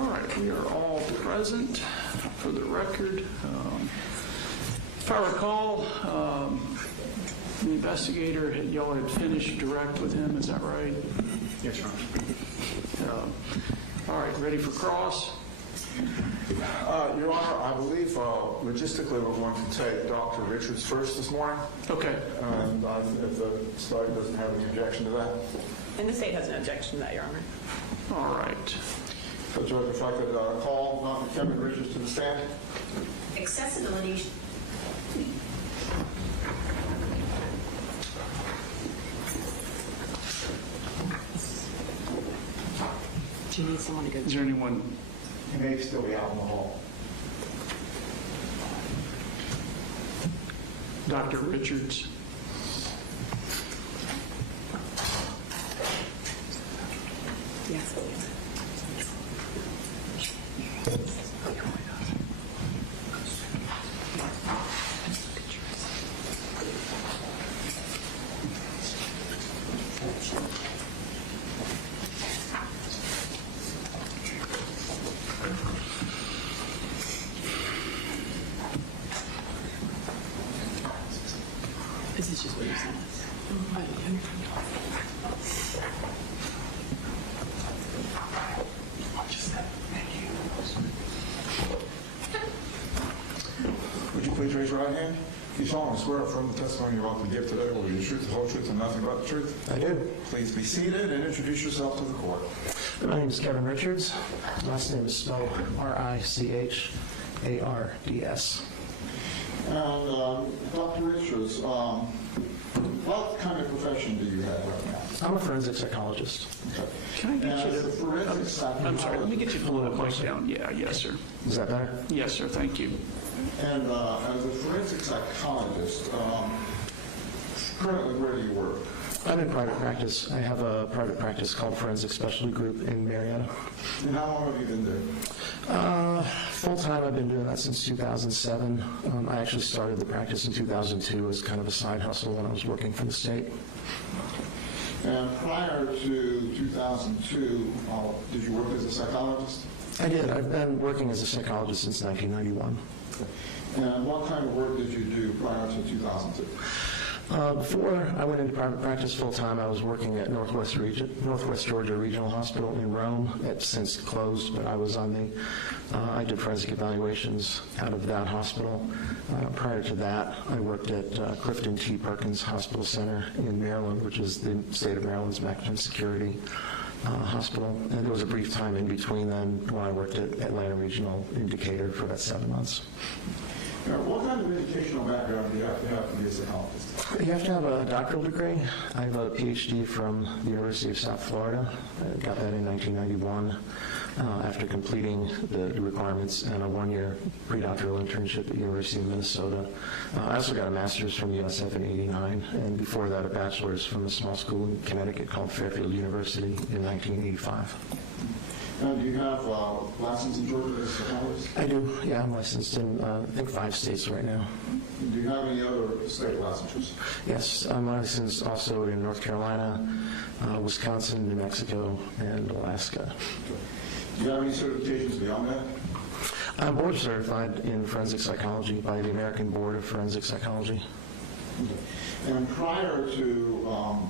All right, we are all present for the record. If I recall, the investigator, y'all had finished direct with him, is that right? Yes, Your Honor. All right, ready for cross? Your Honor, I believe logistically we're going to take Dr. Richards first this morning. Okay. And if the state doesn't have any objection to that. And the state has an objection to that, Your Honor. All right. So, Judge, if I could call Dr. Kevin Richards to the stand. Accessibility. Do you need someone to go? Is there anyone? He may still be out in the hall. Dr. Richards. Yes. This is just what you sent us. Would you please raise your right hand? You solemnly swear affirm the testimony you're about to give today will be the truth, the whole truth, and nothing but the truth? I do. Please be seated and introduce yourself to the court. My name is Kevin Richards. Last name is spelled Richards. And Dr. Richards, what kind of profession do you have right now? I'm a forensic psychologist. Okay. Can I get you As a forensic I'm psychologist. sorry, let me get you to pull the mic down. Yeah, yes, sir. Is that better? Yes, sir, thank you. And as a forensic psychologist, currently where do you work? I'm in private practice. I have a private practice called Forensic Specialty Group in Marietta. And how long have you been there? Full-time, I've been doing that since 2007. I actually started the practice in 2002 as kind of a side hustle when I was working for the state. And prior to 2002, did you work as a psychologist? I did. I've been working as a psychologist since 1991. And what kind of work did you do prior to 2002? Before I went into private practice full-time, I was working at Northwest Georgia Regional Hospital in Rome. It's since closed, but I was on I did forensic evaluations out of that hospital. Prior to that, I worked at Clifton T. Perkins Hospital Center in Maryland, which is the state of Maryland's maximum security hospital. And there was a brief time in between then when I worked at Atlanta Regional in Decatur for about 7 months. Now, what kind of educational background do you have to be a psychologist? You have to have a doctoral degree. I have a PhD from the University of South Florida. I got that in 1991 after completing the requirements and a one-year pre-doctoral internship at the University of Minnesota. I also got a master's from USF in '89, and before that a bachelor's from a small school in Connecticut called Fairfield University in 1985. And do you have license in Georgia as a psychologist? I do, yeah. I'm licensed in, I think, 5 states right now. Do you have any other state licenses? Yes, I'm licensed also in North Carolina, Wisconsin, New Mexico, and Alaska. Do you have any certifications beyond that? I'm board certified in forensic psychology by the American Board of Forensic Psychology. And prior to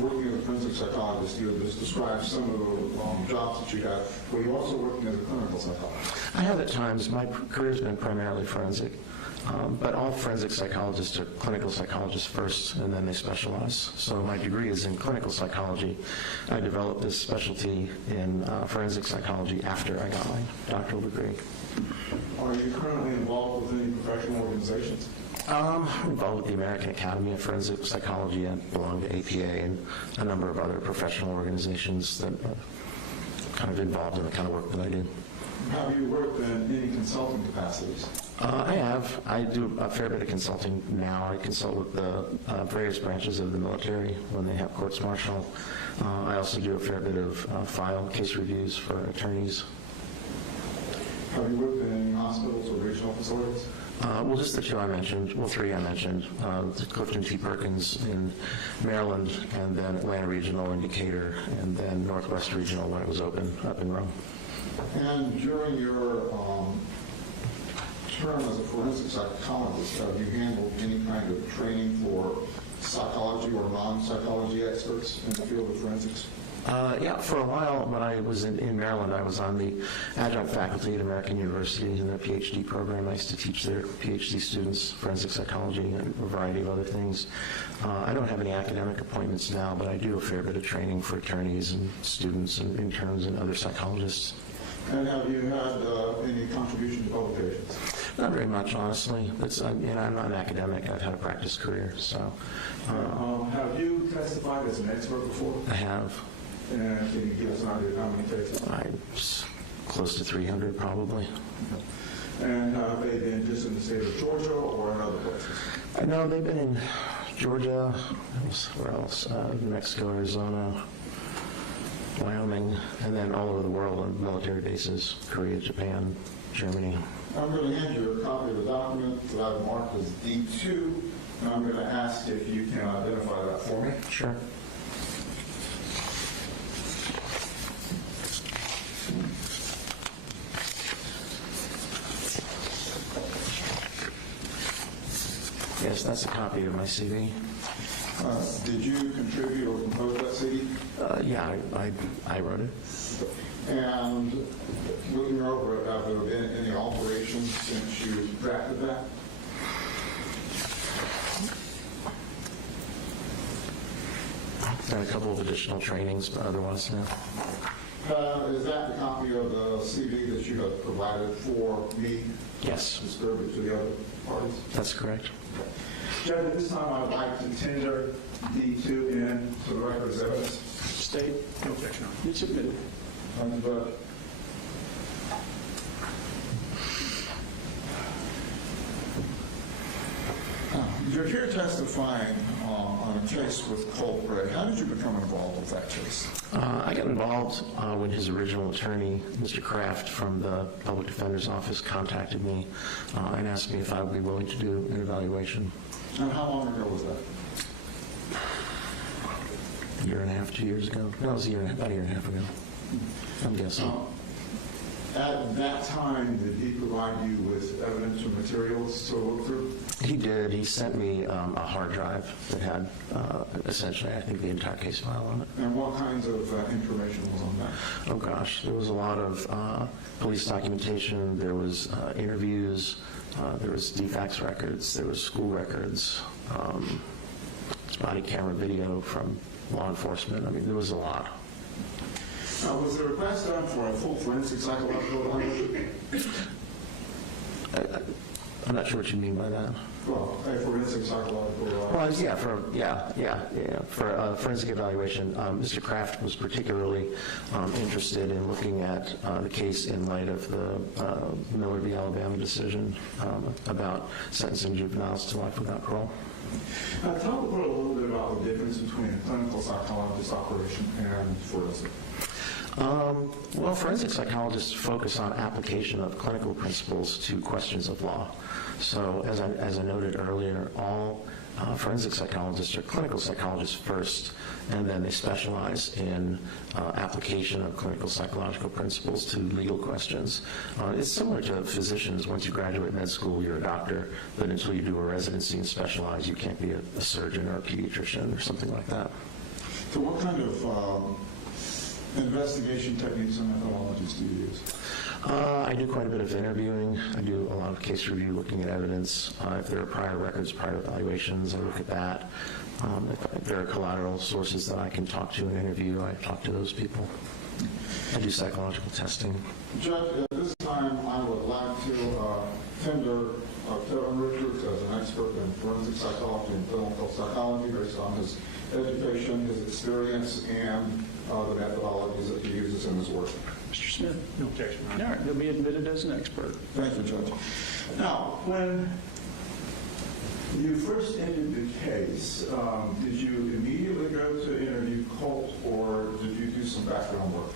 working as a forensic psychologist, you had just described some of the jobs that you had. Were you also working as a clinical psychologist? I have at times. My career's been primarily forensic, but all forensic psychologists are clinical psychologists first, and then they specialize. So my degree is in clinical psychology. I developed this specialty in forensic psychology after I got my doctoral degree. Are you currently involved with any professional organizations? I'm involved with the American Academy of Forensic Psychology. I belong to APA and a number of other professional organizations that are kind of involved in the kind of work that I do. Have you worked in any consulting capacities? I have. I do a fair bit of consulting now. I consult with the various branches of the military when they have courts-martial. I also do a fair bit of file case reviews for attorneys. Have you worked in any hospitals or regional facilities? Well, just the two I mentioned, well, three I mentioned, Clifton T. Perkins in Maryland, and then Atlanta Regional in Decatur, and then Northwest Regional when it was open up in Rome. And during your term as a forensic psychologist, have you handled any kind of training for psychology or non-psychology experts in the field of forensics? Yeah, for a while when I was in Maryland, I was on the adjunct faculty at American University in their PhD program. I used to teach their PhD students forensic psychology and a variety of other things. I don't have any academic appointments now, but I do a fair bit of training for attorneys and students and interns and other psychologists. And have you had any contribution to publications? Not very much, honestly. I'm not an academic. I've had a practice career, so. Have you testified as an expert before? I have. And can you give us an idea of how many cases? Close to 300, probably. And have they been just in the state of Georgia or in other places? I know they've been in Georgia, where else? New Mexico, Arizona, Wyoming, and then all over the world on military bases, Korea, Japan, Germany. I'm going to hand you a copy of the document that I've marked as D2, and I'm going to ask if you can identify that for me. Sure. Yes, that's a copy of my CV. Did you contribute or compose that CD? Yeah, I wrote it. And looking over it, have there been any alterations since you drafted that? Done a couple of additional trainings, but otherwise, no. Is that the copy of the CD that you have provided for me? Yes, To distribute to the other parties? that's correct. Judge, at this time, I'd like to tender D2 in to the record as evidence. State? No objection. It's submitted. And, you're here testifying on a case with Colt. How did you become involved with that case? I got involved when his original attorney, Mr. Kraft, from the Public Defender's Office, contacted me and asked me if I would be willing to do an evaluation. And how long ago was that? A year and a half, 2 years ago. No, it was about a year and a half ago, I'm guessing. At that time, did he provide you with evidence or materials to look through? He did. He sent me a hard drive that had essentially, I think, the entire case file on it. And what kinds of information was on that? Oh gosh, there was a lot of police documentation, there was interviews, there was DFACS records, there was school records, body camera video from law enforcement. I mean, there was a lot. Was the request done for a full forensic psychological evaluation? I'm not sure what you mean by that. Well, a forensic psychological evaluation. Well, for a forensic evaluation, Mr. Kraft was particularly interested in looking at the case in light of the Miller v. Alabama decision about sentencing juveniles to life without parole. Talk a little bit about the difference between a clinical psychologist operation and forensic. Well, forensic psychologists focus on application of clinical principles to questions of law. So, as I noted earlier, all forensic psychologists are clinical psychologists first, and then they specialize in application of clinical psychological principles to legal questions. It's similar to physicians. Once you graduate med school, you're a doctor, but until you do a residency and specialize, you can't be a surgeon or a pediatrician or something like that. So what kind of investigation techniques and methodologies do you use? I do quite a bit of interviewing. I do a lot of case review, looking at evidence. If there are prior records, prior evaluations, I look at that. If there are collateral sources that I can talk to and interview, I talk to those people. I do psychological testing. Judge, at this time, I would like to tender Kevin Richards as an expert in forensic psychology and clinical psychology based on his education, his experience, and the methodologies that he uses in his work. Mr. Smith? No objection. All right, he'll be admitted as an expert. Thank you, Judge. Now, when you first entered the case, did you immediately go to interview Colt, or did you do some background work?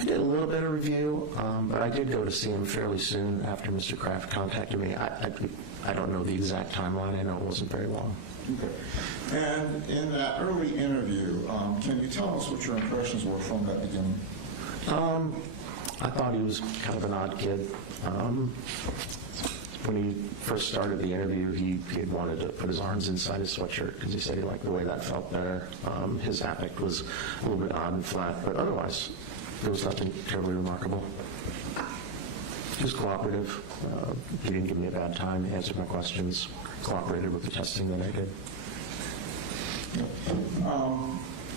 I did a little bit of review, but I did go to see him fairly soon after Mr. Kraft contacted me. I don't know the exact timeline. I know it wasn't very long. Okay. And in that early interview, can you tell us what your impressions were from that beginning? I thought he was kind of an odd kid. When he first started the interview, he had wanted to put his arms inside his sweatshirt because he said he liked the way that felt better. His affect was a little bit odd and flat, but otherwise, there was nothing terribly remarkable. He was cooperative. He didn't give me a bad time. He answered my questions, cooperated with the testing that I did.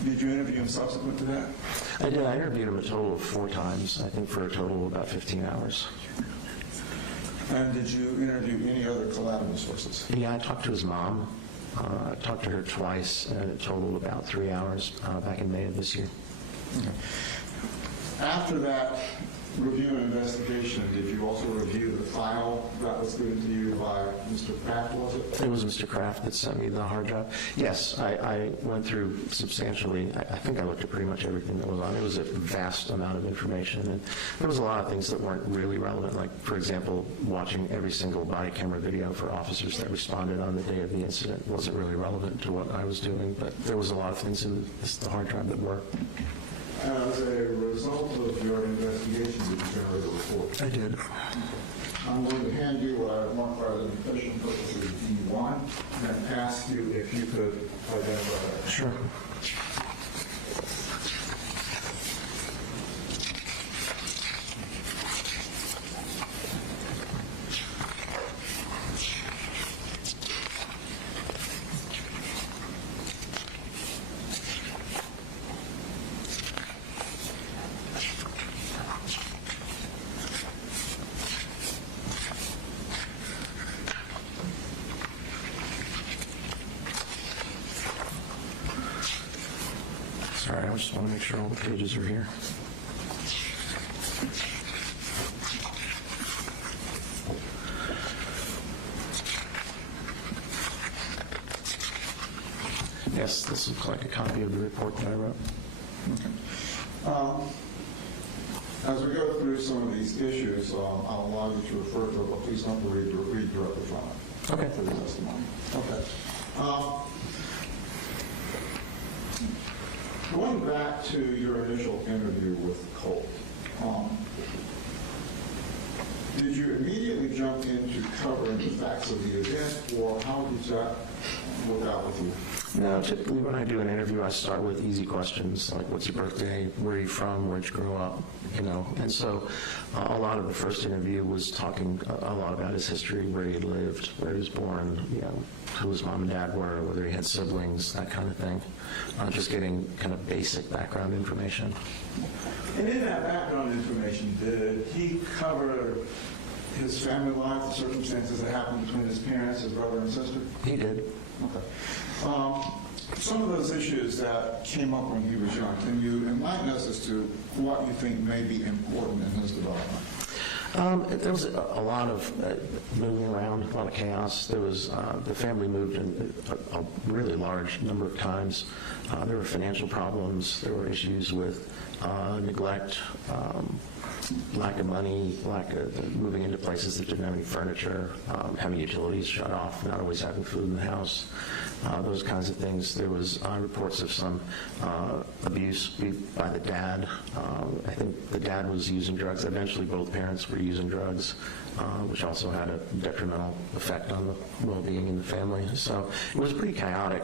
Did you interview him subsequent to that? I did. I interviewed him a total of 4 times, I think for a total of about 15 hours. And did you interview any other collateral sources? Yeah, I talked to his mom. I talked to her twice, and it totaled about 3 hours back in May of this year. Okay. After that review and investigation, did you also review the file that was given to you by Mr. Kraft, was it? It was Mr. Kraft that sent me the hard drive. Yes, I went through substantially. I think I looked at pretty much everything that was on it. It was a vast amount of information, and there was a lot of things that weren't really relevant, like, for example, watching every single body camera video for officers that responded on the day of the incident wasn't really relevant to what I was doing, but there was a lot of things in the hard drive that were. As a result of your investigation, did you generate a report? I did. I'm going to hand you what I've marked for identification purposes D1 and ask you if you could identify that. Sure. Sorry, I just want to make sure all the pages are here. Yes, this looks like a copy of the report that I wrote. Okay. As we go through some of these issues, I'll allow you to refer to it, but please don't read directly from it. Okay. For the testimony. Okay. Going back to your initial interview with Colt, did you immediately jump into covering the facts of the event, or how did that work out with you? No, typically when I do an interview, I start with easy questions, like what's your birthday, where are you from, where'd you grow up, and so a lot of the first interview was talking a lot about his history, where he lived, where he was born, who his mom and dad were, whether he had siblings, that kind of thing. Just getting kind of basic background information. And in that background information, did he cover his family life, the circumstances that happened between his parents, his brother and sister? He did. Okay. Some of those issues that came up when he was young, can you enlighten us as to what you think may be important in his development? There was a lot of moving around, a lot of chaos. There was the family moved in a really large number of times. There were financial problems. There were issues with neglect, lack of money, lack of moving into places that didn't have any furniture, having utilities shut off, not always having food in the house, those kinds of things. There was reports of some abuse by the dad. I think the dad was using drugs. Eventually, both parents were using drugs, which also had a detrimental effect on the well-being in the family. So it was pretty chaotic.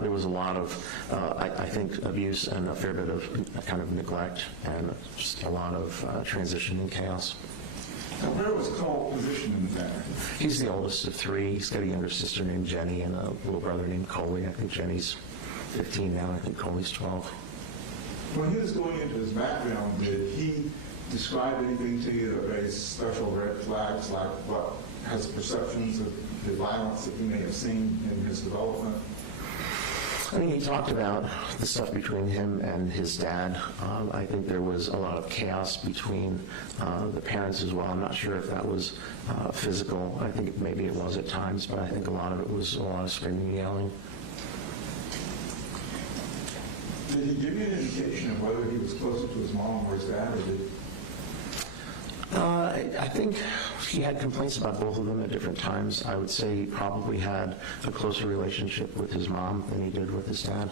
There was a lot of, I think, abuse and a fair bit of kind of neglect and just a lot of transition and chaos. And where was Colt positioned in the family? He's the oldest of 3. He's got a younger sister named Jenny and a little brother named Coley. I think Jenny's 15 now. I think Coley's 12. When he was going into his background, did he describe anything to you that raised special red flags, like what has perceptions of the violence that you may have seen in his development? I think he talked about the stuff between him and his dad. I think there was a lot of chaos between the parents as well. I'm not sure if that was physical. I think maybe it was at times, but I think a lot of it was a lot of screaming and yelling. Did he give you an indication of whether he was closer to his mom or his dad, or did? I think he had complaints about both of them at different times. I would say he probably had a closer relationship with his mom than he did with his dad.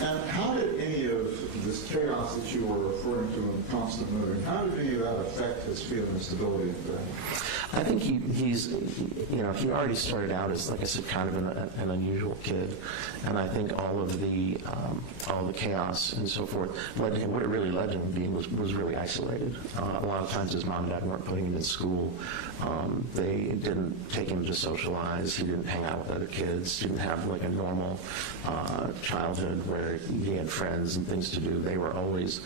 And how did any of this chaos that you were referring to and constant moving, how did any of that affect his feeling of stability in the family? I think he's, he already started out as, like I said, kind of an unusual kid, and I think all the chaos and so forth led to him. What it really led to him being was really isolated. A lot of times his mom and dad weren't putting him in school. They didn't take him to socialize. He didn't hang out with other kids. Didn't have like a normal childhood where he had friends and things to do. They were always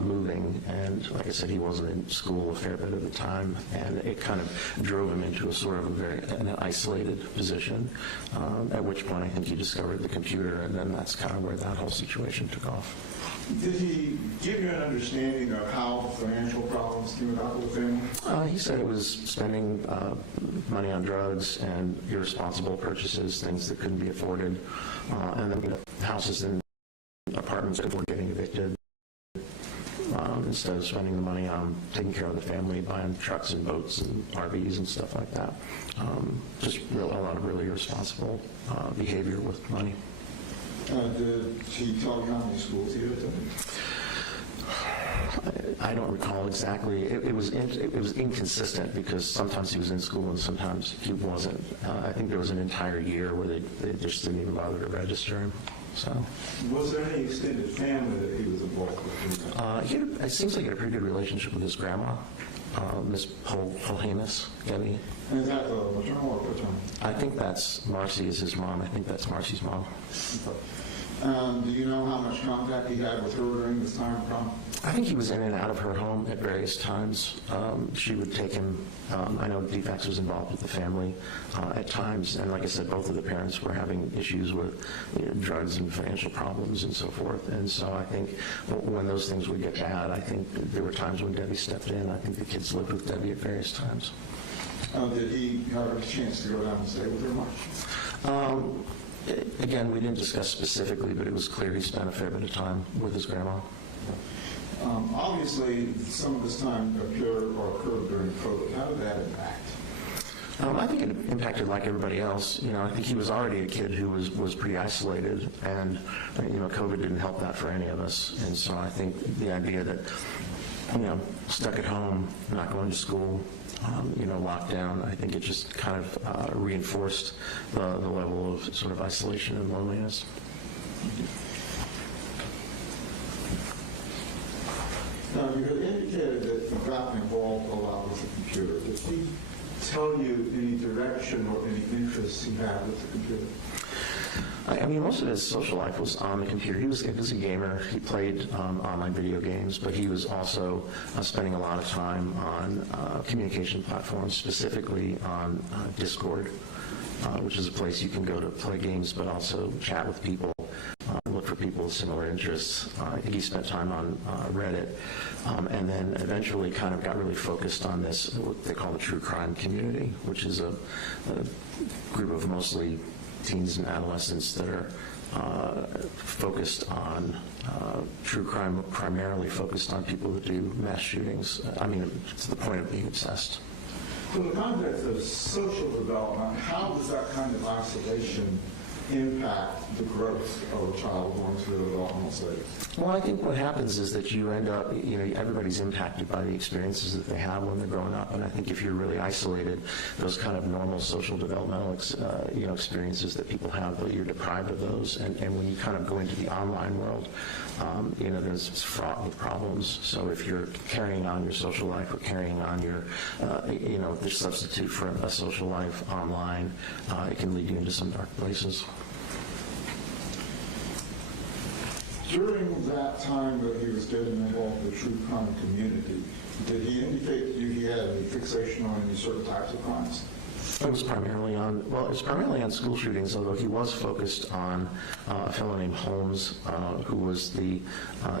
moving, and like I said, he wasn't in school a fair bit of the time, and it kind of drove him into a sort of an isolated position, at which point I think he discovered the computer, and then that's kind of where that whole situation took off. Did he give you an understanding of how financial problems came about with him? He said it was spending money on drugs and irresponsible purchases, things that couldn't be afforded, and then houses and apartments that were getting evicted. Instead of spending the money on taking care of the family, buying trucks and boats and RVs and stuff like that. Just a lot of really irresponsible behavior with money. Did he tell you how many schools he attended? I don't recall exactly. It was inconsistent because sometimes he was in school and sometimes he wasn't. I think there was an entire year where they just didn't even bother to register him. So, was there any extended family that he was involved with? It seems like he had a pretty good relationship with his grandma, Miss Polhamus, Debbie. And is that maternal or paternal? I think that's Marcy is his mom. I think that's Marcy's mom. Do you know how much contact he had with her during this time of prom? I think he was in and out of her home at various times. She would take him. I know DFAX was involved with the family at times, and like I said, both of the parents were having issues with drugs and financial problems and so forth. And so I think when those things would get bad, I think there were times when Debbie stepped in. I think the kids lived with Debbie at various times. Did he have a chance to go down and stay with her much? Again, we didn't discuss specifically, but it was clear he spent a fair bit of time with his grandma. Obviously, some of this time occurred during COVID. How did that impact? I think it impacted like everybody else. I think he was already a kid who was pretty isolated, and COVID didn't help that for any of us. And so I think the idea that stuck at home, not going to school, locked down, I think it just kind of reinforced the level of sort of isolation and loneliness. Now, you had indicated that you got involved a lot with the computer. Did he tell you any direction or any interests he had with the computer? I mean, most of his social life was on the computer. He was a gamer. He played online video games, but he was also spending a lot of time on communication platforms, specifically on Discord, which is a place you can go to play games, but also chat with people, look for people with similar interests. I think he spent time on Reddit, and then eventually kind of got really focused on this, what they call the true crime community, which is a group of mostly teens and adolescents that are focused on true crime, primarily focused on people who do mass shootings. I mean, to the point of being obsessed. So in the context of social development, how does that kind of isolation impact the growth of a child going through the developmental stage? Well, I think what happens is that you end up, everybody's impacted by the experiences that they have when they're growing up. And I think if you're really isolated, those kind of normal social developmental experiences that people have, you're deprived of those. And when you kind of go into the online world, it's fraught with problems. So if you're carrying on your social life or carrying on your, the substitute for a social life online, it can lead you into some dark places. During that time that he was getting involved with the true crime community, did he indicate to you he had a fixation on any certain types of crimes? It was primarily on school shootings, although he was focused on a fellow named Holmes, who was the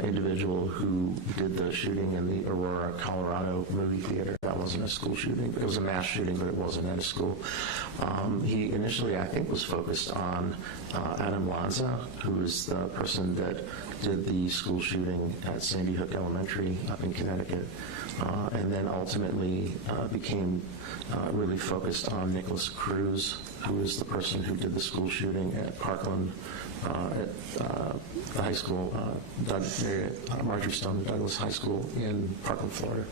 individual who did the shooting in the Aurora, Colorado movie theater. That wasn't a school shooting. It was a mass shooting, but it wasn't at a school. He initially, I think, was focused on Adam Lanza, who was the person that did the school shooting at Sandy Hook Elementary up in Connecticut, and then ultimately became really focused on Nicholas Cruz, who is the person who did the school shooting at Parkland, at the high school, Marjorie Stone Douglas High School in Parkland, Florida.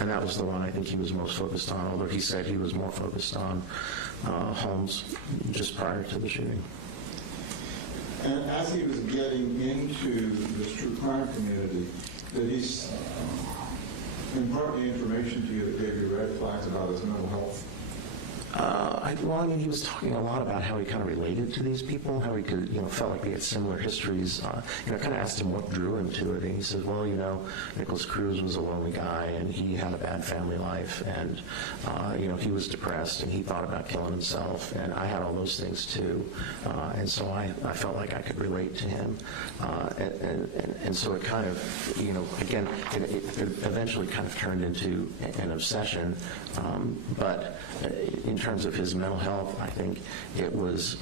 And that was the one I think he was most focused on, although he said he was more focused on Holmes just prior to the shooting. And as he was getting into this true crime community, did he impart the information to you that gave you red flags about his mental health? He was talking a lot about how he kind of related to these people, how he could, felt like they had similar histories. Kind of asked him what drew him to it, and he said, well, Nicholas Cruz was a lonely guy, and he had a bad family life, and, he was depressed, and he thought about killing himself, and I had all those things too, and so I felt like I could relate to him, and so it kind of, again, it eventually kind of turned into an obsession, but in terms of his mental health, I think it was,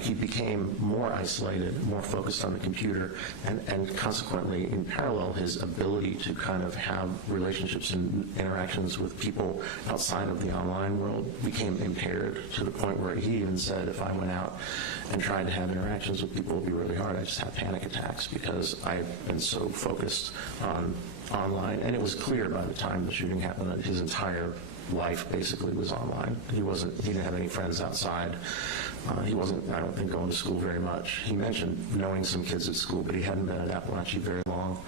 he became more isolated, more focused on the computer, and consequently, in parallel, his ability to kind of have relationships and interactions with people outside of the online world became impaired to the point where he even said, if I went out and tried to have interactions with people, it would be really hard. I just have panic attacks because I've been so focused on online. And it was clear by the time the shooting happened that his entire life basically was online. He didn't have any friends outside. He wasn't, I don't think, going to school very much. He mentioned knowing some kids at school, but he hadn't been at Apalachee very long.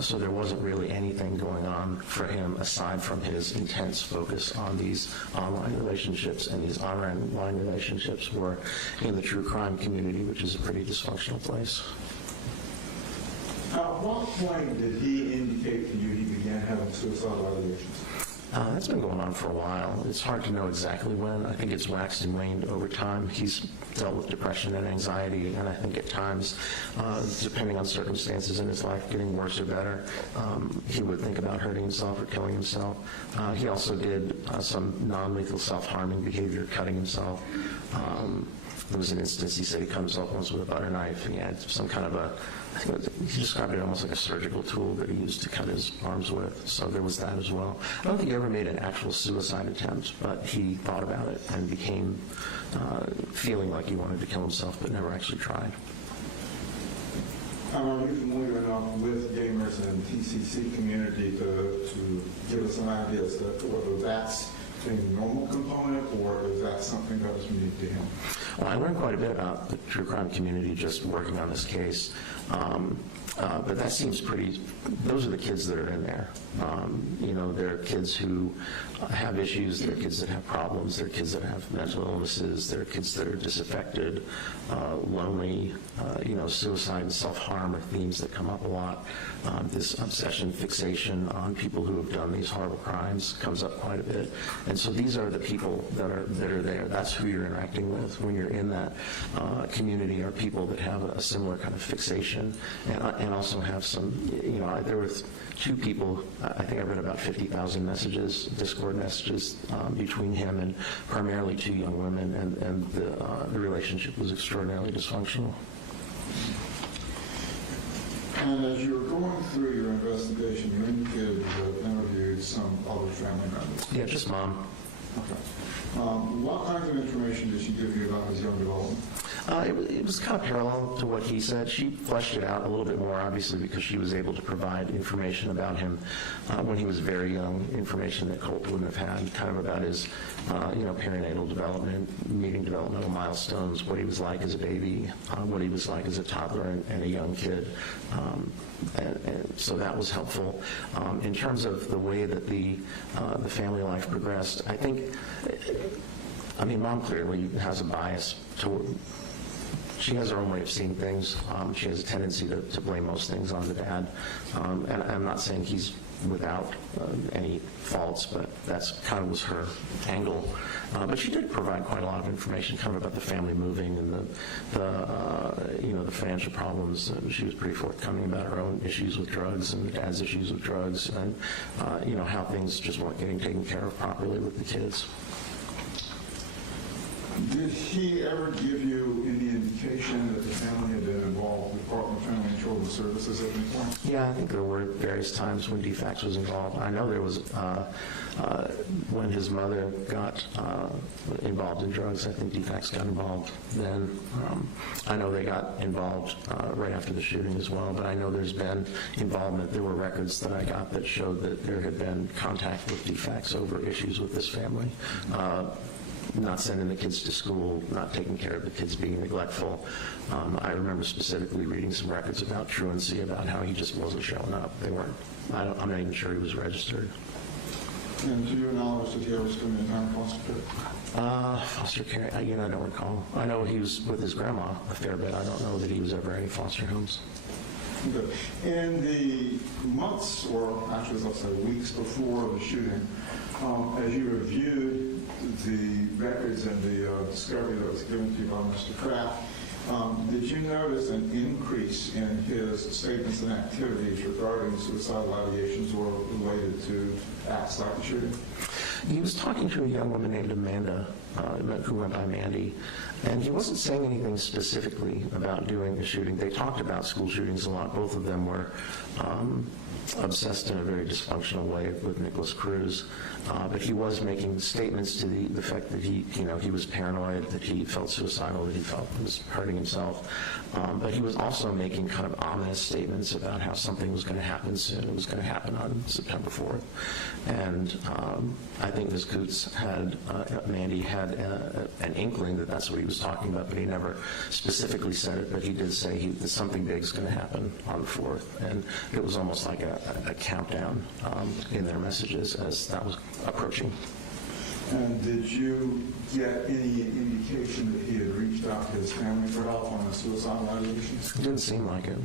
So there wasn't really anything going on for him aside from his intense focus on these online relationships, and these online relationships were in the true crime community, which is a pretty dysfunctional place. At what point did he indicate to you he began having suicidal ideations? That's been going on for a while. It's hard to know exactly when. I think it's waxed and waned over time. He's dealt with depression and anxiety, and I think at times, depending on circumstances in his life, getting worse or better, he would think about hurting himself or killing himself. He also did some non-lethal self-harming behavior, cutting himself. There was an instance he said he cut himself once with a butter knife, and he had some kind of he described it almost like a surgical tool that he used to cut his arms with, so there was that as well. I don't think he ever made an actual suicide attempt, but he thought about it and became feeling like he wanted to kill himself, but never actually tried. Are you familiar enough with gamers and TCC community to give us an idea as to whether that's a normal component, or is that something that was unique to him? Well, I learned quite a bit about the true crime community just working on this case. But that seems those are the kids that are in there. There are kids who have issues, there are kids that have problems, there are kids that have mental illnesses, there are kids that are disaffected, lonely, suicide and self-harm are themes that come up a lot. This obsession, fixation on people who have done these horrible crimes comes up quite a bit. And so these are the people that are there. That's who you're interacting with when you're in that community, are people that have a similar kind of fixation and also have some, there were two people, I think I read about 50,000 messages, Discord messages between him and primarily two young women, and the relationship was extraordinarily dysfunctional. And as you were going through your investigation, you indicated you interviewed some other family members. Yeah, just mom. Okay. What kinds of information did she give you about his young development? It was kind of parallel to what he said. She fleshed it out a little bit more, obviously, because she was able to provide information about him when he was very young, information that Colt wouldn't have had, kind of about his, perinatal development, meeting developmental milestones, what he was like as a baby, what he was like as a toddler and a young kid. And so that was helpful. In terms of the way that the family life progressed, I think, Mom clearly has a bias toward. She has her own way of seeing things. She has a tendency to blame most things on the dad. And I'm not saying he's without any faults, but that's kind of was her angle. But she did provide quite a lot of information, kind of about the family moving and the financial problems. She was pretty forthcoming about her own issues with drugs and the dad's issues with drugs, and how things just weren't getting taken care of properly with the kids. Did he ever give you any indication that the family had been involved with Department of Family and Children's Services at any point? Yeah, I think there were various times when DFACS was involved. I know there was, when his mother got involved in drugs, I think DFACS got involved then. I know they got involved right after the shooting as well, but I know there's been involvement. There were records that I got that showed that there had been contact with DFACS over issues with this family. Not sending the kids to school, not taking care of the kids, being neglectful. I remember specifically reading some records about truancy, about how he just wasn't showing up. They weren't, I'm not even sure he was registered. And to your knowledge, did he ever spend any time in foster care? Foster care, I don't recall. I know he was with his grandma a fair bit. I don't know that he was ever in any foster homes. Good. In the months, or actually, let's say weeks before the shooting, as you reviewed the records and the discovery that was given to you by Mr. Kraft, did you notice an increase in his statements and activities regarding suicidal ideations or related to acts like the shooting? He was talking to a young woman named Amanda, who went by Mandy, and he wasn't saying anything specifically about doing a shooting. They talked about school shootings a lot. Both of them were obsessed in a very dysfunctional way with Nicholas Cruz, but he was making statements to the fact that he was paranoid, that he felt suicidal, that he felt he was hurting himself, but he was also making kind of ominous statements about how something was going to happen soon. It was going to happen on September 4th, and I think Ms. Coots had, Mandy had an inkling that that's what he was talking about, but he never specifically said it, but he did say that something big is going to happen on the 4th, and it was almost like a countdown in their messages as that was approaching. And did you get any indication that he had reached out to his family for help on the suicidal ideations? It didn't seem like it.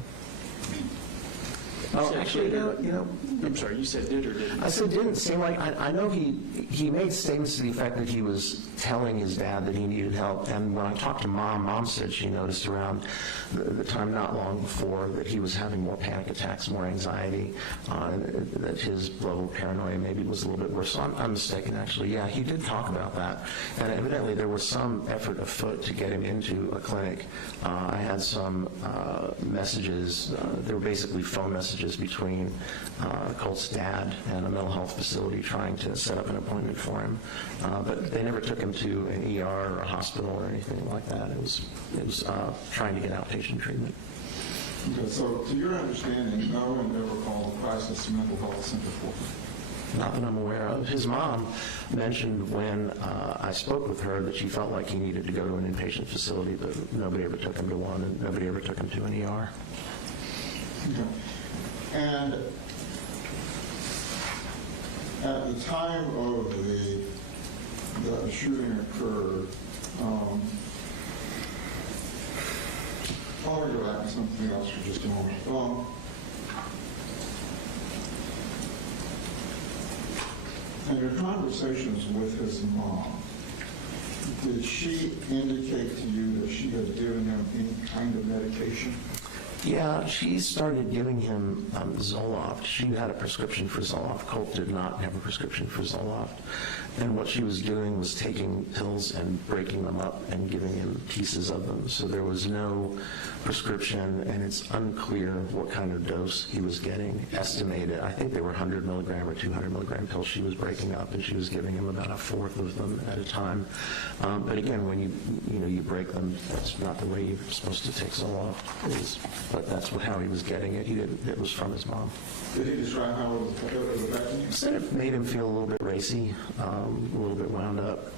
Oh, actually, I'm sorry, you said did or didn't? I said didn't seem like, I know he made statements to the effect that he was telling his dad that he needed help, and when I talked to Mom said she noticed around the time not long before that he was having more panic attacks, more anxiety, that his level of paranoia maybe was a little bit worse. So I'm mistaken, actually. Yeah, he did talk about that, and evidently there was some effort afoot to get him into a clinic. I had some messages, they were basically phone messages between Colt's dad and a mental health facility trying to set up an appointment for him, but they never took him to an ER or a hospital or anything like that. It was trying to get outpatient treatment. Okay, so to your understanding, no one ever called the crisis mental health center for him? Not that I'm aware of. His mom mentioned when I spoke with her that she felt like he needed to go to an inpatient facility, but nobody ever took him to one, and nobody ever took him to an ER. Okay. And at the time of the shooting occurred, I'll go back to something else for just a moment. In your conversations with his mom, did she indicate to you that she had given him any kind of medication? Yeah, she started giving him Zoloft. She had a prescription for Zoloft. Colt did not have a prescription for Zoloft. And what she was doing was taking pills and breaking them up and giving him pieces of them. So there was no prescription, and it's unclear what kind of dose he was getting. Estimated, I think they were 100 milligram or 200 milligram pills she was breaking up, and she was giving him about a fourth of them at a time. But again, when you break them, that's not the way you're supposed to take Zoloft. But that's how he was getting it. It was from his mom. Did he describe how it was affecting you? He said it made him feel a little bit racy, a little bit wound up.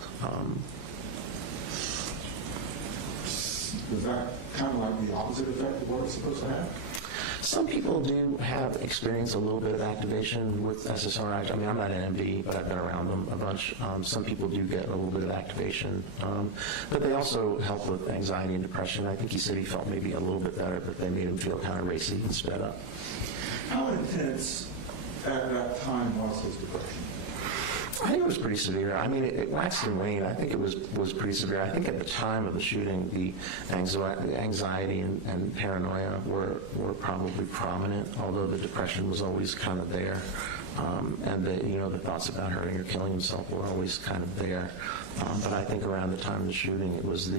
Was that kind of like the opposite effect of what it's supposed to have? Some people do have experienced a little bit of activation with SSRIs. I mean, I'm not an MD, but I've been around them a bunch. Some people do get a little bit of activation, but they also help with anxiety and depression. I think he said he felt maybe a little bit better, but they made him feel kind of racy and sped up. How intense at that time was his depression? I think it was pretty severe. I mean, it waxed and waned. I think it was pretty severe. I think at the time of the shooting, the anxiety and paranoia were probably prominent, although the depression was always kind of there. And the thoughts about hurting or killing himself were always kind of there. But I think around the time of the shooting, it was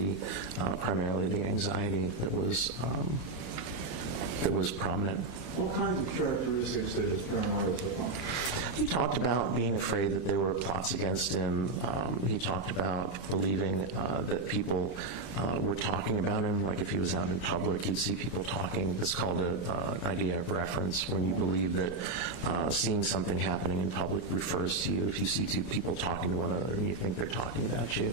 primarily the anxiety that was prominent. What kinds of characteristics did his paranoia take on? He talked about being afraid that there were plots against him. He talked about believing that people were talking about him, like if he was out in public, he'd see people talking. It's called an idea of reference, when you believe that seeing something happening in public refers to you. If you see two people talking to one another and you think they're talking about you.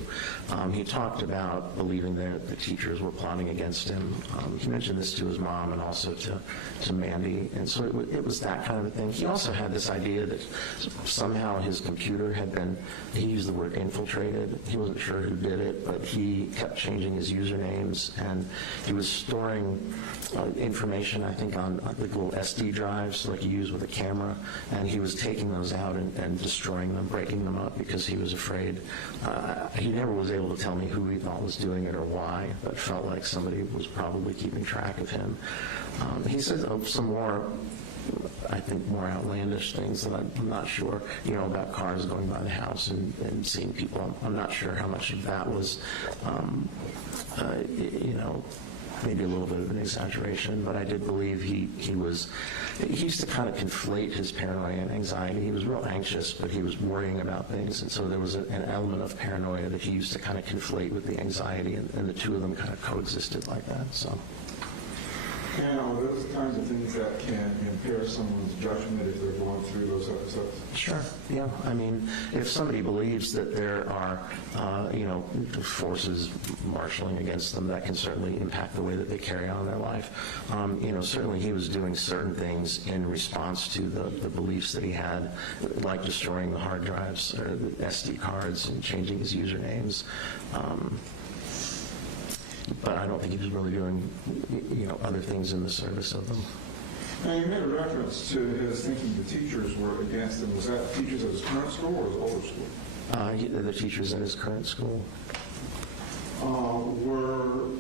He talked about believing that the teachers were plotting against him. He mentioned this to his mom and also to Mandy, and so it was that kind of a thing. He also had this idea that somehow his computer had been, he used the word infiltrated. He wasn't sure who did it, but he kept changing his usernames, and he was storing information, I think, on the little SD drives like you use with a camera, and he was taking those out and destroying them, breaking them up, because he was afraid. He never was able to tell me who he thought was doing it or why, but felt like somebody was probably keeping track of him. He said some more, I think, more outlandish things that I'm not sure, about cars going by the house and seeing people. I'm not sure how much of that was, maybe a little bit of an exaggeration, but I did believe he used to kind of conflate his paranoia and anxiety. He was real anxious, but he was worrying about things, and so there was an element of paranoia that he used to kind of conflate with the anxiety, and the two of them kind of coexisted like that, so. And are those kinds of things that can impair someone's judgment if they're going through those episodes? Sure, yeah. I mean, if somebody believes that there are, forces marshaling against them, that can certainly impact the way that they carry on their life. Certainly he was doing certain things in response to the beliefs that he had, like destroying the hard drives or the SD cards and changing his usernames. But I don't think he was really doing, other things in the service of them. Now, you made a reference to his thinking the teachers were against him. Was that teachers at his current school or his older school? The teachers at his current school. Were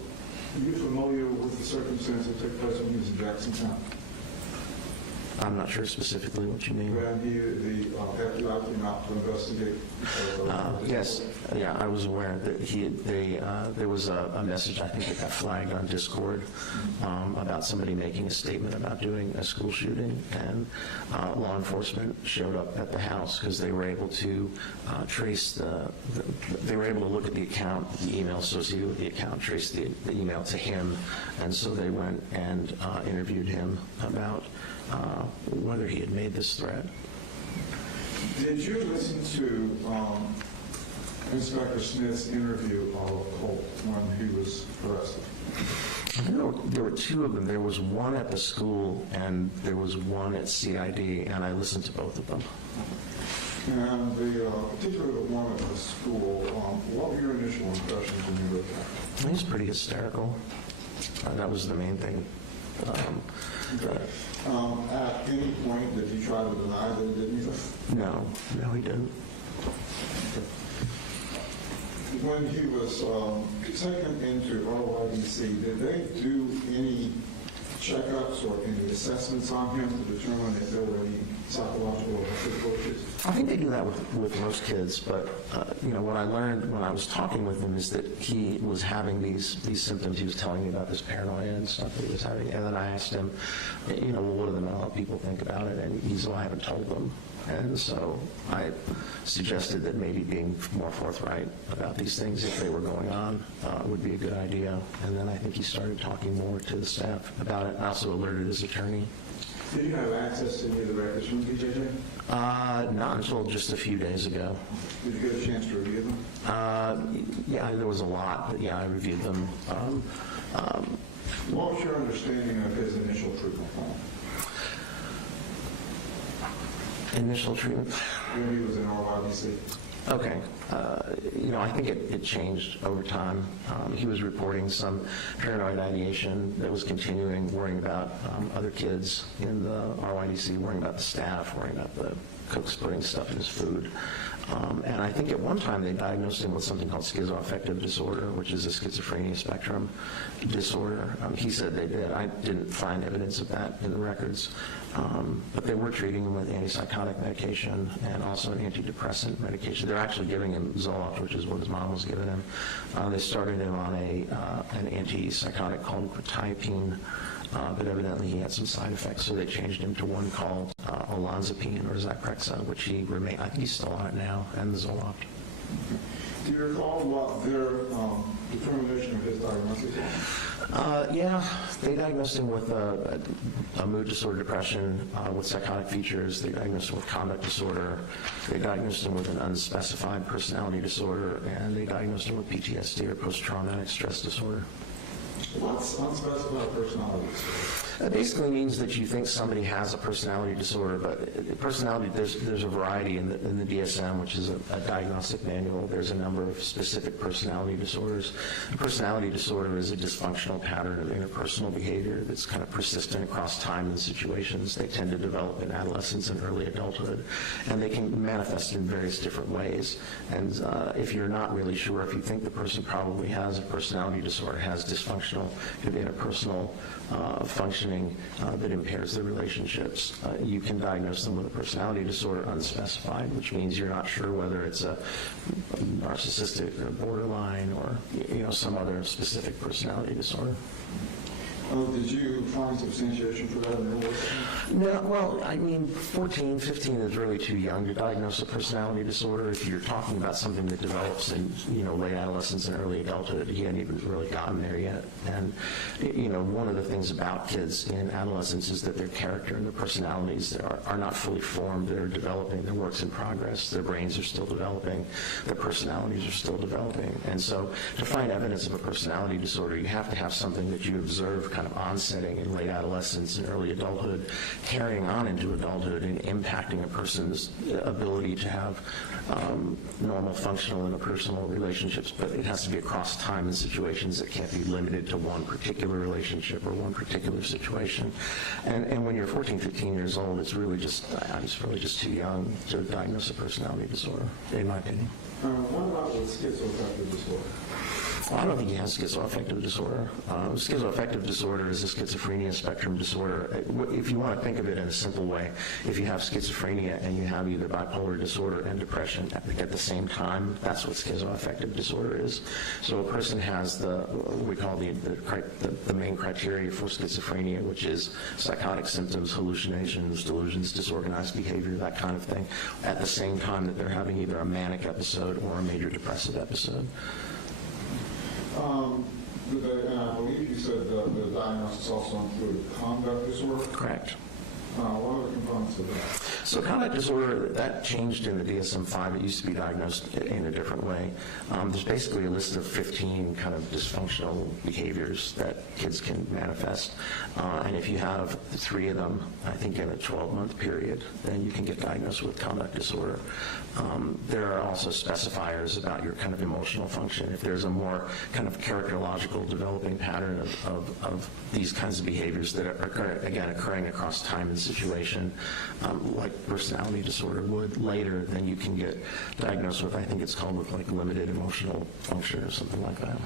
you familiar with the circumstances that took place when he was in Jacksontown? I'm not sure specifically what you mean. When the FBI came out to investigate? Yes, yeah, I was aware that there was a message, I think, that got flagged on Discord about somebody making a statement about doing a school shooting, and law enforcement showed up at the house because they were able to trace they were able to look at the account, the email associated with the account, trace the email to him, and so they went and interviewed him about whether he had made this threat. Did you listen to Inspector Smith's interview of Colt when he was arrested? There were two of them. There was one at the school, and there was one at CID, and I listened to both of them. And particularly the one at the school, what were your initial impressions when you read that? He was pretty hysterical. That was the main thing. At any point, did he try to deny that he did anything? No, he didn't. When he was taken into RYDC, did they do any checkups or any assessments on him to determine if there were any psychological or physical issues? I think they do that with most kids, but what I learned when I was talking with him is that he was having these symptoms. He was telling me about this paranoia and stuff that he was having, and then I asked him, well, what do the mental health people think about it? And he said, well, I haven't told them. And so I suggested that maybe being more forthright about these things, if they were going on, would be a good idea. And then I think he started talking more to the staff about it. I also alerted his attorney. Did you have access to any of the records from BJJ? Not until just a few days ago. Did you get a chance to review them? Yeah, there was a lot, but yeah, I reviewed them. What was your understanding of his initial treatment plan? Initial treatment? When he was in RYDC? Okay. I think it changed over time. He was reporting some paranoid ideation that was continuing, worrying about other kids in the RYDC, worrying about the staff, worrying about the cooks putting stuff in his food. And I think at one time they diagnosed him with something called schizoaffective disorder, which is a schizophrenia spectrum disorder. He said they did. I didn't find evidence of that in the records. But they were treating him with antipsychotic medication and also an antidepressant medication. They're actually giving him Zoloft, which is what his mom was giving him. They started him on an antipsychotic called quetiapine, but evidently he had some side effects, so they changed him to one called olanzapine or Zyprexa, which he remained. I think he's still on it now, and the Zoloft. Do you recall what their determination of his diagnosis was? Yeah, they diagnosed him with a mood disorder, depression with psychotic features. They diagnosed him with conduct disorder. They diagnosed him with an unspecified personality disorder, and they diagnosed him with PTSD or post-traumatic stress disorder. What's unspecified personality disorder? That basically means that you think somebody has a personality disorder, but personality, there's a variety in the DSM, which is a diagnostic manual. There's a number of specific personality disorders. A personality disorder is a dysfunctional pattern of interpersonal behavior that's kind of persistent across time and situations. They tend to develop in adolescence and early adulthood, and they can manifest in various different ways. And if you're not really sure, if you think the person probably has a personality disorder, has dysfunctional interpersonal functioning that impairs their relationships, you can diagnose them with a personality disorder unspecified, which means you're not sure whether it's a narcissistic or borderline or some other specific personality disorder. Did you find substantiation for that in your work? No, well, I mean, 14, 15 is really too young to diagnose a personality disorder. If you're talking about something that develops in, late adolescence and early adulthood, he hadn't even really gotten there yet. And, one of the things about kids in adolescence is that their character and their personalities are not fully formed. They're developing. They're works in progress. Their brains are still developing. Their personalities are still developing. And so to find evidence of a personality disorder, you have to have something that you observe kind of onsetting in late adolescence and early adulthood, carrying on into adulthood and impacting a person's ability to have normal functional interpersonal relationships, but it has to be across time and situations. It can't be limited to one particular relationship or one particular situation. And when you're 14, 15 years old, it's really just too young to diagnose a personality disorder, in my opinion. What about with schizoaffective disorder? I don't think he has schizoaffective disorder. Schizoaffective disorder is a schizophrenia spectrum disorder. If you want to think of it in a simple way, if you have schizophrenia and you have either bipolar disorder and depression at the same time, that's what schizoaffective disorder is. So a person has what we call the main criteria for schizophrenia, which is psychotic symptoms, hallucinations, delusions, disorganized behavior, that kind of thing, at the same time that they're having either a manic episode or a major depressive episode. And I believe you said the diagnosis also included conduct disorder? Correct. What are the components of that? So conduct disorder, that changed in the DSM-5. It used to be diagnosed in a different way. There's basically a list of 15 kind of dysfunctional behaviors that kids can manifest. And if you have 3 of them, I think in a 12-month period, then you can get diagnosed with conduct disorder. There are also specifiers about your kind of emotional function. If there's a more kind of characterological developing pattern of these kinds of behaviors that are, occurring across time and situation, like personality disorder would later, then you can get diagnosed with, I think it's called with like limited emotional function or something like that.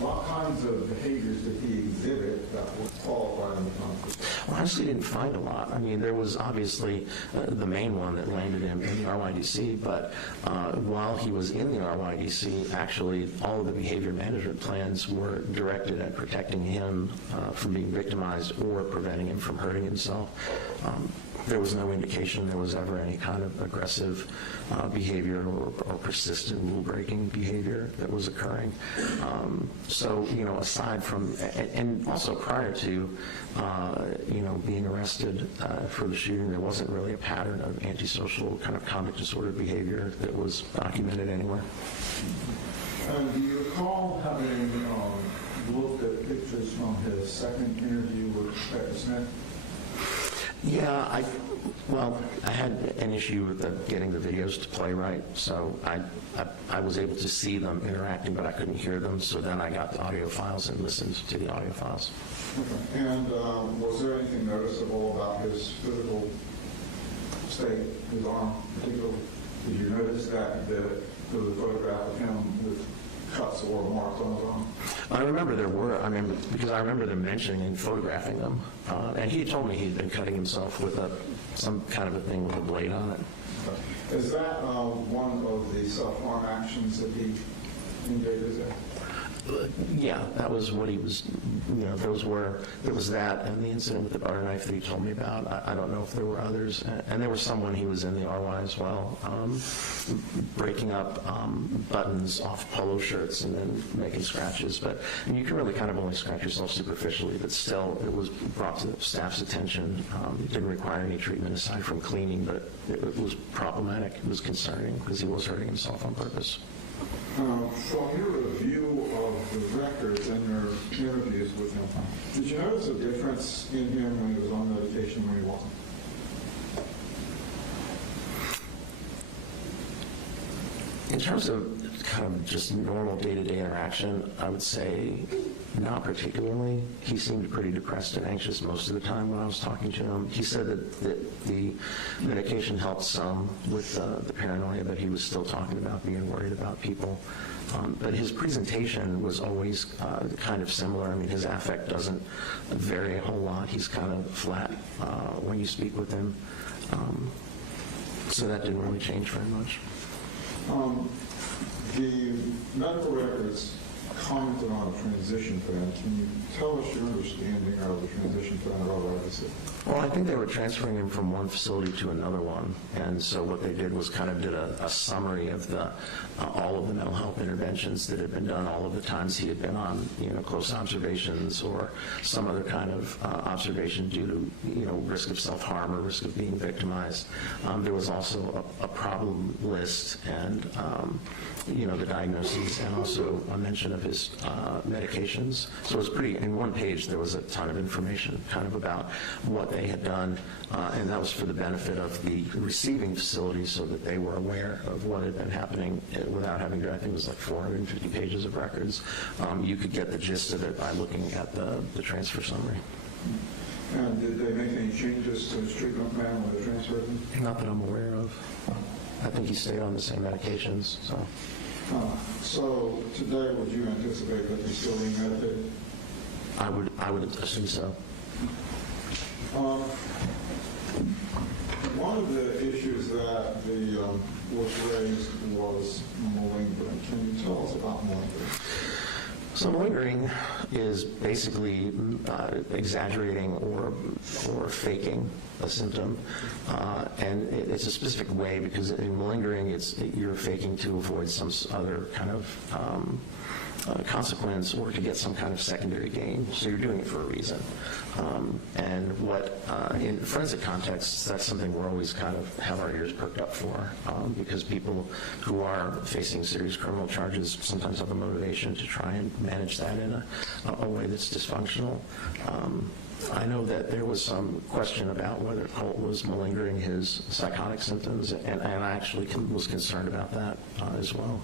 What kinds of behaviors did he exhibit that would qualify under conduct disorder? Well, I honestly didn't find a lot. I mean, there was obviously the main one that landed him in the RYDC, but while he was in the RYDC, actually all of the behavior management plans were directed at protecting him from being victimized or preventing him from hurting himself. There was no indication there was ever any kind of aggressive behavior or persistent rule-breaking behavior that was occurring. So, aside from, and also prior to, being arrested for the shooting, there wasn't really a pattern of antisocial kind of conduct disorder behavior that was documented anywhere. Do you recall having looked at pictures from his second interview with Inspector Smith? Yeah, I had an issue with getting the videos to play right, so I was able to see them interacting, but I couldn't hear them, so then I got the audio files and listened to the audio files. Okay. And was there anything noticeable about his physical say his arm particularly? Did you notice that there was a photograph of him with cuts or marks on his arm? I remember there were, because I remember them mentioning and photographing them. And he told me he'd been cutting himself with some kind of a thing with a blade on it. Is that one of the self-harm actions that he engages in? Yeah, that was what he was, there was that and the incident with the butter knife that he told me about. I don't know if there were others. And there was someone he was in the RY as well, breaking up buttons off polo shirts and then making scratches. And you can really kind of only scratch yourself superficially, but still it was brought to the staff's attention. It didn't require any treatment aside from cleaning, but it was problematic. It was concerning because he was hurting himself on purpose. From your review of the records and your interviews with him, did you notice a difference in him when he was on medication and when he wasn't? In terms of kind of just normal day-to-day interaction, I would say not particularly. He seemed pretty depressed and anxious most of the time when I was talking to him. He said that the medication helped some with the paranoia, but he was still talking about being worried about people. But his presentation was always kind of similar. I mean, his affect doesn't vary a whole lot. He's kind of flat when you speak with him. So that didn't really change very much. The medical records commented on a transition plan. Can you tell us your understanding of the transition plan at all? Well, I think they were transferring him from one facility to another one, and so what they did was kind of did a summary of all of the mental health interventions that had been done, all of the times he had been on, close observations or some other kind of observation due to, risk of self-harm or risk of being victimized. There was also a problem list and, the diagnoses and also a mention of his medications. So it was pretty, in one page there was a ton of information kind of about what they had done, and that was for the benefit of the receiving facility so that they were aware of what had been happening without having to, I think it was like 450 pages of records. You could get the gist of it by looking at the transfer summary. And did they make any changes to his treatment plan when they transferred him? Not that I'm aware of. I think he stayed on the same medications, so. So today, would you anticipate that he's still being medicated? I would assume so. One of the issues that was raised was malingering. Can you tell us about malingering? So malingering is basically exaggerating or faking a symptom, and it's a specific way because in malingering you're faking to avoid some other kind of consequence or to get some kind of secondary gain. So you're doing it for a reason. And what, in forensic contexts, that's something we're always kind of have our ears perked up for because people who are facing serious criminal charges sometimes have a motivation to try and manage that in a way that's dysfunctional. I know that there was some question about whether Colt was malingering his psychotic symptoms, and I actually was concerned about that as well.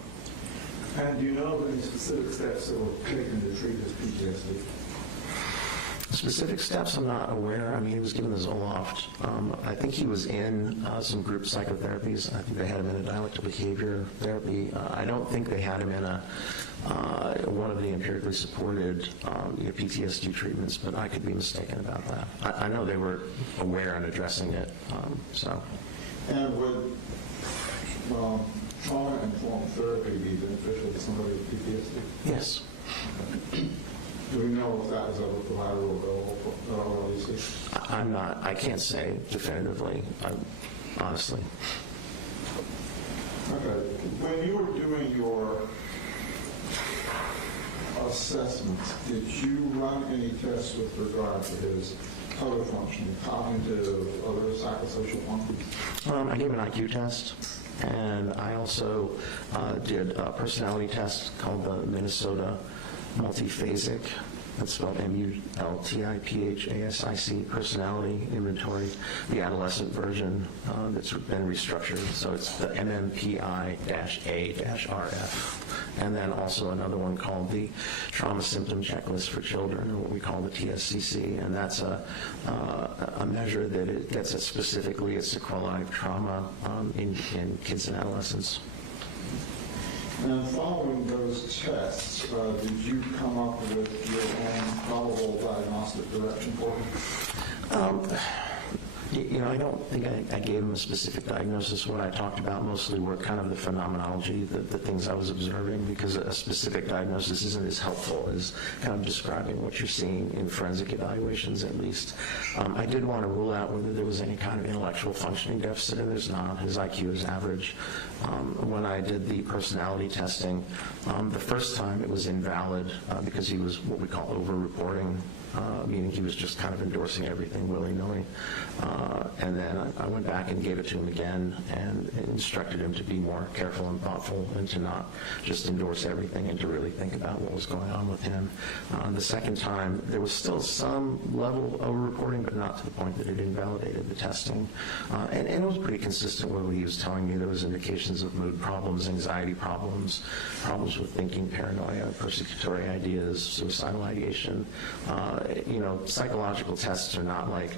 And do you know of any specific steps that were taken to treat his PTSD? Specific steps, I'm not aware. I mean, he was given the Zoloft. I think he was in some group psychotherapies. I think they had him in a dialectical behavior therapy. I don't think they had him in one of the empirically supported PTSD treatments, but I could be mistaken about that. I know they were aware and addressing it. And would trauma-informed therapy be beneficial to somebody with PTSD? Yes. Do we know if that was ever provided or available for LLC? I can't say definitively, honestly. Okay. When you were doing your assessments, did you run any tests with regard to his other functioning, cognitive, other psychosocial functions? I gave an IQ test, and I also did a personality test called the Minnesota Multiphasic That's spelled MULTIPHASIC, personality inventory, the adolescent version that's been restructured. So it's the MMPI-A-RF. And then also another one called the Trauma Symptom Checklist for Children, or what we call the TSCC. And that's a measure that it gets at specifically at sequelae of trauma in kids and adolescents. And following those tests, did you come up with your own probable diagnostic direction for him? I don't think I gave him a specific diagnosis. What I talked about mostly were kind of the phenomenology, the things I was observing, because a specific diagnosis isn't as helpful as kind of describing what you're seeing in forensic evaluations, at least. I did want to rule out whether there was any kind of intellectual functioning deficit, and there's not. His IQ is average. When I did the personality testing, the first time it was invalid because he was what we call over-reporting, meaning he was just kind of endorsing everything willy-nilly. And then I went back and gave it to him again and instructed him to be more careful and thoughtful and to not just endorse everything and to really think about what was going on with him. The second time, there was still some level of over-reporting, but not to the point that it invalidated the testing. And it was pretty consistent with what he was telling me. There was indications of mood problems, anxiety problems, problems with thinking, paranoia, persecutory ideas, suicidal ideation. Psychological tests are not like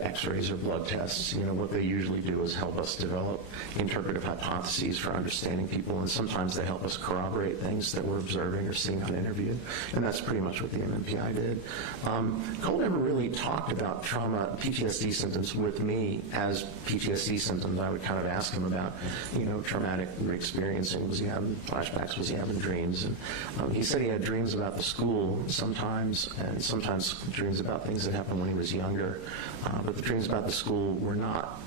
x-rays or blood tests. What they usually do is help us develop interpretive hypotheses for understanding people, and sometimes they help us corroborate things that we're observing or seeing on interview, and that's pretty much what the MMPI did. Colt never really talked about trauma, PTSD symptoms with me as PTSD symptoms. I would kind of ask him about, traumatic experiencing. Was he having flashbacks? Was he having dreams? And he said he had dreams about the school sometimes, and sometimes dreams about things that happened when he was younger. But the dreams about the school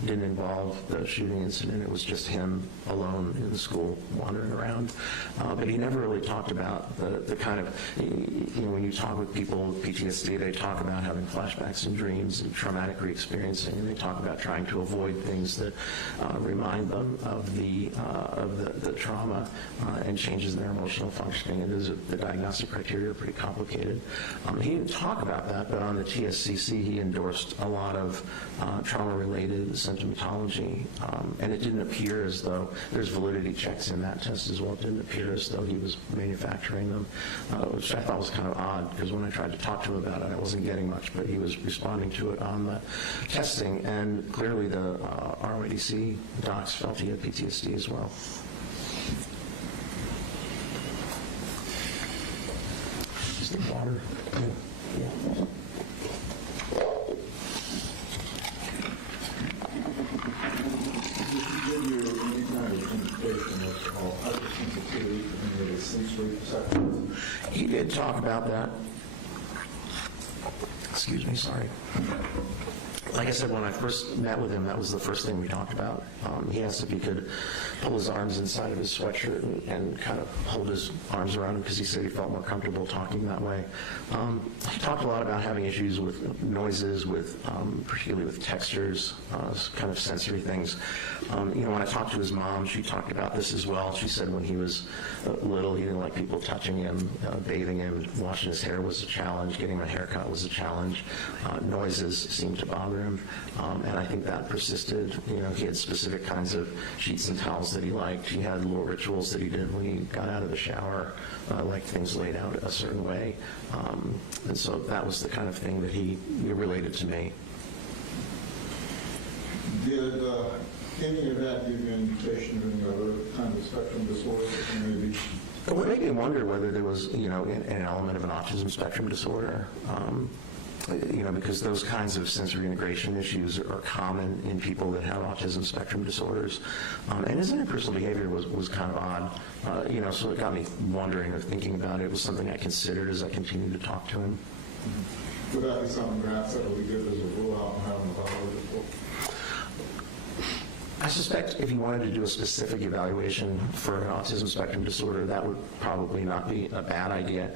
didn't involve the shooting incident. It was just him alone in the school wandering around. But he never really talked about the kind of, when you talk with people with PTSD, they talk about having flashbacks and dreams and traumatic re-experiencing, and they talk about trying to avoid things that remind them of the trauma and changes in their emotional functioning. And the diagnostic criteria are pretty complicated. He didn't talk about that, but on the TSCC, he endorsed a lot of trauma-related symptomatology, and it didn't appear as though there's validity checks in that test as well. It didn't appear as though he was manufacturing them, which I thought was kind of odd, because when I tried to talk to him about it, I wasn't getting much, but he was responding to it on the testing, and clearly the ROADC docs felt he had PTSD as well. Just the water. Yeah. He did talk about that. Excuse me, sorry. Like I said, when I first met with him, that was the first thing we talked about. He asked if he could pull his arms inside of his sweatshirt and kind of hold his arms around him, because he said he felt more comfortable talking that way. He talked a lot about having issues with noises, particularly with textures, kind of sensory things. When I talked to his mom, she talked about this as well. She said when he was little, he didn't like people touching him, bathing him, washing his hair was a challenge, getting a haircut was a challenge. Noises seemed to bother him, and I think that persisted. He had specific kinds of sheets and towels that he liked. He had little rituals that he did when he got out of the shower, like things laid out a certain way, and so that was the kind of thing that he related to me. Did any of that give you an indication of any other kind of spectrum disorder that maybe? Well, it made me wonder whether there was, an element of an autism spectrum disorder. Because those kinds of sensory integration issues are common in people that have autism spectrum disorders. And his interpersonal behavior was kind of odd, so it got me wondering or thinking about it. It was something I considered as I continued to talk to him. Would that be something perhaps that would be good as a rule out and having a biological? I suspect if you wanted to do a specific evaluation for an autism spectrum disorder, that would probably not be a bad idea.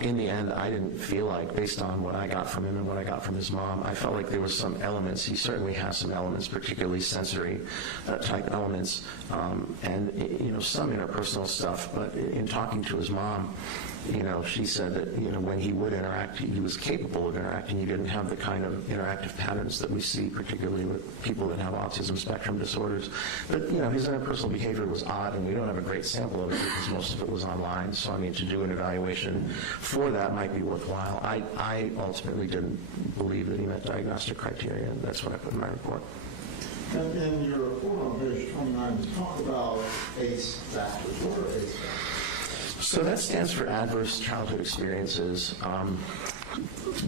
In the end, I didn't feel like, based on what I got from him and what I got from his mom, I felt like there were some elements. He certainly has some elements, particularly sensory type elements, and some interpersonal stuff. But in talking to his mom, she said that, when he would interact, he was capable of interacting. He didn't have the kind of interactive patterns that we see, particularly with people that have autism spectrum disorders. But, his interpersonal behavior was odd, and we don't have a great sample of it because most of it was online. So, to do an evaluation for that might be worthwhile. I ultimately didn't believe that he met diagnostic criteria, and that's what I put in my report. And in your report on page 29, you talk about ACE factors. What are ACE factors? So that stands for Adverse Childhood Experiences.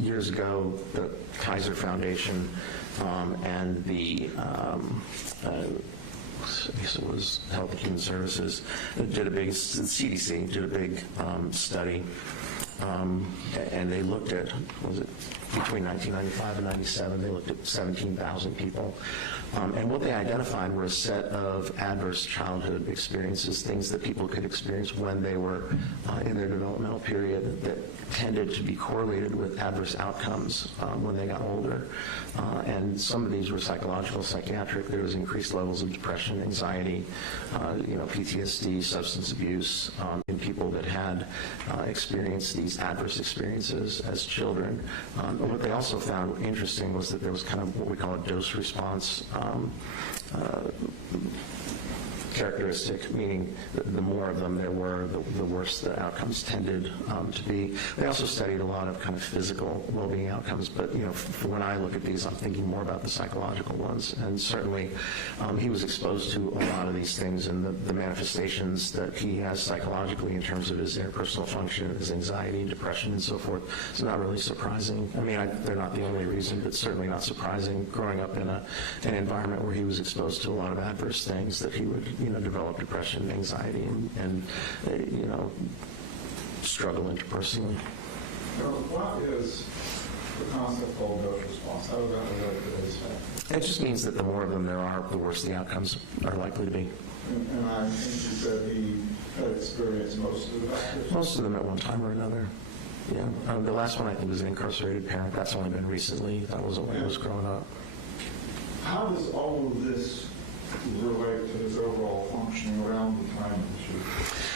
Years ago, the Kaiser Foundation and the I guess it was Health and Human Services, did a big, CDC did a big study, and they looked at, was it between 1995 and 97, they looked at 17,000 people. And what they identified were a set of adverse childhood experiences, things that people could experience when they were in their developmental period that tended to be correlated with adverse outcomes when they got older. And some of these were psychological, psychiatric. There was increased levels of depression, anxiety, PTSD, substance abuse in people that had experienced these adverse experiences as children. What they also found interesting was that there was kind of what we call a dose response characteristic, meaning the more of them there were, the worse the outcomes tended to be. They also studied a lot of kind of physical well-being outcomes, but when I look at these, I'm thinking more about the psychological ones. And certainly, he was exposed to a lot of these things, and the manifestations that he has psychologically in terms of his interpersonal function, his anxiety, depression, and so forth, is not really surprising. I mean, they're not the only reason, but certainly not surprising. Growing up in an environment where he was exposed to a lot of adverse things, that he would develop depression, anxiety, and struggle interpersonally. What is the concept called dose response? How does that relate to ACE factors? It just means that the more of them there are, the worse the outcomes are likely to be. And I think you said he had experienced most of the factors? Most of them at one time or another. Yeah. The last one I think was an incarcerated parent. That's only been recently. That wasn't when he was growing up. How does all of this relate to his overall functioning around the time of the shooting?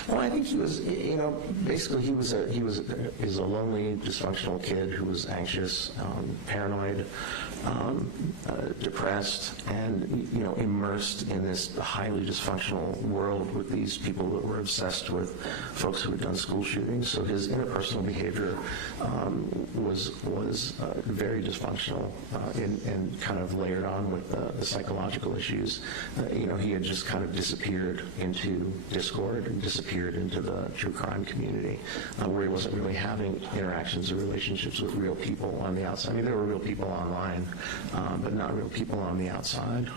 Well, I think he was, basically he was a lonely, dysfunctional kid who was anxious, paranoid, depressed, and immersed in this highly dysfunctional world with these people that were obsessed with folks who had done school shootings. So his interpersonal behavior was very dysfunctional and kind of layered on with the psychological issues. He had just kind of disappeared into Discord and disappeared into the true crime community, where he wasn't really having interactions or relationships with real people on the outside. I mean, there were real people online, but not real people on the outside.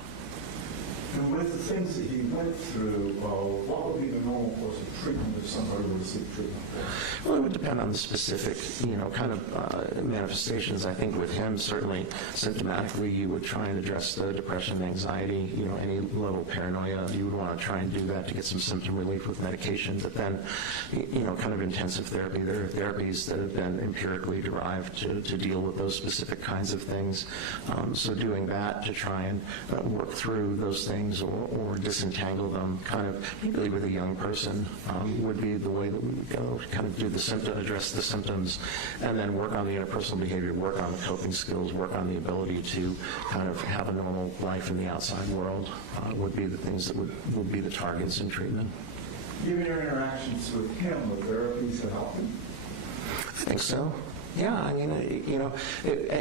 And with the things that he went through, what would be the normal course of treatment if somebody were to seek treatment for? Well, it would depend on the specific, kind of manifestations. I think with him, certainly symptomatically, you would try and address the depression, anxiety, any level of paranoia. You would want to try and do that to get some symptom relief with medication. But then, kind of intensive therapy. There are therapies that have been empirically derived to deal with those specific kinds of things. So doing that to try and work through those things or disentangle them, kind of, particularly with a young person, would be the way that we would go. Kind of address the symptoms, and then work on the interpersonal behavior, work on the coping skills, work on the ability to kind of have a normal life in the outside world, would be the things that would be the targets in treatment. Given your interactions with him, would therapies have helped him? I think so. Yeah, I mean,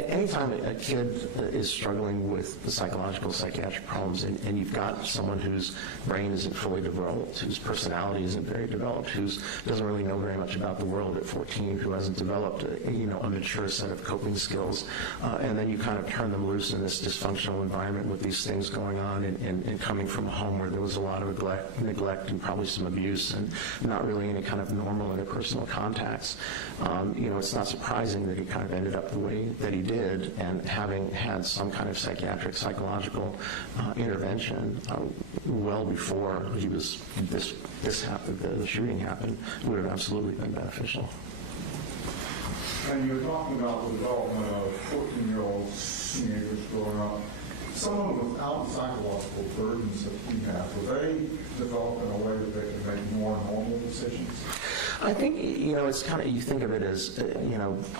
anytime a kid is struggling with the psychological, psychiatric problems, and you've got someone whose brain isn't fully developed, whose personality isn't very developed, who doesn't really know very much about the world at 14, who hasn't developed a mature set of coping skills, and then you kind of turn them loose in this dysfunctional environment with these things going on, and coming from a home where there was a lot of neglect and probably some abuse, and not really any kind of normal interpersonal contacts. It's not surprising that he kind of ended up the way that he did, and having had some kind of psychiatric, psychological intervention well before this happened, the shooting happened, would have absolutely been beneficial. And you're talking about the development of 14-year-old teenagers growing up. Someone without the psychological burdens that we have, will they develop in a way that they can make more normal decisions? I think, it's kind of, you think of it as,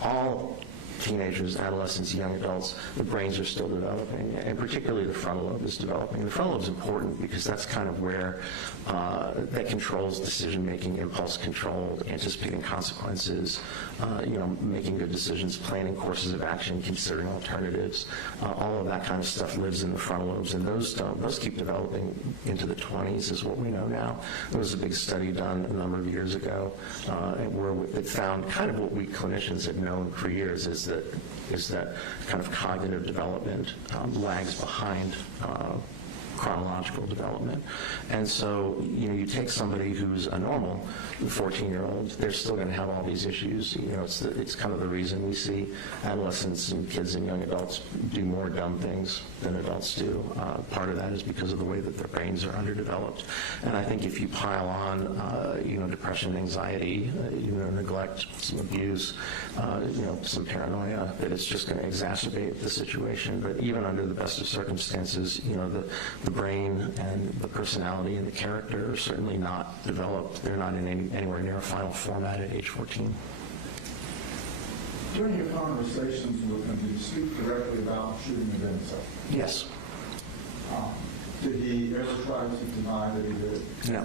all teenagers, adolescents, young adults, the brains are still developing, and particularly the frontal lobe is developing. The frontal lobe is important because that's kind of where that controls decision-making, impulse control, anticipating consequences, making good decisions, planning courses of action, considering alternatives. All of that kind of stuff lives in the frontal lobes, and those keep developing into the 20s is what we know now. There was a big study done a number of years ago where it found kind of what we clinicians had known for years is that kind of cognitive development lags behind chronological development. And so, you take somebody who's a normal 14-year-old, they're still going to have all these issues. It's kind of the reason we see adolescents and kids and young adults do more dumb things than adults do. Part of that is because of the way that their brains are underdeveloped. And I think if you pile on, depression, anxiety, neglect, some abuse, some paranoia, that it's just going to exacerbate the situation. But even under the best of circumstances, the brain and the personality and the character are certainly not developed. They're not in anywhere near a final format at age 14. During your conversations with him, did you speak directly about shooting the gun himself? Yes. Did he ever try to deny that he did? No.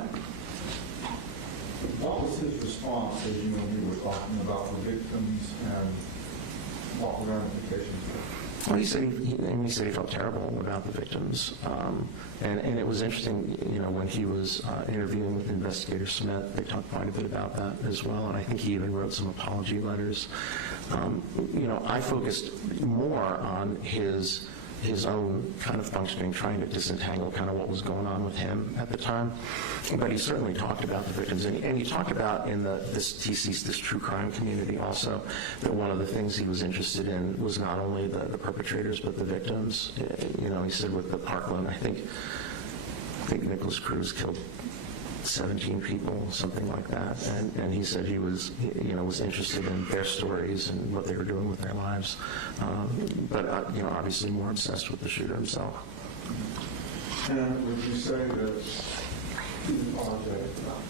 What was his response as you and me were talking about the victims and what were ramifications? Well, he said he felt terrible about the victims, and it was interesting. When he was interviewing with Investigator Smith, they talked quite a bit about that as well, and I think he even wrote some apology letters. I focused more on his own kind of functioning, trying to disentangle kind of what was going on with him at the time. But he certainly talked about the victims, and he talked about in this true crime community also, that one of the things he was interested in was not only the perpetrators but the victims. He said with the Parkland, I think Nicholas Cruz killed 17 people, something like that, and he said he was, was interested in their stories and what they were doing with their lives, but obviously more obsessed with the shooter himself. And would you say that he was apologetic about it?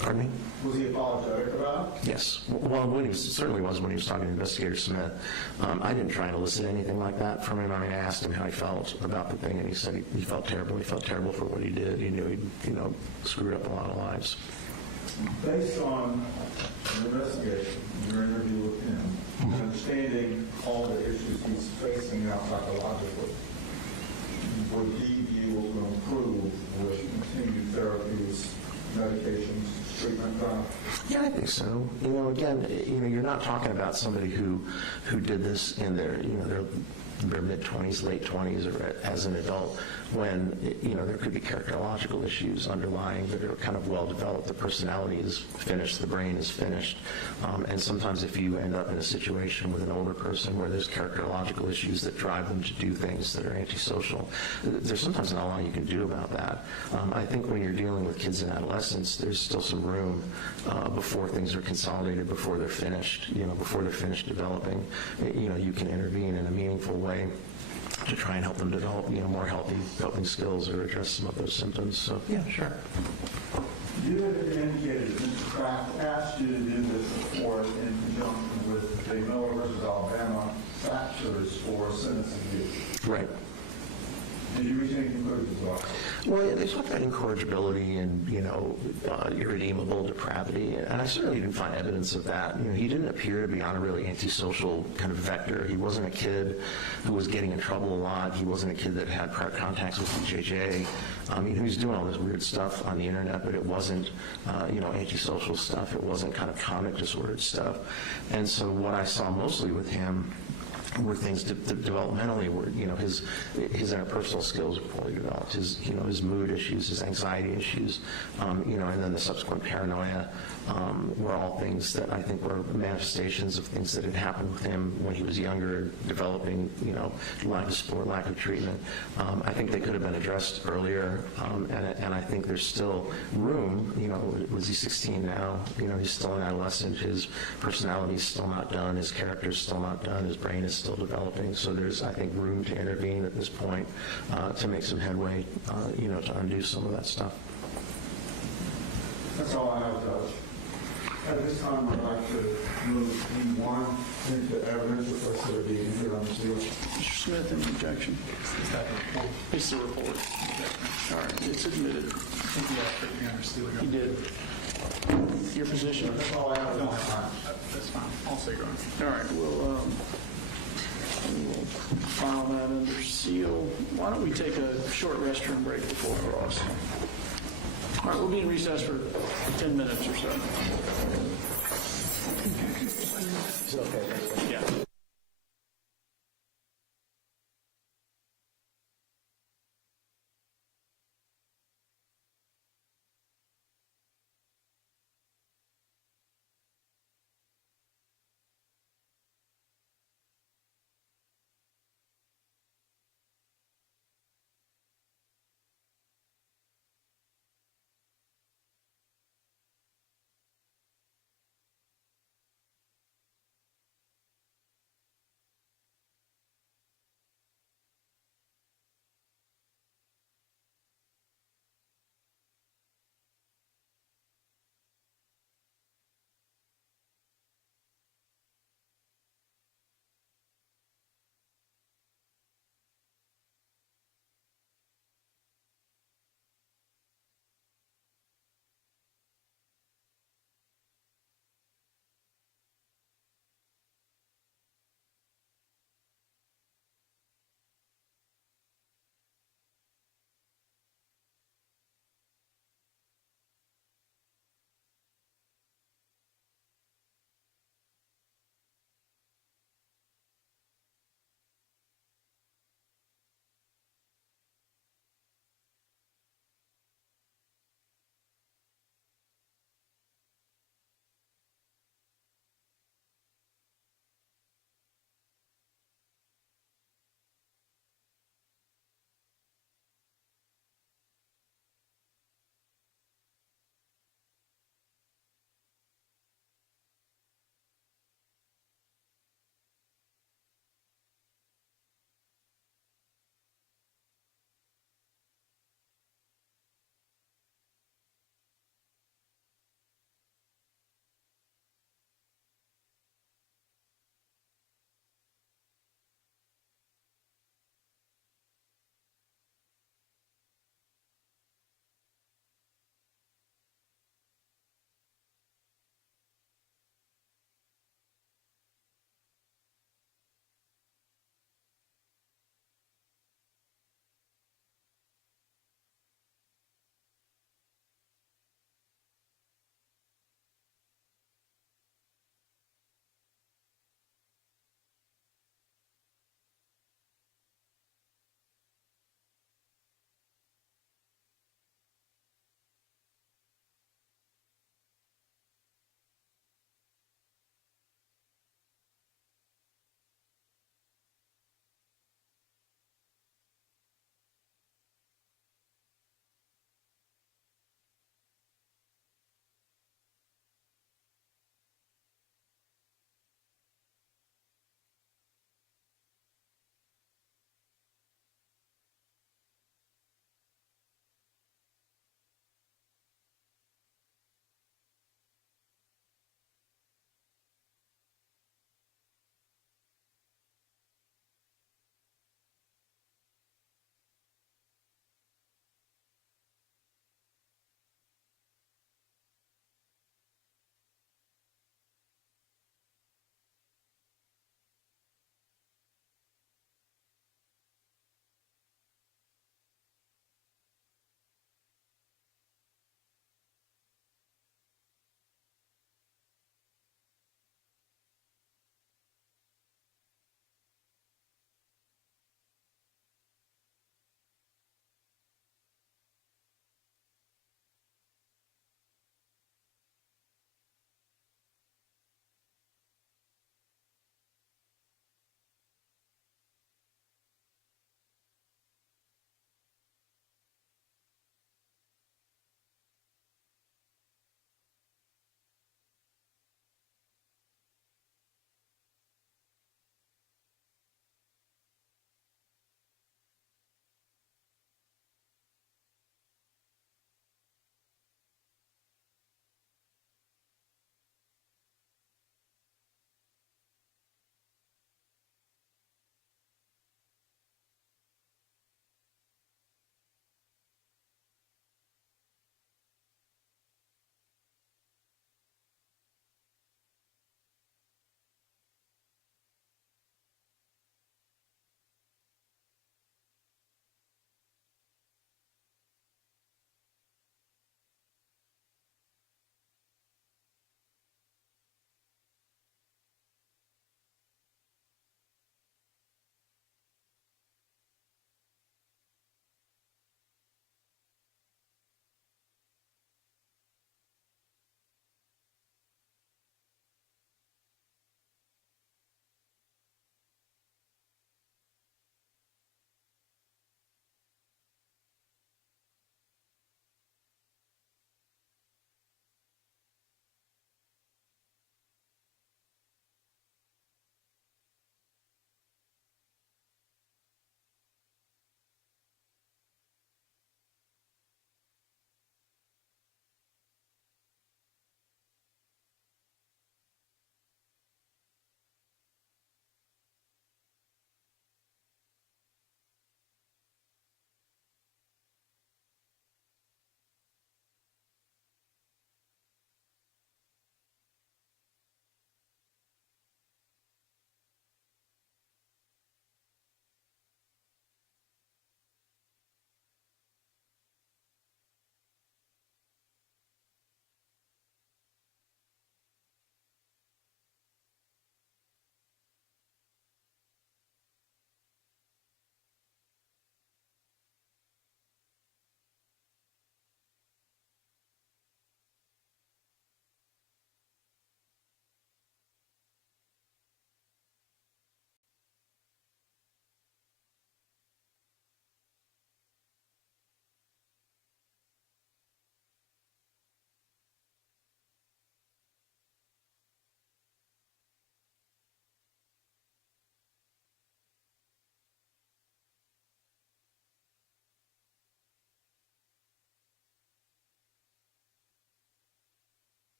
Pardon me? Was he apologetic about it? Yes. Well, certainly was when he was talking to Investigator Smith. I didn't try and elicit anything like that from him. I asked him how he felt about the thing, and he said he felt terrible. He felt terrible for what he did. He knew he screwed up a lot of lives. Based on your investigation, your interview with him, and understanding all the issues he's facing now psychologically, would he be able to improve with continued therapies, medications, treatment? Yeah, I think so. Again, you're not talking about somebody who did this in their mid-20s, late 20s, or as an adult, when there could be characterological issues underlying that are kind of well developed. The personality is finished, the brain is finished, and sometimes if you end up in a situation with an older person where there's characterological issues that drive them to do things that are antisocial, there's sometimes not a lot you can do about that. I think when you're dealing with kids and adolescents, there's still some room before things are consolidated, before they're finished, before they're finished developing. You can intervene in a meaningful way to try and help them develop, more healthy coping skills or address some of those symptoms. So, yeah, sure. You had indicated that Mr. Kraft asked you to do this report in conjunction with the Miller versus Alabama factors for sentencing you. Right. Did you reach any conclusions about that? Well, they talk about incorrigibility and, irredeemable depravity, and I certainly didn't find evidence of that. He didn't appear to be on a really antisocial kind of vector. He wasn't a kid who was getting in trouble a lot. He wasn't a kid that had prior contacts with the JJ. He was doing all this weird stuff on the internet, but it wasn't, antisocial stuff. It wasn't kind of comic disordered stuff. And so what I saw mostly with him were things developmentally where, his interpersonal skills were poorly developed, his mood issues, his anxiety issues, and then the subsequent paranoia were all things that I think were manifestations of things that had happened with him when he was younger, developing, lack of support, lack of treatment. I think they could have been addressed earlier, and I think there's still room. Was he 16 now? He's still an adolescent. His personality is still not done. His character is still not done. His brain is still developing. So there's, I think, room to intervene at this point to make some headway, to undo some of that stuff. That's all I have, Judge. At this time, I'd like to move E1 into evidence, request that it be entered on the seal. Mr. Smith, any objection? Is that the report? It's the report. All right, it's admitted. I think you asked for it to be under seal. You did. Your position? That's all I have. No, that's fine. That's fine. I'll say go on. All right, we'll file that under seal. Why don't we take a short restroom break before Ross? All right, we'll be in recess for 10 minutes or so. Yeah.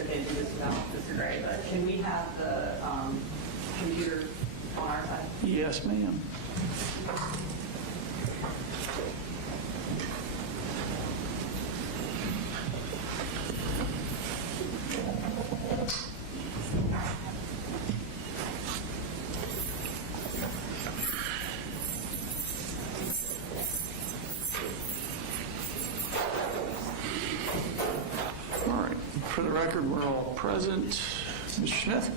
okay to do this without Mr. Gray, but can we have the computer on our side? Yes, ma'am. All right, for the record, we're all present. Mr. Smith?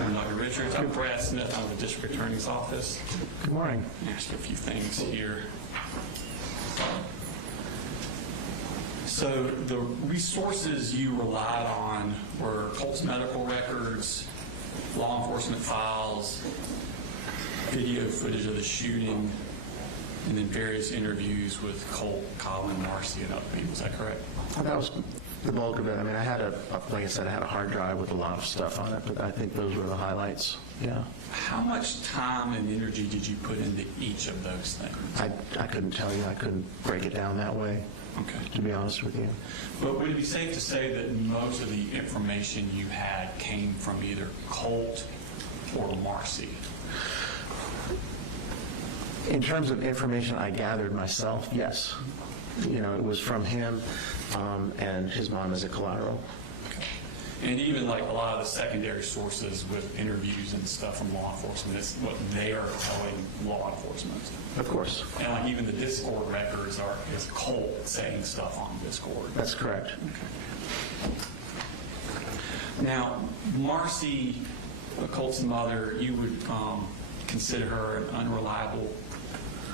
I'm Dr. Richards. I'm Brad Smith. I'm the District Attorney's Office. Good morning. Ask a few things here. So the resources you relied on were Colt's medical records, law enforcement files, video footage of the shooting, and then various interviews with Colt, Colin, Marcy, and other people. Is that correct? That was the bulk of it. I mean, I had like I said, I had a hard drive with a lot of stuff on it, but I think those were the highlights. Yeah. How much time and energy did you put into each of those things? I couldn't tell you. I couldn't break it down that way, Okay. to be honest with you. But would it be safe to say that most of the information you had came from either Colt or Marcy? In terms of information I gathered myself, yes. You know, it was from him and his mom as a collateral. And even like a lot of the secondary sources with interviews and stuff from law enforcement, it's what they are telling law enforcement. Of course. And like even the Discord records is Colt saying stuff on Discord. That's correct. Now, Marcy, Colt's mother, you would consider her an unreliable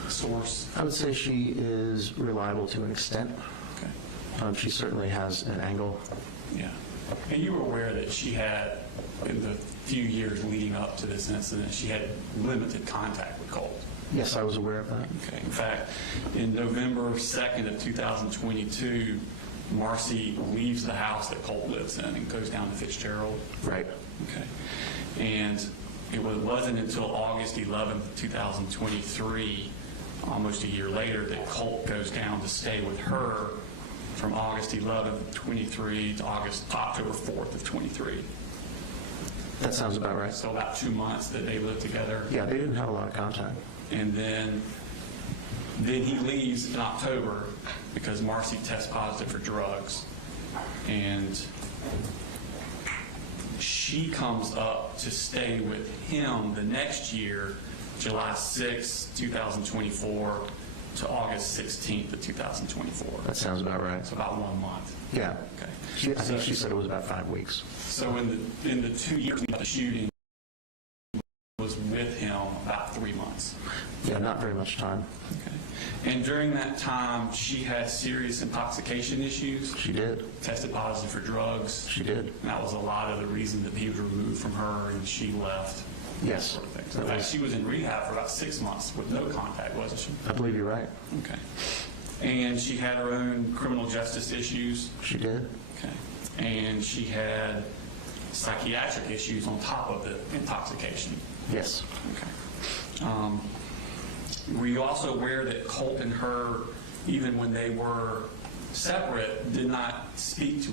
source? I would say she is reliable to an extent. Okay. She certainly has an angle. Yeah. And you were aware that she had, in the few years leading up to this incident, she had limited contact with Colt. Yes, I was aware of that. Okay. In fact, in November 2nd of 2022, Marcy leaves the house that Colt lives in and goes down to Fitzgerald. Right. Okay. And it wasn't until August 11th, 2023, almost a year later, that Colt goes down to stay with her from August 11th, 23 to October 4th of 23. That sounds about right. So about 2 months that they lived together. Yeah, they didn't have a lot of contact. And then he leaves in October because Marcy tests positive for drugs. And she comes up to stay with him the next year, July 6, 2024 to August 16th of 2024. That sounds about right. It's about 1 month. Yeah. Okay. I think she said it was about 5 weeks. So in the 2 years of the shooting, was with him about 3 months. Yeah, not very much time. Okay. And during that time, she had serious intoxication issues. She did. Tested positive for drugs. She did. And that was a lot of the reason that he was removed from her and she left. Yes. Sort of thing. In fact, she was in rehab for about 6 months with no contact, wasn't she? I believe you're right. Okay. And she had her own criminal justice issues. She did. Okay. And she had psychiatric issues on top of the intoxication. Yes. Okay. Were you also aware that Colt and her, even when they were separate, did not speak to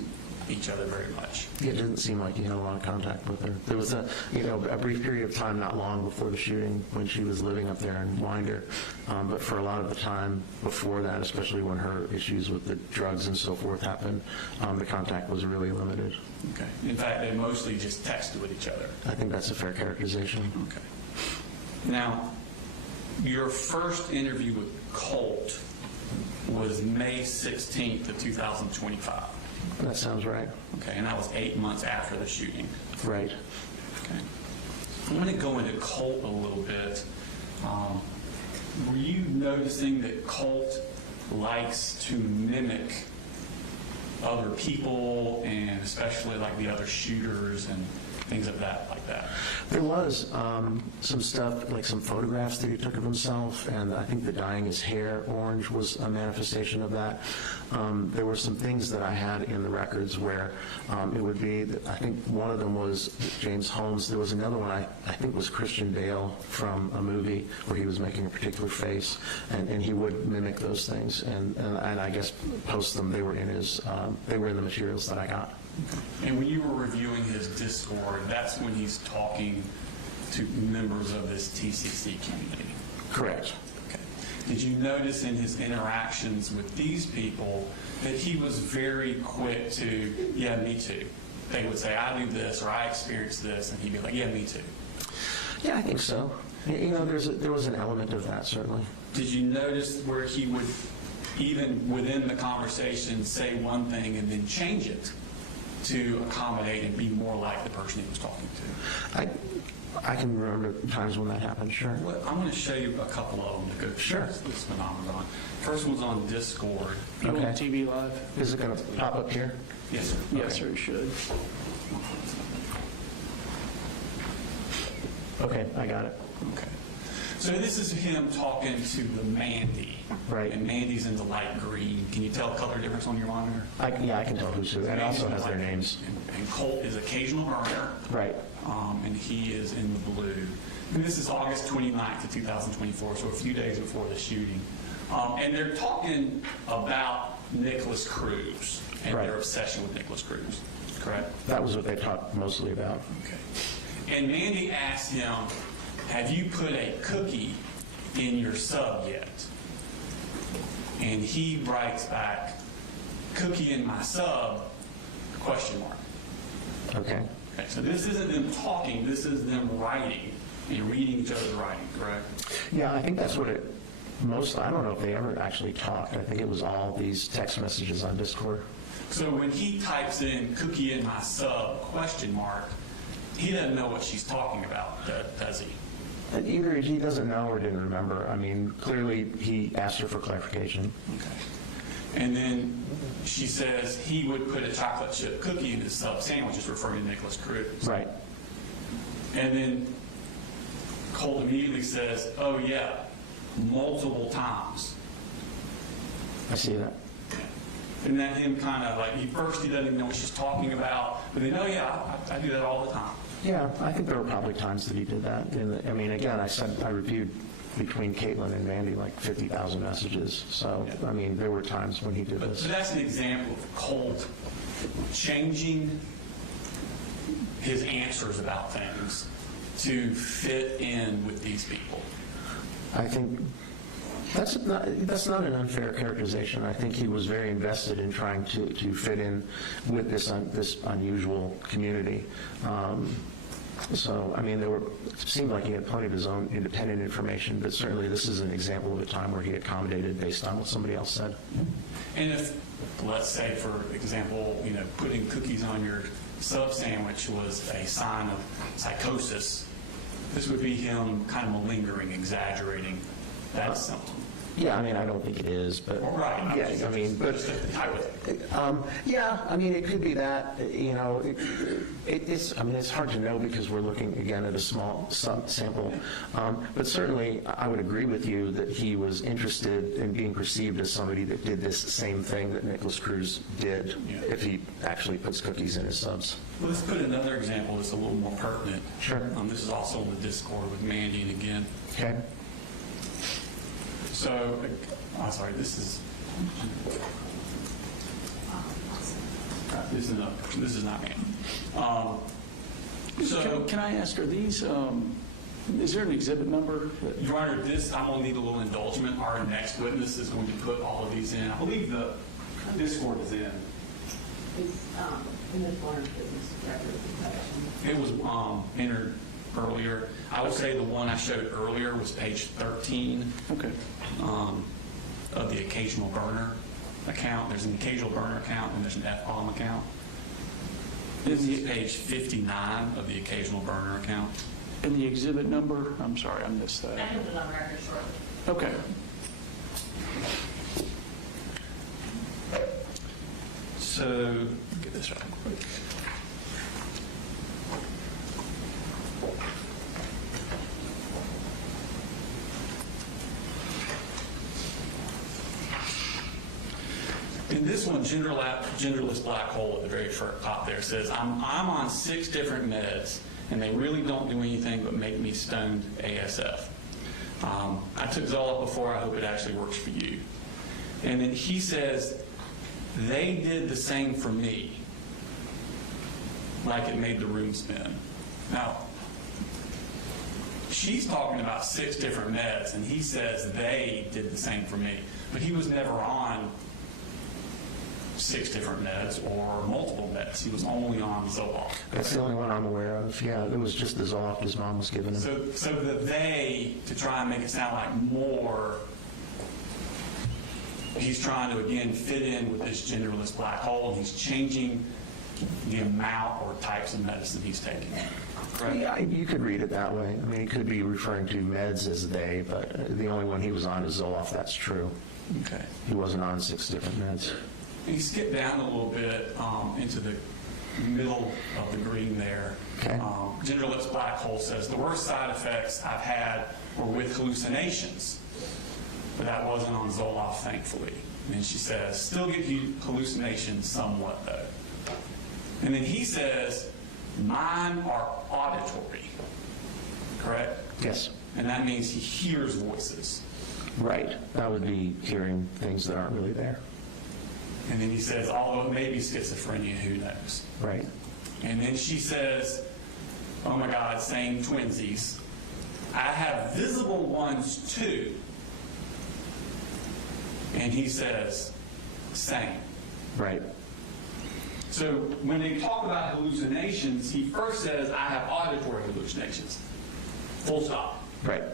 each other very much? It didn't seem like he had a lot of contact with her. There was a brief period of time not long before the shooting when she was living up there in Winder. But for a lot of the time before that, especially when her issues with the drugs and so forth happened, the contact was really limited. Okay. In fact, they mostly just texted with each other. I think that's a fair characterization. Okay. Now, your first interview with Colt was May 16th of 2025. That sounds right. Okay, and that was 8 months after the shooting. Right. Okay. I'm going to go into Colt a little bit. Were you noticing that Colt likes to mimic other people, and especially like the other shooters and things of that like that? There was some stuff, like some photographs that he took of himself, and I think the dyeing his hair orange was a manifestation of that. there were some things that I had in the records where it would be, I think one of them was James Holmes. There was another one I think was Christian Bale from a movie where he was making a particular face, and he would mimic those things, and I guess post them. They were in the materials that I got. And when you were reviewing his Discord, that's when he's talking to members of this TCC community. Correct. Okay. Did you notice in his interactions with these people that he was very quick to, yeah, me too? They would say, I do this, or I experienced this, and he'd be like, yeah, me too. Yeah, I think so. There was an element of that, certainly. Did you notice where he would, even within the conversation, say one thing and then change it to accommodate and be more like the person he was talking to? I can remember times when that happened, sure. Well, I'm going to show you a couple of them to go through this phenomenon. First one's on Discord. You on TV Live? Is it going to pop up here? Yes, sir. Yes, sir, it should. Okay, I got it. Okay. So this is him talking to the Mandy. Right. And Mandy's in the light green. Can you tell color difference on your monitor? I can tell who's who. It also has their names. And Colt is occasional burner. Right. And he is in the blue. And this is August 29th of 2024, so a few days before the shooting. And they're talking about Nicholas Cruz and Right. their obsession with Nicholas Cruz, correct? That was what they talked mostly about. Okay. And Mandy asked him, have you put a cookie in your sub yet? And he writes back, cookie in my sub, question mark. Okay. Okay, so this isn't them talking, this is them writing and reading each other's writing, correct? Yeah, I think that's what it I don't know if they ever actually talked. I think it was all these text messages on Discord. So when he types in cookie in my sub, question mark, he doesn't know what she's talking about, does he? Either he doesn't know or didn't remember. I mean, clearly he asked her for clarification. Okay. And then she says he would put a chocolate chip cookie in his sub sandwich, is referring to Nicholas Cruz. Right. And then Colt immediately says, oh yeah, multiple times. I see that. Isn't that him kind of like, first he doesn't even know what she's talking about, but then, oh yeah, I do that all the time. Yeah, I think there were probably times that he did that. I mean, again, I reviewed between Caitlin and Mandy like 50,000 messages. So, I mean, there were times when he did this. So that's an example of Colt changing his answers about things to fit in with these people. I think that's not an unfair characterization. I think he was very invested in trying to fit in with this unusual community. So, I mean, it seemed like he had plenty of his own independent information, but certainly this is an example of a time where he accommodated based on what somebody else said. And if, let's say, for example, putting cookies on your sub sandwich was a sign of psychosis, this would be him kind of malingering, exaggerating that symptom. Yeah, I mean, I don't think it is, but Right. yeah, I mean, but yeah, I mean, it could be that. It's hard to know because we're looking again at a small sample. But certainly, I would agree with you that he was interested in being perceived as somebody that did this same thing that Nicholas Cruz did. Yeah. If he actually puts cookies in his subs. Let's put another example that's a little more pertinent. Sure. This is also on the Discord with Mandy and again. Okay. So, I'm sorry, this is not Mandy. So, Can I ask, are these, is there an exhibit number? Your Honor, I'm going to need a little indulgence. Our next witness is going to put all of these in. I believe the Discord is in. It's in the Florence Business Record. It was entered earlier. I would say the one I showed earlier was page 13 Okay. of the occasional burner account. There's an occasional burner account and there's an F-bomb account. This is page 59 of the occasional burner account. And the exhibit number? I'm sorry, I missed that. That will be on record shortly. Okay. So, get this right quick. In this one, genderless black hole at the very top there says, I'm on 6 different meds, and they really don't do anything but make me stoned ASF. I took Zoloft before. I hope it actually works for you. And then he says, they did the same for me, like it made the room spin. Now, she's talking about 6 different meds, and he says they did the same for me. But he was never on 6 different meds or multiple meds. He was only on Zoloft. That's the only one I'm aware of. Yeah, it was just the Zoloft his mom was giving him. So the they, to try and make it sound like more, he's trying to, again, fit in with this genderless black hole, and he's changing the amount or types of medicine he's taking. Correct? Yeah, you could read it that way. I mean, he could be referring to meds as they, but the only one he was on is Zoloft. That's true. Okay. He wasn't on 6 different meds. And you skip down a little bit into the middle of the green there. Okay. Genderless black hole says, the worst side effects I've had were with hallucinations, but that wasn't on Zoloft, thankfully. And then she says, still get hallucinations somewhat, though. And then he says, mine are auditory, correct? Yes. And that means he hears voices. Right. That would be hearing things that aren't really there. And then he says, although it may be schizophrenia, who knows? Right. And then she says, oh my God, same twinsies. I have visible ones too. And he says, same. Right. So when they talk about hallucinations, he first says, I have auditory hallucinations. Full stop. Right.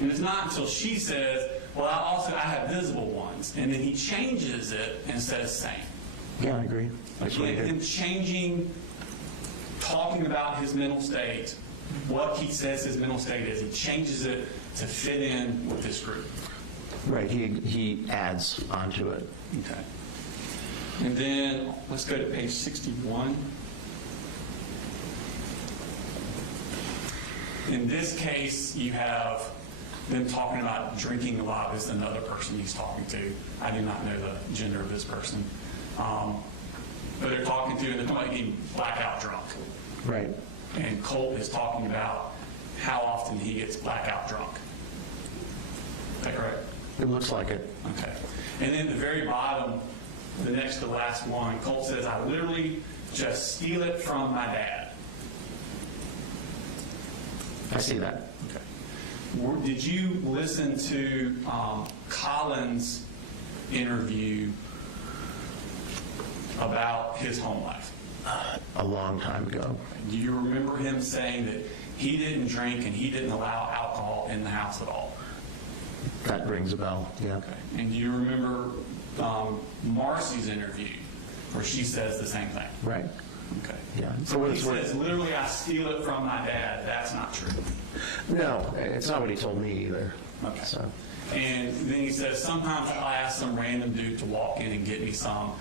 And it's not until she says, well, I have visible ones. And then he changes it and says same. Yeah, I agree. That's what he Again, did. him changing, talking about his mental state, what he says his mental state is, he changes it to fit in with this group. Right. He adds onto it. Okay. And then let's go to page 61. In this case, you have them talking about drinking a lot. This is another person he's talking to. I do not know the gender of this person. But they're talking to, and they're talking about getting blackout drunk. Right. And Colt is talking about how often he gets blackout drunk. Is that correct? It looks like it. Okay. And then at the very bottom, the next to the last one, Colt says, I literally just steal it from my dad. I see that. Okay. Did you listen to Colin's interview about his home life? A long time ago. Do you remember him saying that he didn't drink and he didn't allow alcohol in the house at all? That rings a bell. Yeah. Okay. And do you remember Marcy's interview where she says the same thing? Right. Okay. Yeah. So what he it's says, literally, I steal it from my dad. That's not true. No, it's not what he told me either. Okay. So. And then he says, sometimes I'll ask some random dude to walk in and get me some.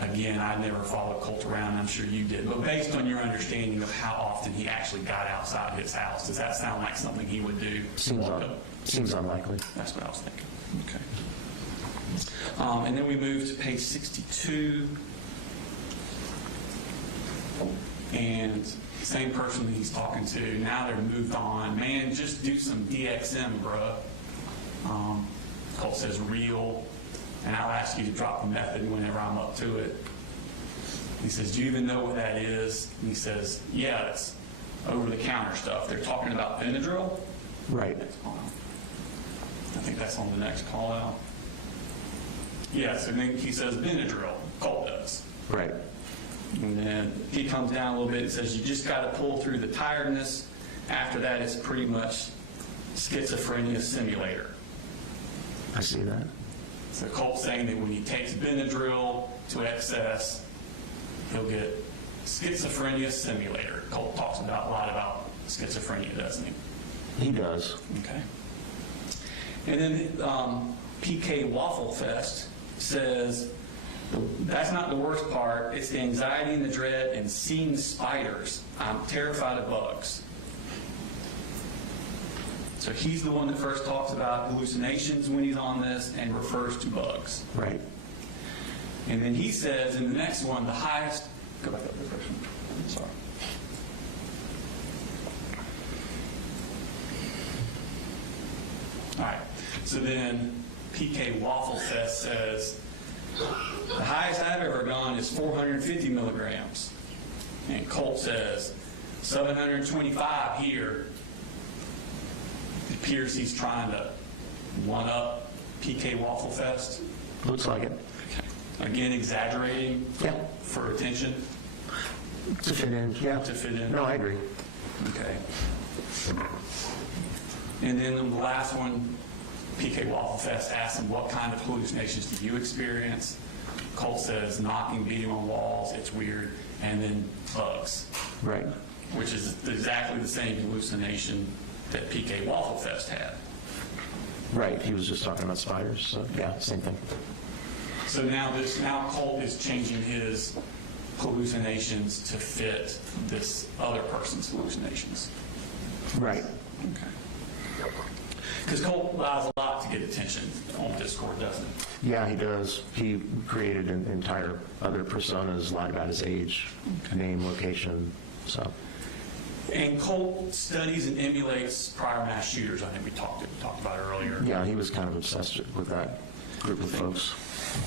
Again, I never followed Colt around. I'm sure you did. But based on your understanding of how often he actually got outside his house, does that sound like something he would do? Seems unlikely. That's what I was thinking. Okay. And then we move to page 62. And same person that he's talking to, now they're moved on. Man, just do some DXM, bruh. Colt says real, and I'll ask you to drop the method whenever I'm up to it. He says, do you even know what that is? And he says, yeah, it's over-the-counter stuff. They're talking about Benadryl? Right. I think that's on the next call out. Yes, and then he says Benadryl. Colt does. Right. And then he comes down a little bit and says, you just got to pull through the tiredness. After that, it's pretty much schizophrenia simulator. I see that. So Colt's saying that when he takes Benadryl to excess, he'll get schizophrenia simulator. Colt talks a lot about schizophrenia, doesn't he? He does. Okay. And then PK Waffle Fest says, that's not the worst part. It's the anxiety and the dread and seeing spiders. I'm terrified of bugs. So he's the one that first talks about hallucinations when he's on this and refers to bugs. Right. And then he says in the next one, the highest, go back up the first one. Sorry. All right. So then PK Waffle Fest says, the highest I've ever gone is 450 milligrams. And Colt says, 725 here. It appears he's trying to one-up PK Waffle Fest. Looks like it. Okay. Again, exaggerating Yeah. for attention. To fit in, yeah. To fit in. No, I agree. Okay. And then the last one, PK Waffle Fest asks him, what kind of hallucinations do you experience? Colt says, knocking, beating on walls, it's weird, and then bugs, Right. which is exactly the same hallucination that PK Waffle Fest had. Right, he was just talking about spiders, so yeah, same thing. So now Colt is changing his hallucinations to fit this other person's hallucinations. Right. Okay. Because Colt lies a lot to get attention on Discord, doesn't he? Yeah, he does. He created an entire other personas, lied about his age, name, location, so. And Colt studies and emulates prior mass shooters. I think we talked about it earlier. Yeah, he was kind of obsessed with that group of folks.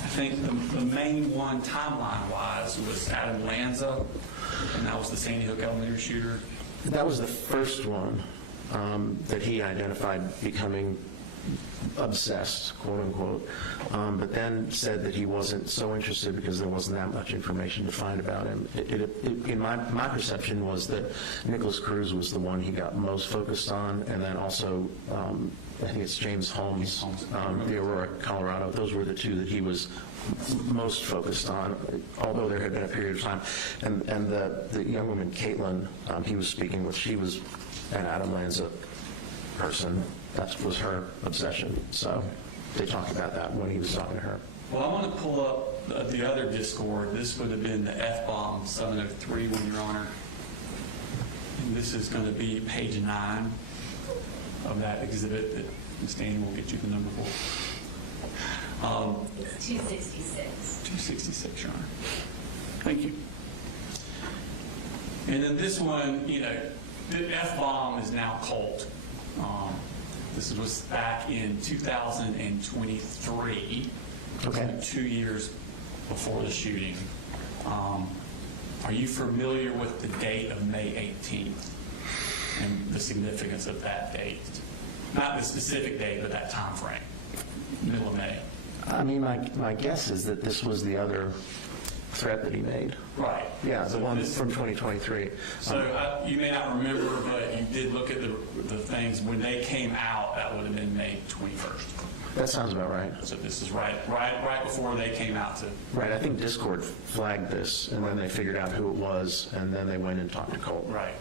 I think the main one timeline-wise was Adam Lanza, and that was the Sandy Hook Elementary shooter. That was the first one that he identified becoming obsessed, quote unquote, but then said that he wasn't so interested because there wasn't that much information to find about him. In my perception was that Nicholas Cruz was the one he got most focused on, and then also I think it's James Holmes, the Aurora, Colorado. Those were the two that he was most focused on, although there had been a period of time. And the young woman, Caitlin, he was speaking with, she was an Adam Lanza person. That was her obsession. So they talked about that when he was talking to her. Well, I want to pull up the other Discord. This would have been the F-bomb 703 one, Your Honor. And this is going to be page 9 of that exhibit that Ms. Danny will get you the number for. 266. 266, Your Honor. Thank you. And then this one, the F-bomb is now Colt. This was back in 2023, Okay. 2 years before the shooting. Are you familiar with the date of May 18th and the significance of that date? Not the specific date, but that time frame, middle of May. I mean, my guess is that this was the other threat that he made. Right. Yeah, the So one this- from 2023. So you may not remember, but you did look at the things. When they came out, that would have been May 21st. That sounds about right. So this is right before they came out to. Right, I think Discord flagged this, and then they figured out who it was, and then they went and talked to Colt. Right.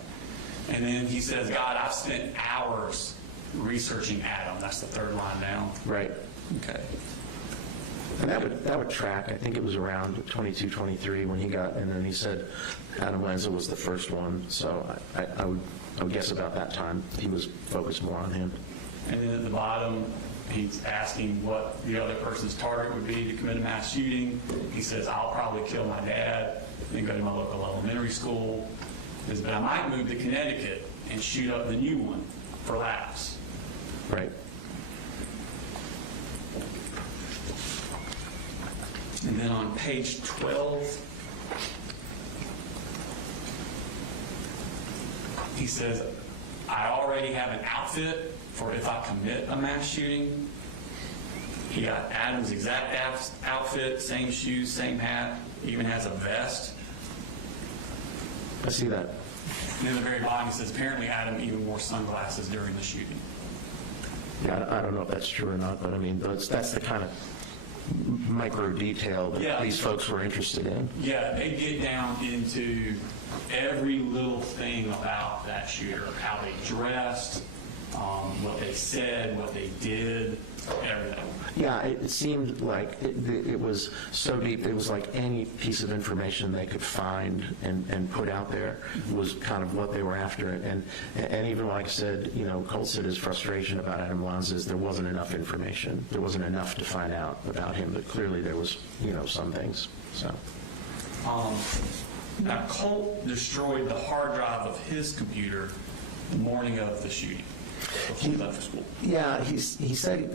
And then he says, God, I've spent hours researching Adam. That's the third line down. Right. Okay. And that would track. I think it was around 22, 23 when he got, and then he said Adam Lanza was the first one. So I would guess about that time he was focused more on him. And then at the bottom, he's asking what the other person's target would be to commit a mass shooting. He says, I'll probably kill my dad, then go to my local elementary school. He says, but I might move to Connecticut and shoot up the new one for laughs. Right. And then on page 12, he says, I already have an outfit for if I commit a mass shooting. He got Adam's exact outfit, same shoes, same hat, even has a vest. I see that. And in the very bottom, he says, apparently Adam even wore sunglasses during the shooting. Yeah, I don't know if that's true or not, but I mean, that's the kind of micro detail that Yeah. these folks were interested in. Yeah, they get down into every little thing about that shooter, how they dressed, what they said, what they did, everything. Yeah, it seemed like it was so deep, it was like any piece of information they could find and put out there was kind of what they were after. And even like I said, Colt said his frustration about Adam Lanza is there wasn't enough information. There wasn't enough to find out about him, but clearly there was, some things, so. Now, Colt destroyed the hard drive of his computer the morning of the shooting before he left for school. Yeah, he said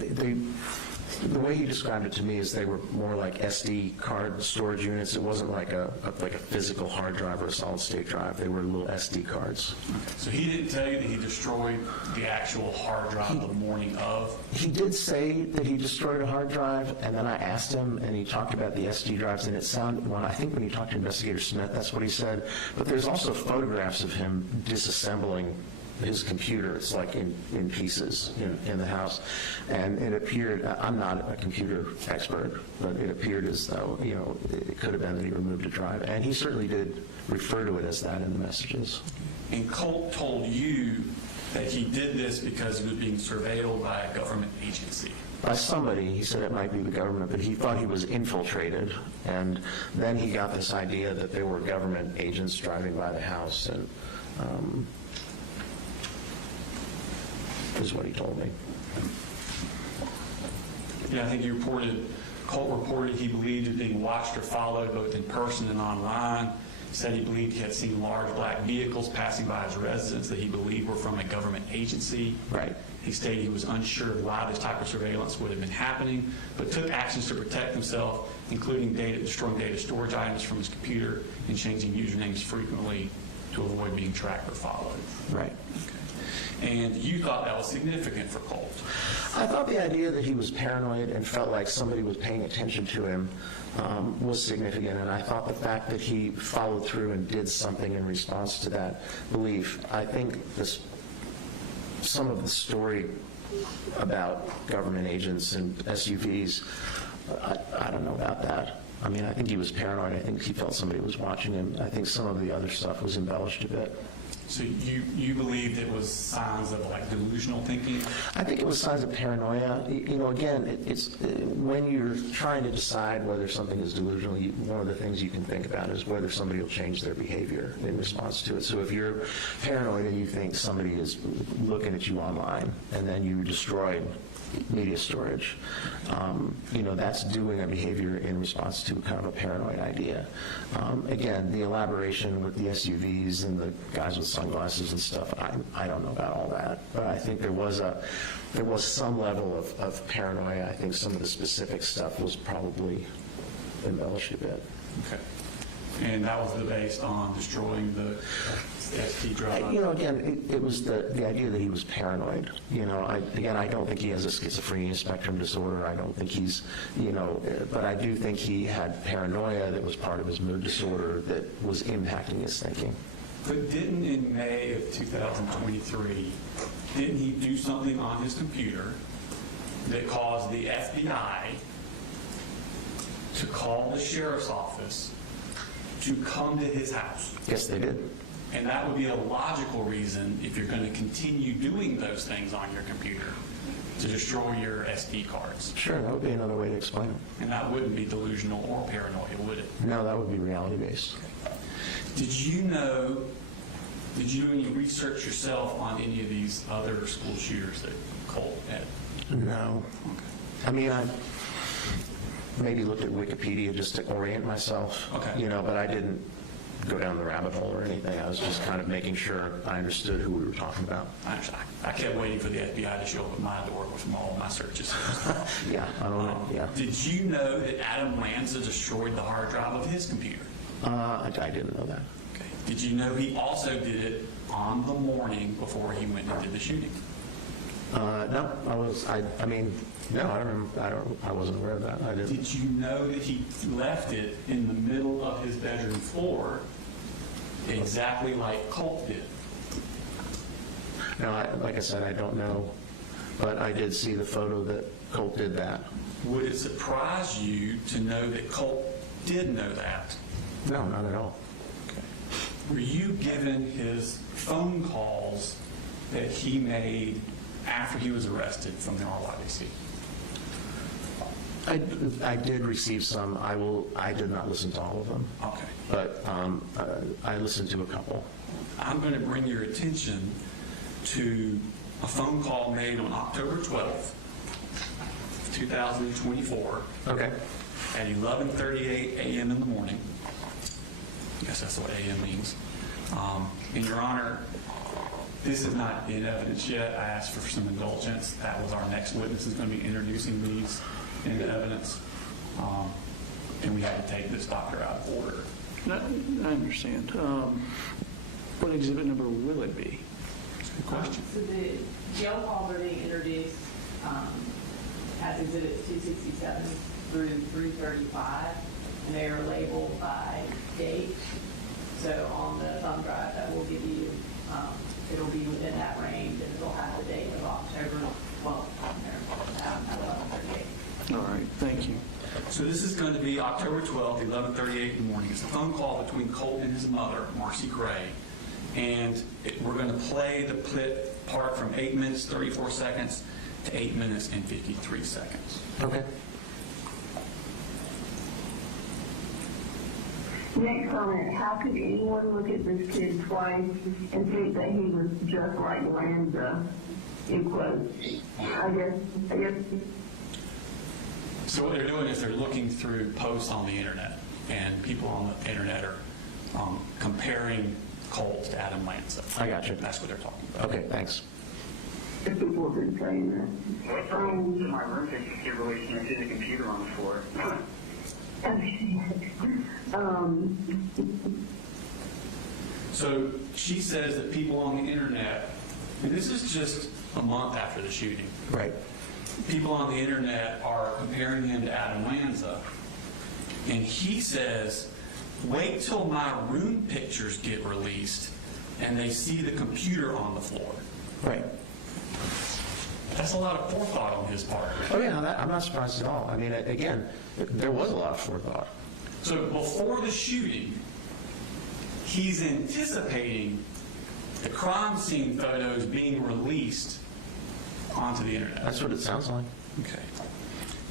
the way he described it to me is they were more like SD card storage units. It wasn't like a physical hard drive or a solid state drive. They were little SD cards. Okay. So he didn't tell you that he destroyed the actual hard drive the morning of? He did say that he destroyed a hard drive, and then I asked him, and he talked about the SD drives, and it sounded, I think when he talked to Investigator Smith, that's what he said. But there's also photographs of him disassembling his computer. It's like in pieces in the house. And it appeared, I'm not a computer expert, but it appeared as though, it could have been that he removed a drive. And he certainly did refer to it as that in the messages. And Colt told you that he did this because he was being surveilled by a government agency. By somebody. He said it might be the government, but he thought he was infiltrated. And then he got this idea that there were government agents driving by the house, and is what he told me. Yeah, I think Colt reported he believed he was being watched or followed both in person and online. He said he believed he had seen large black vehicles passing by his residence that he believed were from a government agency. Right. He stated he was unsure of why this type of surveillance would have been happening, but took actions to protect himself, including destroying data storage items from his computer and changing usernames frequently to avoid being tracked or followed. Right. Okay. And you thought that was significant for Colt. I thought the idea that he was paranoid and felt like somebody was paying attention to him was significant, and I thought the fact that he followed through and did something in response to that belief, I think some of the story about government agents and SUVs, I don't know about that. I mean, I think he was paranoid. I think he felt somebody was watching him. I think some of the other stuff was embellished a bit. So you believed it was signs of like delusional thinking? I think it was signs of paranoia. Again, it's when you're trying to decide whether something is delusional, one of the things you can think about is whether somebody will change their behavior in response to it. So if you're paranoid and you think somebody is looking at you online and then you destroy media storage, that's doing a behavior in response to kind of a paranoid idea. Again, the elaboration with the SUVs and the guys with sunglasses and stuff, I don't know about all that, but I think there was some level of paranoia. I think some of the specific stuff was probably embellished a bit. Okay. And that was based on destroying the SD drive? Again, it was the idea that he was paranoid. I don't think he has a schizophrenia spectrum disorder. I don't think he's, but I do think he had paranoia that was part of his mood disorder that was impacting his thinking. But didn't in May of 2023, didn't he do something on his computer that caused the FBI to call the sheriff's office to come to his house? Yes, they did. And that would be a logical reason, if you're going to continue doing those things on your computer, to destroy your SD cards. Sure, that would be another way to explain it. And that wouldn't be delusional or paranoia, would it? No, that would be reality-based. Did you do any research yourself on any of these other school shooters that Colt had? No. Okay. I mean, I maybe looked at Wikipedia just to orient myself, Okay. But I didn't go down the rabbit hole or anything. I was just kind of making sure I understood who we were talking about. I kept waiting for the FBI to show up at my door from all of my searches. Yeah, I don't know. Yeah. Did you know that Adam Lanza destroyed the hard drive of his computer? I didn't know that. Okay. Did you know he also did it on the morning before he went and did the shooting? No, I wasn't aware of that. I didn't. Did you know that he left it in the middle of his bedroom floor exactly like Colt did? No, like I said, I don't know, but I did see the photo that Colt did that. Would it surprise you to know that Colt did know that? No, not at all. Okay. Were you given his phone calls that he made after he was arrested from the RYDC? I did receive some. I did not listen to all of them, Okay. but I listened to a couple. I'm going to bring your attention to a phone call made on October 12th, 2024. Okay. At 11:38 a.m. in the morning. I guess that's what a.m. means. And Your Honor, this is not in evidence yet. I asked for some indulgence. That was our next witness is going to be introducing these into evidence. And we had to take this doctor out of order. I understand. What exhibit number will it be? That's a good question. So the jail calls are being introduced as exhibits 267 through 335, and they are labeled by date. So on the thumb drive that we'll give you, it'll be within that range, and it'll have the date of October 12th on there at 11:38. All right, thank you. So this is going to be October 12th, 11:38 in the morning. It's a phone call between Colt and his mother, Marcy Gray. And we're going to play the part from 8 minutes, 34 seconds to 8 minutes and 53 seconds. Okay. Next comment, how could anyone look at this kid twice and think that he was just like Lanza? In quotes. I guess. So what they're doing is they're looking through posts on the internet, and people on the internet are comparing Colt to Adam Lanza. I got you. That's what they're talking about. Okay, thanks. If people have been saying that. What's wrong in my room that you really can't see the computer on the floor? So she says that people on the internet, and this is just a month after the shooting, Right. people on the internet are comparing him to Adam Lanza. And he says, wait till my room pictures get released and they see the computer on the floor. Right. That's a lot of forethought on his part. Oh, yeah, I'm not surprised at all. I mean, again, there was a lot of forethought. So before the shooting, he's anticipating the crime scene photos being released onto the internet. That's what it sounds like. Okay.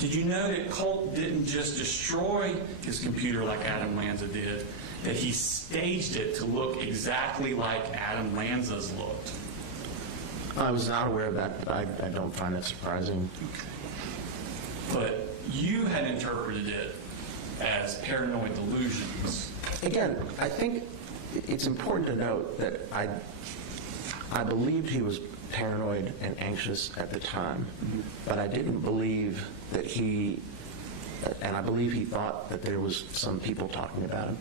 Did you know that Colt didn't just destroy his computer like Adam Lanza did, that he staged it to look exactly like Adam Lanza's looked? I was not aware of that, but I don't find that surprising. But you had interpreted it as paranoid delusions. Again, I think it's important to note that I believed he was paranoid and anxious at the time, but I didn't believe that and I believe he thought that there was some people talking about him.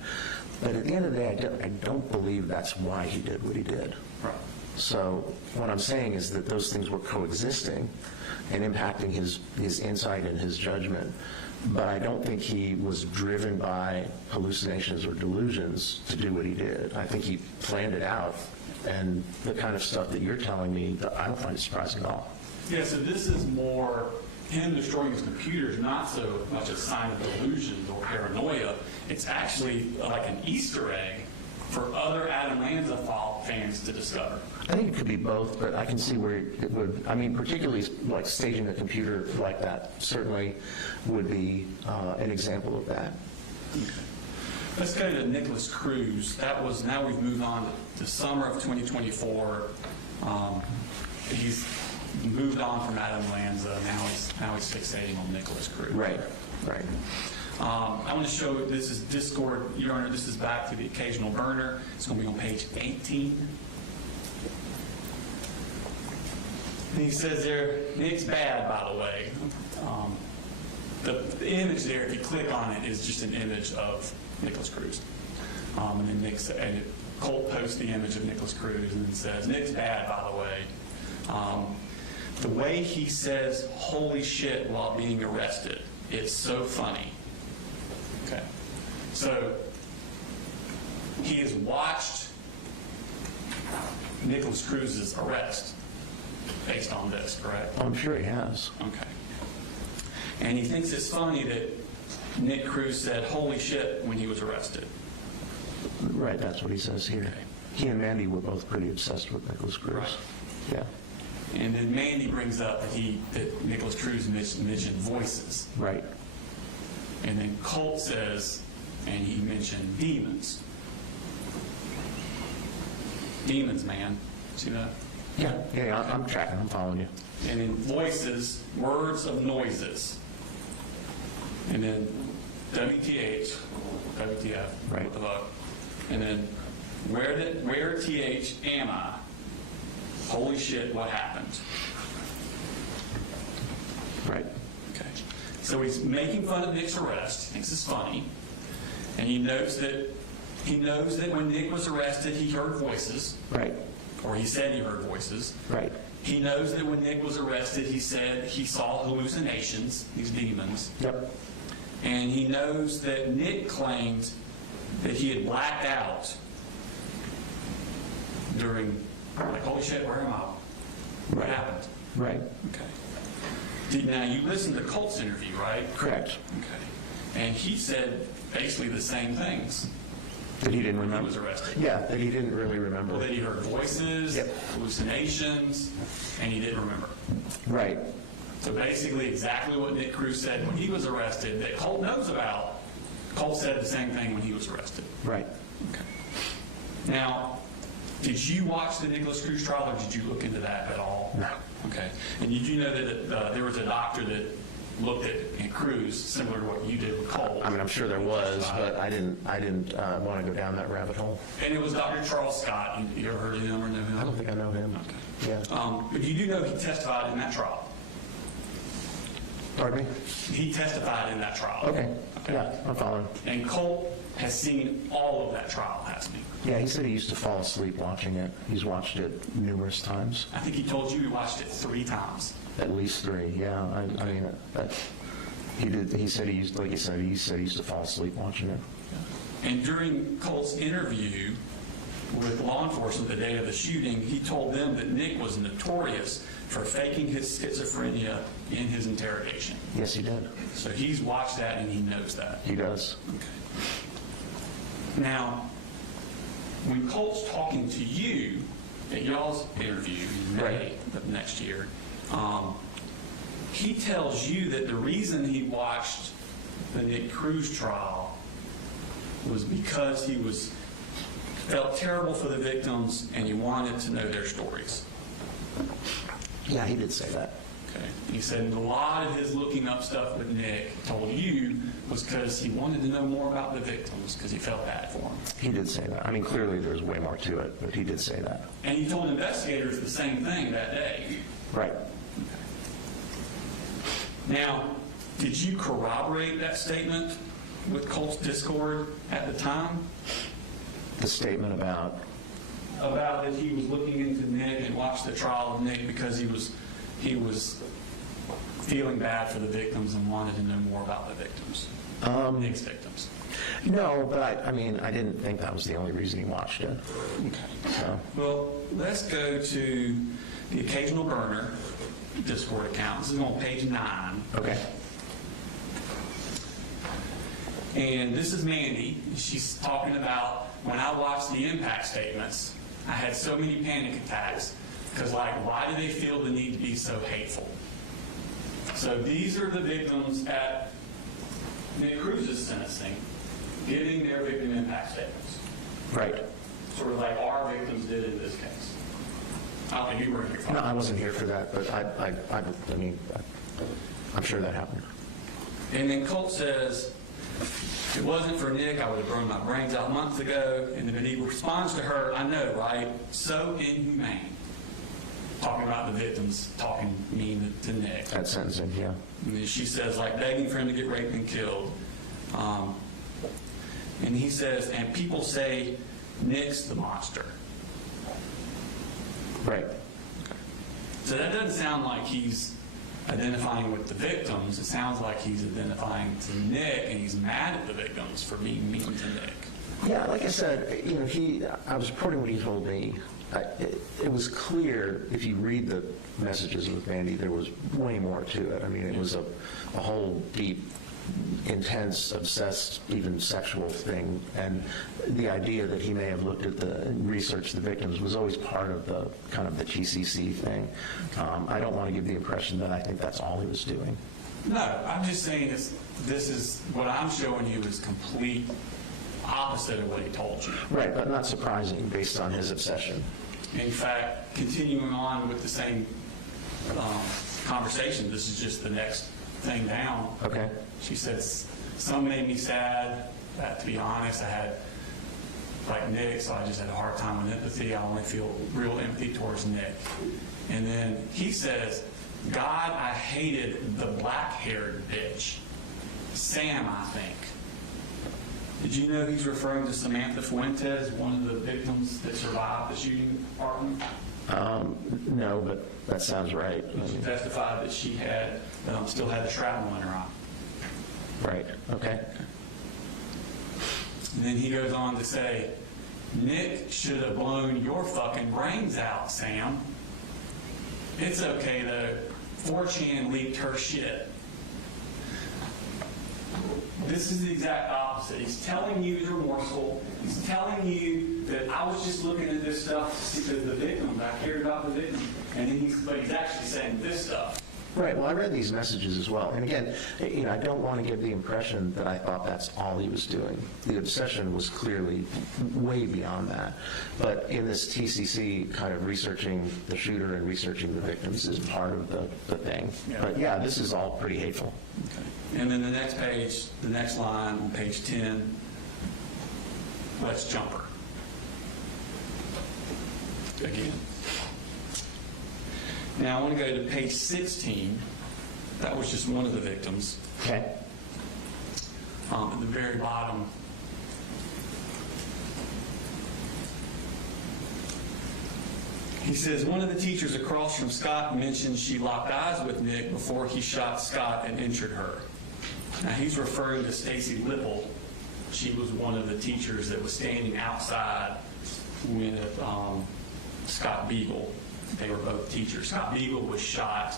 But at the end of the day, I don't believe that's why he did what he did. Right. So what I'm saying is that those things were coexisting and impacting his insight and his judgment. But I don't think he was driven by hallucinations or delusions to do what he did. I think he planned it out. And the kind of stuff that you're telling me, I don't find it surprising at all. Yeah, so this is more him destroying his computer is not so much a sign of delusions or paranoia. It's actually like an Easter egg for other Adam Lanza fans to discover. I think it could be both, but I can see where it would, I mean, particularly like staging a computer like that certainly would be an example of that. Okay. Let's go to Nicholas Cruz. Now we've moved on to summer of 2024. He's moved on from Adam Lanza. Now he's fixating on Nicholas Cruz. Right. I want to show, this is Discord, Your Honor, this is back to the occasional burner. It's going to be on page 18. And he says there, Nick's bad, by the way. The image there, if you click on it, is just an image of Nicholas Cruz. And then Colt posts the image of Nicholas Cruz and then says, Nick's bad, by the way. The way he says, holy shit, while being arrested, it's so funny. Okay. So he has watched Nicholas Cruz's arrest based on this, correct? I'm sure he has. Okay. And he thinks it's funny that Nick Cruz said, holy shit, when he was arrested. Right, that's what he says here. He and Mandy were both pretty obsessed with Nicholas Cruz. Right. Yeah. And then Mandy brings up that Nicholas Cruz mentioned voices. Right. And then Colt says, and he mentioned demons. Demons, man. See that? Yeah, I'm tracking, I'm following you. And then voices, words of noises. And then WTF, Right. what the fuck? And then where TH am I? Holy shit, what happened? Right. Okay. So he's making fun of Nick's arrest, thinks it's funny, and he knows that when Nick was arrested, he heard voices, Right. or he said he heard voices. Right. He knows that when Nick was arrested, he said he saw hallucinations, these demons. Yep. And he knows that Nick claimed that he had blacked out during, like, holy shit, where am I? What happened? Right. Okay. Now, you listened to Colt's interview, right? Correct. Okay. And he said basically the same things That he didn't when he remember. was arrested. Yeah, that he didn't really remember. Well, that he heard voices, Yep. hallucinations, and he didn't remember. Right. So basically exactly what Nick Cruz said when he was arrested that Colt knows about. Colt said the same thing when he was arrested. Right. Okay. Now, did you watch the Nicholas Cruz trial, or did you look into that at all? No. Okay. And did you know that there was a doctor that looked at Cruz similar to what you did with Colt? I mean, I'm sure there was, but I didn't want to go down that rabbit hole. And it was Dr. Charles Scott. You ever heard of him or know him? I don't think I know him. Okay. Yeah. But you do know he testified in that trial. Pardon me? He testified in that trial. Okay. Yeah, I'm following. And Colt has seen all of that trial, hasn't he? Yeah, he said he used to fall asleep watching it. He's watched it numerous times. I think he told you he watched it 3 times. At least 3, yeah. I mean, he did. He said he used, like he said he used to fall asleep watching it. And during Colt's interview with law enforcement the day of the shooting, he told them that Nick was notorious for faking his schizophrenia in his interrogation. Yes, he did. So he's watched that and he knows that. He does. Okay. Now, when Colt's talking to you at y'all's interview in May of next year, he tells you that the reason he watched the Nick Cruz trial was because he felt terrible for the victims and he wanted to know their stories. Yeah, he did say that. Okay. He said a lot of his looking up stuff with Nick told you was because he wanted to know more about the victims because he felt bad for them. He did say that. I mean, clearly there's way more to it, but he did say that. And he told investigators the same thing that day. Right. Now, did you corroborate that statement with Colt's Discord at the time? The statement about... About that he was looking into Nick and watched the trial of Nick because he was feeling bad for the victims and wanted to know more about the victims, Nick's victims. No, but I mean, I didn't think that was the only reason he watched it. Okay. So, Well, let's go to the occasional burner Discord account. This is on page 9. okay. And this is Mandy. She's talking about when I watched the impact statements, I had so many panic attacks because, like, why do they feel the need to be so hateful? So these are the victims at Nick Cruz's sentencing giving their victim impact statements. Right. Sort of like our victims did in this case. I don't think you were here for No, that. I wasn't here for that, but I mean, I'm sure that happened. And then Colt says, if it wasn't for Nick, I would have burned my brains out months ago. And then he responds to her, I know, right? So inhumane. Talking about the victims, talking mean to Nick. That sentencing, yeah. And then she says, like, begging for him to get raped and killed. And he says, and people say Nick's the monster. Right. So that doesn't sound like he's identifying with the victims. It sounds like he's identifying to Nick, and he's mad at the victims for being mean to Nick. Yeah, like I said, you know, I was reporting what he told me. It was clear, if you read the messages with Mandy, there was way more to it. I mean, it was a whole deep intense, obsessed, even sexual thing, and the idea that he may have looked at the research the victims was always part of the kind of the GCC thing. I don't want to give the impression that I think that's all he was doing. No, I'm just saying this is what I'm showing you is complete opposite of what he told you. Right, but not surprising based on his obsession. In fact, continuing on with the same conversation, this is just the next thing down. Okay. She says, some made me sad. To be honest, I had, like Nick, so I just had a hard time with empathy. I only feel real empathy towards Nick. And then he says, God, I hated the black-haired bitch. Sam, I think. Did you know he's referring to Samantha Fuentes, one of the victims that survived the shooting apartment? No, but that sounds right. She testified that she had, still had the shrapnel in her eye. Right, okay. And then he goes on to say, Nick should have blown your fucking brains out, Sam. It's okay, though. 4chan leaked her shit. This is the exact opposite. He's telling you he's remorseful. He's telling you that I was just looking at this stuff because the victims, I cared about the victims. And then but he's actually saying this stuff. Right, well, I read these messages as well. And again, I don't want to give the impression that I thought that's all he was doing. The obsession was clearly way beyond that. But in this TCC, kind of researching the shooter and researching the victims is part of the thing. Yeah. But yeah, this is all pretty hateful. Okay. And then the next page, the next line on page 10, let's jump her. Again. Now I want to go to page 16. That was just one of the victims. Okay. At the very bottom. He says, one of the teachers across from Scott mentioned she locked eyes with Nick before he shot Scott and injured her. Now he's referring to Stacy Lipple. She was one of the teachers that was standing outside with Scott Beagle. They were both teachers. Scott Beagle was shot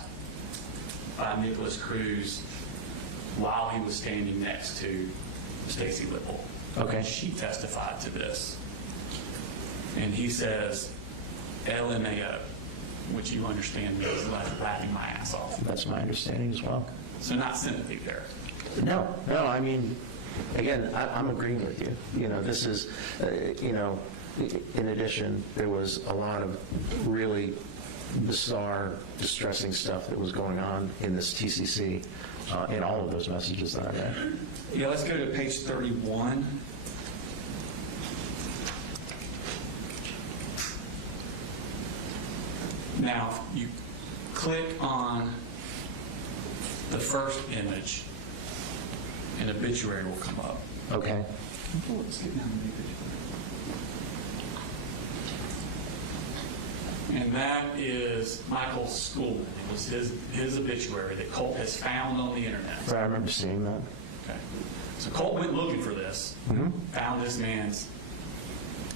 by Nicholas Cruz while he was standing next to Stacy Lipple. Okay. She testified to this. And he says, LMAO, which you understand means laughing my ass off. That's my understanding as well. So not sympathy there. No, I mean, again, I'm agreeing with you. This is, in addition, there was a lot of really bizarre, distressing stuff that was going on in this TCC in all of those messages that I read. Yeah, let's go to page 31. Now, you click on the first image, an obituary will come up. Okay. Let's get down to the obituary. And that is Michael Schoolman. It was his obituary that Colt has found on the internet. Right, I remember seeing that. Okay. So Colt went looking for this, found this man's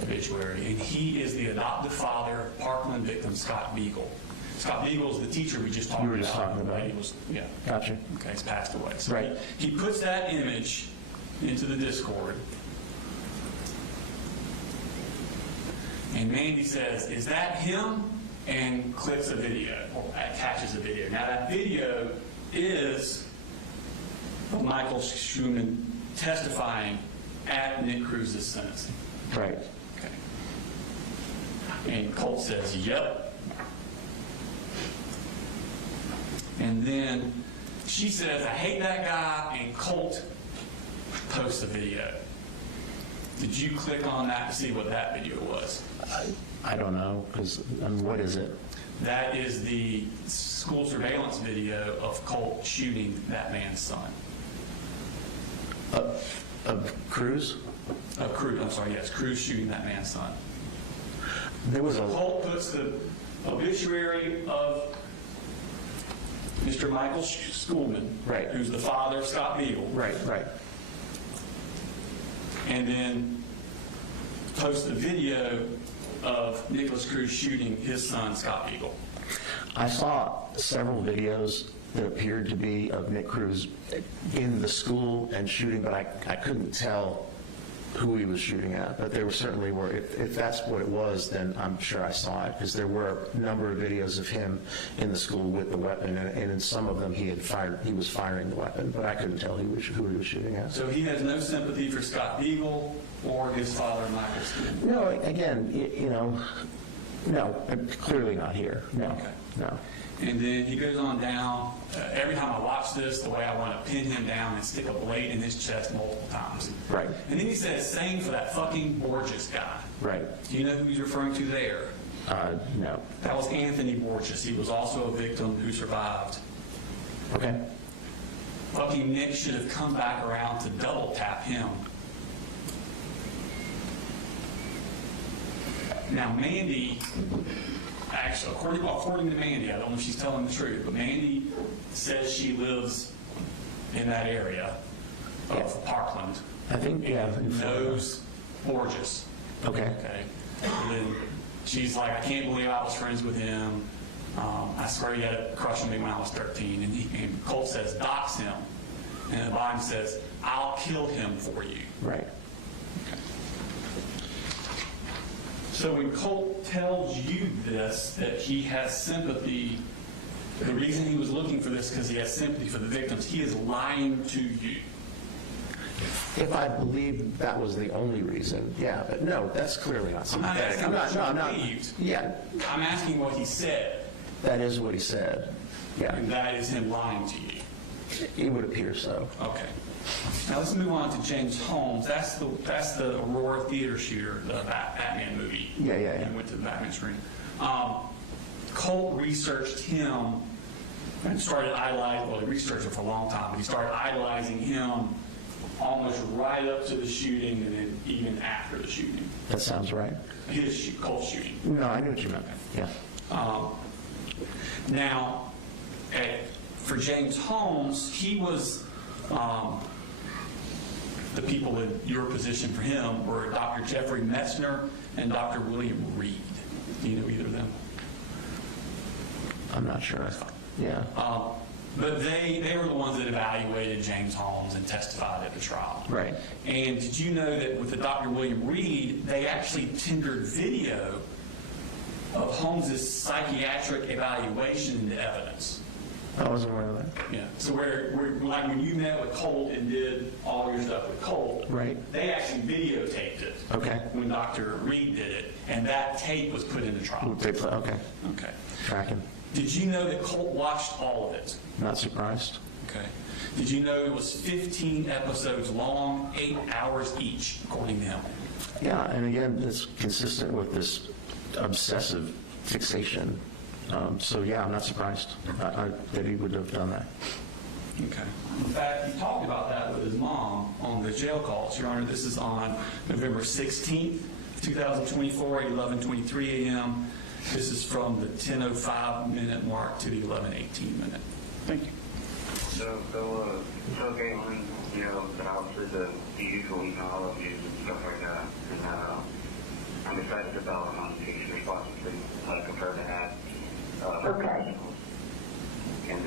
obituary, and he is the adoptive father of Parkland victim Scott Beagle. Scott Beagle is the teacher we just talked about. You were just talking about. He was, yeah. Gotcha. Okay, he's passed away. So Right. he puts that image into the Discord. And Mandy says, is that him? And clicks a video, or attaches a video. Now that video is of Michael Schumann testifying at Nick Cruz's sentencing. Right. Okay. And Colt says, yep. And then she says, I hate that guy, and Colt posts a video. Did you click on that to see what that video was? I don't know, because what is it? That is the school surveillance video of Colt shooting that man's son. Of Cruz? Of Cruz, I'm sorry, yes, Cruz shooting that man's son. There was a... Colt puts the obituary of Mr. Michael Schoolman, Right. who's the father of Scott Beagle, Right. and then posts the video of Nicholas Cruz shooting his son, Scott Beagle. I saw several videos that appeared to be of Nick Cruz in the school and shooting, but I couldn't tell who he was shooting at. But there certainly were, if that's what it was, then I'm sure I saw it, because there were a number of videos of him in the school with the weapon, and in some of them he was firing the weapon, but I couldn't tell who he was shooting at. So he has no sympathy for Scott Beagle or his father, Michael Skin? No, again, no, clearly not here. No, Okay. no. And then he goes on down. Every time I watch this, the way I want to pin him down and stick a blade in his chest multiple times. Right. And then he says, same for that fucking Borges guy. Right. Do you know who he's referring to there? No. That was Anthony Borges. He was also a victim who survived. Okay. Fucking Nick should have come back around to double tap him. Now, Mandy, actually, according to Mandy, I don't know if she's telling the truth, but Mandy says she lives in that area of Parkland. I think, yeah. Knows Borges. Okay. Okay. And then she's like, I can't believe I was friends with him. I swear he had a crush on me when I was 13. And Colt says, dox him. And the Biden says, I'll kill him for you. Right. So when Colt tells you this, that he has sympathy, the reason he was looking for this because he has sympathy for the victims, he is lying to you. If I believe that was the only reason, yeah, but no, that's clearly not I'm not sympathetic. asking what you I'm not. believed. Yeah, I'm asking what he said, that is what he said. Yeah, and that is him lying to you. it would appear so. Okay. Now let's move on to James Holmes. That's the Aurora theater shooter, the Batman movie. Yeah. He went to the Batman screen. Colt researched him and started idolizing. Well, he researched him for a long time, but he started idolizing him almost right up to the shooting, and then even after the shooting. That sounds right. Colt's shooting. No, I knew what you meant. Yeah. Now, for James Holmes, he was, the people in your position for him were Dr. Jeffrey Metzner and Dr. William Reed. Do you know either of them? I'm not sure. Yeah. But they were the ones that evaluated James Holmes and testified at the trial. Right. And did you know that with the Dr. William Reed, they actually tendered video of Holmes's psychiatric evaluation into evidence? I wasn't aware of that. Yeah. So where like when you met with Colt and did all your stuff with Colt, Right. they actually videotaped it. Okay. When Dr. Reed did it, and that tape was put in the trial. Okay. Okay. Tracking. Did you know that Colt watched all of it? Not surprised. Okay. Did you know it was 15 episodes long, 8 hours each, according to him? Yeah, and again, it's consistent with this obsessive fixation. So yeah, I'm not surprised that he would have done that. Okay. In fact, he talked about that with his mom on the jail calls. Your Honor, this is on November 16th, 2024, 11:23 a.m. This is from the 10:05 minute mark to the 11:18 minute. Thank you. So Galen, you know, obviously the usual email abuse and stuff like that, and I'm excited about his responses compared to that. Okay. And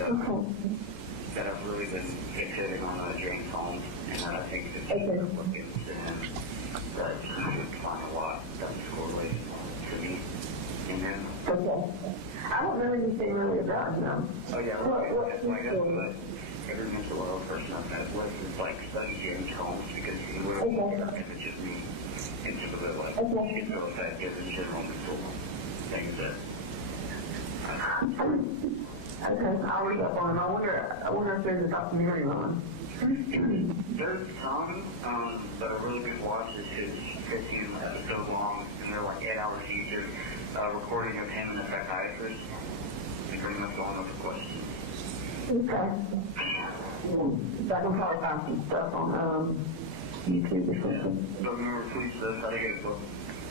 that I've really been fixating on James Holmes, and I think that he's looking to him that he should find a lot that's correlated to me. Amen. Okay. I don't know anything really about him. Oh yeah, like that's what every mental health person I've met with is like study James Holmes because he really images me into the like schizoaffective and general mental things that. Okay, I'll read up on him. I wonder if there's a documentary on him. There's some that are really good watches. It's 15 episodes long, and they're like 8 hours each. Recording of him and the psychiatrist. They pretty much going over questions. Okay. I can probably find some stuff on YouTube or something. So remember, please try to get a book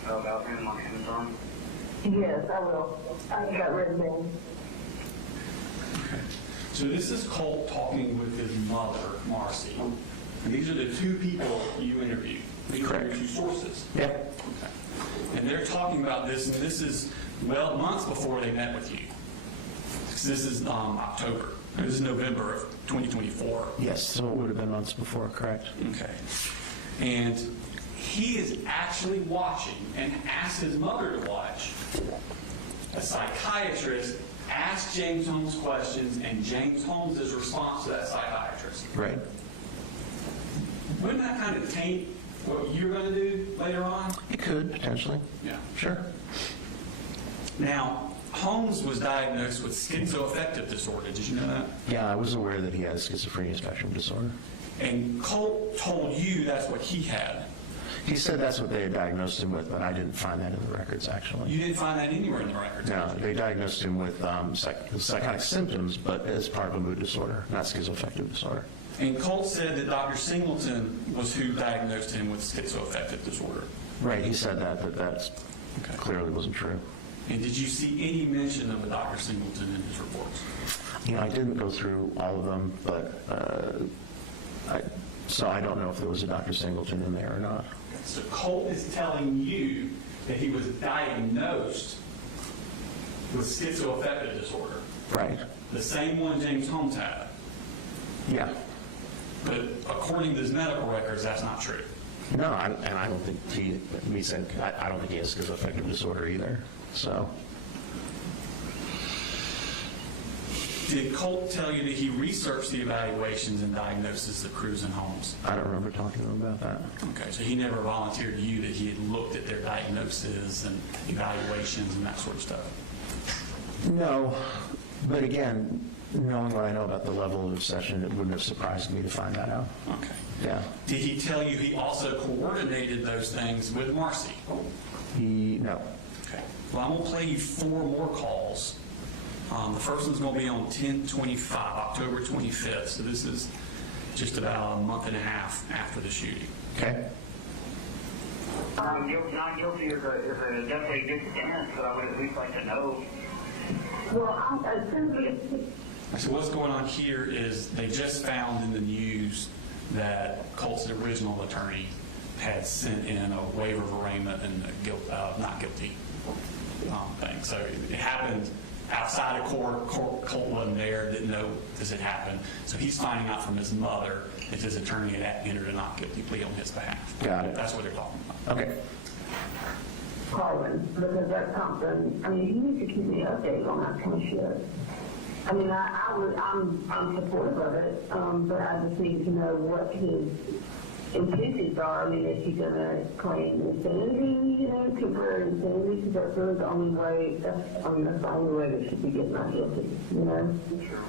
about him on Amazon. Yes, I will. I got rid of him. So this is Colt talking with his mother, Marcy. And these are the two people you interviewed. These are your two sources. Yeah. Okay. And they're talking about this, and this is, well, months before they met with you. This is October. This is November of 2024. Yes, so it would have been months before, correct? Okay. And he is actually watching and asked his mother to watch. A psychiatrist asked James Holmes questions, and James Holmes' response to that psychiatrist. Right. Wouldn't that kind of taint what you're going to do later on? It could, potentially. Yeah. Sure. Now, Holmes was diagnosed with schizoaffective disorder. Did you know that? Yeah, I was aware that he has schizophrenia spectrum disorder. And Colt told you that's what he had. He said that's what they had diagnosed him with, but I didn't find that in the records, actually. You didn't find that anywhere in the records? No, they diagnosed him with psychotic symptoms, but as part of a mood disorder, not schizoaffective disorder. And Colt said that Dr. Singleton was who diagnosed him with schizoaffective disorder. Right, he said that, but that clearly wasn't true. And did you see any mention of a Dr. Singleton in his reports? You know, I didn't go through all of them, but so I don't know if there was a Dr. Singleton in there or not. So Colt is telling you that he was diagnosed with schizoaffective disorder. Right. The same one James Holmes had. Yeah. But according to his medical records, that's not true. No, and I don't think I don't think he has schizoaffective disorder either. So. Did Colt tell you that he researched the evaluations and diagnoses of Cruz and Holmes? I don't remember talking to him about that. Okay, so he never volunteered to you that he had looked at their diagnoses and evaluations and that sort of stuff? No, but again, knowing what I know about the level of obsession, it wouldn't have surprised me to find that out. Okay. Yeah. Did he tell you he also coordinated those things with Marcy? No. Okay. Well, I'm going to play you 4 more calls. The first one's going to be on 10/25, October 25th. So this is just about a month and a half after the shooting. Okay. Not guilty is a definitely a good stance, but I would at least like to know. Well, So what's going on here is they just found in the news that Colt's original attorney had sent in a waiver of arraignment and a not guilty thing. So it happened outside of court. Colt wasn't there, didn't know this had happened. So he's finding out from his mother that his attorney had entered a not guilty plea on his behalf. Got it. That's what they're talking about. Okay. Colin, because that's something, I mean, you need to keep me updated on that kind of shit. I mean, I'm supportive of it, but I just need to know what his intentions are. I mean, is he going to claim insanity, temporary insanity? Because that's really the only way, that's the only way that should be getting out guilty, Sure.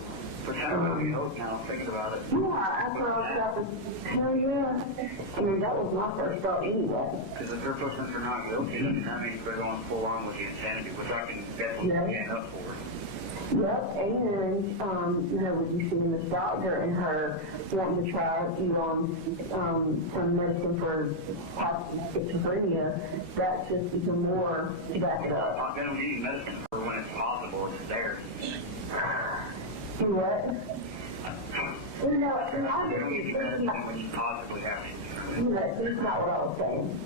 But kind of what we hope now, thinking about it. Yeah, after all that, hell yeah. I mean, that was my first thought anyway. Because if they're pushing for not guilty, then that means they're going full on with the insanity, which I can definitely stand up for. Yep, and, with you seeing this doctor and her wanting to try, some medicine for schizophrenia, that's just even more backed up. I'm going to need medicine for when it's possible, if it's there. Do what? I'm going to need medicine when you possibly have to. That's not what I was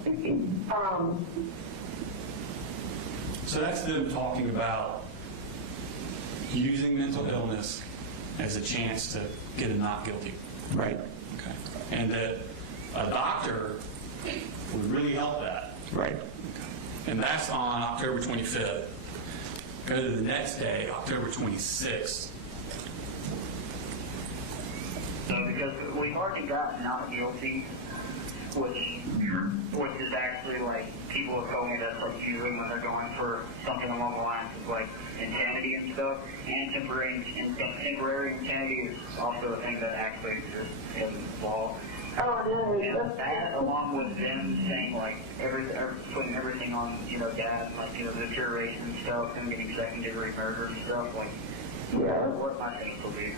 saying. So that's them talking about using mental illness as a chance to get a not guilty. Right. Okay. And that a doctor would really help that. Right. Okay. And that's on October 25th. Go to the next day, October 26th. Because we've already got not guilty, which is actually like, people have told me that's like usually when they're going for something along the lines of like insanity and stuff, and temporary insanity is also a thing that actually exists in law. Oh, yeah. And that, along with them saying like putting everything on dad, like the deterioration stuff and getting second-degree murder and stuff, like what my things will be.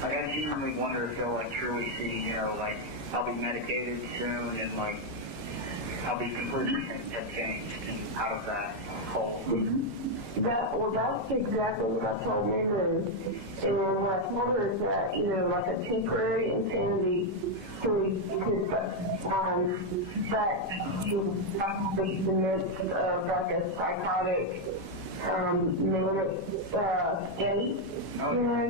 Like I genuinely wonder if they'll like truly see, like I'll be medicated soon and like I'll be completely changed and out of that hole. That's exactly what I told Mary. And what I told her is that, like a temporary insanity could that you probably in the midst of like a psychotic manic state, you know,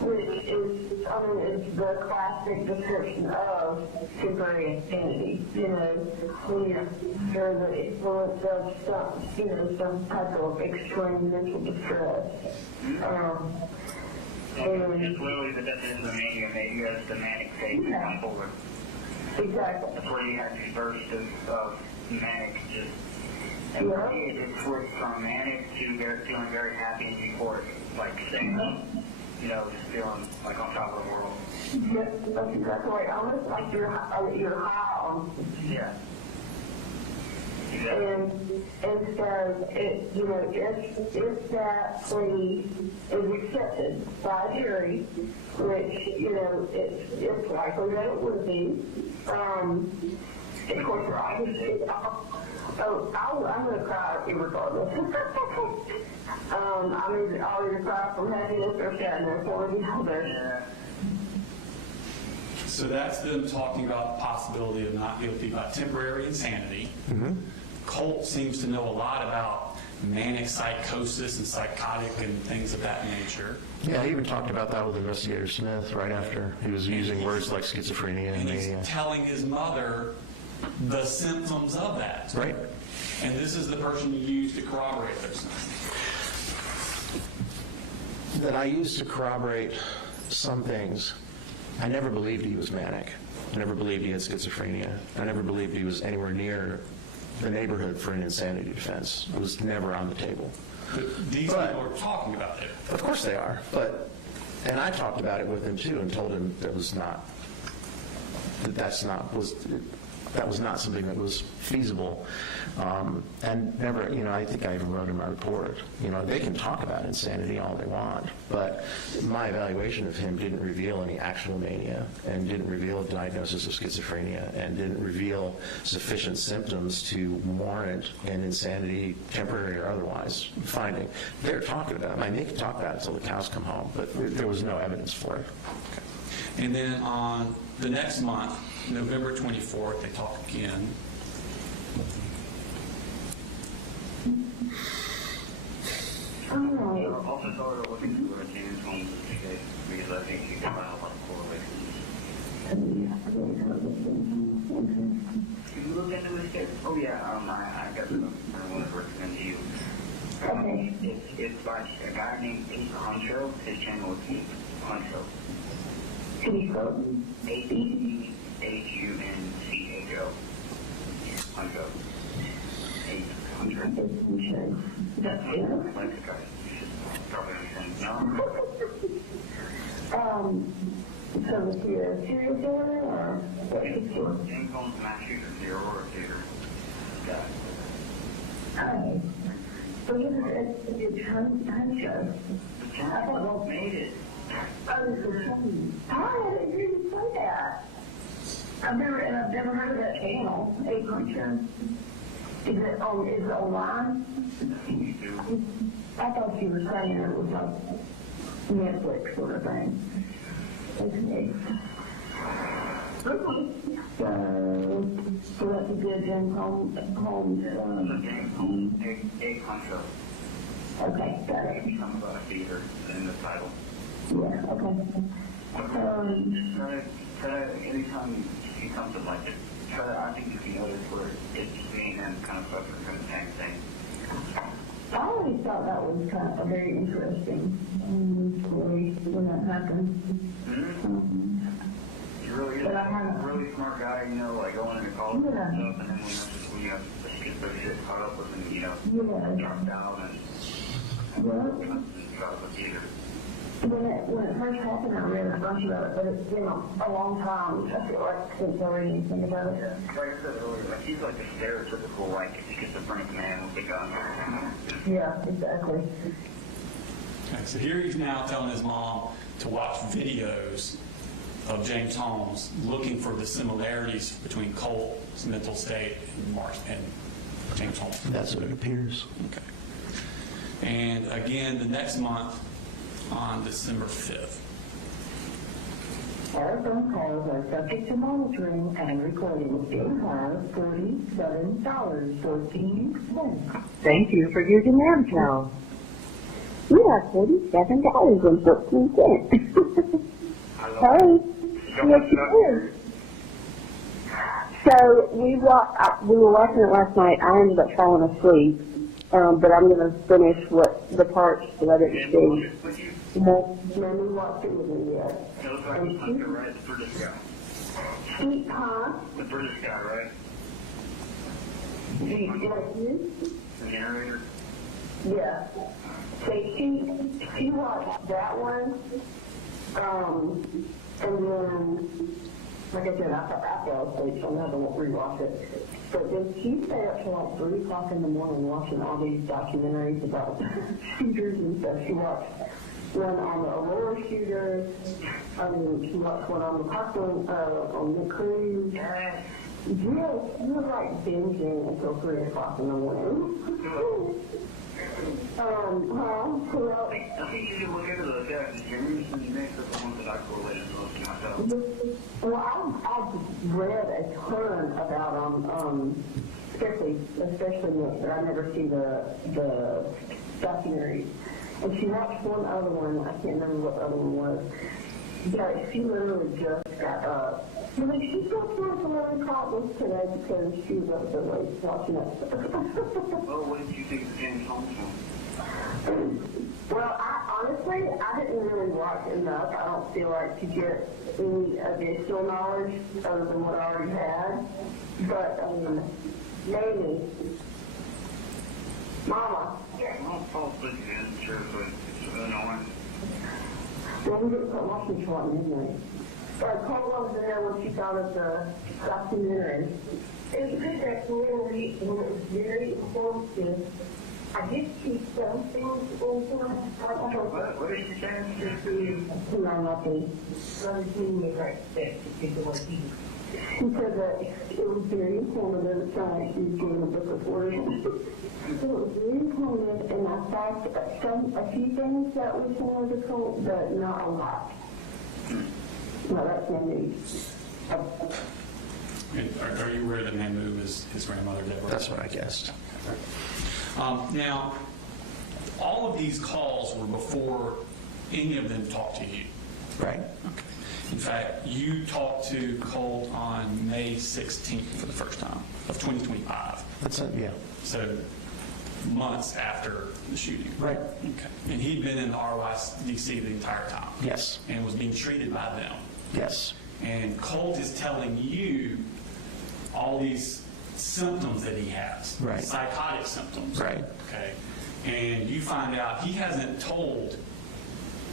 which is, I mean, it's the classic description of temporary insanity, you know, when you're under the influence of some, you know, some type of extreme mental distress. It's literally the definition of mania, maybe as the manic state going forward. Exactly. That's where you have these bursts of manic, just, and for me, it just switched from manic to feeling very happy and euphoric, like saying, you know, just feeling like on top of the world. Yes, that's exactly right. Almost like you're high on. Yeah. Exactly. And so, it, you know, if that plea is accepted by a jury, which, you know, it's likely that it would be, of course, obviously, I'm going to cry regardless. I'll either cry from happiness or sadness, one or the other. So that's them talking about the possibility of not guilty by temporary insanity. Colt seems to know a lot about manic psychosis and psychotic and things of that nature. Yeah, he even talked about that with Investigator Smith right after. He was using words like schizophrenia and And he's mania. telling his mother the symptoms of that. Right. And this is the person you use to corroborate those things. That I used to corroborate some things. I never believed he was manic. I never believed he had schizophrenia. I never believed he was anywhere near the neighborhood for an insanity defense. It was never on the table. But these people are talking about it. Of course they are, and I talked about it with him too and told him that was not something that was feasible, and never, you know, I think I even wrote in my report, you know, they can talk about insanity all they want, but my evaluation of him didn't reveal any actual mania and didn't reveal a diagnosis of schizophrenia and didn't reveal sufficient symptoms to warrant an insanity, temporary or otherwise, finding. They're talking about it. I mean, they can talk about it until the cows come home, but there was no evidence for it. And then on the next month, November 24th, they talk again. Oh, Also started looking into where James Holmes is today, because I think you can find a lot of correlations. Can you look into his case? Oh yeah, I got the I want to recommend to you. okay. It's by a guy named Huncho. His channel is Huncho. Can you go? Huncho. Huncho. Huncho. That's it. Like the guy. You should probably understand. No? So was he a serial killer or what was he doing? James Holmes, mass shooter, the Aurora shooter guy. Oh. So he was a Huncho. The channel made it. Oh, this is funny. Oh, I didn't hear you say that. I've never heard of that channel, A Huncho. Is it online? I thought you were saying it was like Netflix sort of thing. Okay. So that's a good James Holmes. James Holmes, A Huncho. Okay, got it. Something about a fever in the title. Yeah, okay. Try to, anytime he comes up like this, I think you can notice where it's me and him kind of suffering from the same thing. I always thought that was kind of a very interesting story when that happened. He really is a really smart guy, you know, like going into college and stuff, and then when you have to get those shit caught up with him, you know, dropped out and got up with either. When it first happened, I read a bunch about it, but it's been a long time, I feel like, since I read anything about it. Yeah, like I said earlier, like he's like a stereotypical, like, schizophrenic man with a gun. Yeah, exactly. Okay, so here he's now telling his mom to watch videos of James Holmes looking for the similarities between Colt's mental state and James Holmes. That's what it appears. Okay. And again, the next month, on December 5th. Our phone calls are subject to monitoring and recording. You have $47.14. Thank you for using Amtel. You have $47.14. Hey, yes you do. So we were watching it last night. I ended up falling asleep, but I'm going to finish the parts that I didn't see. No, we watched it with me yet. It looks like he's hunter, right? The British guy. The British guy, right? The narrator? Yeah. So she watched that one, and then, like I said, I fell asleep, so I'm going to rewatch it. But then she stayed up till like 3 o'clock in the morning watching all these documentaries about shooters and stuff. She watched one on the Aurora shooter. She watched one on the Parkland, on the cruise. Yes, you were like binging until 3 o'clock in the morning. I think you should look into those guys. James and Nick are the ones that I correlated most to myself. Well, I've read a ton about them, especially Nick, but I never see the documentaries. And she watched one other one, I can't remember what the other one was, but she literally just got up. She's still doing some other problems today because she was up so late watching it. Well, what did you think of James Holmes? Well, honestly, I didn't really watch enough. I don't feel like to get any additional knowledge other than what I already had. But, maybe. Mama. I'll fall asleep again, sure, but it's annoying. Well, we didn't put watching until like midnight. Colt was in there when she thought of the documentary. It was good documentary, and it was very informative. I did see some things into it. What did she say? Nothing. She said that it was very informative. It sounded like she was doing a book report. It was very informative, and I thought a few things that were similar to Colt, but not a lot. No, that's Namu. Are you aware that Namu is his grandmother, Deborah? That's what I guessed. Now, all of these calls were before any of them talked to you. Right. Okay. In fact, you talked to Colt on May 16th for the first time of 2025. That's it, yeah. So months after the shooting. Right. Okay. And he'd been in the RYDC the entire time. Yes. And was being treated by them. Yes. And Colt is telling you all these symptoms that he has. Right. Psychotic symptoms. Right. Okay. And you find out he hasn't told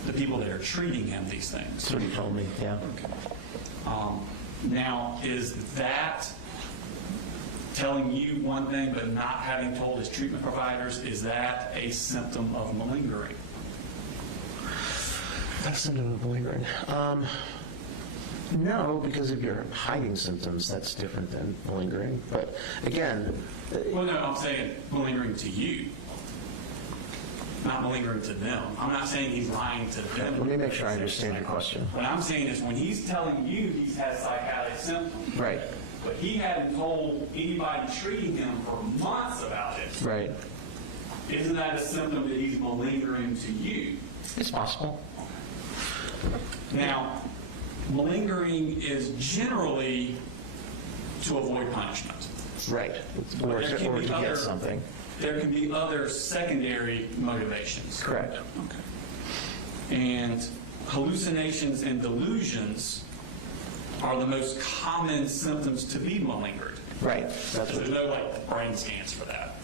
the people that are treating him these things. That's what he told me, yeah. Okay. Now, is that telling you one thing but not having told his treatment providers, is that a symptom of malingering? That's a symptom of malingering. No, because if you're hiding symptoms, that's different than malingering. But again... Well, no, I'm saying malingering to you, not malingering to them. I'm not saying he's lying to them. Let me make sure I understand your question. What I'm saying is when he's telling you he's had psychotic symptoms, Right. but he hadn't told anybody treating him for months about it, Right. isn't that a symptom that he's malingering to you? It's possible. Now, malingering is generally to avoid punishment. Right. Or There can to be get other- something. There can be other secondary motivations. Correct. Okay. And hallucinations and delusions are the most common symptoms to be malingered. Right. That's There's what, no like brain scans for that.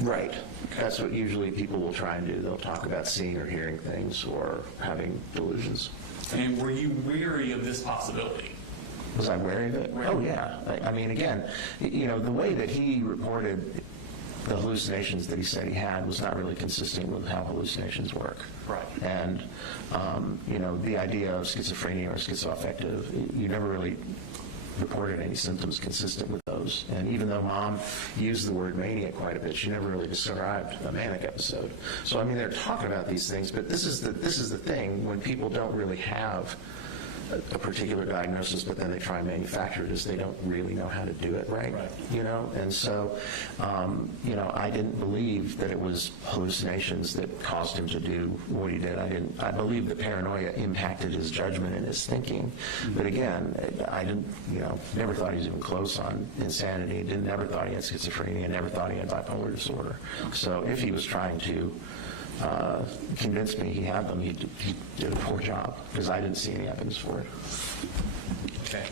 right. That's what usually people will try and do. They'll talk about seeing or hearing things or having delusions. And were you weary of this possibility? Was I wary of it? Oh, yeah. I mean, again, you know, the way that he reported the hallucinations that he said he had was not really consistent with how hallucinations work. Right. And, you know, the idea of schizophrenia or schizoaffective, you never really reported any symptoms consistent with those. And even though Mom used the word mania quite a bit, she never really described a manic episode. So, I mean, they're talking about these things, but this is the thing when people don't really have a particular diagnosis, but then they try and manufacture it as they don't really know how to do it right. You know, and so, you know, I didn't believe that it was hallucinations that caused him to do what he did. I believe the paranoia impacted his judgment and his thinking. But again, I didn't, you know, never thought he was even close on insanity. Never thought he had schizophrenia. Never thought he had bipolar disorder. So if he was trying to convince me he had them, he did a poor job, because I didn't see any evidence for it. Okay.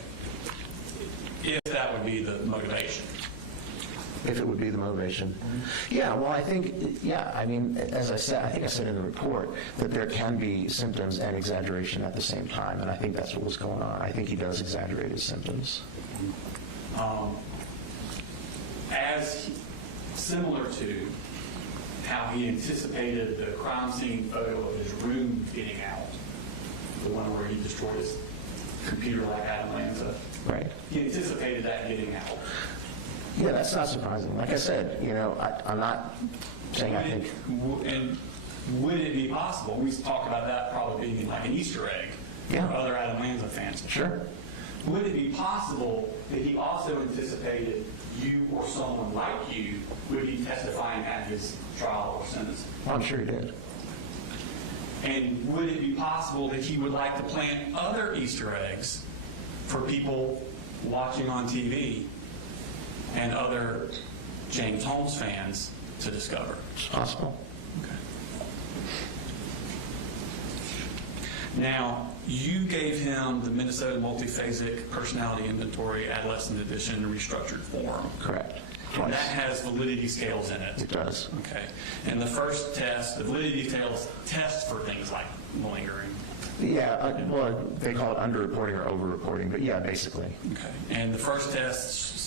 If that would be the motivation. If it would be the motivation. Yeah, well, I think, yeah, I mean, as I said, I think I said in the report that there can be symptoms and exaggeration at the same time, and I think that's what was going on. I think he does exaggerate his symptoms. Similar to how he anticipated the crime scene photo of his room getting out, the one where he destroyed his computer like Adam Lanza. Right. He anticipated that getting out. Yeah, that's not surprising. Like I said, you know, I'm not saying I think... And would it be possible, we talk about that probably being like an Easter egg Yeah. for other Adam Lanza fans. Sure. Would it be possible that he also anticipated you or someone like you would be testifying at his trial or sentence? Well, I'm sure he did. And would it be possible that he would like to plant other Easter eggs for people watching on TV and other James Holmes fans to discover? It's possible. Okay. Now, you gave him the Minnesota Multiphasic Personality Inventory Adolescent Edition in restructured form. Correct. And Twice. that has validity scales in it. It does. Okay. And the first test, the validity scales test for things like malingering. Yeah, well, they call it underreporting or overreporting, but yeah, basically. Okay. And the first test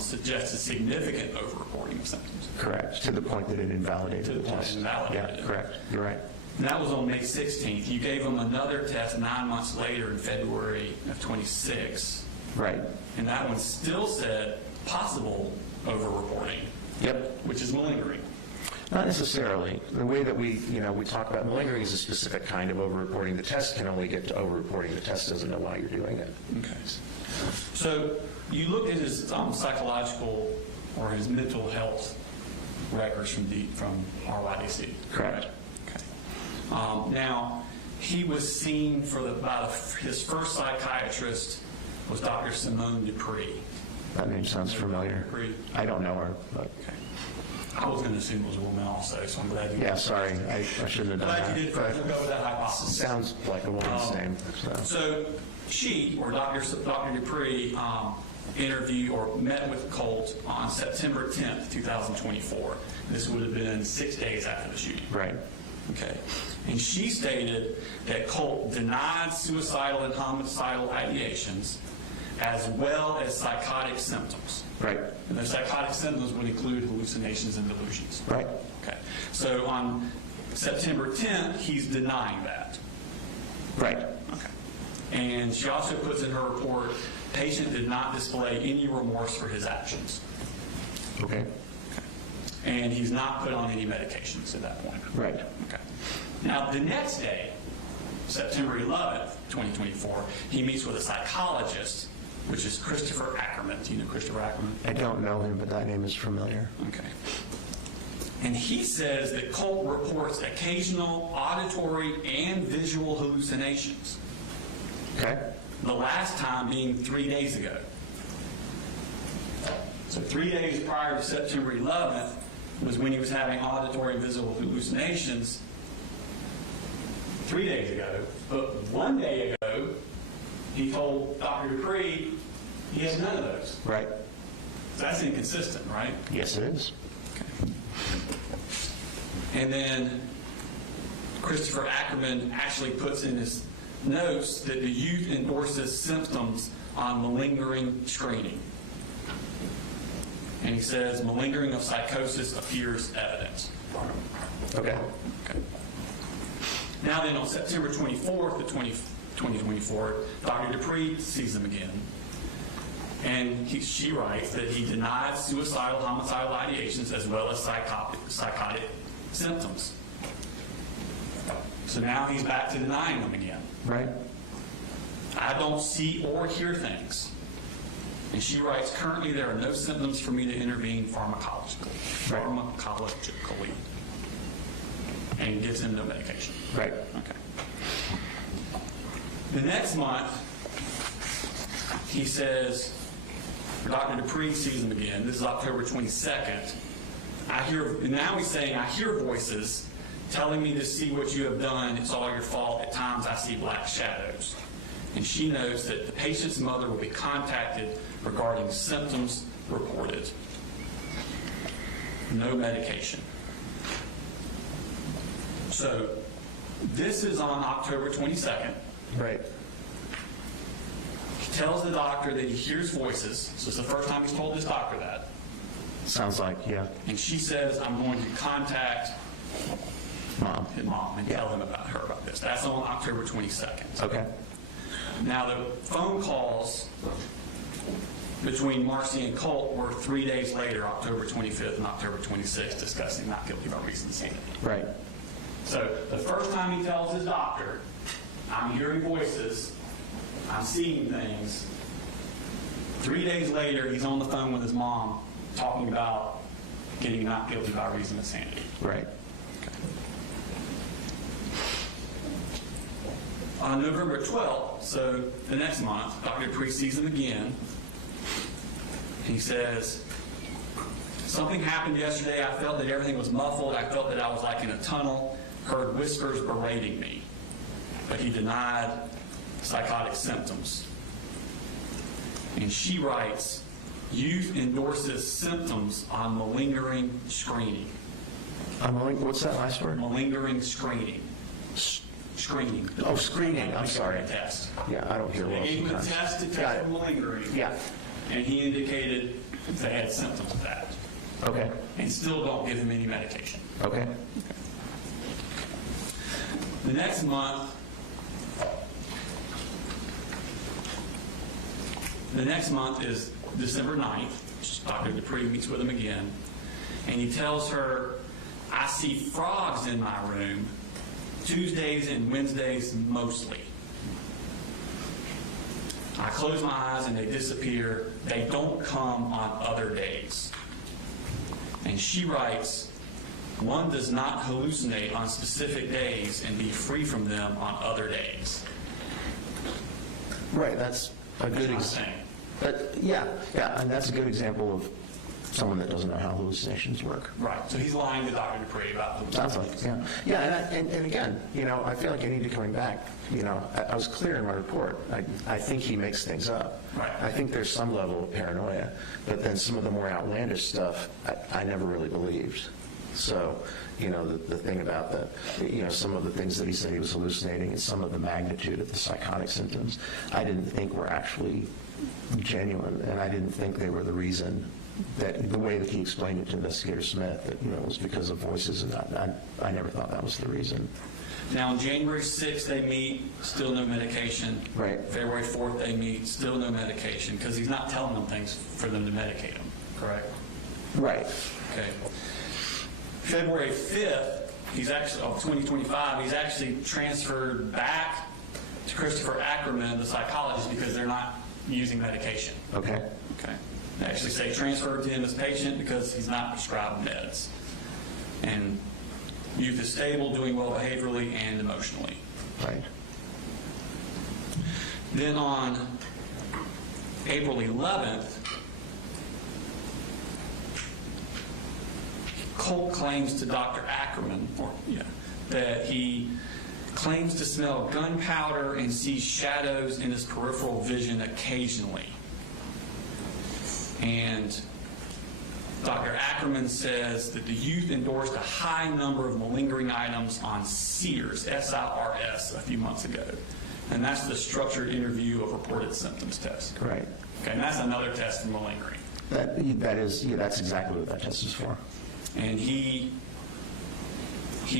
suggests a significant overreporting of symptoms. Correct, to the point that it invalidated To the the point test. it invalidated Yeah, it. correct. You're right. And that was on May 16th. You gave him another test 9 months later in February of 26. Right. And that one still said possible overreporting. Yep. Which is malingering. Not necessarily. The way that we talk about malingering is a specific kind of overreporting. The test can only get to overreporting. The test doesn't know why you're doing it. Okay. So you look at his psychological or his mental health records from RYDC. Correct. Okay. Now, he was seen by his first psychiatrist was Dr. Simone Dupree. That name sounds familiar. Dupree. I don't know her, but... Okay. I was going to assume it was a woman also, so I'm glad you... Yeah, sorry. I shouldn't have done Glad that. you did. But We'll go with that hypothesis. sounds like a woman's name. So she, or Dr. Dupree, interviewed or met with Colt on September 10th, 2024. This would have been 6 days after the shooting. Right. Okay. And she stated that Colt denied suicidal and homicidal ideations as well as psychotic symptoms. Right. And the psychotic symptoms would include hallucinations and delusions. Right. Okay. So on September 10th, he's denying that. Right. Okay. And she also puts in her report, patient did not display any remorse for his actions. Okay. And he's not put on any medications at that point. Right. Okay. Now, the next day, September 11th, 2024, he meets with a psychologist, which is Christopher Ackerman. Do you know Christopher Ackerman? I don't know him, but that name is familiar. Okay. And he says that Colt reports occasional auditory and visual hallucinations. Okay. The last time being 3 days ago. So 3 days prior to September 11th was when he was having auditory and visual hallucinations. 3 days ago. But 1 day ago, he told Dr. Dupree he has none of those. Right. So that's inconsistent, right? Yes, it is. Okay. And then Christopher Ackerman actually puts in his notes that the youth endorses symptoms on malingering screening. And he says malingering of psychosis appears evidence. Okay. Okay. Now then, on September 24th of 2024, Dr. Dupree sees him again. And she writes that he denied suicidal, homicidal ideations as well as psychotic symptoms. So now he's back to denying them again. Right. I don't see or hear things. And she writes, currently there are no symptoms for me to intervene pharmacologically. And gives him no medication. Right. Okay. The next month, he says, Dr. Dupree sees him again. This is October 22nd. Now he's saying, I hear voices telling me to see what you have done. It's all your fault. At times I see black shadows. And she knows that the patient's mother will be contacted regarding symptoms reported. No medication. So this is on October 22nd. Right. He tells the doctor that he hears voices. So it's the first time he's told this doctor that. Sounds like, yeah. And she says, I'm going to contact his mom and tell him about her about this. That's on October 22nd. Okay. Now, the phone calls between Marcy and Colt were 3 days later, October 25th and October 26th, discussing not guilty by reason of insanity. Right. So the first time he tells his doctor, I'm hearing voices, I'm seeing things. 3 days later, he's on the phone with his mom talking about getting not guilty by reason of insanity. Right. On November 12th, so the next month, Dr. Dupree sees him again. He says, something happened yesterday. I felt that everything was muffled. I felt that I was like in a tunnel, heard whispers berating me. But he denied psychotic symptoms. And she writes, youth endorses symptoms on malingering screening. What's that last word? Malingering screening. Screening. Oh, screening. I'm sorry. Test. Yeah, I don't hear well They gave him a sometimes. test to test for malingering. Yeah. And he indicated they had symptoms of that. Okay. And still don't give him any medication. Okay. The next month, is December 9th. Dr. Dupree meets with him again. And he tells her, I see frogs in my room, Tuesdays and Wednesdays mostly. I close my eyes and they disappear. They don't come on other days. And she writes, one does not hallucinate on specific days and be free from them on other days. Right, that's a good example. Yeah, and that's a good example of someone that doesn't know how hallucinations work. Right, so he's lying to Dr. Dupree about the Sounds like, yeah. Yeah, and again, I feel like I need to coming back, I was clear in my report. I think he makes things up. Right. I think there's some level of paranoia, but then some of the more outlandish stuff, I never really believed. So, the thing about some of the things that he said he was hallucinating and some of the magnitude of the psychotic symptoms, I didn't think were actually genuine, and I didn't think they were the reason that the way that he explained it to Investigator Smith, that it was because of voices, and I never thought that was the reason. Now, on January 6th, they meet, still no medication. Right. February 4th, they meet, still no medication, because he's not telling them things for them to medicate them, correct? Right. Okay. February 5th, he's actually, of 2025, he's actually transferred back to Christopher Ackerman, the psychologist, because they're not using medication. Okay. Okay. They actually say transferred to him as patient because he's not prescribed meds. And youth is stable, doing well behaviorally and emotionally. Right. Then on April 11th, Colt claims to Dr. Ackerman that he claims to smell gunpowder and sees shadows in his peripheral vision occasionally. And Dr. Ackerman says that the youth endorsed a high number of malingering items on SIRS, S-I-R-S, a few months ago. And that's the structured interview of reported symptoms test. Right. Okay, and that's another test for malingering. That's exactly what that test is for. And he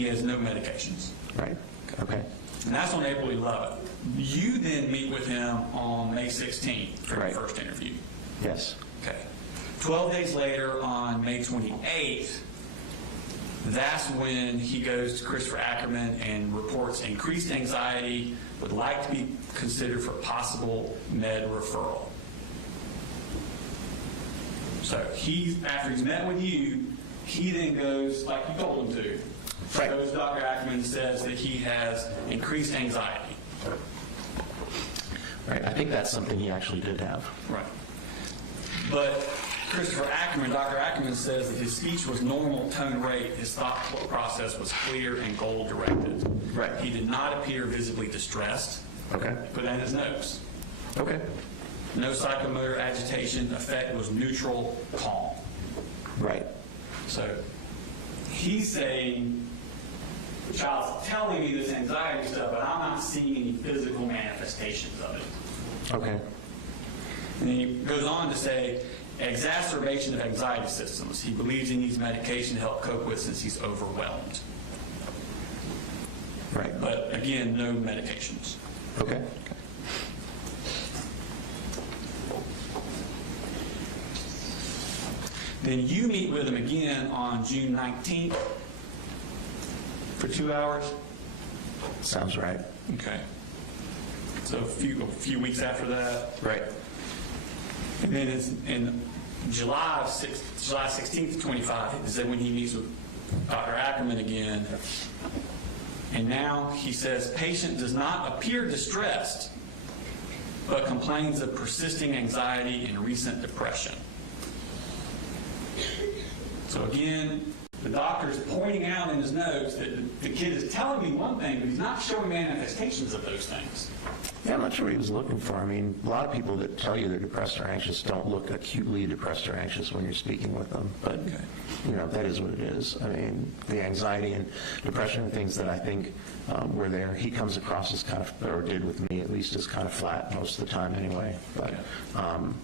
has no medications. Right. Okay. And that's on April 11th. You then meet with him on May 16th for the first interview. Yes. Okay. 12 days later, on May 28th, That's when he goes to Christopher Ackerman and reports increased anxiety, would like to be considered for possible med referral. So after he's met with you, he then goes, like you told him to, Right. goes to Dr. Ackerman and says that he has increased anxiety. Right, I think that's something he actually did have. Right. But Christopher Ackerman, Dr. Ackerman says that his speech was normal tone rate, his thought process was clear and goal-directed. Right. He did not appear visibly distressed. Okay. Put that in his notes. Okay. No psychomotor agitation, affect was neutral, calm. Right. So he's saying, the child's telling me this anxiety stuff, but I'm not seeing any physical manifestations of it. Okay. And then he goes on to say, exacerbation of anxiety symptoms. He believes he needs medication to help cope with since he's overwhelmed. Right. But again, no medications. Okay. Then you meet with him again on June 19th for 2 hours. Sounds right. Okay. So a few weeks after that. Right. And then it's in July 16th to 25 is when he meets with Dr. Ackerman again. And now he says, patient does not appear distressed, but complains of persisting anxiety and recent depression. So again, the doctor's pointing out in his notes that the kid is telling me one thing, but he's not showing manifestations of those things. Yeah, I'm not sure what he was looking for. I mean, a lot of people that tell you they're depressed or anxious don't look acutely depressed or anxious when you're speaking with them. But, you know, that is what it is. I mean, the anxiety and depression are things that I think were there. He comes across as kind of, or did with me at least, as kind of flat most of the time anyway. But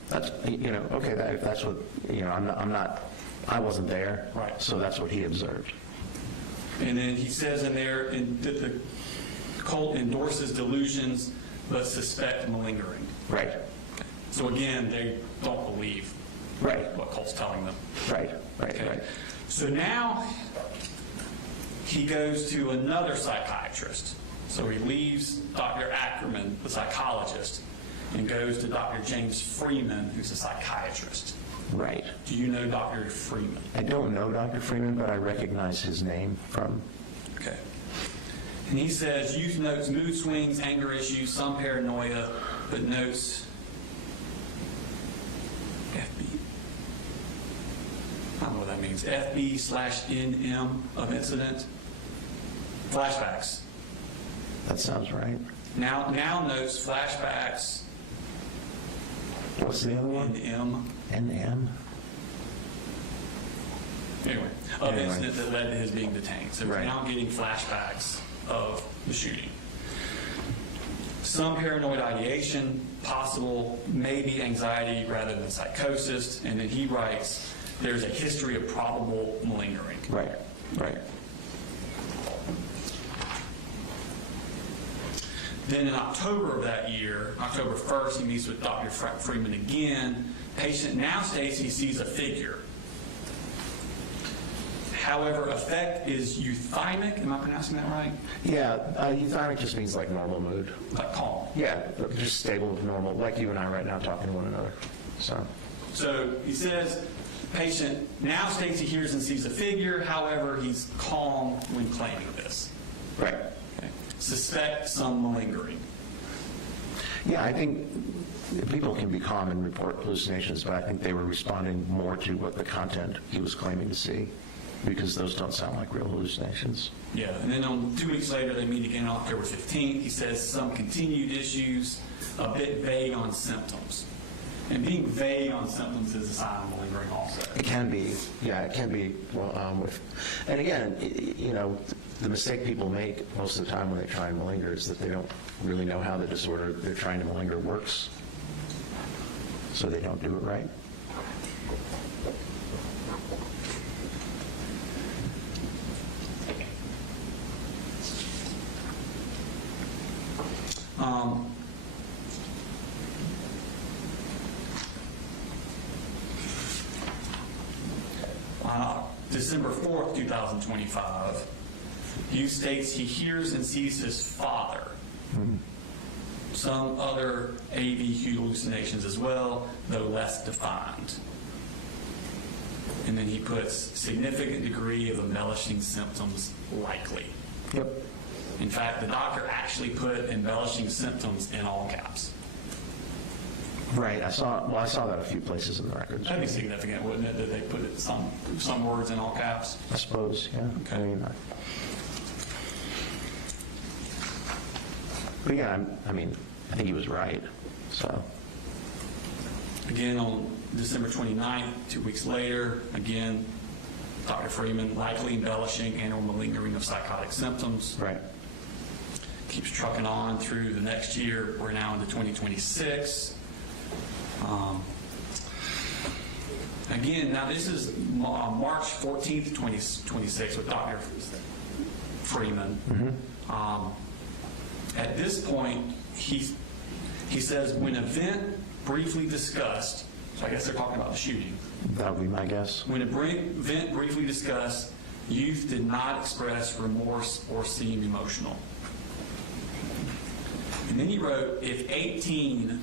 that's, you know, okay, if that's what, you know, I wasn't there. Right. So that's what he observed. And then he says in there that the Colt endorses delusions but suspect malingering. Right. So again, they don't believe what Colt's telling them. Right. Okay. So now he goes to another psychiatrist. So he leaves Dr. Ackerman, the psychologist, and goes to Dr. James Freeman, who's a psychiatrist. Right. Do you know Dr. Freeman? I don't know Dr. Freeman, but I recognize his name from... Okay. And he says, youth notes mood swings, anger issues, some paranoia, but notes FB. I don't know what that means. FB/NM of incident. Flashbacks. That sounds right. Now notes flashbacks. What's the other one? NM. NM? Anyway, of incident that led to his being detained. So we're Right. now getting flashbacks of the shooting. Some paranoid ideation, possible, maybe anxiety rather than psychosis. And then he writes, there's a history of probable malingering. Right. Then in October of that year, October 1st, he meets with Dr. Freeman again. Patient now states he sees a figure. However, affect is euthymic. Am I pronouncing that right? Yeah, euthymic just means like normal mood. Like calm. Yeah, just stable, normal, like you and I right now talking to one another. So he says, patient now states he hears and sees a figure. However, he's calm when claiming this. Right. Okay. Suspect some malingering. Yeah, I think people can be calm and report hallucinations, but I think they were responding more to what the content he was claiming to see, because those don't sound like real hallucinations. Yeah, and then 2 weeks later, they meet again on October 15th. He says some continued issues, a bit vague on symptoms. And being vague on symptoms is a sign of malingering also. It can be, yeah, it can be. Well, and again, you know, the mistake people make most of the time when they try and malinger is that they don't really know how the disorder they're trying to malinger works, so they don't do it right. December 4th, 2025, Hughes states he hears and sees his father. Some other AV hallucinations as well, though less defined. And then he puts significant degree of embellishing symptoms likely. Yep. In fact, the doctor actually put embellishing symptoms in all caps. Right. I saw that a few places in the records. That'd be significant, wouldn't it, that they put it some words in all caps? I suppose, yeah. Okay. But yeah, I think he was right, so. Again, on December 29th, 2 weeks later, again, Dr. Freeman likely embellishing and or malingering of psychotic symptoms. Right. Keeps trucking on through the next year. We're now into 2026. Again, now this is March 14th, 2026 with Dr. Freeman. At this point, he says, when event briefly discussed, so I guess they're talking about the shooting. That would be my guess. When event briefly discussed, youth did not express remorse or seem emotional. And then he wrote, if 18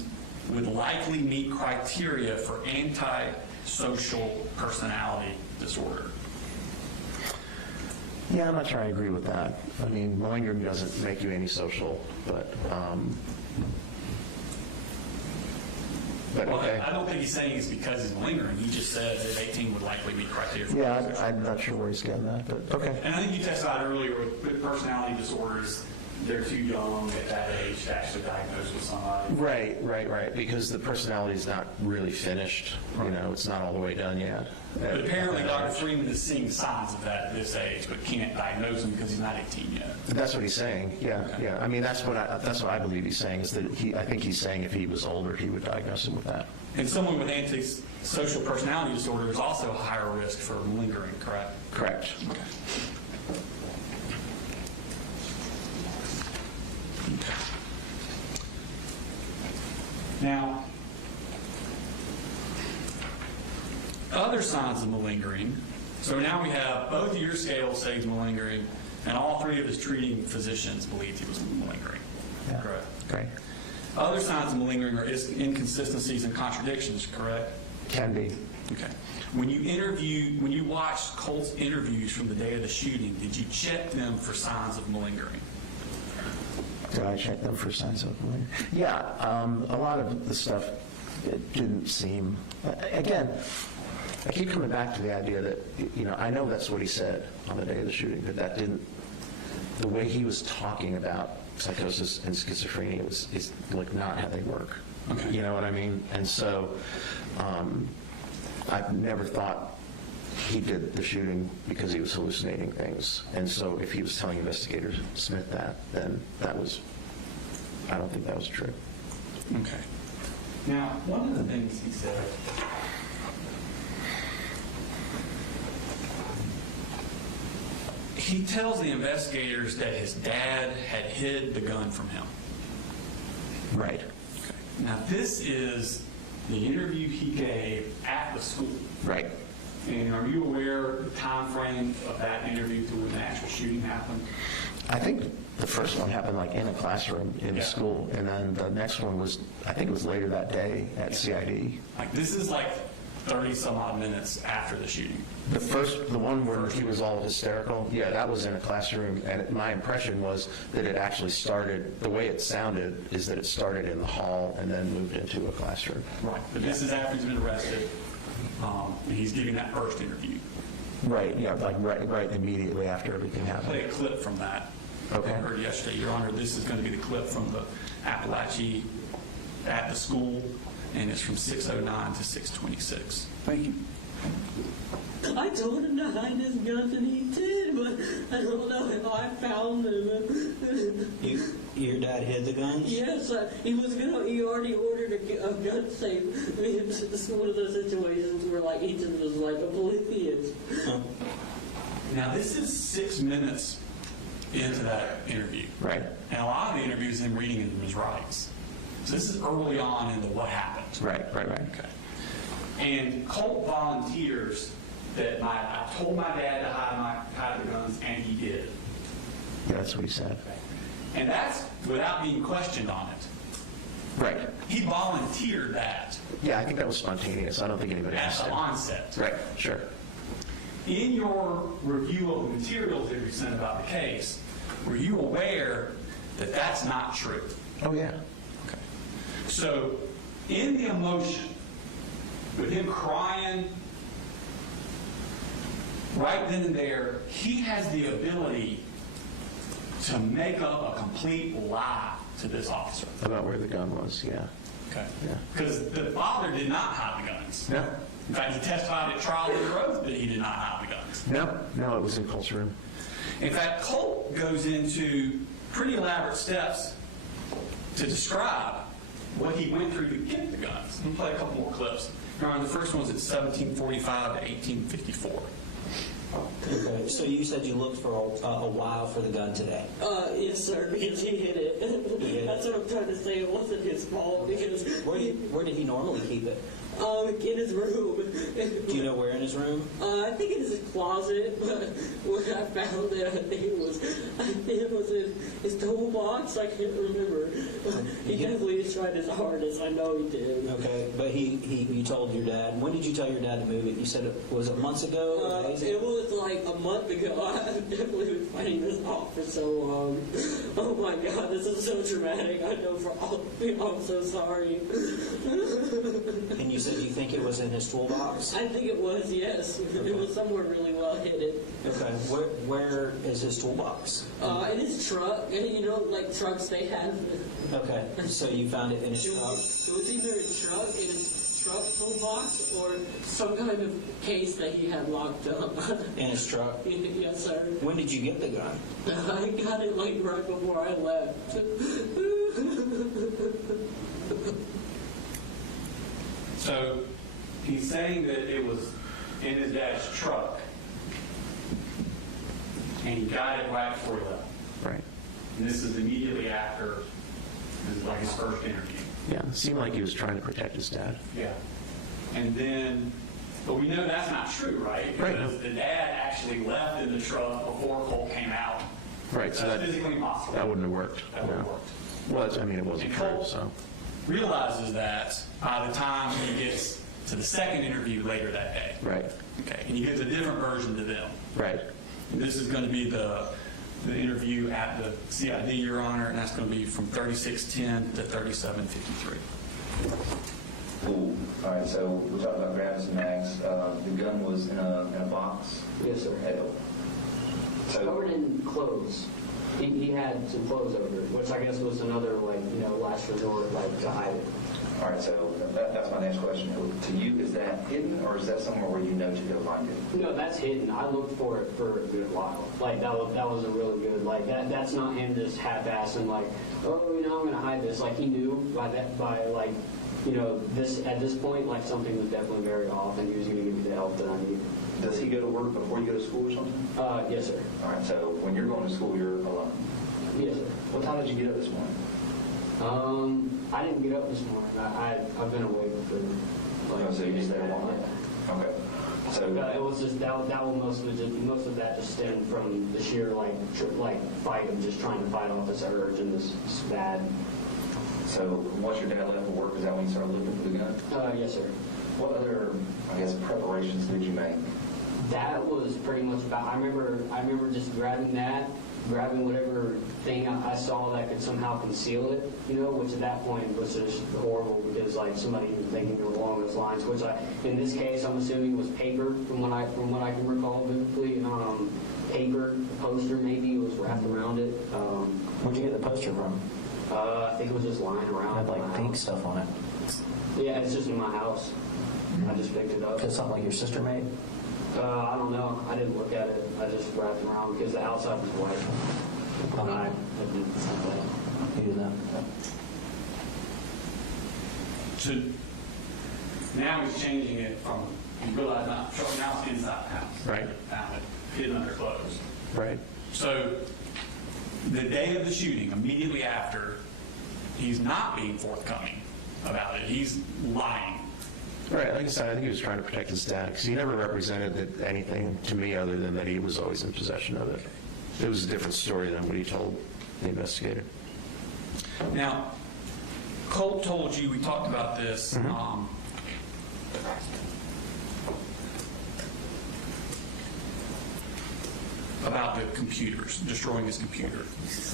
would likely meet criteria for antisocial personality disorder. Yeah, I'm not sure I agree with that. I mean, malingering doesn't make you antisocial, but okay. I don't think he's saying it's because he's malingering. He just said that 18 would likely meet criteria for Yeah, I'm not sure where he's getting that, but okay. And I think you testified earlier with personality disorders, they're too young at that age to actually diagnose with somebody. Right, because the personality is not really finished. You know, it's not all the way done yet. But apparently Dr. Freeman is seeing signs of that at this age, but can't diagnose him because he's not 18 yet. That's what he's saying. Yeah, Okay. yeah. I mean, that's what I believe he's saying is that I think he's saying if he was older, he would diagnose him with that. And someone with antisocial personality disorder is also a higher risk for malingering, correct? Correct. Okay. Now, other signs of malingering. So now we have both of your scales say he's malingering, and all three of his treating physicians believed he was malingering. Yeah. Correct. Great. Other signs of malingering are inconsistencies and contradictions, correct? Can be. Okay. When you watched Colt's interviews from the day of the shooting, did you check them for signs of malingering? Did I check them for signs of malingering? Yeah, a lot of the stuff, it didn't seem, again, I keep coming back to the idea that, I know that's what he said on the day of the shooting, but that didn't, the way he was talking about psychosis and schizophrenia is like not how they work. Okay. You know what I mean? And so I've never thought he did the shooting because he was hallucinating things. And so if he was telling investigator Smith that, then I don't think that was true. Okay. Now, one of the things he said, he tells the investigators that his dad had hid the gun from him. Right. Okay. Now, this is the interview he gave at the school. Right. And are you aware of the time frame of that interview to when the actual shooting happened? I think the first one happened like in a classroom in Yeah. school, and then the next one was, I think it was later that day at CID. Like, this is like 30 some odd minutes after the shooting. The one where he was all hysterical, yeah, that was in a classroom, and my impression was that it actually started, the way it sounded is that it started in the hall and then moved into a classroom. Right. But this is after he's been arrested, and he's giving that first interview. Right, yeah, like right immediately after everything I'll play happened. a clip from that. Okay. I heard yesterday, Your Honor, this is going to be the clip from the Apalachee at the school, and it's from 6:09 to 6:26. Thank you. I told him to hide his guns, and he did, but I don't know if I found them. Your dad hid the guns? Yes, he already ordered a gun safe. I mean, it's one of those situations where, like, each of them was like oblivious. Now, this is 6 minutes into that interview. Right. And a lot of the interview is him reading him his rights. So this is early on into what happened. Right. Okay. And Colt volunteers that I told my dad to hide the guns, and he did. Yeah, that's what he said. And that's without being questioned on it. Right. He volunteered that Yeah, I think that was spontaneous. I don't think anybody at asked the him. onset. Right, sure. In your review of the materials that you sent about the case, were you aware that that's not true? Oh, yeah. Okay. So, in the emotion, with him crying, right then and there, he has the ability to make up a complete lie to this officer. About where the gun was, yeah. Okay. Yeah. Because the father did not hide the guns. No. In fact, he testified at trial under oath that he did not hide the guns. No, it was in Colt's room. In fact, Colt goes into pretty elaborate steps to describe what he went through to get the guns. Let me play a couple more clips. Now, the first one's at 1745 to 1854. Okay, so you said you looked for a while for the gun today. Yes, sir, because he hid it. That's what I'm trying to say. It wasn't his fault because Where did he normally keep it? in his room. Do you know where in his room? I think in his closet, but when I found it, I think it was in his toolbox. I can't remember. He definitely tried his hardest. I know he did. Okay, but you told your dad. When did you tell your dad to move it? You said was it months ago? Or days ago? It was like a month ago. I've definitely been fighting this off for so long. Oh my God, this is so dramatic. I know for all of you, I'm so sorry. And you said you think it was in his toolbox? I think it was, yes. It was somewhere really well hidden. Okay, where is his toolbox? In his truck. And you know, like trucks they have. Okay, so you found it in his truck? It was either a truck in his truck toolbox or some kind of case that he had locked up. In his truck? Yes, sir. When did you get the gun? I got it like right before I left. So he's saying that it was in his dad's truck, and he got it right before he left. Right. And this is immediately after, this is like his first interview. Yeah, it seemed like he was trying to protect his dad. Yeah. And then, but we know that's not true, right? Right. Because the dad actually left in the truck before Colt came out. Right, so That's that, physically impossible. that wouldn't have worked. That wouldn't No. have worked. Well, I mean, it wasn't And true, Colt so. realizes that by the time he gets to the second interview later that day. Right, Okay, and he gives a different version to them. right. This is going to be the interview at the CID, Your Honor, and that's going to be from 3610 to 3753. Cool. All right, so we're talking about Gravis and Max. The gun was in a box? Yes, sir. Covered in clothes. He had some clothes over it, which I guess was another, last resort, to hide it. All right, so that's my next question. To you, is that hidden, or is that somewhere where you know to go find it? No, that's hidden. I looked for it for a good while. That was a really good, that's not him just half-assing, I'm going to hide this. He knew at this point, something was definitely very off, and he was going to give me the help that I need. Does he go to work before you go to school or something? Yes, sir. All right, so when you're going to school, you're alone. Yes, sir. What time did you get up this morning? I didn't get up this morning. I've been awake for So you just stayed up all night? Okay. So it was just that was most of that just stemmed from the sheer fight of just trying to fight off this urge and this bad. So once your dad left for work, is that when you started looking for the gun? Yes, sir. What other, preparations did you make? That was pretty much about. I remember just grabbing whatever thing I saw that could somehow conceal it, which at that point was just horrible because somebody was thinking along those lines, which in this case I'm assuming was paper from what I can recall vividly. Paper, poster maybe was wrapped around it. Where'd you get the poster from? I think it was just lying around. It had pink stuff on it. Yeah, it's just in my house. I just picked it up. Is it something like your sister made? I don't know. I didn't look at it. I just wrapped it around because the outside was white. And I didn't see that. You did that. So now he's changing it from, you realize now it's inside the house. Right. Found it hidden under clothes. Right. So the day of the shooting, immediately after, he's not being forthcoming about it. He's lying. Right, like I said, I think he was trying to protect his dad, because he never represented anything to me other than that he was always in possession of it. It was a different story than what he told the investigator. Now, Colt told you, we talked about this, about the computers, destroying his computer.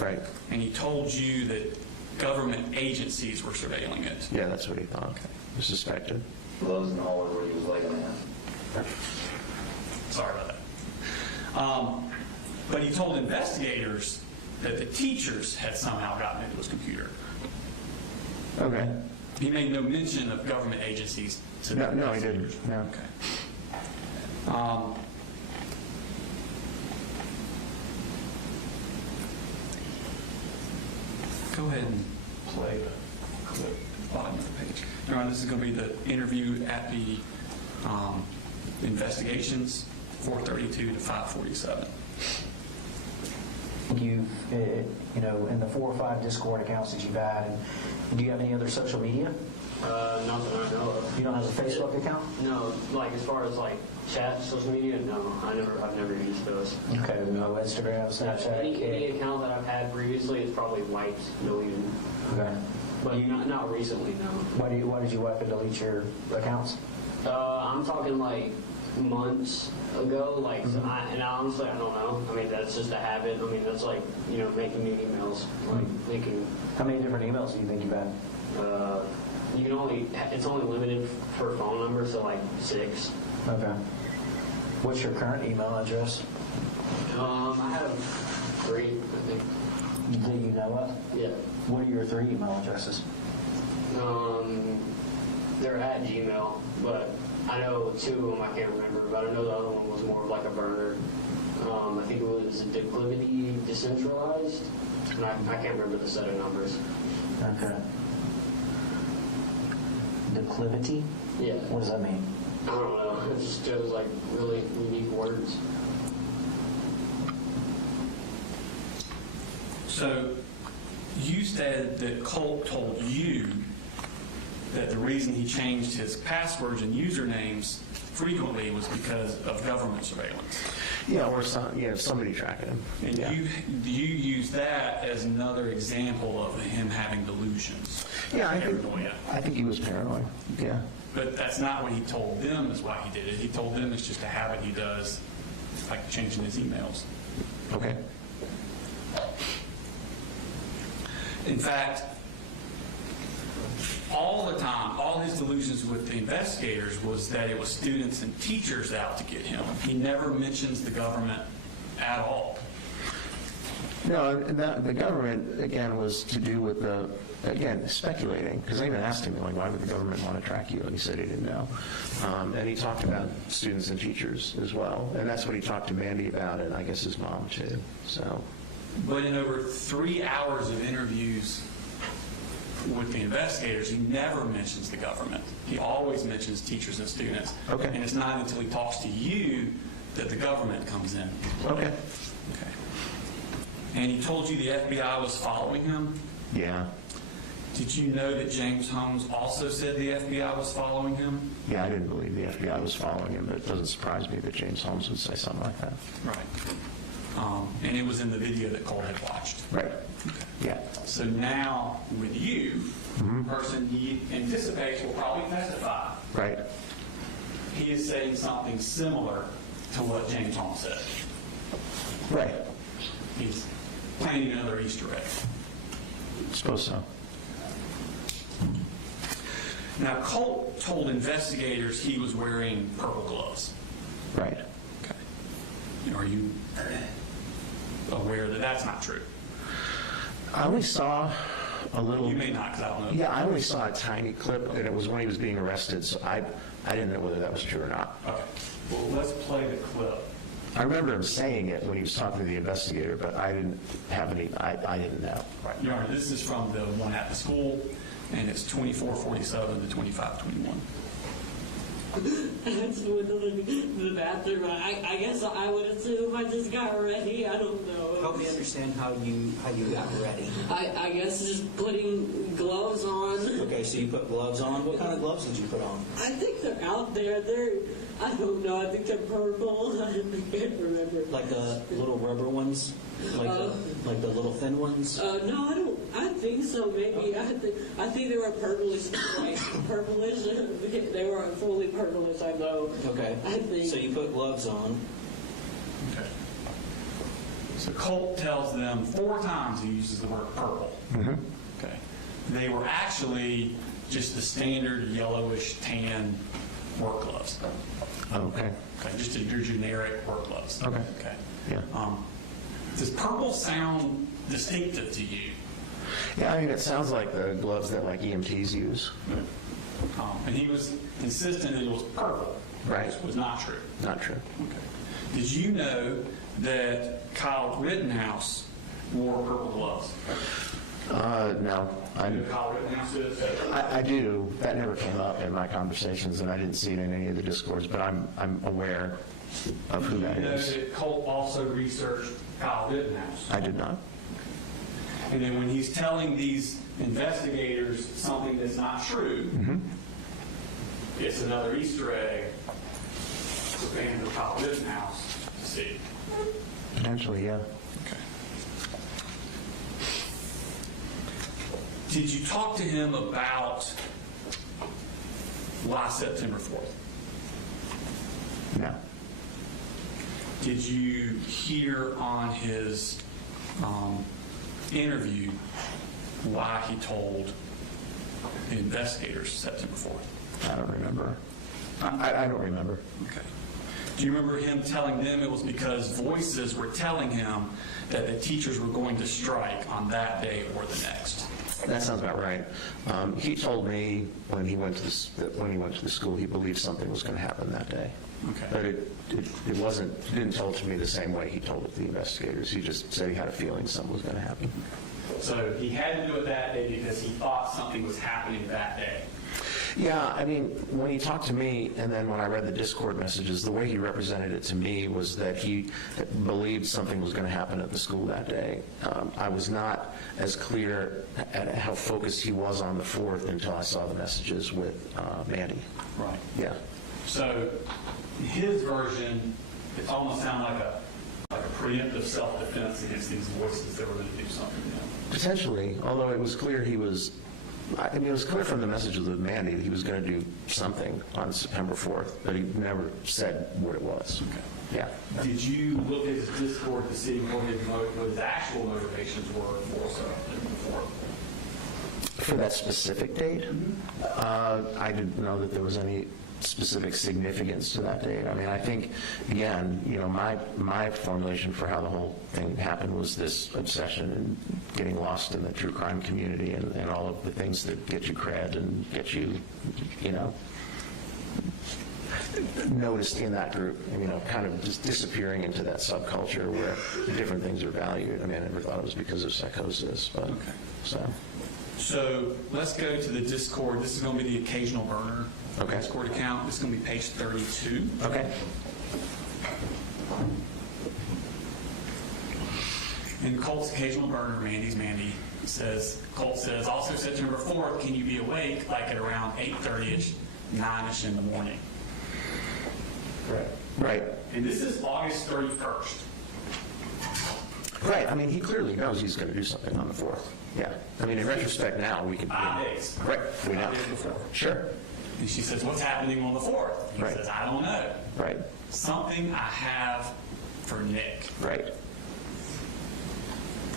Right. And he told you that government agencies were surveilling it. Yeah, that's what he thought. Okay. He suspected. Gloves in the hallway where he was laying at. Sorry about that. But he told investigators that the teachers had somehow gotten into his computer. Okay. He made no mention of government agencies to the No, he didn't. No. Okay. Go ahead and play the clip at the bottom of the page. Your Honor, this is going to be the interview at the investigations, 432 to 547. You know, in the 4 or 5 Discord accounts that you've had, do you have any other social media? Not that I know of. You don't have a Facebook account? No, like as far as like chat, social media, no, I've never used those. Okay, no Instagram, Snapchat. Any account that I've had previously, it's probably wiped, deleted. Okay. But not recently, no. Why did you wipe and delete your accounts? I'm talking like months ago, like, and honestly, I don't know. I mean, that's just a habit. I mean, that's like, making new emails, like making. How many different emails do you think you've had? You can it's only limited for phone numbers, so like 6. Okay. What's your current email address? I have 3, I think. That you know of? Yeah. What are your 3 email addresses? They're at Gmail, but I know 2 of them I can't remember, but I know the other one was more of like a burner. I think it was Declivity Decentralized, and I can't remember the set of numbers. Okay. Declivity? Yeah. What does that mean? I don't know. It just shows like really unique words. So you said that Colt told you that the reason he changed his passwords and usernames frequently was because of government surveillance. Yeah, or somebody tracking him. And you use that as another example of him having delusions. Yeah, I think he was paranoid. Yeah. But that's not what he told them is why he did it. He told them it's just a habit he does, like changing his emails. Okay. In fact, all the time, all his delusions with the investigators was that it was students and teachers out to get him. He never mentions the government at all. No, and the government, again, was to do with speculating, because I even asked him, like, why would the government want to track you? And he said he didn't know. And he talked about students and teachers as well, and that's what he talked to Mandy about, and I guess his mom, too. So. But in over 3 hours of interviews with the investigators, he never mentions the government. He always mentions teachers and students. Okay. And it's not until he talks to you that the government comes in. Okay. Okay. And he told you the FBI was following him? Yeah. Did you know that James Holmes also said the FBI was following him? Yeah, I didn't believe the FBI was following him, but it doesn't surprise me that James Holmes would say something like that. Right. And it was in the video that Colt had watched. Right. Okay. Yeah. So now, with you, the person he anticipates will probably testify. Right. He is saying something similar to what James Holmes said. Right. He's planning another Easter egg. Suppose so. Now, Colt told investigators he was wearing purple gloves. Right. Okay. Are you aware that that's not true? I only saw a little. You may not, because I don't know. Yeah, I only saw a tiny clip, and it was when he was being arrested, so I didn't know whether that was true or not. Okay. Well, let's play the clip. I remember him saying it when he was talking to the investigator, but I didn't have any, I didn't know. Right. Your Honor, this is from the one at the school, and it's 2447 to 2521. That's when the bathroom. I guess I would assume I just got ready. I don't know. Help me understand how you got ready. I guess just putting gloves on. Okay, so you put gloves on. What kind of gloves did you put on? I think they're out there. I don't know. I think they're purple. I can't remember. Like the little rubber ones? Like the little thin ones? No, I don't. I think so. Maybe I think they were purplish. Like purplish. They were fully purplish. I know. Okay. I think. So you put gloves on. Okay. So Colt tells them 4 times he uses the word purple. Okay. They were actually just the standard yellowish tan work gloves. Okay. Okay, just your generic work gloves. Okay. Okay. Yeah. Does purple sound distinctive to you? Yeah, I mean, it sounds like the gloves that like EMTs use. And he was insistent that it was purple. Right. Which was not true. Not true. Okay. Did you know that Kyle Rittenhouse wore purple gloves? No. You know who Kyle Rittenhouse is? I do. That never came up in my conversations, and I didn't see it in any of the discords, but I'm aware of who that You know is. that Colt also researched Kyle Rittenhouse. I did not. And then when he's telling these investigators something that's not true, it's another Easter egg for fans of Kyle Rittenhouse to see. Potentially, yeah. Did you talk to him about why September 4th? No. Did you hear on his interview why he told the investigators September 4th? I don't remember. I don't remember. Okay. Do you remember him telling them it was because voices were telling him that the teachers were going to strike on that day or the next? That sounds about right. He told me when he went to the school, he believed something was going to happen that day. Okay. But it wasn't. He didn't tell it to me the same way he told it to the investigators. He just said he had a feeling something was going to happen. So he had to do it that day because he thought something was happening that day. Yeah, I mean, when he talked to me, and then when I read the Discord messages, the way he represented it to me was that he believed something was going to happen at the school that day. I was not as clear at how focused he was on the 4th until I saw the messages with Mandy. Right. Yeah. So his version, it almost sounded like a preemptive self-defense against these voices that were going to do something to him. Potentially, although it was clear he was, I mean, it was clear from the messages with Mandy that he was going to do something on September 4th, but he never said what it was. Okay. Yeah. Did you look at his Discord to see what his actual motivations were for September 4th? For that specific date, I didn't know that there was any specific significance to that date. I mean, I think, again, you know, my formulation for how the whole thing happened was this obsession and getting lost in the true crime community and all of the things that get you cred and get you, you know, noticed in that group, and, you know, kind of just disappearing into that subculture where different things are valued. I mean, I never thought it was because of psychosis, but okay. So let's go to the Discord. This is going to be the occasional burner Discord account. This is going to be page 32. Okay. In Colt's occasional burner, Mandy says, Colt says, also September 4th, can you be awake like at around 8:30ish, 9ish in the morning? Right. And this is August 31st. Right. I mean, he clearly knows he's going to do something on the 4th. Yeah. I mean, in retrospect now, we can... 5 days. Right. We know. 5 days before. Sure. And she says, what's happening on the 4th? He says, I don't know. Right. Something I have for Nick. Right.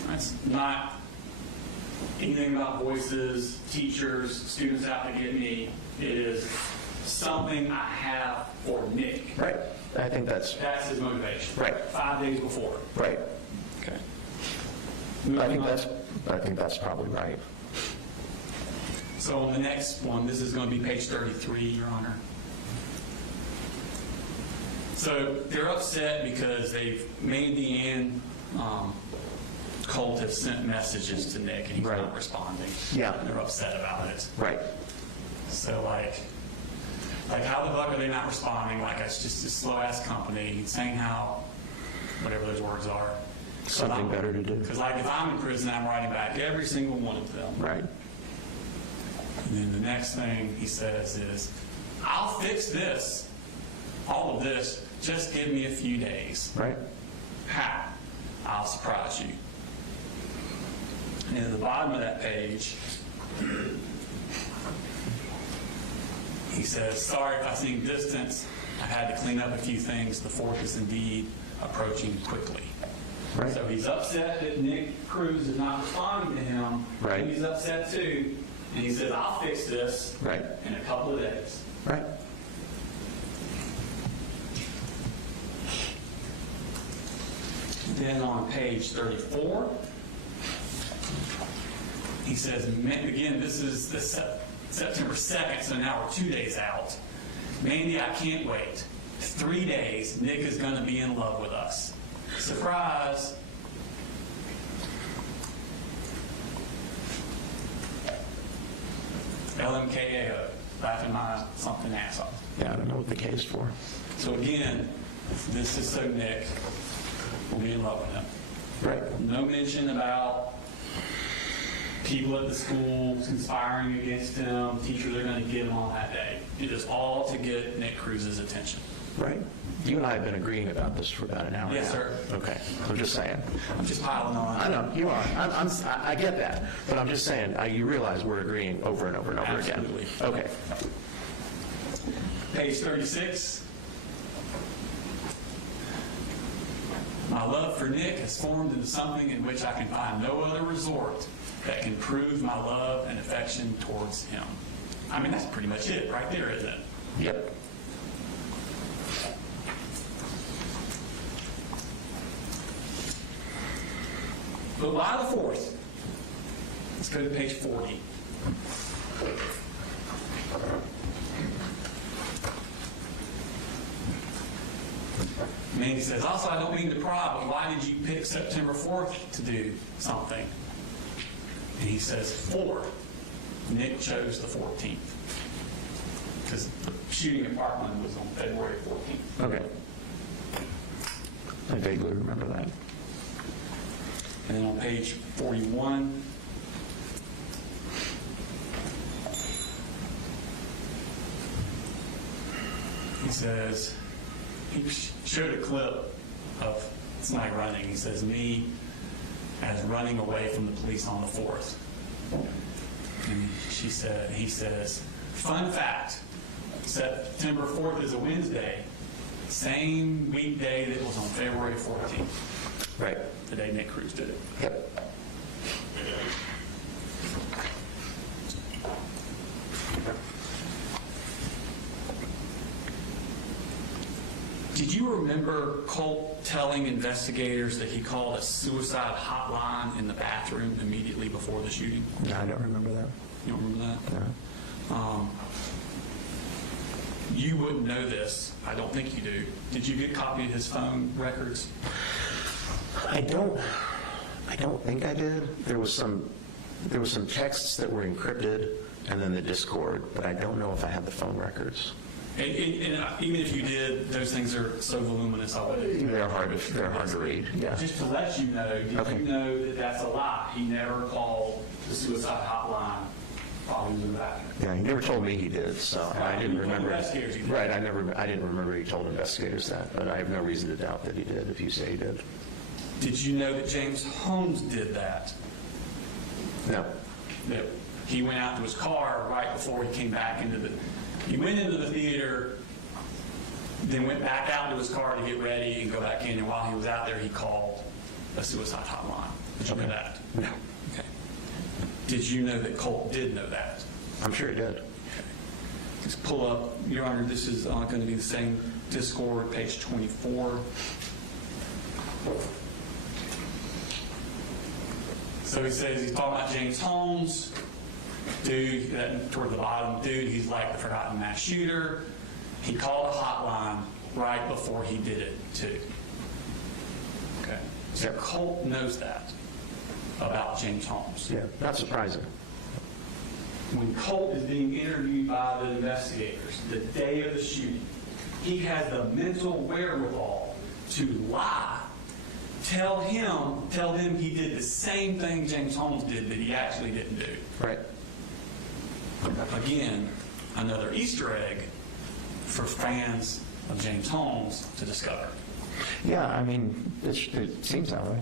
That's not anything about voices, teachers, students out to get me. It is something I have for Nick. Right. I think that's his motivation. Right. 5 days before. Right. Okay. I think that's probably right. So on the next one, this is going to be page 33, Your Honor. So they're upset because they've Mandy and Colt have sent messages to Nick and he's not responding. Yeah. And they're upset about it. Right. So like Like, how the fuck are they not responding? Like, it's just a slow-ass company saying how, whatever those words are. Something better to do. Because, like, if I'm in prison, I'm writing back every single one of them. Right. And then the next thing he says is, I'll fix this, all of this, just give me a few days. Right. How? I'll surprise you. And at the bottom of that page, he says, sorry if I seem distant. I had to clean up a few things. The 4th is indeed approaching quickly. Right. So he's upset that Nick Cruz is not responding to him. Right. And he's upset too. And he says, I'll fix this Right. in a couple of days. Right. Then on page 34, he says, again, this is September 2nd, so now we're 2 days out. Mandy, I can't wait. 3 days, Nick is going to be in love with us. Surprise. LMKAO, laughing my something ass off. Yeah, I don't know what the case is for. So again, this is so Nick will be in love with him. Right. No mention about people at the school conspiring against him, teachers are going to get him on that day. It is all to get Nick Cruz's attention. Right. You and I have been agreeing about this for about an hour Yes, now. sir. Okay. I'm just saying. I'm just piling on. I know, you are. I get that. But I'm just saying, you realize we're agreeing over and over and over Absolutely. again. Okay. Page 36. My love for Nick has formed into something in which I can find no other resort that can prove my love and affection towards him. I mean, that's pretty much it right there, isn't it? Yep. But why the 4th? Let's go to page 40. Mandy says, also, I don't mean to pry, but why did you pick September 4th to do something? And he says, 4. Nick chose the 14th. Because the shooting at Parkland was on February 14th. Okay. I vaguely remember that. And then on page 41, he says, he showed a clip of somebody running. He says, me as running away from the police on the 4th. And he says, fun fact, September 4th is a Wednesday, same weekday that was on February 14th. Right. The day Nick Cruz did it. Yep. Did you remember Colt telling investigators that he called a suicide hotline in the bathroom immediately before the shooting? No, I don't remember that. You don't remember that? No. You wouldn't know this. I don't think you do. Did you get a copy of his phone records? I don't think I did. There was some texts that were encrypted, and then the Discord, but I don't know if I have the phone records. And even if you did, those things are so voluminous already. They're hard to read. Yeah. Just to let you know, did you know that that's a lie? He never called the suicide hotline while he was in the bathroom. Yeah, he never told me he did, so I didn't remember. Investigators, he did. Right, I didn't remember he told investigators that, but I have no reason to doubt that he did. If you say he did. Did you know that James Holmes did that? No. That he went out to his car right before he came back into the. He went into the theater, then went back out to his car to get ready and go back in. And while he was out there, he called a suicide hotline. Did you know that? No. Okay. Did you know that Colt did know that? I'm sure he did. Okay. Just pull up, Your Honor, this is going to be the same Discord, page 24. So he says he's talking about James Holmes. Dude, toward the bottom, dude, he's like the forgotten mass shooter. He called a hotline right before he did it, too. Okay. So Colt knows that about James Holmes. Yeah, not surprising. when Colt is being interviewed by the investigators the day of the shooting, he has the mental wherewithal to lie, tell them he did the same thing James Holmes did that he actually didn't do. Right. Again, another Easter egg for fans of James Holmes to discover. Yeah, I mean, it seems that way.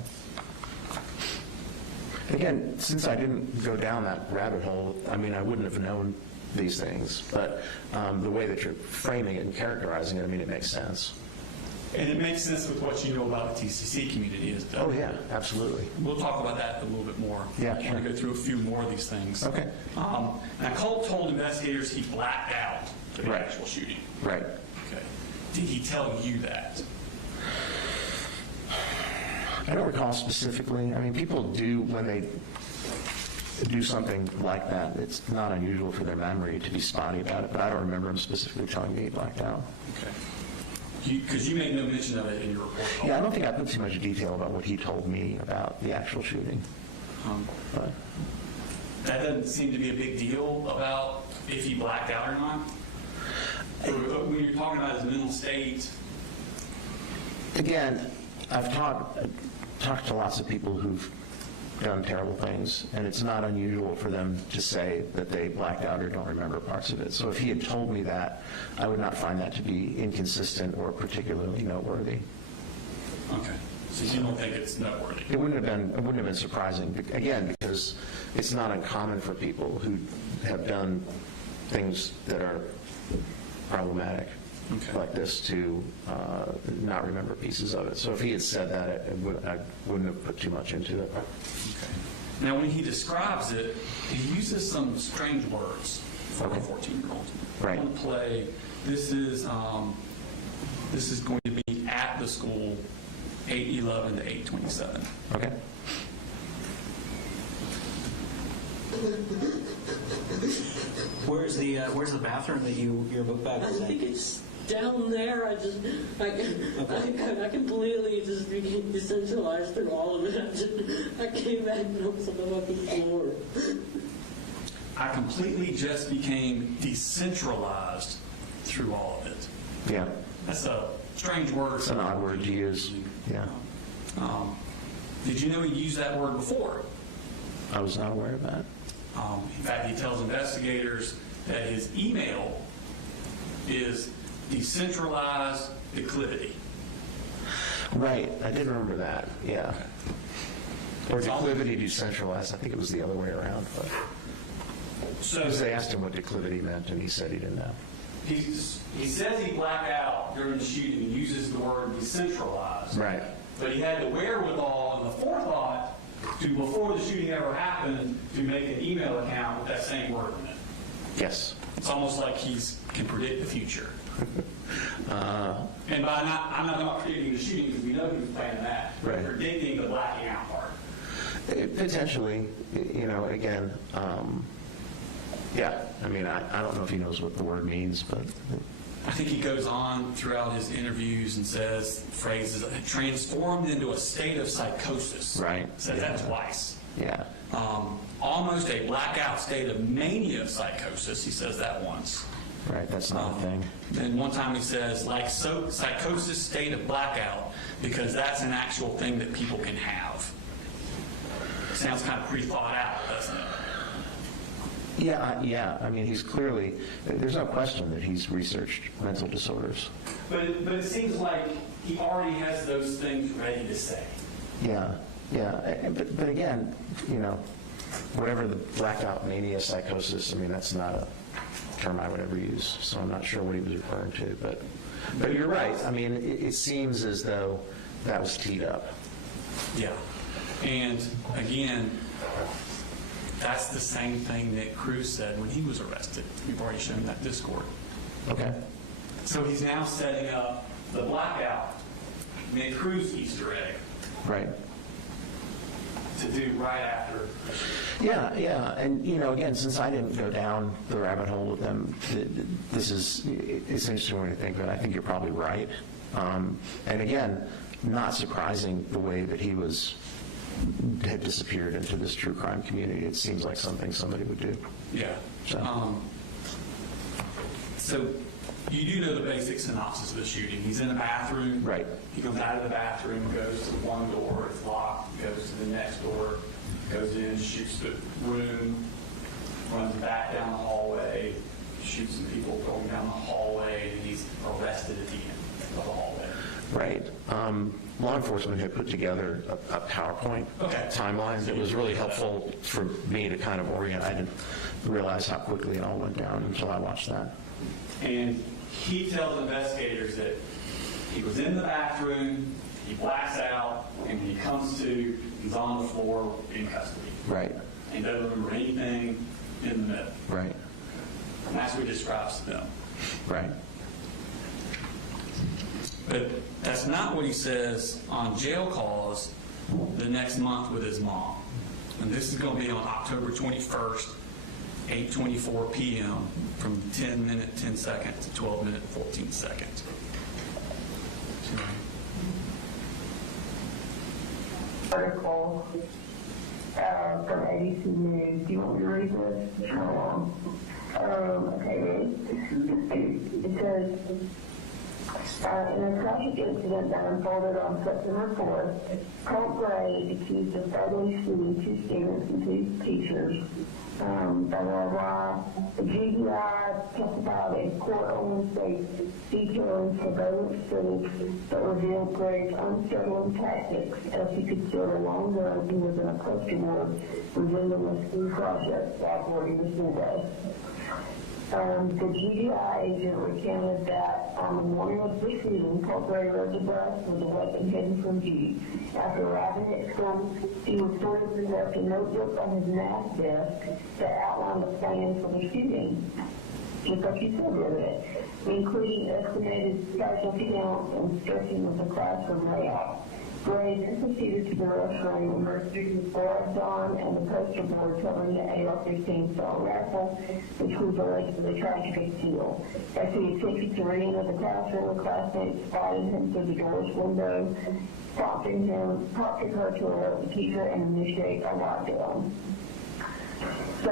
Again, since I didn't go down that rabbit hole, I mean, I wouldn't have known these things, but the way that you're framing it and characterizing it, I mean, it makes sense. And it makes sense with what you know about the TCC community. Oh, yeah, absolutely. We'll talk about that a little bit more. Yeah, I sure. want to go through a few more of these things. Okay. Now, Colt told investigators he blacked out for the Right. actual shooting. Right. Okay. Did he tell you that? I don't recall specifically. I mean, people do, when they do something like that, it's not unusual for their memory to be spotty about it, but I don't remember him specifically telling me he blacked out. Okay. Because you made no mention of it in your report. Yeah, I don't think I put too much detail about what he told me about the actual shooting. But That doesn't seem to be a big deal about if he blacked out or not. When you're talking about his mental state. again, I've talked to lots of people who've done terrible things, and it's not unusual for them to say that they blacked out or don't remember parts of it. So if he had told me that, I would not find that to be inconsistent or particularly noteworthy. Okay. So you don't think it's noteworthy? It wouldn't have been surprising, again, because it's not uncommon for people who have done things that are problematic like this to not remember pieces of it. So if he had said that, I wouldn't have put too much into it. Okay. Now, when he describes it, he uses some strange words for a 14-year-old. Right. I want to play. This is going to be at the school, 8:11 to 8:27. Okay. Where's the bathroom that your book bag I was in? think it's down there. I completely just became decentralized through all of it. I came back and I was on the fucking floor. I completely just became decentralized through all of it. Yeah. That's a strange word. It's an odd word to use. Yeah. Did you know he used that word before? I was not aware of that. In fact, he tells investigators that his email is decentralized declivity. Right. I did remember that. Yeah. Or declivity decentralized. I think it was the other way around. But because they asked him what declivity meant, and he said he didn't know. He says he blacked out during the shooting and uses the word decentralized. Right. But he had the wherewithal and the forethought to, before the shooting ever happened, to make an email account with that same word in it. Yes. It's almost like he can predict the future. And by I'm not predicting the shooting because we know he was planning that. Right. But predicting the blacking out part. Potentially, again, yeah. I mean, I don't know if he knows what the word means, but I think he goes on throughout his interviews and says phrases, transformed into a state of psychosis. Right. Says that twice. Yeah. Almost a blackout state of mania psychosis. He says that once. Right, that's not a thing. Then one time he says, like psychosis state of blackout, because that's an actual thing that people can have. Sounds kind of pre-thought out, doesn't it? Yeah. I mean, he's clearly, there's no question that he's researched mental disorders. But it seems like he already has those things ready to say. Yeah. But again, whatever the blackout mania psychosis, I mean, that's not a term I would ever use, so I'm not sure what he was referring to. But you're right. I mean, it seems as though that was teed up. Yeah. And again, that's the same thing Nick Cruz said when he was arrested. We've already shown that Discord. Okay. So he's now setting up the blackout Nick Cruz Easter egg. Right. To do right after. Yeah. And, again, since I didn't go down the rabbit hole with them, it's interesting to think, but I think you're probably right. And again, not surprising the way that he had disappeared into this true crime community. It seems like something somebody would do. Yeah. So you do know the basic synopsis of the shooting. He's in a bathroom. Right. He comes out of the bathroom, goes to one door, it's locked, goes to the next door, goes in, shoots the room, runs back down the hallway, shoots some people going down the hallway, and he's arrested at the end of the hallway. Right. Law enforcement had put together a PowerPoint Okay. timeline that was really helpful for me to kind of orient. I didn't realize how quickly it all went down until I watched that. And he tells investigators that he was in the bathroom, he blacks out, and when he comes to, he's on the floor in custody. Right. And doesn't remember anything in the middle. Right. And that's what he describes to them. Right. But that's not what he says on jail calls the next month with his mom. And this is going to be on October 21st, 8:24 p.m. from 10 minute 10 seconds to 12 minute 14 seconds. Article from ABC News. Do you want me to read this? Okay, ready? It says, in a tragic incident that unfolded on September 4th, Colt Gray is accused of fatally shooting 2 students and 2 teachers. The GDI testified in court on Wednesday detailing surveillance footage that revealed Gray's unsettling tactics as he concealed a long gun within a poster board resembling a school project while boarding the school bus. The GDI agent recanted that on the morning of the shooting, Colt Gray rode the bus with a weapon hidden from view. After arriving at school, he reportedly left a notebook on his math desk that outlined the plan for the shooting, just like you said, didn't it? Including estimated casualty counts and sketching of the classroom layout. Gray then proceeded to the restroom, emerged with gloves on and the poster board covering the AR-15 style rifle, which was allegedly tried to conceal. As he attempted to re-enter the classroom, a classmate spotted him through the door's window, prompting her to alert the teacher and initiate a lockdown. So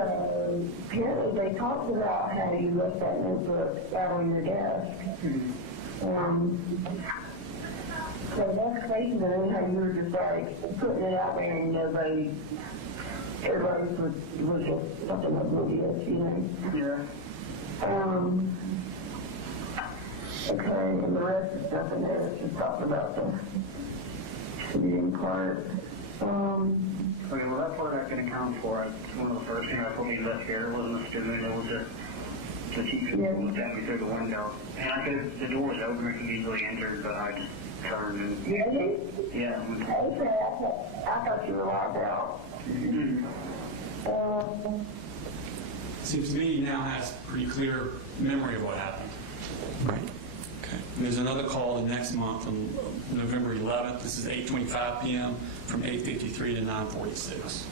apparently they talked about how you left that notebook out on your desk. So that's crazy to me how you were just like putting it out there and everybody was just something oblivious, you know? Yeah. Okay, and the rest is nothing there. It's just talking about the shooting part. Okay, well, that part I can account for. One of the first things I told the investigator wasn't a student, it was just the teacher looked at me through the window. And the door was open, I could easily enter, but I just turned and... Really? Yeah. Okay, I thought you were locked out. Seems to me he now has pretty clear memory of what happened. Right. Okay. And there's another call the next month on November 11th. This is 8:25 p.m. from 8:53 to 9:46.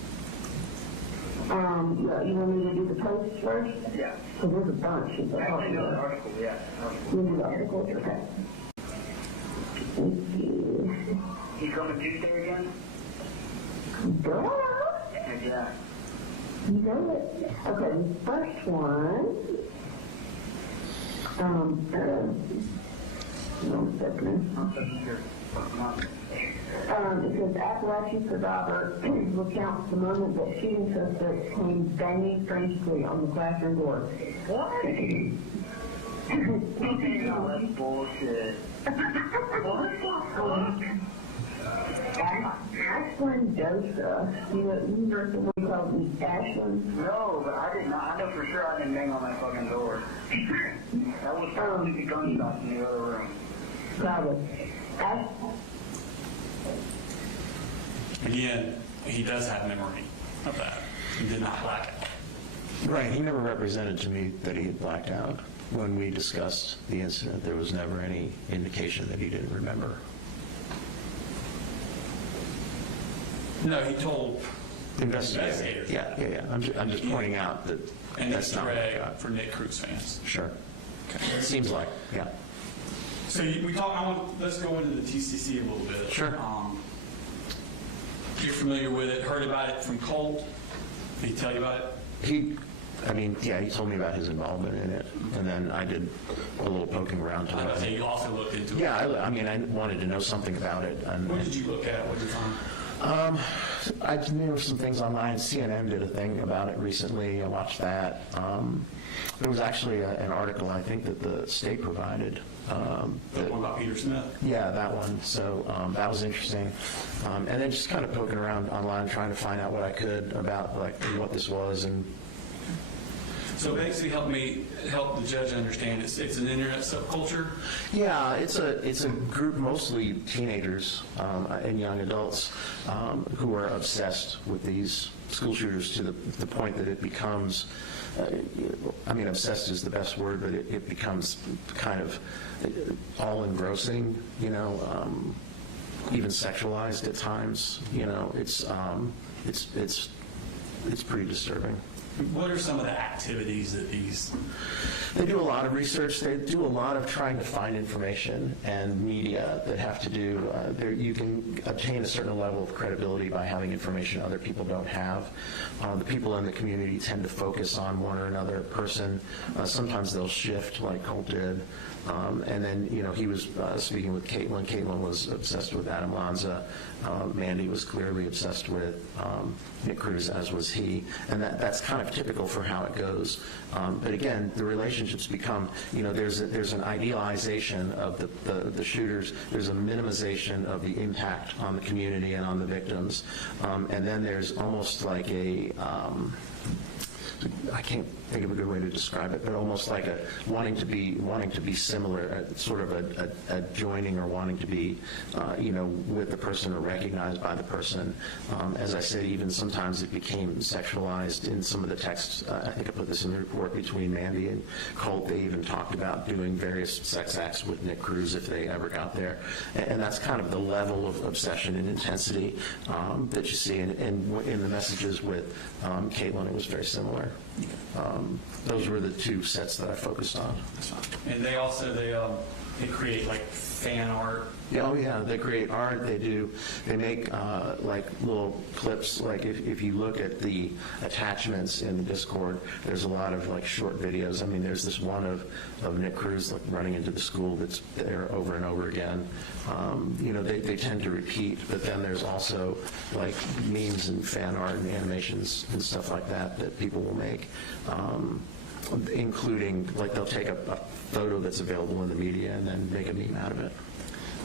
Yeah, you want me to do the post first? Yeah. So there's a bunch of them. Actually, no, the article, yeah. You do the article, okay. Thank you. You coming Tuesday again? Duh. Yeah. You know it. Okay, the first one. One second. It says Apalachee survivor recounts the moment that shooting suspect came banging frantically on the classroom door. What? No, that's bullshit. What the fuck? Ashlyn Joseph. You heard the one called me Ashlyn? No, but I did not. I know for sure I didn't bang on that fucking door. That was probably the gunshots in the other room. Probably. Again, he does have memory of that. He did not black out. Right. He never represented to me that he had blacked out. When we discussed the incident, there was never any indication that he didn't remember. No, he told Investigators. Yeah. I'm just pointing out that and that's not Ray for Nick Cruz fans. Sure. Okay. Seems like, yeah. So let's go into the TCC a little bit. Sure. You're familiar with it, heard about it from Colt. Did he tell you about it? I mean, yeah, he told me about his involvement in it, and then I did a little poking around to it. So you also looked into it? Yeah, I mean, I wanted to know something about it. What did you look at? What did you find? I knew some things online. CNN did a thing about it recently. I watched that. There was actually an article, I think, that the state provided. The one about Peter Smith? Yeah, that one. So that was interesting. And then just kind of poking around online, trying to find out what I could about like what this was. And so basically help the judge understand it's an internet subculture? yeah, it's a group, mostly teenagers and young adults, who are obsessed with these school shooters to the point that it becomes, I mean, obsessed is the best word, but it becomes kind of all engrossing, you know, even sexualized at times. You know, it's pretty disturbing. What are some of the activities that these... They do a lot of research. They do a lot of trying to find information and media that have to do, you can obtain a certain level of credibility by having information other people don't have. The people in the community tend to focus on one or another person. Sometimes they'll shift like Colt did. And then, you know, he was speaking with Caitlin. Caitlin was obsessed with Adam Lanza. Mandy was clearly obsessed with Nick Cruz, as was he. And that's kind of typical for how it goes. But again, the relationships become, you know, there's an idealization of the shooters. There's a minimization of the impact on the community and on the victims. And then there's almost like I can't think of a good way to describe it, but almost like a wanting to be similar, sort of a joining or wanting to be, you know, with the person or recognized by the person. As I said, even sometimes it became sexualized in some of the texts. I think I put this in the report between Mandy and Colt. They even talked about doing various sex acts with Nick Cruz if they ever got there. And that's kind of the level of obsession and intensity that you see. And in the messages with Caitlin, it was very similar. Those were the two sets that I focused on. And they also, they create like fan art. Yeah, oh yeah, they create art. They make like little clips. Like if you look at the attachments in the Discord, there's a lot of like short videos. I mean, there's this one of Nick Cruz like running into the school that's there over and over again. You know, they tend to repeat, but then there's also like memes and fan art and animations and stuff like that people will make. Including, like, they'll take a photo that's available in the media and then make a meme out of it.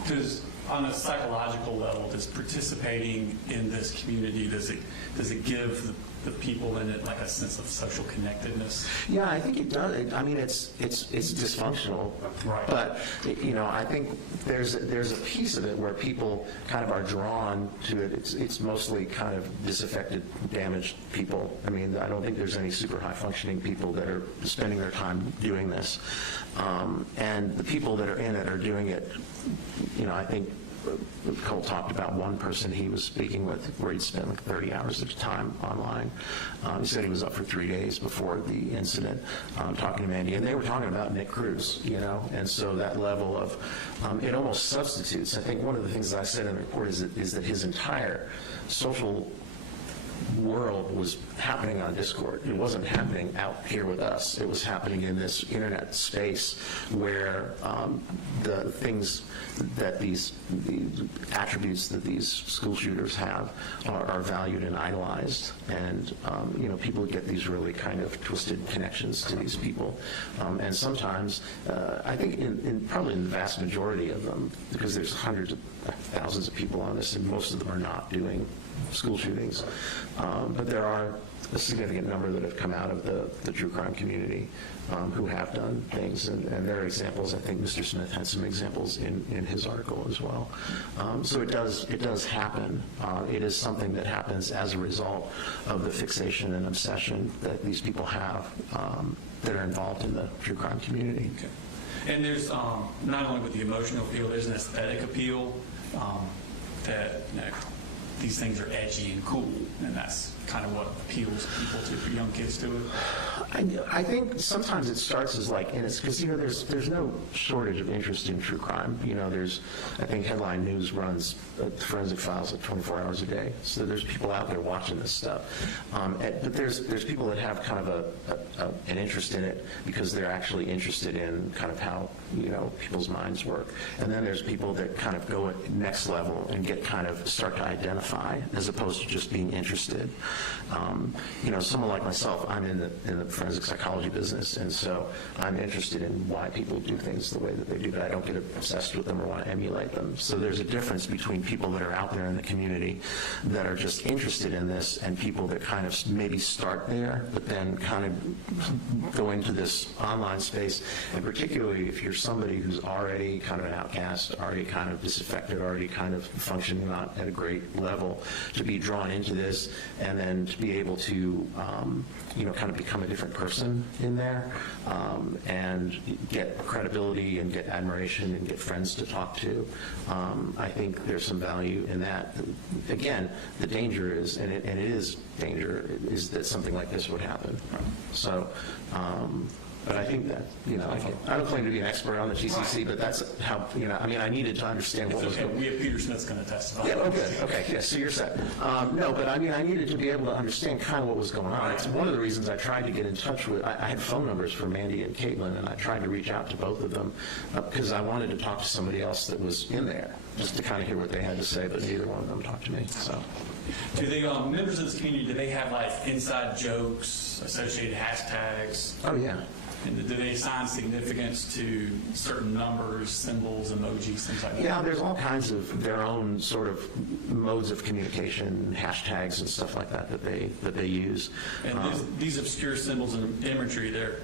Does, on a psychological level, does participating in this community, does it give the people in it like a sense of social connectedness? Yeah, I think it does. I mean, it's dysfunctional, right? But you know, I think there's a piece of it where people kind of are drawn to it. It's mostly kind of disaffected, damaged people. I mean, I don't think there's any super high functioning people that are spending their time doing this. And the people that are in it are doing it. You know, I think Colt talked about one person he was speaking with where he'd spent like 30 hours at a time online. He said he was up for 3 days before the incident talking to Mandy, and they were talking about Nick Cruz, you know, and so that level of, it almost substitutes. I think one of the things that I said in the report is that his entire social world was happening on Discord. It wasn't happening out here with us. It was happening in this internet space where the things that the attributes that these school shooters have are valued and idolized. And, you know, people get these really kind of twisted connections to these people. And sometimes, I think probably in the vast majority of them, because there's hundreds of thousands of people on this, and most of them are not doing school shootings. But there are a significant number that have come out of the true crime community who have done things, and there are examples. I think Mr. Smith had some examples in his article as well. So it does happen. It is something that happens as a result of the fixation and obsession that these people have that are involved in the true crime community. Okay. And there's not only with the emotional appeal, there's an aesthetic appeal that, you know, these things are edgy and cool, and that's kind of what appeals people to young kids to it. I think sometimes it starts as like, and it's because, there's no shortage of interest in true crime. I think Headline News runs Forensic Files at 24 hours a day. So there's people out there watching this stuff. But there's people that have kind of an interest in it because they're actually interested in kind of how, people's minds work. And then there's people that kind of go at next level and start to identify as opposed to just being interested. Someone like myself, I'm in the forensic psychology business, and so I'm interested in why people do things the way that they do, but I don't get obsessed with them or want to emulate them. So there's a difference between people that are out there in the community that are just interested in this and people that kind of maybe start there, but then kind of go into this online space, and particularly if you're somebody who's already kind of an outcast, already kind of disaffected, already kind of functioning not at a great level, to be drawn into this and then to be able to kind of become a different person in there and get credibility and get admiration and get friends to talk to. I think there's some value in that. Again, the danger is, and it is danger, is that something like this would happen. So, but I think that, I don't claim to be an expert on the TCC, but that's how, I needed to understand what was going on. We have Peter Smith's going to testify. Yeah, okay, yeah, so you're set. No, but I needed to be able to understand kind of what was going on. It's one of the reasons I tried to get in touch with, I had phone numbers for Mandy and Caitlin, and I tried to reach out to both of them because I wanted to talk to somebody else that was in there, just to kind of hear what they had to say, but neither one of them talked to me, so. Do the members of this community, do they have like inside jokes, associated hashtags? Oh, yeah. And do they assign significance to certain numbers, symbols, emojis, things like that? Yeah, there's all kinds of their own sort of modes of communication, hashtags and stuff like that that they use. And these obscure symbols and imagery, they're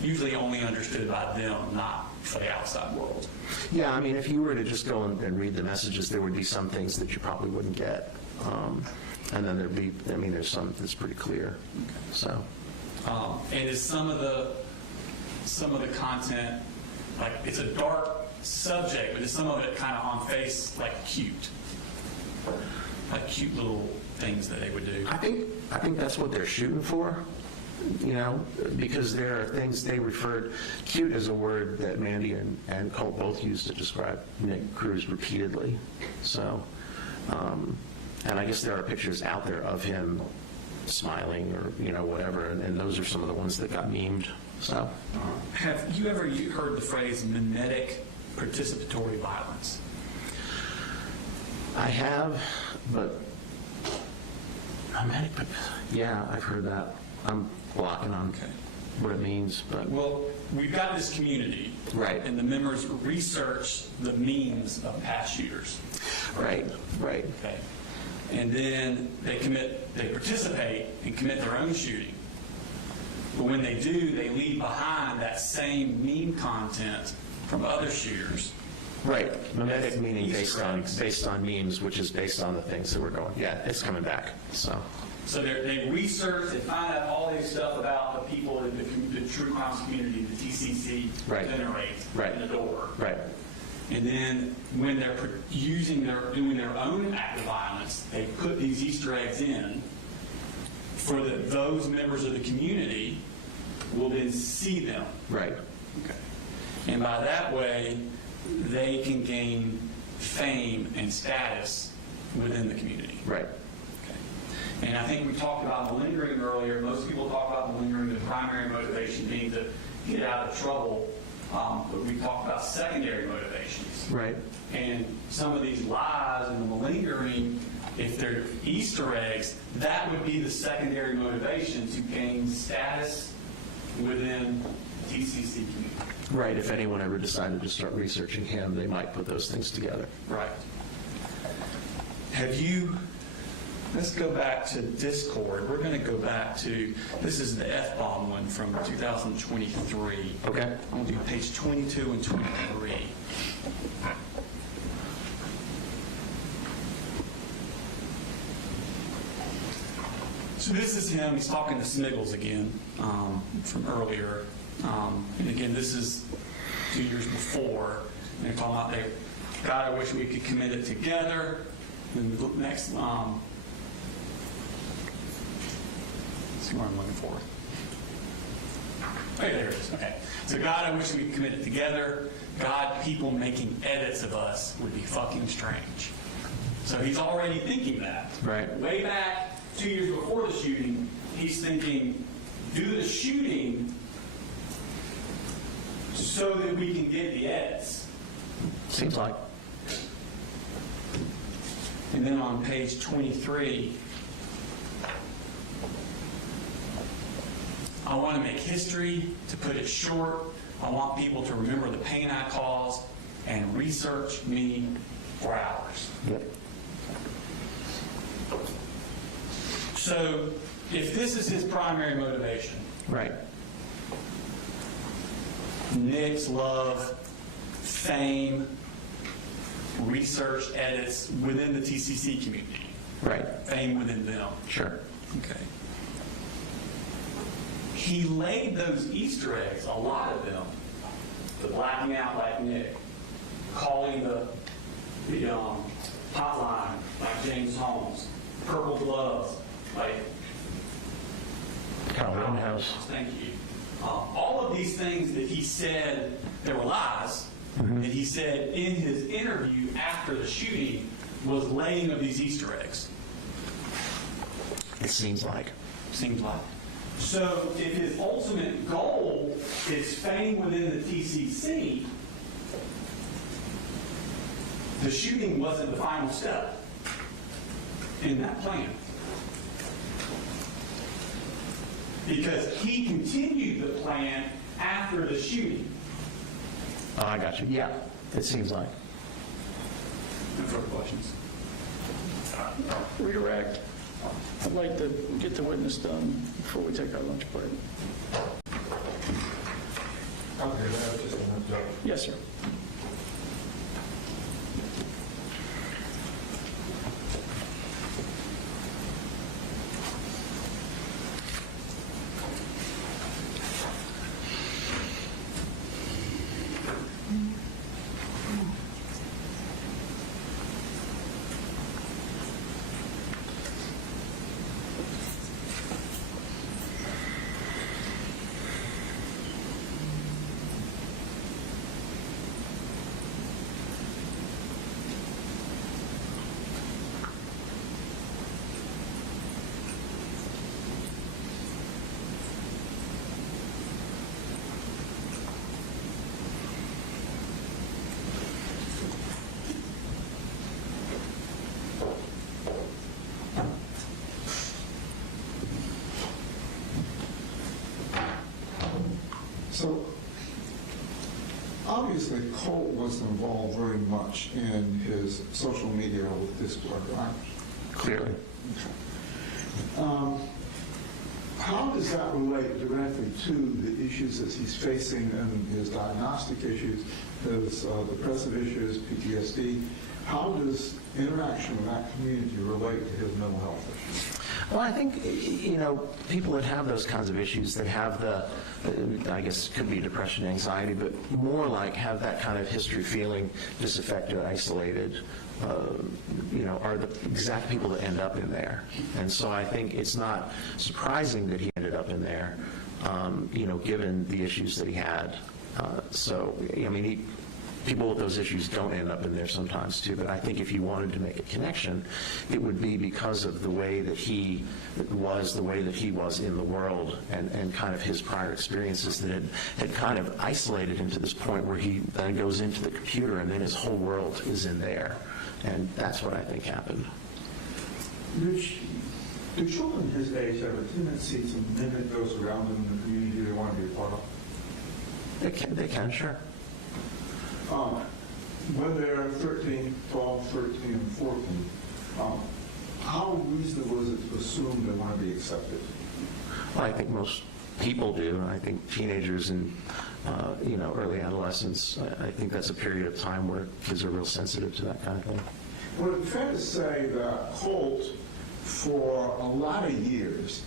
usually only understood by them, not for the outside world. Yeah, if you were to just go and read the messages, there would be some things that you probably wouldn't get. And then there'd be, there's some that's pretty clear. So. And is some of the content, like it's a dark subject, but is some of it kind of on face like cute little things that they would do? I think that's what they're shooting for, because there are things they referred, cute is a word that Mandy and Colt both used to describe Nick Cruz repeatedly. So, and I guess there are pictures out there of him smiling or, whatever, and those are some of the ones that got memed. So, have you ever heard the phrase mimetic participatory violence? I have, but mimetic, yeah, I've heard that. I'm blocking on what it means, but well, we've got this community, right, and the members research the memes of past shooters, right, okay, and then they participate and commit their own shooting. But when they do, they leave behind that same meme content from other shooters. Right. Mimetic meaning based on memes, which is based on the things that we're going. Yeah, it's coming back. So they research, they find out all this stuff about the people in the true crimes community, the TCC generates in the door. Right. And then when they're doing their own act of violence, they put these Easter eggs in for those members of the community will then see them. Right. Okay. And by that way, they can gain fame and status within the community. Right. Okay. And I think we talked about malingering earlier. Most people talk about malingering, the primary motivation being to get out of trouble. But we talked about secondary motivations. Right. And some of these lies and the malingering, if they're Easter eggs, that would be the secondary motivation to gain status within the TCC community. Right. If anyone ever decided to start researching him, they might put those things together. Right. Let's go back to Discord. We're going to go back to, this is the F-bomb one from 2023. Okay. I'm going to do page 22 and 23. So this is him. He's talking to Smiggles again from earlier. And again, this is 2 years before. And they're talking about, God, I wish we could commit it together. And the next, see what I'm looking for. Okay, there it is. Okay. So God, I wish we could commit it together. God, people making edits of us would be fucking strange. So he's already thinking that. Right. Way back 2 years before the shooting, he's thinking, do the shooting so that we can get the edits. Seems like. And then on page 23, I want to make history. To put it short, I want people to remember the pain I caused and research me for hours. Yep. So if this is his primary motivation, Right. Nick's love, fame, research edits within the TCC community, Right. fame within them. Sure. Okay. He laid those Easter eggs, a lot of them, the blacking out like Nick, calling the hotline like James Holmes, purple gloves like Carl Rittenhouse. Thank you. All of these things that he said, there were lies, that he said in his interview after the shooting was laying of these Easter eggs. It seems like. Seems like. So if his ultimate goal is fame within the TCC, the shooting wasn't the final step in that plan. Because he continued the plan after the shooting. Oh, I got you. Yeah, it seems like. No further questions? Redirect. I'd like to get the witness done before we take our lunch break. Okay, that's just an interject. Yes, sir. So, obviously, Colt was involved very much in his social media with this work, right? Clearly. How does that relate directly to the issues that he's facing and his diagnostic issues, his depressive issues, PTSD? How does interaction with that community relate to his mental health issues? Well, I think, people that have those kinds of issues, that have I guess it could be depression, anxiety, but more like have that kind of history, feeling disaffected, isolated, are the exact people that end up in there. And so I think it's not surprising that he ended up in there, given the issues that he had. People with those issues don't end up in there sometimes too, but I think if you wanted to make a connection, it would be because of the way that he was in the world, and kind of his prior experiences that had kind of isolated him to this point where he then goes into the computer and then his whole world is in there. And that's what I think happened. Do children his age have a tendency to mimic those around them in the community they want to be a part of? They can, sure. When they're 13, 12, 13, and 14, how reasonable is it to assume they want to be accepted? Well, I think most people do. I think teenagers and early adolescence, I think that's a period of time where kids are real sensitive to that kind of thing. Well, it's fair to say that Colt, for a lot of years,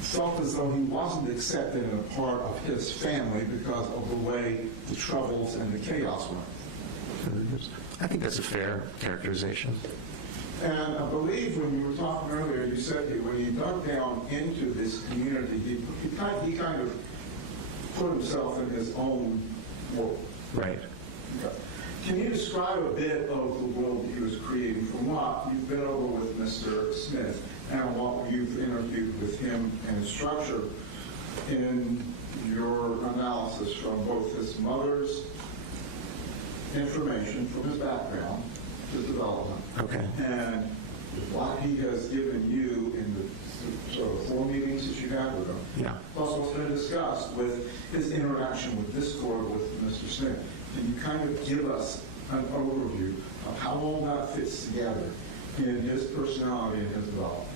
felt as though he wasn't accepted and a part of his family because of the way the troubles and the chaos went. I think that's a fair characterization. And I believe when you were talking earlier, you said that when he dug down into this community, he kind of put himself in his own world. Right. Okay. Can you describe a bit of the world that he was creating from what you've been over with Mr. Smith and what you've interviewed with him and his structure in your analysis from both his mother's information, from his background, his development, Okay. and what he has given you in the sort of 4 meetings that you had with him? Yeah. Plus what's been discussed with his interaction with this court with Mr. Smith. Can you kind of give us an overview of how all that fits together in his personality and his development?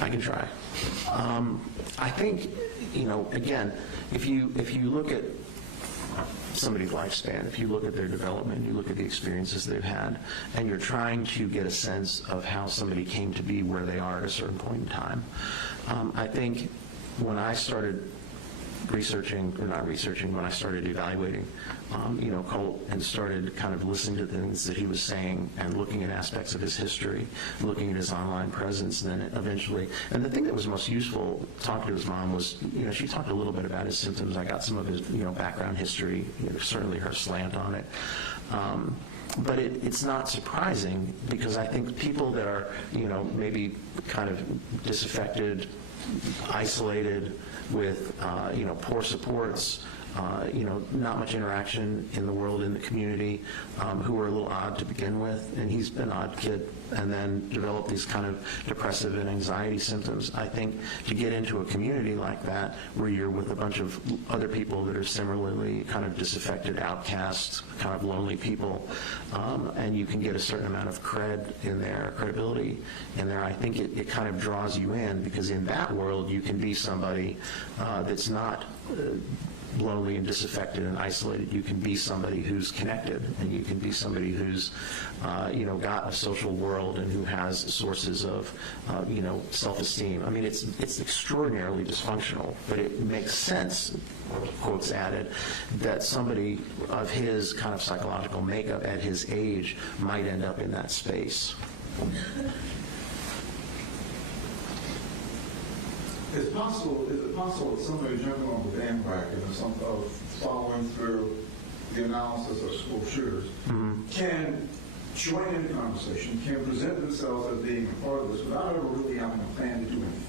I can try. I think, again, if you look at somebody's lifespan, if you look at their development, you look at the experiences they've had, and you're trying to get a sense of how somebody came to be where they are at a certain point in time. I think when I started when I started evaluating, Colt, and started kind of listening to things that he was saying and looking at aspects of his history, looking at his online presence, and then eventually, and the thing that was most useful talking to his mom was, she talked a little bit about his symptoms. I got some of his, background history, certainly her slant on it. But it's not surprising, because I think people that are, maybe kind of disaffected, isolated, with poor supports, not much interaction in the world, in the community, who are a little odd to begin with, and he's been an odd kid, and then developed these kind of depressive and anxiety symptoms. I think to get into a community like that, where you're with a bunch of other people that are similarly kind of disaffected, outcasts, kind of lonely people, and you can get a certain amount of credibility in there, I think it kind of draws you in, because in that world you can be somebody that's not lonely and disaffected and isolated. You can be somebody who's connected, and you can be somebody who's got a social world and who has sources of self-esteem. I mean, it's extraordinarily dysfunctional, but it makes sense, quotes added, that somebody of his kind of psychological makeup at his age might end up in that space. Is it possible that somebody jumping on the bandwagon of following through the analysis of school shooters can join in the conversation, can present themselves as being a part of this without ever really having a plan to do anything?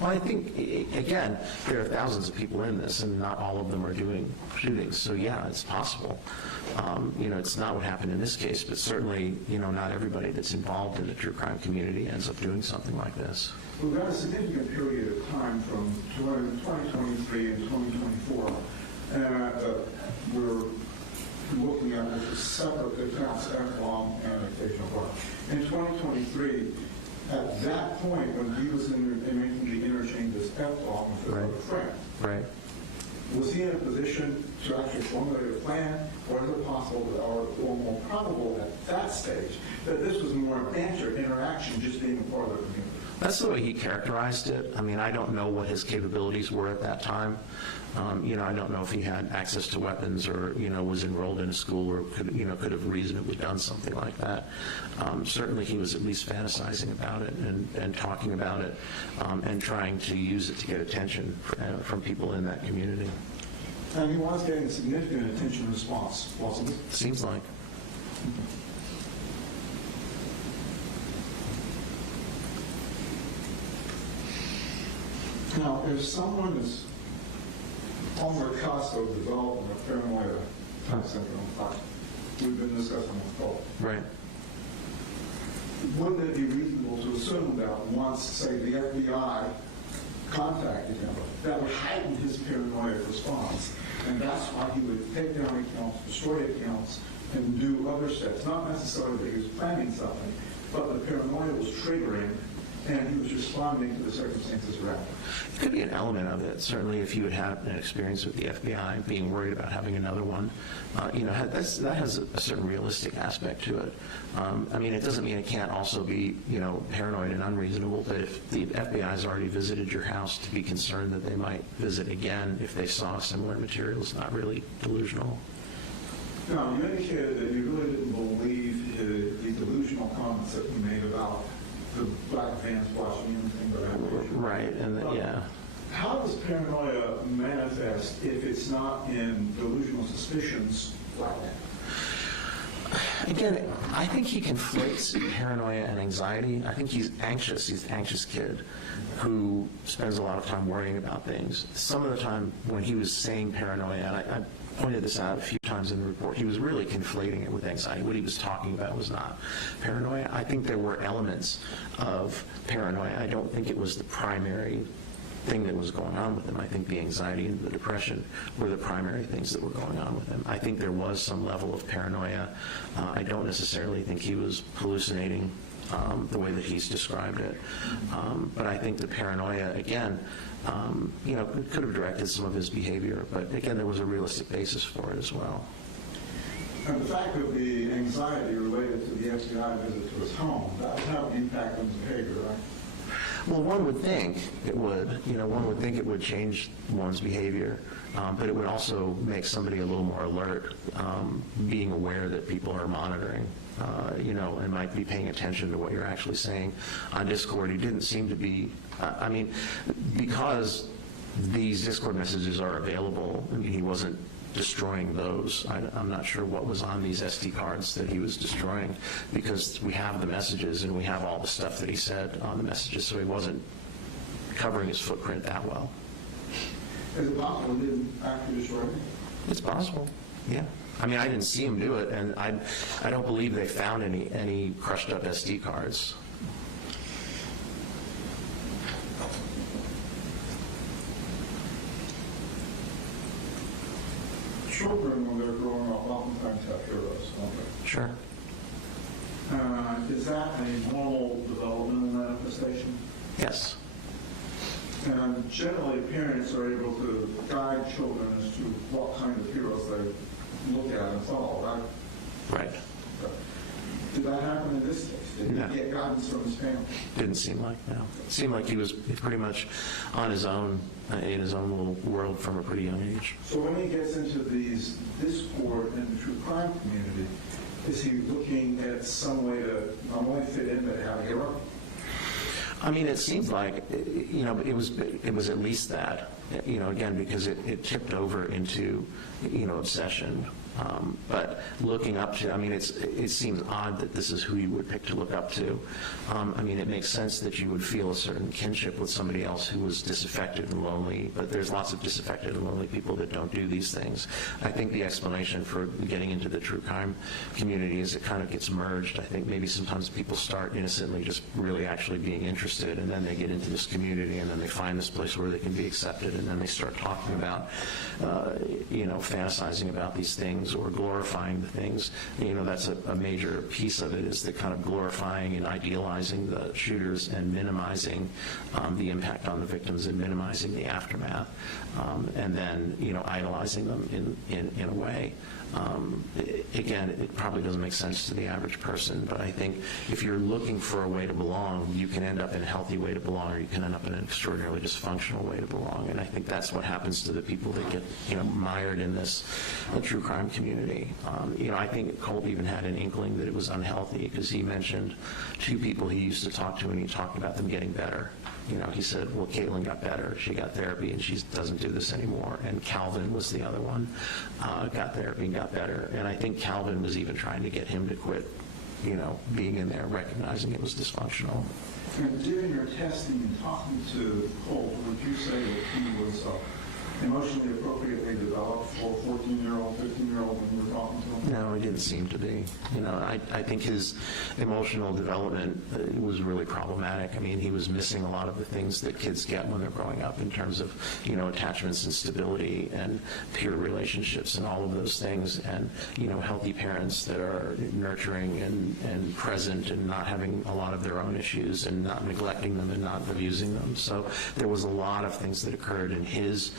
Well, I think, again, there are thousands of people in this, and not all of them are doing shootings. So, yeah, it's possible. It's not what happened in this case, but certainly, not everybody that's involved in the true crime community ends up doing something like this. We've got a significant period of time from 2023 and 2024, and we're looking at with separate accounts, FLOM and occasional work. In 2023, at that point when he was making the interchange as FLOM with his other friend, right, was he in a position to actually formulate a plan, or is it possible that, or more probable at that stage, that this was more banter, interaction, just being a part of the community? That's the way he characterized it. I mean, I don't know what his capabilities were at that time. I don't know if he had access to weapons, or was enrolled in a school, or could have reasonably done something like that. Certainly, he was at least fantasizing about it and talking about it, and trying to use it to get attention from people in that community. And he was getting a significant attention response, wasn't it? Seems like. Now, if someone is on the cusp of developing a paranoia syndrome, like we've been discussing with Colt, right, wouldn't it be reasonable to assume that once, say, the FBI contacted him, that would heighten his paranoid response, and that's why he would take down accounts, destroy accounts, and do other steps? Not necessarily that he was planning something, but the paranoia was triggering, and he was responding to the circumstances around him. It could be an element of it. Certainly, if you had had an experience with the FBI, being worried about having another one, that has a certain realistic aspect to it. I mean, it doesn't mean it can't also be, paranoid and unreasonable, but if the FBI has already visited your house, to be concerned that they might visit again if they saw similar material is not really delusional. Now, you indicated that you really didn't believe the delusion manifest if it's not in delusional suspicions like that? Again, I think he conflates paranoia and anxiety. I think he's anxious. He's an anxious kid who spends a lot of time worrying about things. Some of the time when he was saying paranoia, and I pointed this out a few times in the report, he was really conflating it with anxiety. What he was talking about was not paranoia. I think there were elements of paranoia. I don't think it was the primary thing that was going on with him. I think the anxiety and the depression were the primary things that were going on with him. I think there was some level of paranoia. I don't necessarily think he was hallucinating the way that he's described it. But I think the paranoia, again, could have directed some of his behavior. But again, there was a realistic basis for it as well. And the fact of the anxiety related to the FBI visit to his home, that would have an impact on his behavior, right? Well, one would think it would. One would think it would change one's behavior, but it would also make somebody a little more alert, being aware that people are monitoring, and might be paying attention to what you're actually saying. On Discord, he didn't seem to be, because these Discord messages are available, he wasn't destroying those. I'm not sure what was on these SD cards that he was destroying, because we have the messages and we have all the stuff that he said on the messages, so he wasn't covering his footprint that well. Is it possible he didn't actually destroy it? It's possible, yeah. I didn't see him do it, and I don't believe they found any crushed up SD cards. Children, when they're growing up, oftentimes have heroes, don't they? Sure. Is that a normal developmental manifestation? Yes. And generally, parents are able to guide children as to what kind of heroes they look at and follow, right? Right. Did that happen in this case? Did he get guidance from his family? Didn't seem like, no. It seemed like he was pretty much on his own, in his own little world from a pretty young age. So when he gets into these discord in the true crime community, is he looking at some way to not only fit in, but have a hero? It seems like, it was at least that, again, because it tipped over into, obsession. But looking up to, it seems odd that this is who you would pick to look up to. It makes sense that you would feel a certain kinship with somebody else who was disaffected and lonely, but there's lots of disaffected and lonely people that don't do these things. I think the explanation for getting into the true crime community is it kind of gets merged. I think maybe sometimes people start innocently just really actually being interested, and then they get into this community, and then they find this place where they can be accepted, and then they start talking about, fantasizing about these things or glorifying the things. That's a major piece of it, is the kind of glorifying and idealizing the shooters and minimizing the impact on the victims and minimizing the aftermath, and then idolizing them in a way. Again, it probably doesn't make sense to the average person, but I think if you're looking for a way to belong, you can end up in a healthy way to belong, or you can end up in an extraordinarily dysfunctional way to belong. And I think that's what happens to the people that get mired in this true crime community. I think Colt even had an inkling that it was unhealthy, because he mentioned 2 people he used to talk to, and he talked about them getting better. He said, well, Caitlin got better. She got therapy, and she doesn't do this anymore. And Calvin was the other one, got therapy and got better. And I think Calvin was even trying to get him to quit, being in there, recognizing it was dysfunctional. And during your testing and talking to Colt, would you say that he was emotionally appropriately developed for a 14-year-old, 15-year-old when you were talking to him? No, he didn't seem to be. I think his emotional development was really problematic. He was missing a lot of the things that kids get when they're growing up in terms of, attachments and stability and peer relationships and all of those things, and, healthy parents that are nurturing and present and not having a lot of their own issues and not neglecting them and not abusing them. So there was a lot of things that occurred in his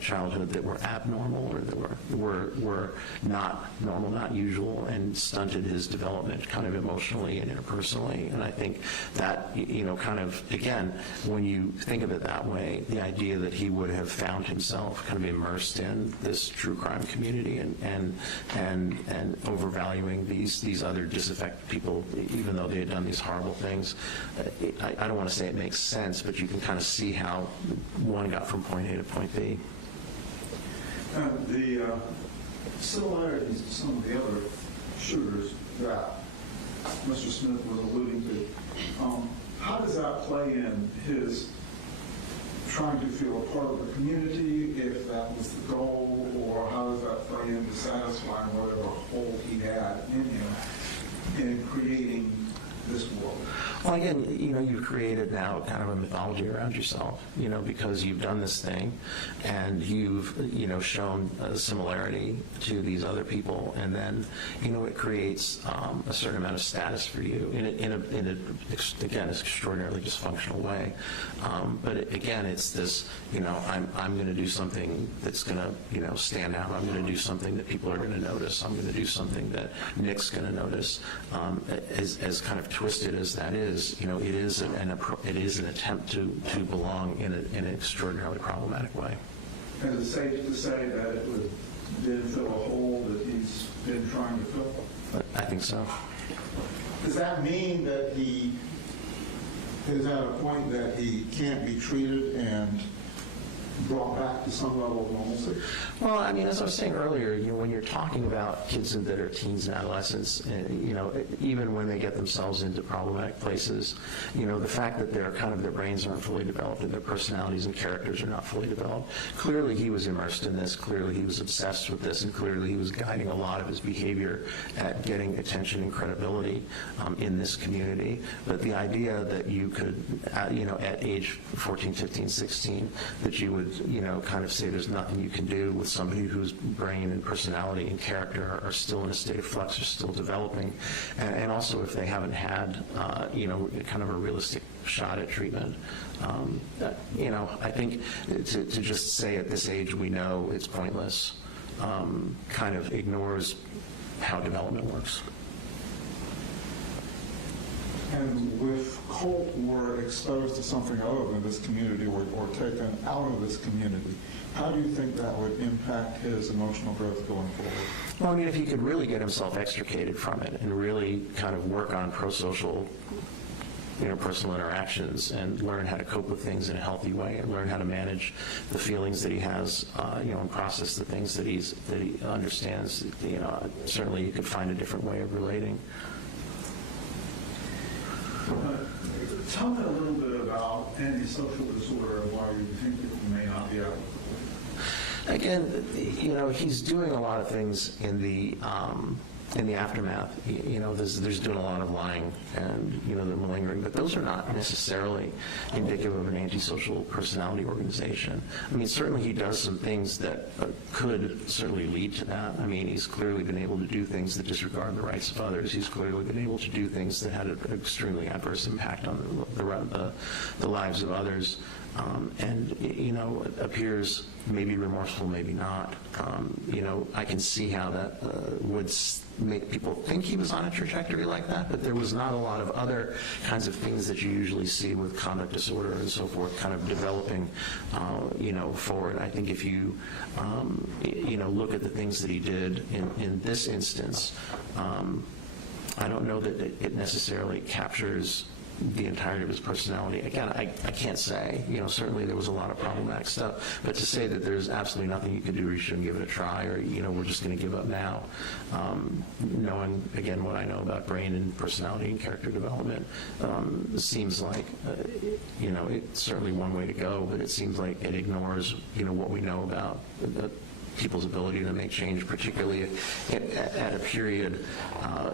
childhood that were abnormal, or that were not normal, not usual, and stunted his development kind of emotionally and interpersonally. And I think that, kind of, again, when you think of it that way, the idea that he would have found himself kind of immersed in this true crime community and overvaluing these other disaffected people, even though they had done these horrible things, I don't want to say it makes sense, but you can kind of see how one got from point A to point B. And the similarities to some of the other shooters that Mr. Smith was alluding to, how does that play in his trying to feel a part of the community, if that was the goal, or how does that play into satisfying whatever hole he had in him in creating this world? Well, again, you've created now kind of a mythology around yourself, because you've done this thing and you've, shown a similarity to these other people, and then, it creates a certain amount of status for you in a again, extraordinarily dysfunctional way. But again, it's this, I'm going to do something that's going to, stand out. I'm going to do something that people are going to notice. I'm going to do something that Nick's going to notice. As kind of twisted as that is, it is an attempt to belong in an extraordinarily problematic way. Is it safe to say that it did fill a hole that he's been trying to fill? I think so. Does that mean that he is at a point that he can't be treated and brought back to some level of normalcy? Well, I mean, as I was saying earlier, when you're talking about kids that are teens and adolescents, even when they get themselves into problematic places, the fact that their brains aren't fully developed and their personalities and characters are not fully developed. Clearly, he was immersed in this. Clearly, he was obsessed with this, and clearly, he was guiding a lot of his behavior at getting attention and credibility in this community. But the idea that you could, at age 14, 15, 16, that you would kind of say there's nothing you can do with somebody whose brain and personality and character are still in a state of flux, are still developing, and also if they haven't had, kind of a realistic shot at treatment. I think to just say at this age we know it's pointless kind of ignores how development works. And if Colt were exposed to something other than this community or taken out of this community, how do you think that would impact his emotional growth going forward? Well, I mean, if he could really get himself extricated from it and really kind of work on pro-social interpersonal interactions and learn how to cope with things in a healthy way and learn how to manage the feelings that he has, and process the things that he understands, certainly you could find a different way of relating. Tell me a little bit about antisocial disorder and why you think it may not be applicable. Again, he's doing a lot of things in the aftermath. There's doing a lot of lying and, the malingering, but those are not necessarily indicative of an antisocial personality organization. I mean, certainly he does some things that could certainly lead to that. I mean, he's clearly been able to do things that disregard the rights of others. He's clearly been able to do things that had an extremely adverse impact on the lives of others. Appears maybe remorseful, maybe not. I can see how that would make people think he was on a trajectory like that, but there was not a lot of other kinds of things that you usually see with conduct disorder and so forth kind of developing, forward. I think if you, look at the things that he did in this instance, I don't know that it necessarily captures the entirety of his personality. Again, I can't say. Certainly there was a lot of problematic stuff, but to say that there's absolutely nothing you could do or you shouldn't give it a try, or we're just going to give up now, knowing again what I know about brain and personality and character development, seems like it's certainly one way to go, but it seems like it ignores what we know about people's ability to make change, particularly at a period,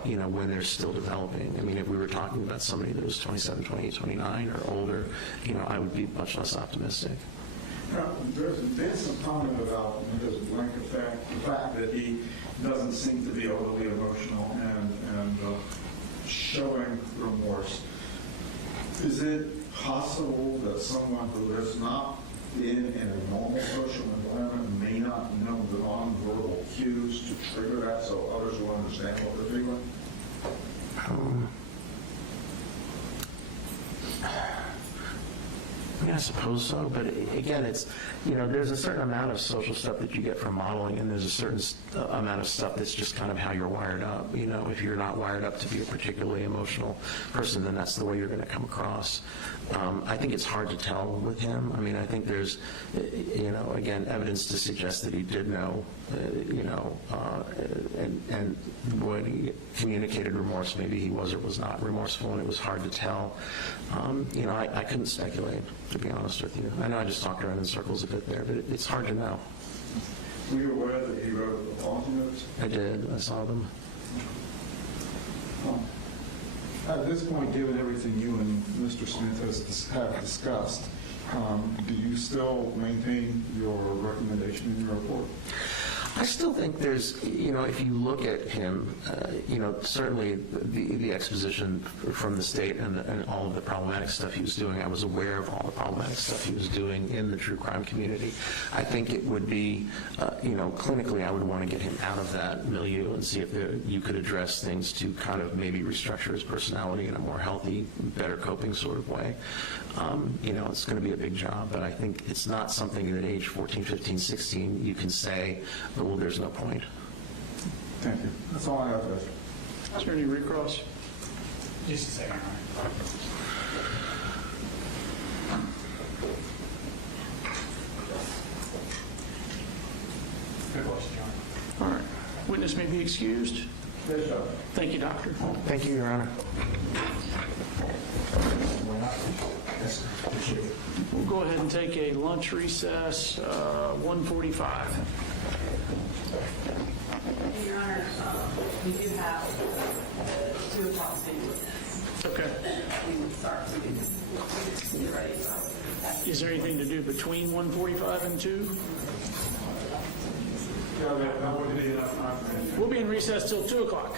when they're still developing. I mean, if we were talking about somebody that was 27, 28, 29 or older, I would be much less optimistic. Now, there's been some comment about his blank effect, the fact that he doesn't seem to be overly emotional and showing remorse. Is it possible that someone who has not been in a normal social environment may not know the nonverbal cues to trigger that so others will understand what they're feeling? I suppose so, but again, it's, there's a certain amount of social stuff that you get from modeling, and there's a certain amount of stuff that's just kind of how you're wired up. If you're not wired up to be a particularly emotional person, then that's the way you're going to come across. I think it's hard to tell with him. I mean, I think there's, again, evidence to suggest that he did know, and when he communicated remorse, maybe he was or was not remorseful, and it was hard to tell. I couldn't speculate, to be honest with you. I know I just talked around in circles a bit there, but it's hard to know. Were you aware that he wrote apology notes? I did. I saw them. At this point, given everything you and Mr. Smith have discussed, do you still maintain your recommendation in your report? I still think there's, if you look at him, certainly the exposition from the state and all of the problematic stuff he was doing, I was aware of all the problematic stuff he was doing in the true crime community. I think it would be, clinically, I would want to get him out of that milieu and see if you could address things to kind of maybe restructure his personality in a more healthy, better coping sort of way. It's going to be a big job, but I think it's not something that at age 14, 15, 16 you can say, well, there's no point. Thank you. That's all I have, Judge. Attorney Recross. Just a second. Good question, John. All right. Witness may be excused. Yes, Judge. Thank you, Doctor. Thank you, Your Honor. We'll go ahead and take a lunch recess, 1:45. Your Honor, we do have 2 o'clock state witness. Okay. We would start to get ready. Is there anything to do between 1:45 and 2? That would be enough time for me. We'll be in recess till 2 o'clock.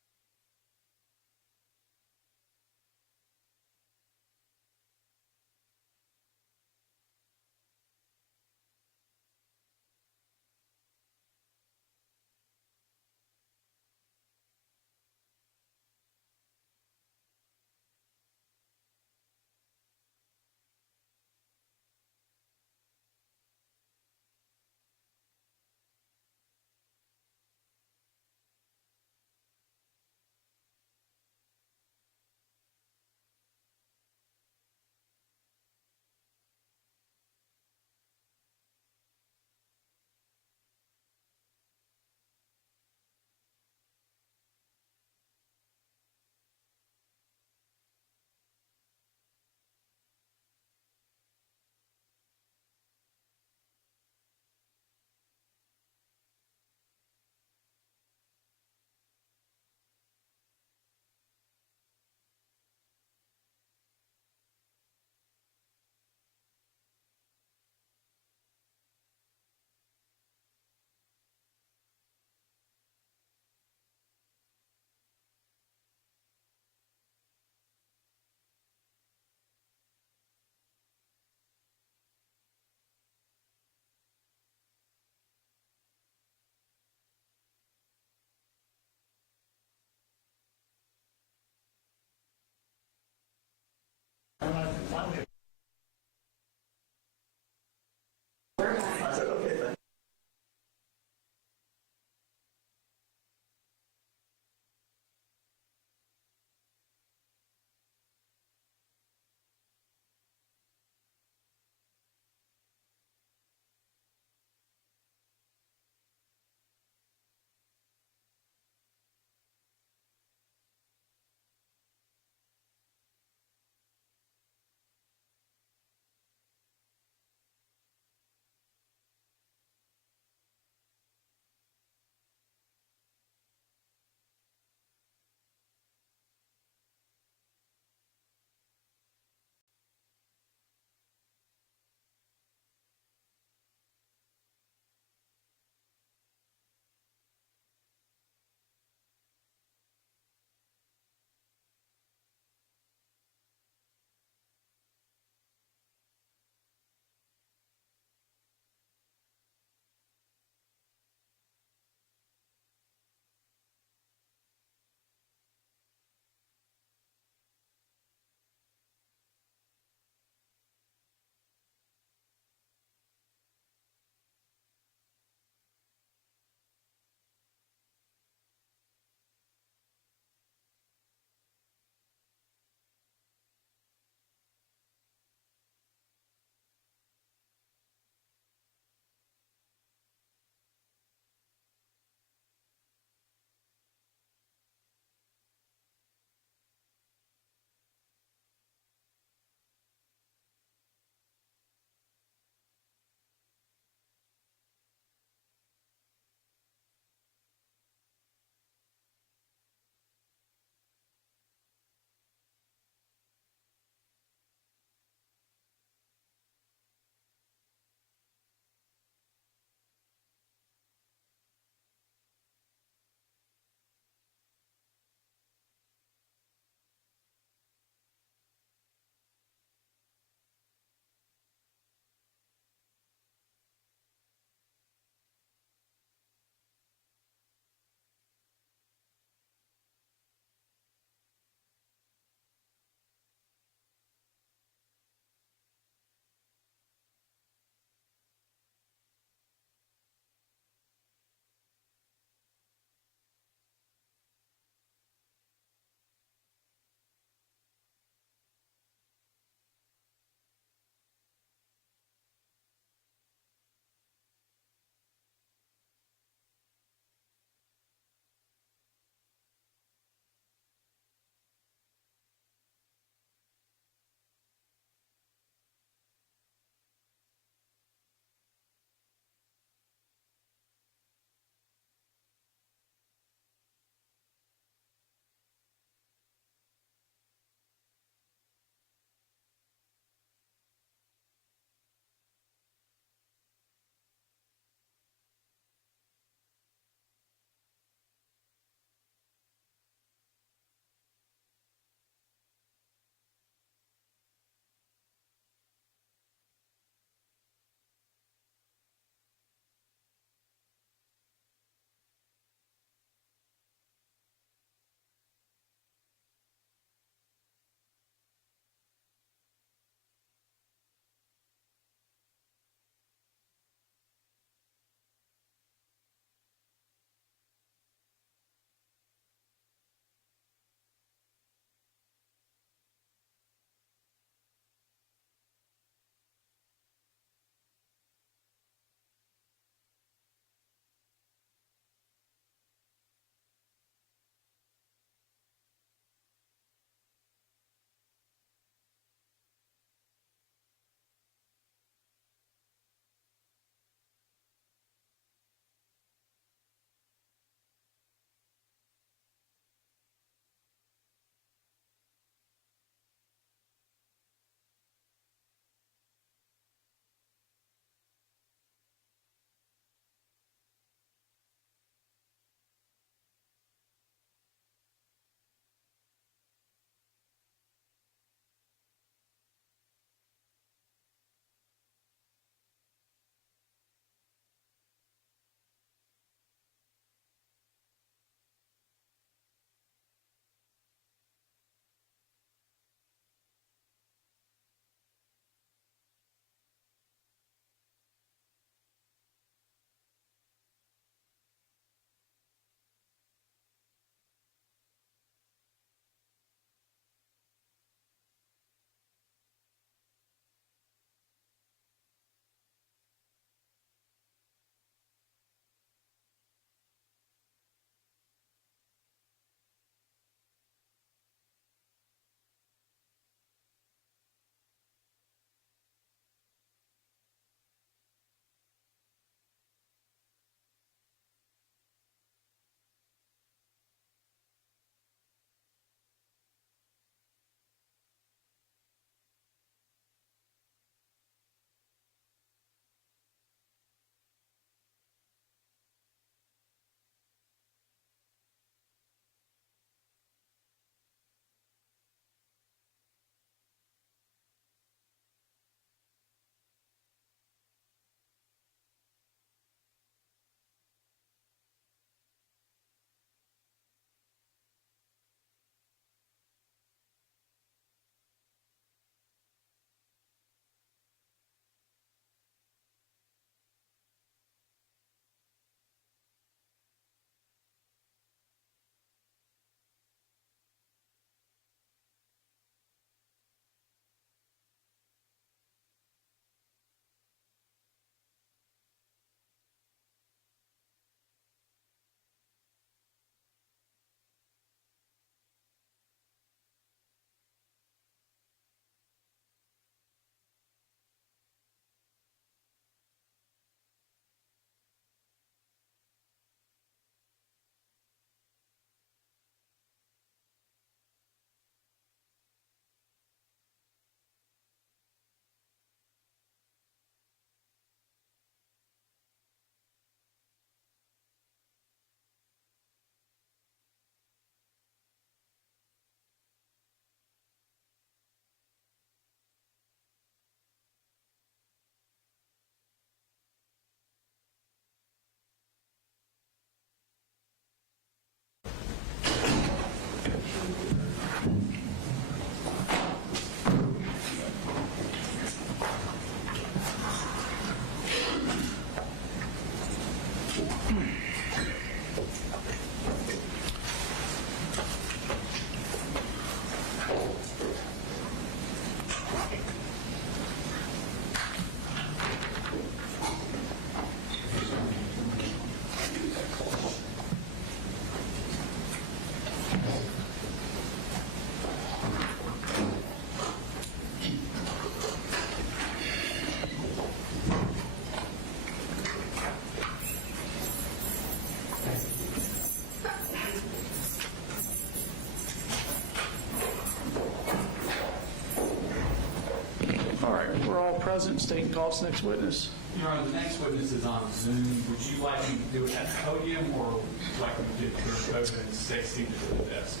we're all present, state and call us next witness. Your Honor, the next witness is on Zoom. Would you like me to do it at the podium, or would you like me to do it here over and stay seated at the desk?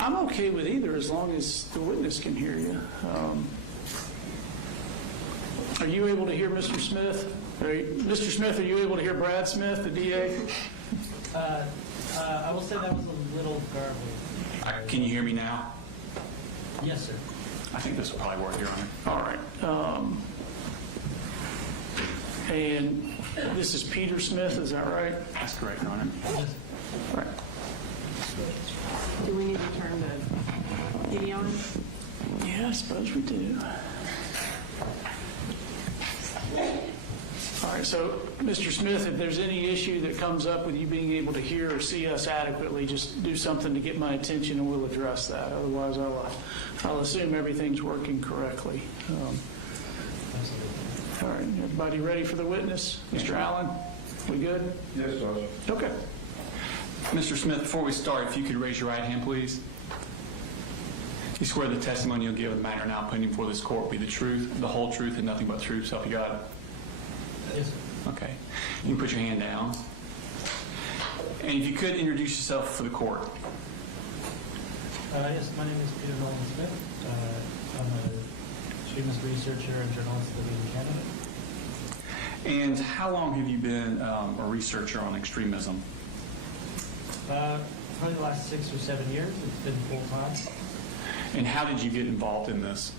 I'm okay with either, as long as the witness can hear you. Are you able to hear Mr. Smith? Mr. Smith, are you able to hear Brad Smith, the DA? I will say that was a little garbled. Can you hear me now? Yes, sir. I think this will probably work, Your Honor. All right. And this is Peter Smith, is that right? That's correct, Your Honor. All right. Do we need to turn the video on? Yeah, I suppose we do. All right, so, Mr. Smith, if there's any issue that comes up with you being able to hear or see us adequately, just do something to get my attention and we'll address that. Otherwise, I'll assume everything's working correctly. All right, everybody ready for the witness? Mr. Allen, we good? Yes, Judge. Okay. Mr. Smith, before we start, if you could raise your right hand, please. You swear the testimony you'll give in the matter now pending before this court will be the truth, the whole truth, and nothing but the truth, so help you God? Yes, sir. Okay. You can put your hand down. And if you could introduce yourself for the court. Yes, my name is Peter Nolan Smith. I'm a extremist researcher and journalist living in Canada. And how long have you been a researcher on extremism? Probably the last 6 or 7 years. It's been full time. And how did you get involved in this?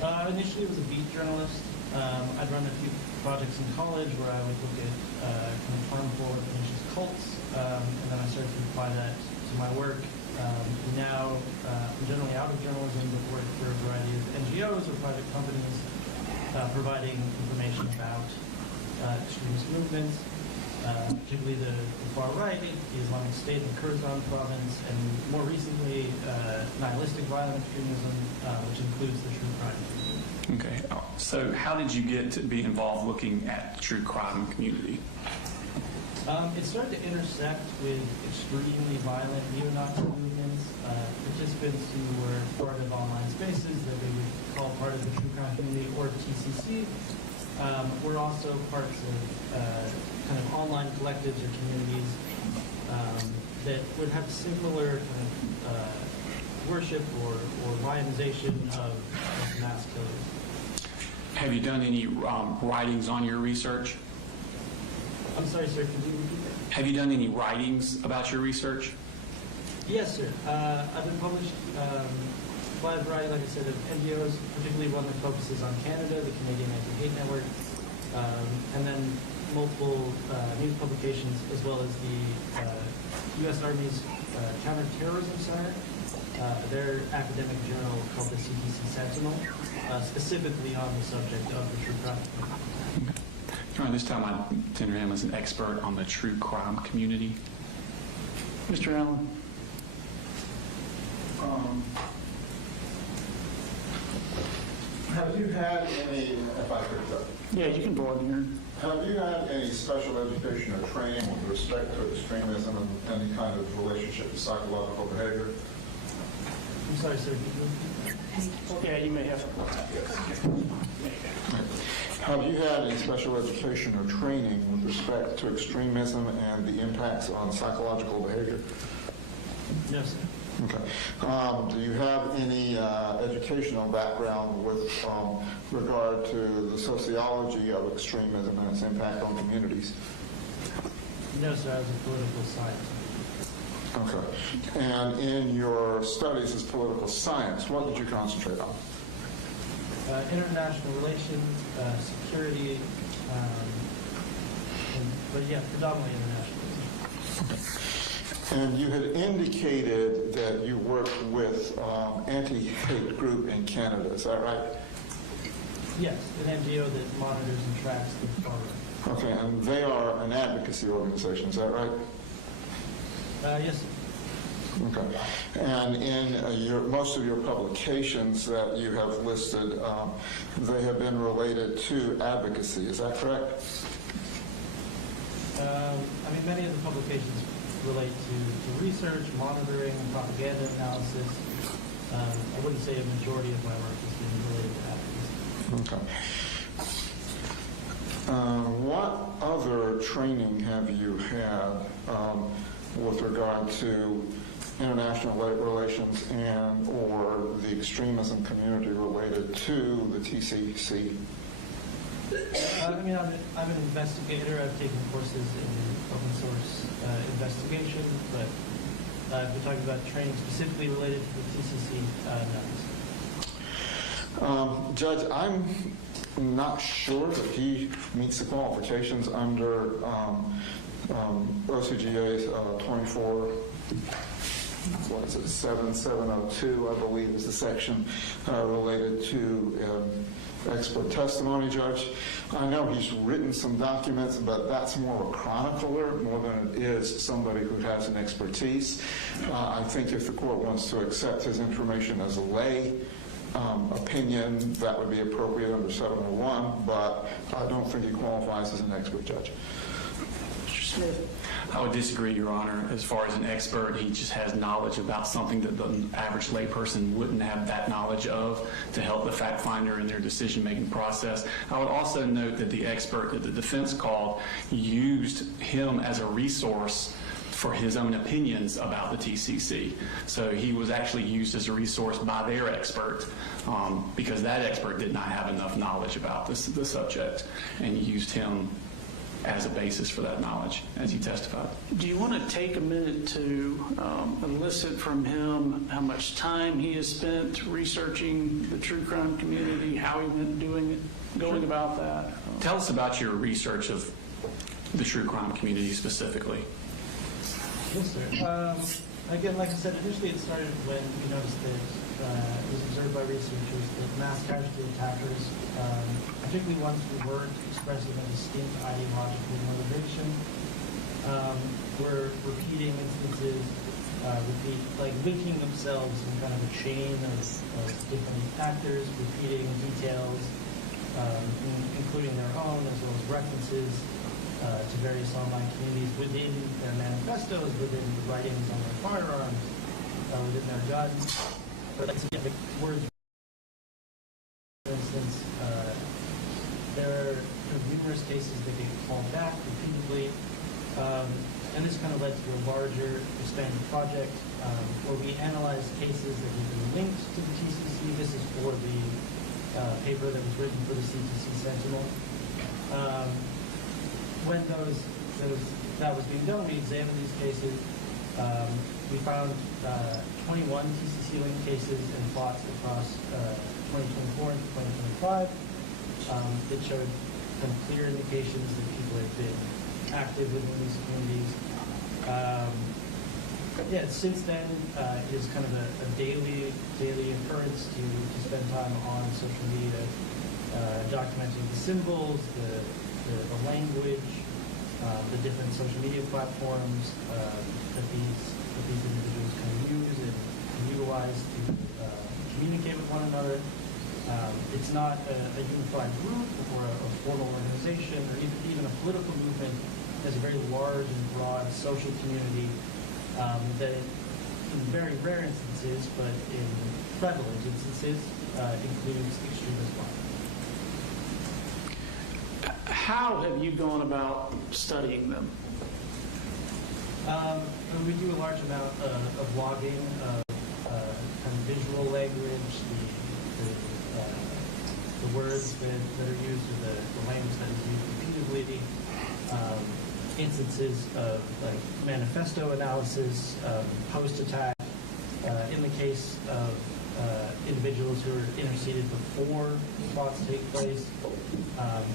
Initially, I was a beat journalist. I'd run a few projects in college where I would look at kind of harmful or pernicious cults, and then I started to apply that to my work. Now, I'm generally out of journalism, but work for a variety of NGOs or private companies providing information about extremist movements, particularly the far right, the Islamic State in the Kurdistan province, and more recently, nihilistic violent extremism, which includes the true crime community. Okay. So how did you get to be involved looking at the true crime community? It started to intersect with extremely violent neo-Nazi movements, participants who were part of online spaces that we would call part of the true crime community, or TCC. We're also parts of kind of online collectives or communities that would have similar kind of worship or lionization of mass killers. Have you done any writings on your research? I'm sorry, sir, could you repeat that? Have you done any writings about your research? Yes, sir. I've been published by a variety, like I said, of NGOs, particularly one that focuses on Canada, the Canadian Anti-Hate Network, and then multiple news publications, as well as the U.S. Army's Counterterrorism Center, their academic journal called the CTC Sentinel, specifically on the subject of the true crime community. This time I tender him as an expert on the true crime community. Mr. Allen. Have you had any, if I could, Yeah, you can broaden here. have you had any special education or training with respect to extremism and any kind of relationship to psychological behavior? I'm sorry, sir, could you repeat that? Yeah, you may have. Have you had any special education or training with respect to extremism and the impacts on psychological behavior? No, sir. Okay. Do you have any educational background with regard to the sociology of extremism and its impact on communities? No, sir, I was a political scientist. Okay. And in your studies as political science, what did you concentrate on? International relations, security, but yeah, predominantly international. And you had indicated that you worked with anti-hate group in Canada, is that right? Yes, an NGO that monitors and tracks the far right. Okay, and they are an advocacy organization, is that right? Yes, sir. Okay. And in most of your publications that you have listed, they have been related to advocacy, is that correct? I mean, many of the publications relate to research, monitoring, propaganda analysis. I wouldn't say a majority of my work has been related to advocacy. Okay. What other training have you had with regard to international relations and or the extremism community related to the TCC? I'm an investigator. I've taken courses in open source investigation, but if we're talking about training specifically related to the TCC, no. Judge, I'm not sure that he meets the qualifications under OCGA's 7702, I believe, is the section related to expert testimony, Judge. I know he's written some documents, but that's more a chronicler more than it is somebody who has an expertise. I think if the court wants to accept his information as a lay opinion, that would be appropriate under 701, but I don't think he qualifies as an expert, Judge. Mr. Smith. I would disagree, Your Honor. As far as an expert, he just has knowledge about something that the average layperson wouldn't have that knowledge of to help the fact finder in their decision-making process. I would also note that the expert that the defense called used him as a resource for his own opinions about the TCC. So he was actually used as a resource by their expert because that expert did not have enough knowledge about the subject, and used him as a basis for that knowledge as he testified. Do you want to take a minute to elicit from him how much time he has spent researching the true crime community, how he went going about that? Tell us about your research of the true crime community specifically. Yes, sir. Again, like I said, initially it started when we noticed that it was observed by researchers that mass casualty attackers, particularly ones who weren't expressing a distinct ideological motivation, were repeating instances, linking themselves in kind of a chain of different actors, repeating details, including their own, as well as references to various online communities within their manifestos, within the writings on their firearms, within their guns. But words, for instance, there are numerous cases that get called back repeatedly, and this kind of led to a larger expanded project where we analyzed cases that had been linked to the TCC. This is for the paper that was written for the CTC Sentinel. When that was being done, we examined these cases. We found 21 TCC-linked cases and plots across 2024 and 2025 that showed some clear indications that people have been active within these communities. Since then, it is kind of a daily occurrence to spend time on social media, documenting the symbols, the language, the different social media platforms that these individuals can use and utilize to communicate with one another. It's not a unified group or a formal organization or even a political movement. It has a very large and broad social community that in very rare instances, but in prevalent instances, includes extremist violence. How have you gone about studying them? We do a large amount of logging, kind of visual language, the words that are used, or the language that is used repeatedly, instances of manifesto analysis, post-attack. In the case of individuals who are interceded before plots take place,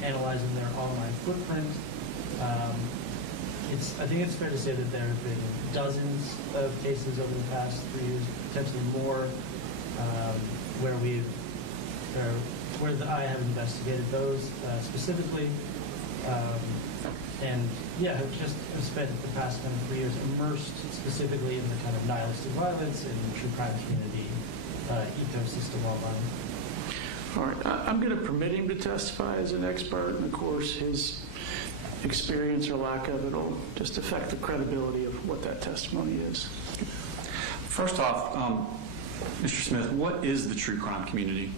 analyzing their online footprint. I think it's fair to say that there have been dozens of cases over the past 3 years, potentially more, where I have investigated those specifically, and have spent the past kind of 3 years immersed specifically in the kind of nihilistic violence and true crime community ecosystem online. All right, I'm going to permit him to testify as an expert, and of course his experience or lack of it will just affect the credibility of what that testimony is. First off, Mr. Smith, what is the true crime community?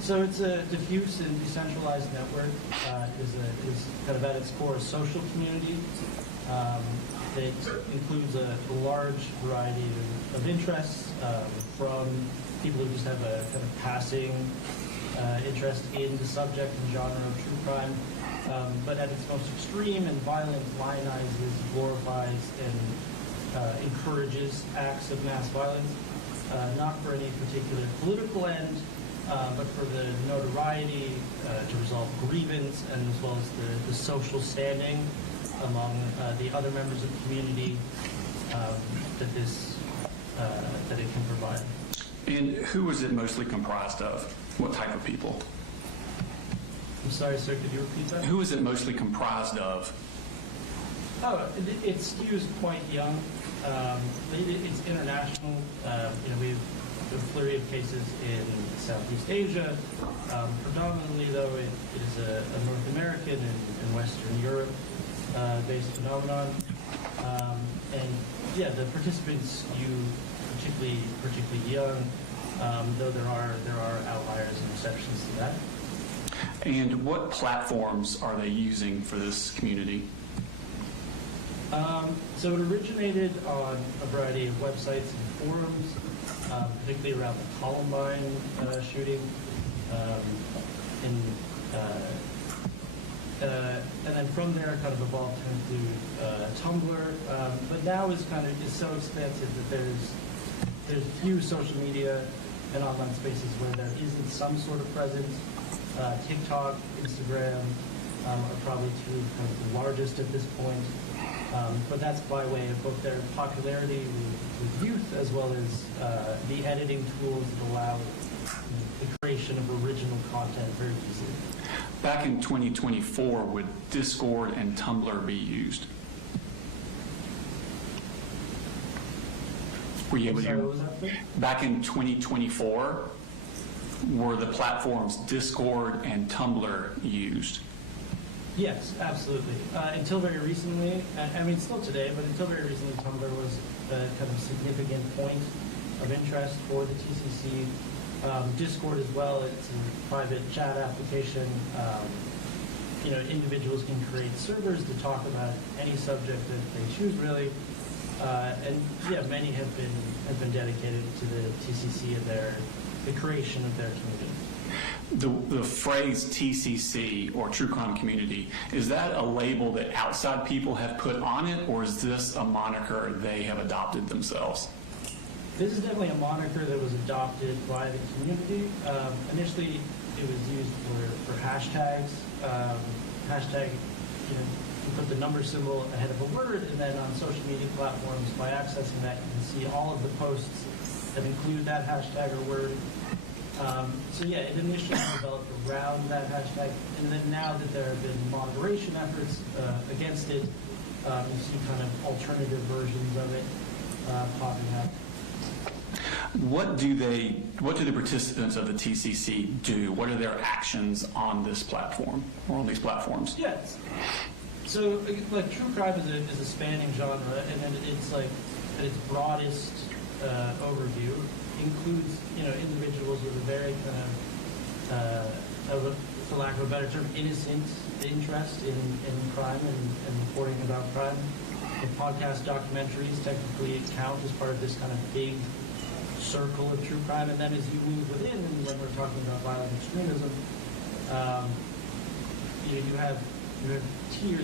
So it's a diffuse and decentralized network. It is kind of at its core a social community. It includes a large variety of interests, from people who just have a kind of passing interest in the subject and genre of true crime, but at its most extreme and violent, lionizes, glorifies, and encourages acts of mass violence, not for any particular political end, but for the notoriety, to resolve grievance, and as well as the social standing among the other members of the community that it can provide. And who is it mostly comprised of? What type of people? I'm sorry, sir, could you repeat that? Who is it mostly comprised of? Oh, it skews quite young. It's international. We have a flurry of cases in Southeast Asia. Predominantly, though, it is a North American and Western Europe based phenomenon. And yeah, the participants skew particularly young, though there are outliers and exceptions to that. And what platforms are they using for this community? So it originated on a variety of websites and forums, particularly around the Columbine shooting. And then from there, kind of evolved to include Tumblr. But now is so expansive that there's few social media and online spaces where there isn't some sort of presence. TikTok, Instagram are probably two kind of the largest at this point. But that's by way of both their popularity with youth as well as the editing tools that allow the creation of original content very easily. Back in 2024, would Discord and Tumblr be used? Were you able Sorry, what was that, please? Back in 2024, were the platforms Discord and Tumblr used? Yes, absolutely. Until very recently, I mean still today, but until very recently, Tumblr was a kind of significant point of interest for the TCC. Discord as well, it's a private chat application. Individuals can create servers to talk about any subject that they choose, really. And yeah, many have been dedicated to the TCC and the creation of their community. The phrase TCC, or True Crime Community, is that a label that outside people have put on it, or is this a moniker they have adopted themselves? This is definitely a moniker that was adopted by the community. Initially, it was used for hashtags. Hashtag, you put the number symbol ahead of a word, and then on social media platforms, by accessing that, you can see all of the posts that include that hashtag or word. So yeah, it initially developed around that hashtag, and then now that there have been moderation efforts against it, you see kind of alternative versions of it popping up. What do the participants of the TCC do? What are their actions on this platform or on these platforms? Yes. So, like, true crime is a spanning genre, and then it's like at its broadest overview includes individuals with a very kind of for lack of a better term, innocent interest in crime and reporting about crime. The podcast documentaries technically count as part of this kind of big circle of true crime, and then as you move within, and when we're talking about violent extremism, you have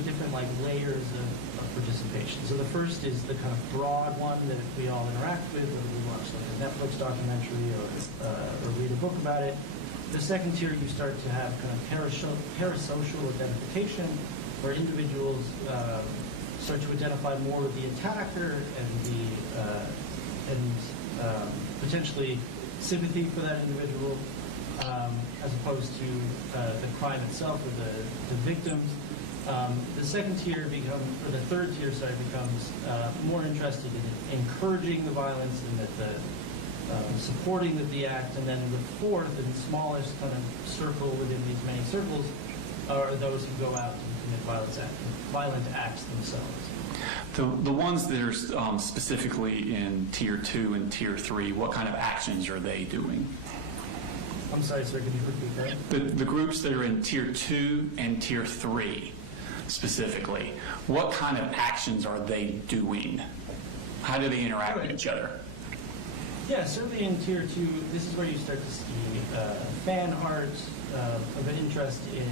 different like layers of participation. So the first is the kind of broad one that we all interact with, whether we watch like a Netflix documentary or read a book about it. The second tier, you start to have kind of parasocial identification, where individuals start to identify more with the attacker and potentially sympathy for that individual, as opposed to the crime itself or the victims. The second tier the third tier, becomes more interested in encouraging the violence and supporting the act. And then the fourth and smallest kind of circle within these many circles are those who go out and commit violent acts themselves. The ones that are specifically in Tier 2 and Tier 3, what kind of actions are they doing? I'm sorry, sir, can you repeat that? The groups that are in Tier 2 and Tier 3 specifically, what kind of actions are they doing? How do they interact with each other? Yeah, certainly in Tier 2, this is where you start to see fan art of an interest in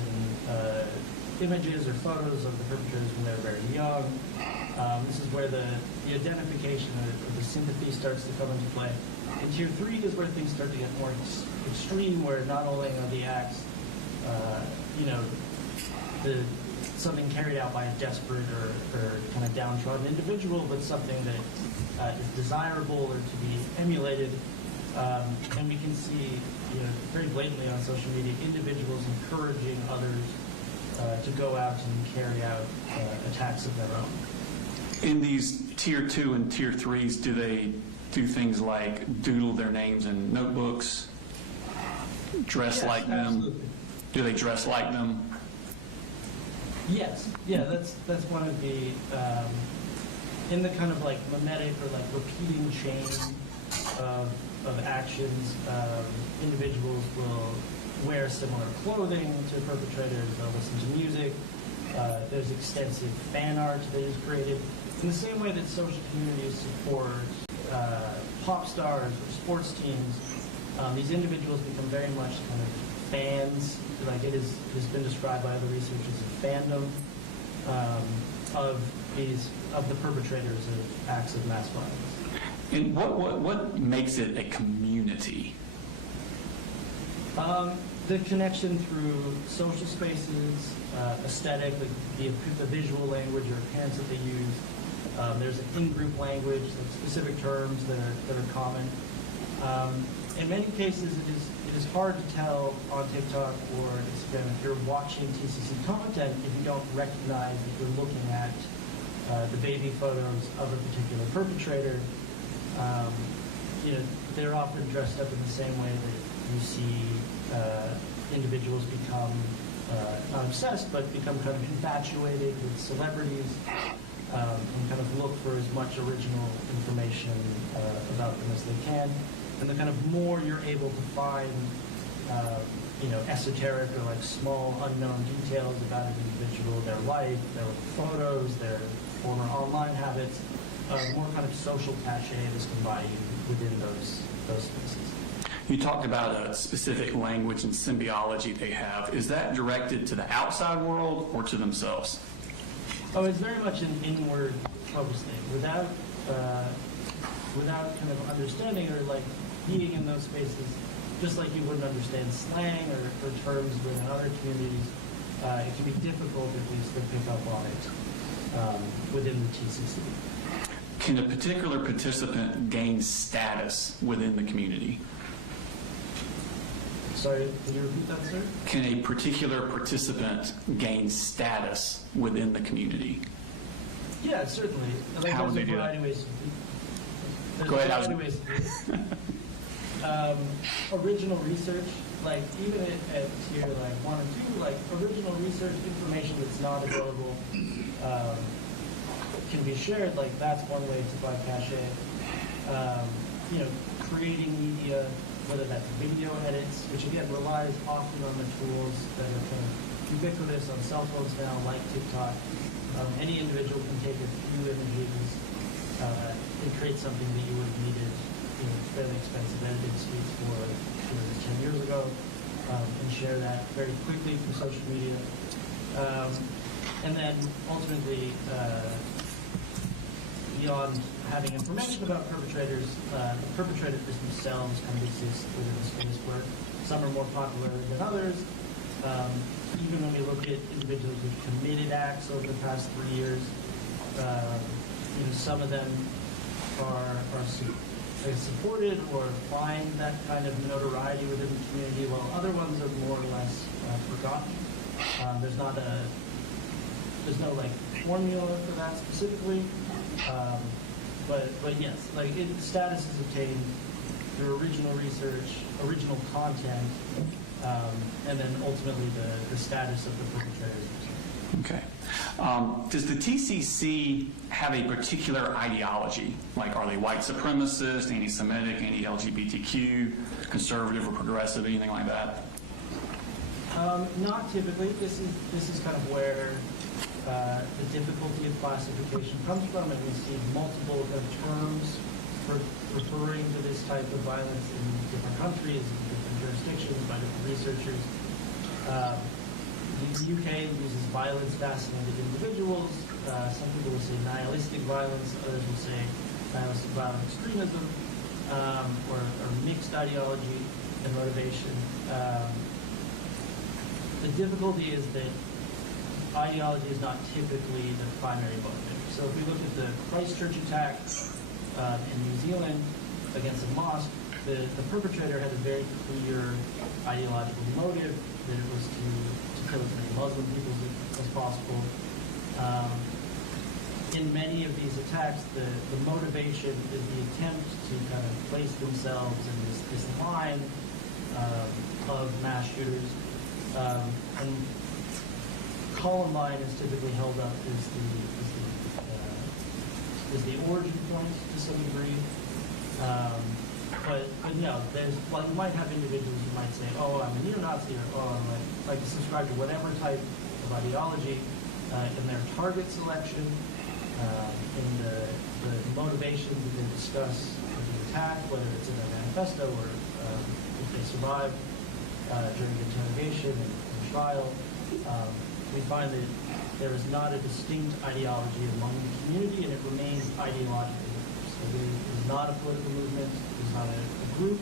images or photos of the perpetrators when they're very young. This is where the identification or the sympathy starts to come into play. In Tier 3 is where things start to get more extreme, where not only are the acts, something carried out by a desperate or kind of downtrodden individual, but something that is desirable or to be emulated. And we can see, very blatantly on social media, individuals encouraging others to go out and carry out attacks of their own. In these Tier 2 and Tier 3s, do they do things like doodle their names in notebooks, dress like them? Absolutely. Do they dress like them? Yes, yeah, that's one of the in the kind of like mimetic or like repeating chain of actions. Individuals will wear similar clothing to perpetrators. They'll listen to music. There's extensive fan art that is created in the same way that social communities support pop stars or sports teams. These individuals become very much kind of fans. Like it has been described by other researchers as fandom of the perpetrators of acts of mass violence. And what makes it a community? The connection through social spaces, aesthetic, the visual language or appearance that they use. There's an in-group language, like specific terms that are common. In many cases, it is hard to tell on TikTok or Instagram if you're watching TCC content if you don't recognize that you're looking at the baby photos of a particular perpetrator. They're often dressed up in the same way that you see individuals become not obsessed, but become kind of infatuated with celebrities and kind of look for as much original information about them as they can. And the kind of more you're able to find, esoteric or like small unknown details about an individual, their life, their photos, their former online habits, more kind of social cachet is combined within those spaces. You talked about a specific language and symbiology they have. Is that directed to the outside world or to themselves? Oh, it's very much an inward focused thing. Without kind of understanding or like being in those spaces, just like you wouldn't understand slang or terms within other communities, it can be difficult at least to pick up on it within the TCC. Can a particular participant gain status within the community? Sorry, can you repeat that, sir? Can a particular participant gain status within the community? Yeah, certainly. Like, How would they do that? Go ahead. There's a variety of ways to do it. Original research, like even at tier like 1 and 2, like original research information that's not available can be shared. Like that's one way to buy cachet. Creating media, whether that's video edits, which again relies often on the tools that are kind of ubiquitous on cell phones now, like TikTok. Any individual can take a few images and create something that you would have needed fairly expensive editing suites for 10 years ago, and share that very quickly through social media. And then ultimately, beyond having information about perpetrators, perpetrators themselves kind of exist within a space where some are more popular than others. Even when we look at individuals who've committed acts over the past 3 years, some of them are supported or find that kind of notoriety within the community, while other ones are more or less forgotten. There's no like formula for that specifically, but yes, like status is obtained through original research, original content, and then ultimately the status of the perpetrators. Okay. Does the TCC have a particular ideology? Like, are they white supremacist, anti-Semitic, anti-LGBTQ, conservative or progressive, anything like that? Not typically. This is kind of where the difficulty of classification comes from, and we see multiple kind of terms for referring to this type of violence in different countries, in different jurisdictions, by different researchers. The UK uses violence-fascinated individuals. Some people will say nihilistic violence. Others will say nihilistic violent extremism, or mixed ideology and motivation. The difficulty is that ideology is not typically the primary motivator. So if we look at the Christchurch attack in New Zealand against a mosque, the perpetrator had a very clear ideological motive, that it was to kill as many Muslim people as possible. In many of these attacks, the motivation is the attempt to kind of place themselves in this line of mass shooters. And Columbine is typically held up as the origin point to some degree. But no, while you might have individuals who might say, oh, I'm a neo-Nazi, or oh, I'm like to subscribe to whatever type of ideology, in their target selection, in the motivations that they discuss of the attack, whether it's in their manifesto or if they survive during interrogation and trial, we find that there is not a distinct ideology among the community, and it remains ideological. So it is not a political movement, it is not a group,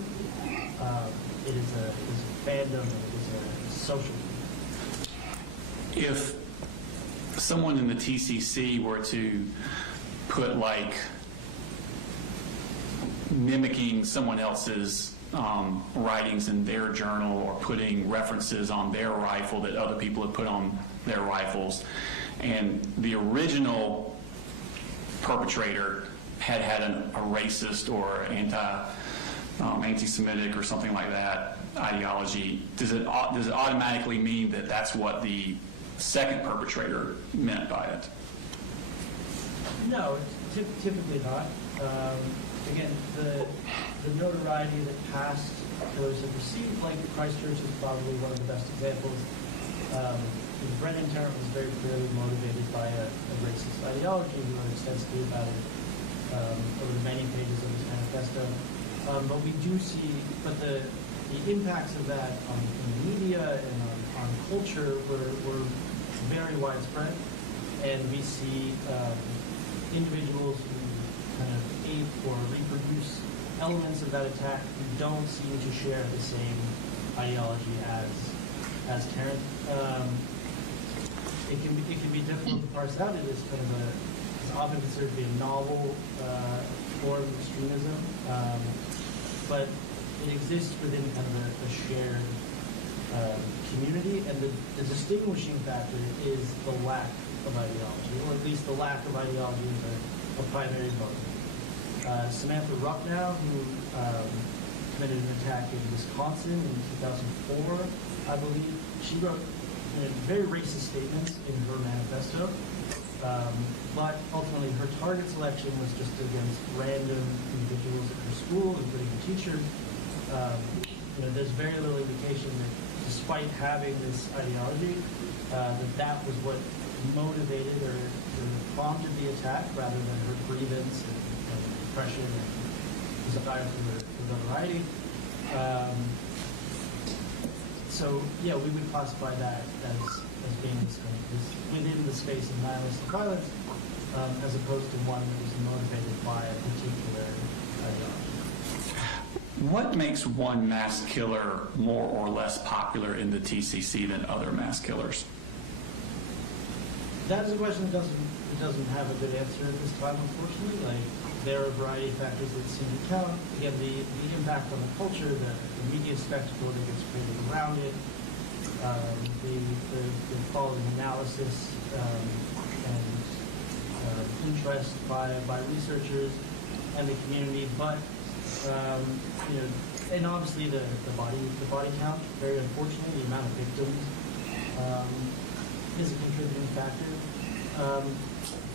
it is a fandom, it is a social group. If someone in the TCC were to put, like, mimicking someone else's writings in their journal, or putting references on their rifle that other people have put on their rifles, and the original perpetrator had a racist or anti-Semitic or something like that ideology, does it automatically mean that that's what the second perpetrator meant by it? No, typically not. Again, the notoriety that past killers have received, like Christchurch, is probably one of the best examples. Brennan Tarrant was very clearly motivated by a racist ideology. He wrote extensively about it over the many pages of his manifesto. But we do see, the impacts of that on the media and on culture were very widespread, and we see individuals who kind of ape or reproduce elements of that attack who don't seem to share the same ideology as Tarrant. It can be difficult to parse out. It is kind of it's often considered to be a novel form of extremism, but it exists within kind of a shared community, and the distinguishing factor is the lack of ideology, or at least the lack of ideology is a primary motive. Samantha Rucknow, who committed an attack in Wisconsin in 2004, I believe, she wrote very racist statements in her manifesto, but ultimately her target selection was just against random individuals at her school, including the teachers. There's very little indication that despite having this ideology, that was what motivated or prompted the attack, rather than her grievance and depression and desire for notoriety. So yeah, we would classify that as being this within the space of nihilistic violence, as opposed to one that was motivated by a particular ideology. What makes one mass killer more or less popular in the TCC than other mass killers? That is a question that doesn't have a good answer at this time, unfortunately. There are a variety of factors that seem to count. Again, the impact on the culture, the media spectacle that gets created around it, the following analysis and interest by researchers and the community, but and obviously the body count. Very unfortunately, the amount of victims is a contributing factor,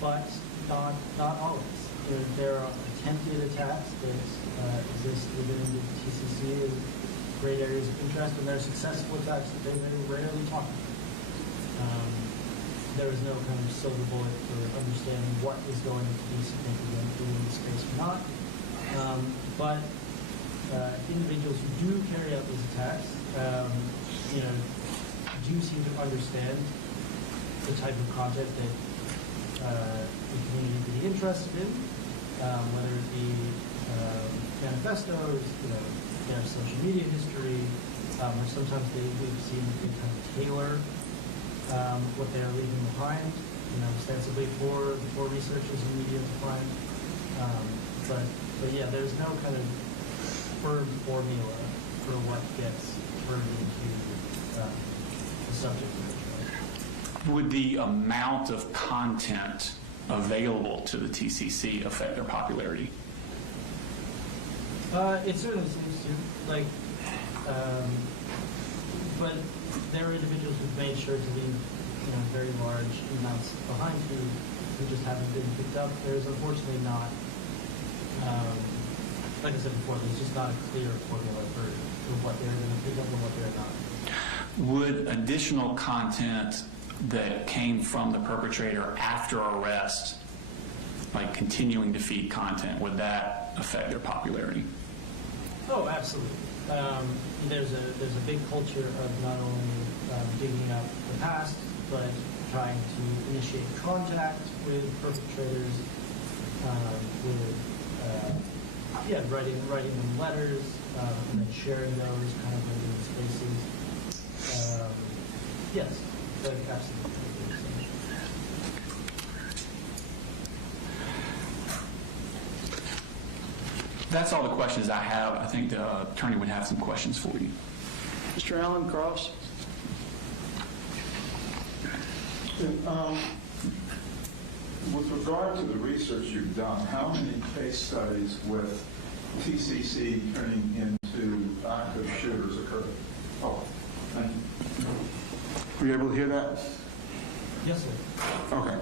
but not always. There are attempted attacks that exist within the TCC in great areas of interest, and there are successful attacks that they rarely talk about. There is no kind of silver bullet for understanding what is going to be significant within the space or not. But individuals who do carry out these attacks, do seem to understand the type of content that the community would be interested in, whether it be manifestos, their social media history, or sometimes we've seen that they kind of tailor what they're leaving behind, ostensibly for researchers and media to find. But yeah, there's no kind of firm formula for what gets turned into the subject matter. Would the amount of content available to the TCC affect their popularity? It certainly seems to. But there are individuals who've made sure to leave very large amounts behind who just haven't been picked up. There's unfortunately not, like I said before, there's just not a clear formula for what they're going to pick up and what they're not. Would additional content that came from the perpetrator after arrest, like continuing to feed content, would that affect their popularity? Oh, absolutely. There's a big culture of not only digging up the past, but trying to initiate contact with perpetrators, writing them letters, and then sharing those kind of in spaces. Yes, absolutely. That's all the questions I have. I think the attorney would have some questions for you. Mr. Allen Cross? With regard to the research you've done, how many case studies with TCC turning into active shooters occurred? Oh, thank you. Were you able to hear that? Yes, sir. Okay.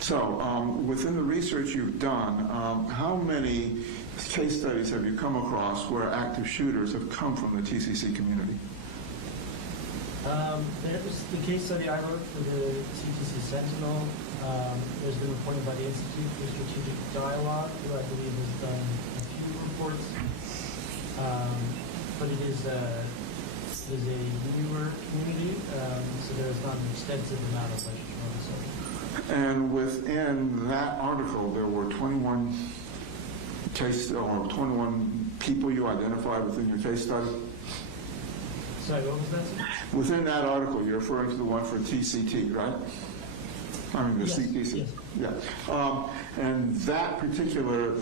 So, within the research you've done, how many case studies have you come across where active shooters have come from the TCC community? There's the case study I wrote for the CTC Sentinel. There's been reported by the Institute for Strategic Dialogue, who I believe has done a few reports. But it is a newer community, so there is not an extensive amount of literature on the subject. And within that article, there were 21 people you identified within your case study? Sorry, what was that, sir? Within that article, you're referring to the one for TCT, right? I mean, the Yes. CTC. Yes. Yeah. And that particular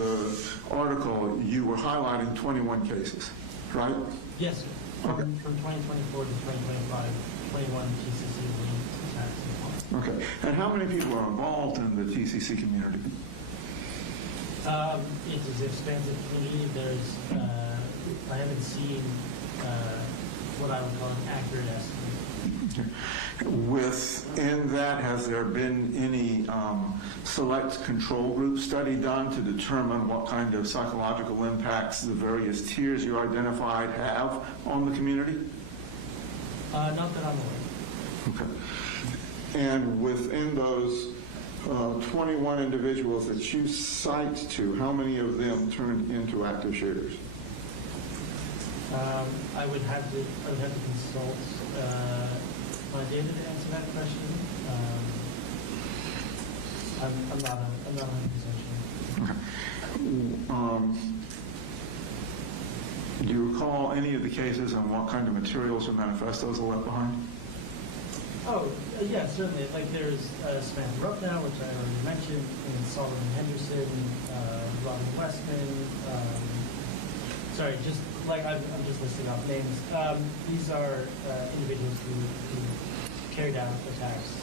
article, you were highlighting 21 cases, right? Yes, sir. From 2024 to 2025, 21 TCC linked attacks. Okay. And how many people are involved in the TCC community? It's an expansive community. I haven't seen what I would call an accurate estimate. Within that, has there been any select control group study done to determine what kind of psychological impacts the various tiers you identified have on the community? Not that I'm aware. Okay. And within those 21 individuals that you cite to, how many of them turned into active shooters? I would have to consult my data to answer that question. I'm not 100% sure. Okay. Do you recall any of the cases and what kind of materials or manifestos are left behind? Oh, yeah, certainly. Like there's Samantha Ruppnow, which I already mentioned, and Solomon Henderson, Robin Westman. Sorry, just like I'm just listing off names. These are individuals who carried out attacks,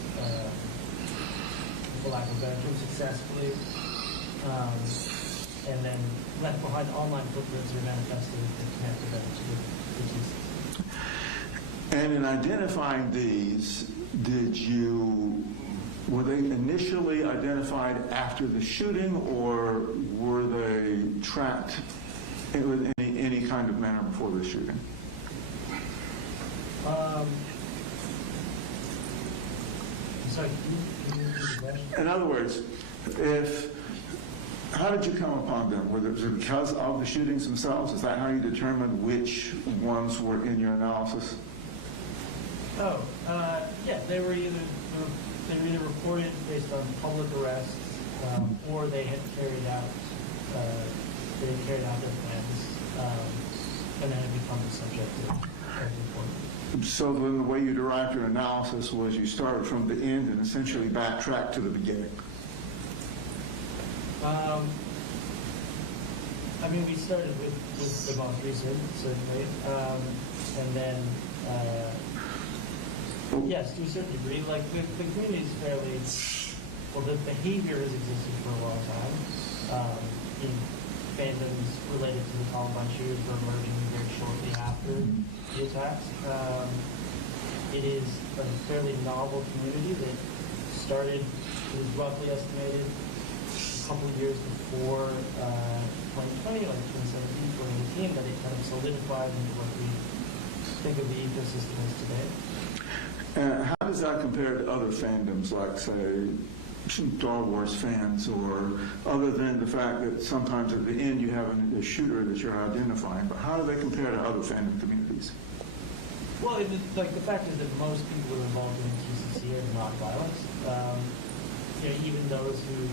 for lack of a better term, successfully, and then left behind online footprints or manifestos that connected them to the TCC. And in identifying these, were they initially identified after the shooting, or were they tracked in any kind of manner before the shooting? Sorry, can you repeat the question? In other words, how did you come upon them? Was it because of the shootings themselves? Is that how you determined which ones were in your analysis? Oh, yeah, they were either reported based on public arrests, or they had carried out their plans, and then had become the subject of report. So then the way you derived your analysis was you started from the end and essentially backtracked to the beginning. I mean, we started with the most recent, certainly, and then, yes, to a certain degree, like the community is fairly, well, the behavior has existed for a long time. Fandoms related to the Columbine shooters were emerging very shortly after the attacks. It is a fairly novel community that started, it was roughly estimated, a couple of years before 2020, like 2017, 2018, that it kind of solidified into what we think of the ecosystem as today. How does that compare to other fandoms, like, say, Star Wars fans, or other than the fact that sometimes at the end you have a shooter that you're identifying, but how do they compare to other fandom communities? Well, the fact is that most people who are involved in TCC are non-violent. Even those who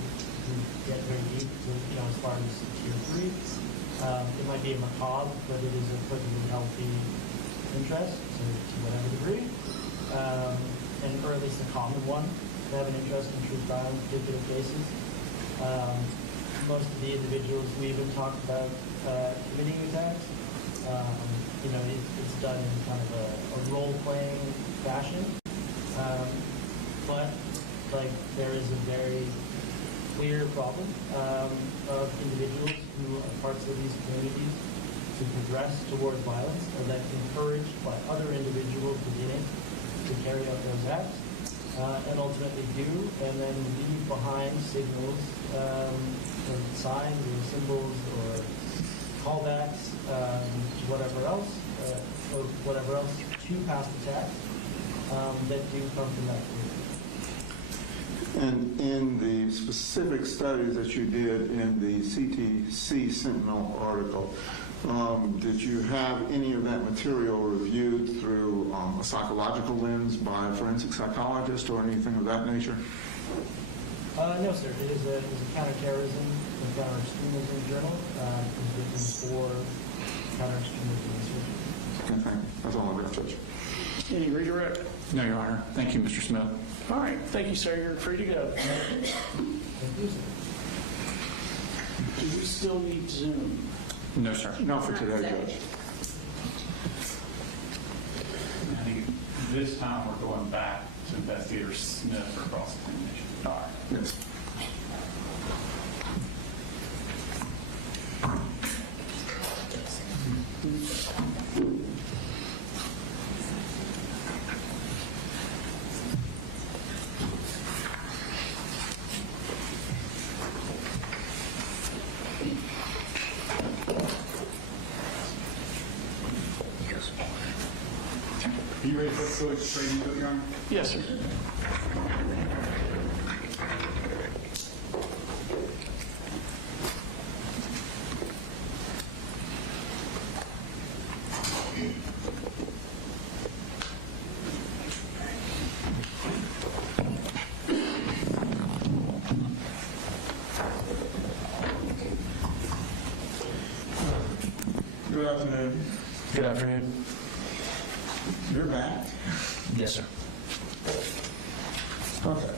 get very deep, as far as tier 3, it might be a macabre, but it is a perfectly healthy interest to whatever degree, or at least a common one. To have an interest in truth crime in particular cases. Most of the individuals we even talked about committing attacks, it's done in kind of a role-playing fashion. But there is a very clear problem of individuals who are parts of these communities to progress towards violence, or that encouraged by other individuals within it to carry out those acts. And ultimately do, and then leave behind signals, or signs, or symbols, or callbacks to whatever else, to past attacks that do come from that community. And in the specific studies that you did in the CTC Sentinel article, did you have any of that material reviewed through a psychological lens by a forensic psychologist or anything of that nature? No, sir. It is a counterterrorism and counter-extremism journal. It was written for counter-extremism research. Okay, thank you. That's all I've got, Judge. Any redirect? No, Your Honor. Thank you, Mr. Smith. All right, thank you, sir. You're free to go. Thank you, sir. Do we still need Zoom? No, sir. Not for today, Judge. I think this time we're going back to Investigator Smith for cross-examination. All right. Yes. Are you ready for us to go straight into it, Your Honor? Yes, sir. Good afternoon. Good afternoon. You're back. Yes, sir. Okay.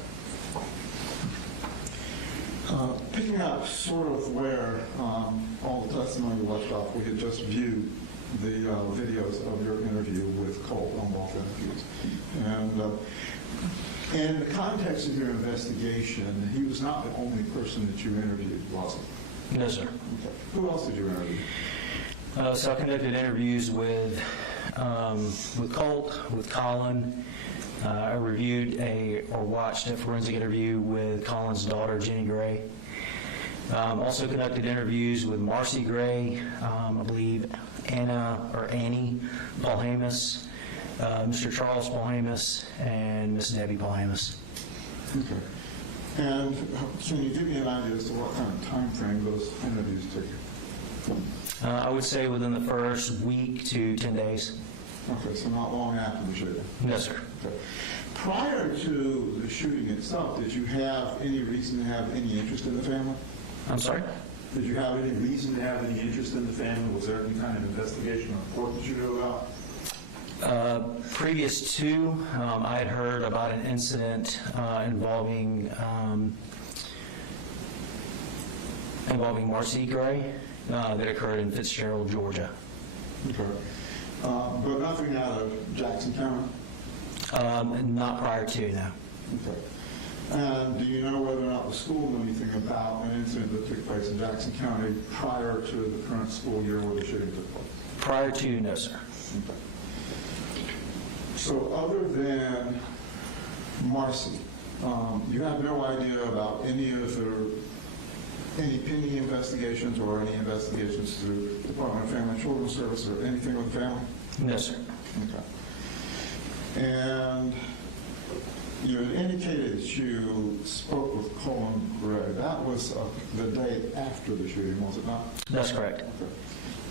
Picking up sort of where all the testimony left off, we had just viewed the videos of your interview with Colt on both interviews. And in the context of your investigation, he was not the only person that you interviewed, was he? No, sir. Okay. Who else did you interview? So I conducted interviews with Colt, with Colin, I reviewed or watched a forensic interview with Colin's daughter, Jenny Gray. Also conducted interviews with Marcy Gray, I believe Annie Paulhamus, Mr. Charles Paulhamus, and Miss Debbie Paulhamus. Okay. And can you give me an idea as to what kind of time frame those interviews took you? I would say within the first week to 10 days. Okay, so not long after the shooting. Yes, sir. Okay. Prior to the shooting itself, did you have any reason to have any interest in the family? I'm sorry? Did you have any reason to have any interest in the family? Was there any kind of investigation or report that you knew about? Previous to, I had heard about an incident involving Marcy Gray that occurred in Fitzgerald, Georgia. Okay. But nothing out of Jackson County? Not prior to, no. Okay. And do you know whether or not the school knew anything about an incident that took place in Jackson County prior to the current school year where the shooting took place? Prior to, no, sir. Okay. So other than Marcy, you have no idea about any pending investigations or any investigations through Department of Family and Children's Service or anything with the family? No, sir. Okay. And you had indicated that you spoke with Colin Gray. That was the day after the shooting, was it not? That's correct.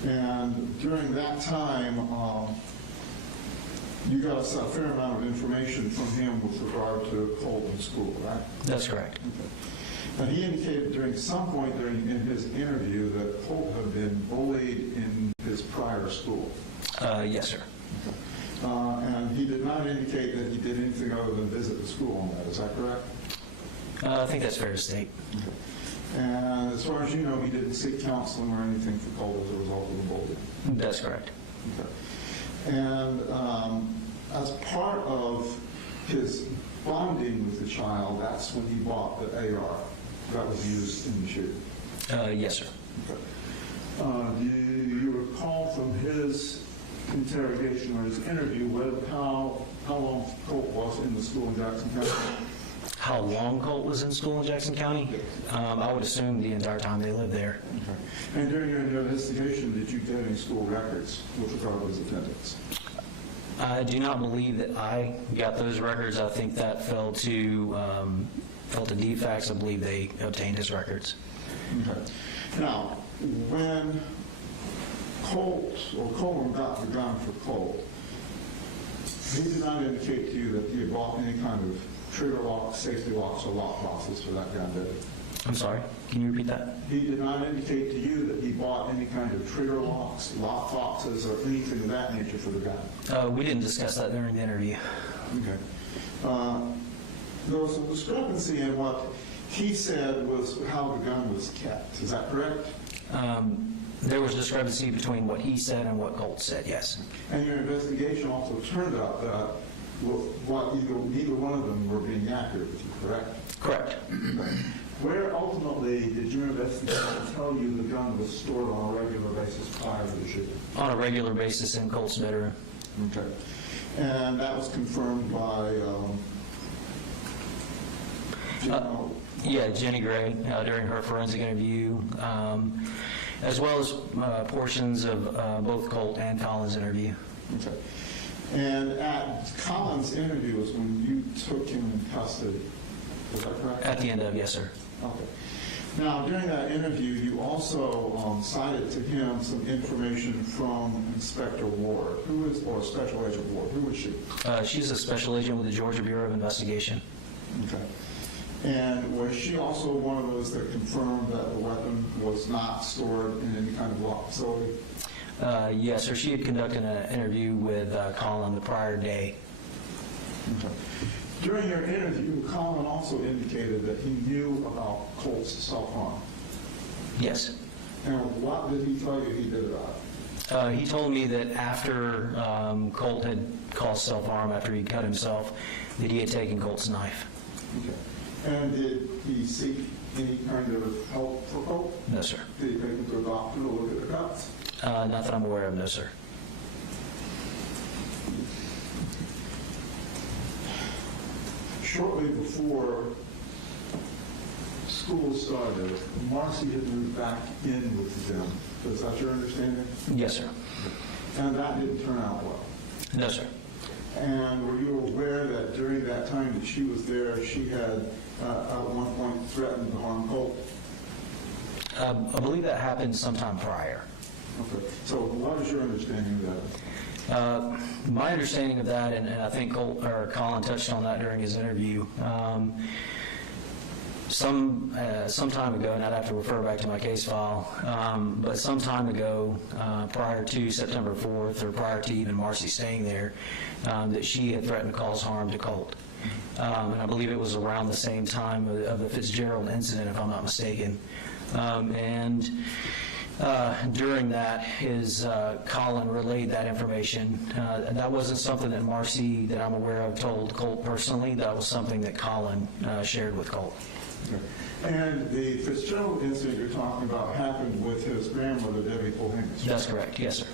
Okay. And during that time, you got a fair amount of information from him with regard to Colt in school, right? That's correct. Okay. And he indicated during some point in his interview that Colt had been bullied in his prior school. Yes, sir. Okay. And he did not indicate that he did anything other than visit the school on that. Is that correct? I think that's fair to state. Okay. And as far as you know, he didn't seek counseling or anything for Colt as a result of the bullying? That's correct. Okay. And as part of his bonding with the child, that's when he bought the AR that was used in the shooting? Yes, sir. Do you recall from his interrogation or his interview how long Colt was in the school in Jackson County? How long Colt was in school in Jackson County? I would assume the entire time they lived there. Okay. And during your investigation, did you get any school records with regard to his attendance? I do not believe that I got those records. I think that fell to DFACS. I believe they obtained his records. Okay. Now, when Colin got the gun for Colt, he did not indicate to you that he had bought any kind of trigger locks, safety locks, or lock boxes for that gun, did he? I'm sorry, can you repeat that? He did not indicate to you that he bought any kind of trigger locks, lock boxes, or anything of that nature for the gun? We didn't discuss that during the interview. Okay. There was a discrepancy in what he said was how the gun was kept. Is that correct? There was discrepancy between what he said and what Colt said, yes. And your investigation also turned out that neither one of them were being accurate with you, correct? Correct. Where ultimately did your investigation tell you the gun was stored on a regular basis prior to the shooting? On a regular basis in Colt's bedroom. Okay. And that was confirmed by Jenny Gray during her forensic interview, as well as portions of both Colt and Colin's interview. Okay. And at Colin's interview was when you took him in custody. Is that correct? At the end of, yes, sir. Okay. Now, during that interview, you also cited to him some information from Inspector Ward, or Special Agent Ward. Who was she? She's a special agent with the Georgia Bureau of Investigation. Okay. And was she also one of those that confirmed that the weapon was not stored in any kind of locked facility? Yes, sir. She had conducted an interview with Colin the prior day. Okay. During your interview, Colin also indicated that he knew about Colt's self-harm. Yes. And what did he tell you he did about it? He told me that after Colt had caused self-harm, after he cut himself, that he had taken Colt's knife. Okay. And did he seek any kind of help for Colt? No, sir. Did he take him to a doctor to look at the cuts? Not that I'm aware of, no, sir. shortly before school started, Marcy had moved back in with them. Is that your understanding? Yes, sir. And that didn't turn out well. No, sir. And were you aware that during that time that she was there, she had at one point threatened to harm Colt? I believe that happened sometime prior. Okay. So what is your understanding of that? My understanding of that, and I think Colin touched on that during his interview, some time ago, and I'd have to refer back to my case file, but some time ago, prior to September 4th, or prior to even Marcy staying there, that she had threatened to cause harm to Colt. And I believe it was around the same time of the Fitzgerald incident, if I'm not mistaken. And during that, Colin relayed that information. That wasn't something that Marcy, that I'm aware of, told Colt personally. That was something that Colin shared with Colt. Okay. And the Fitzgerald incident you're talking about happened with his grandmother, Debbie Polhamus. That's correct, yes, sir.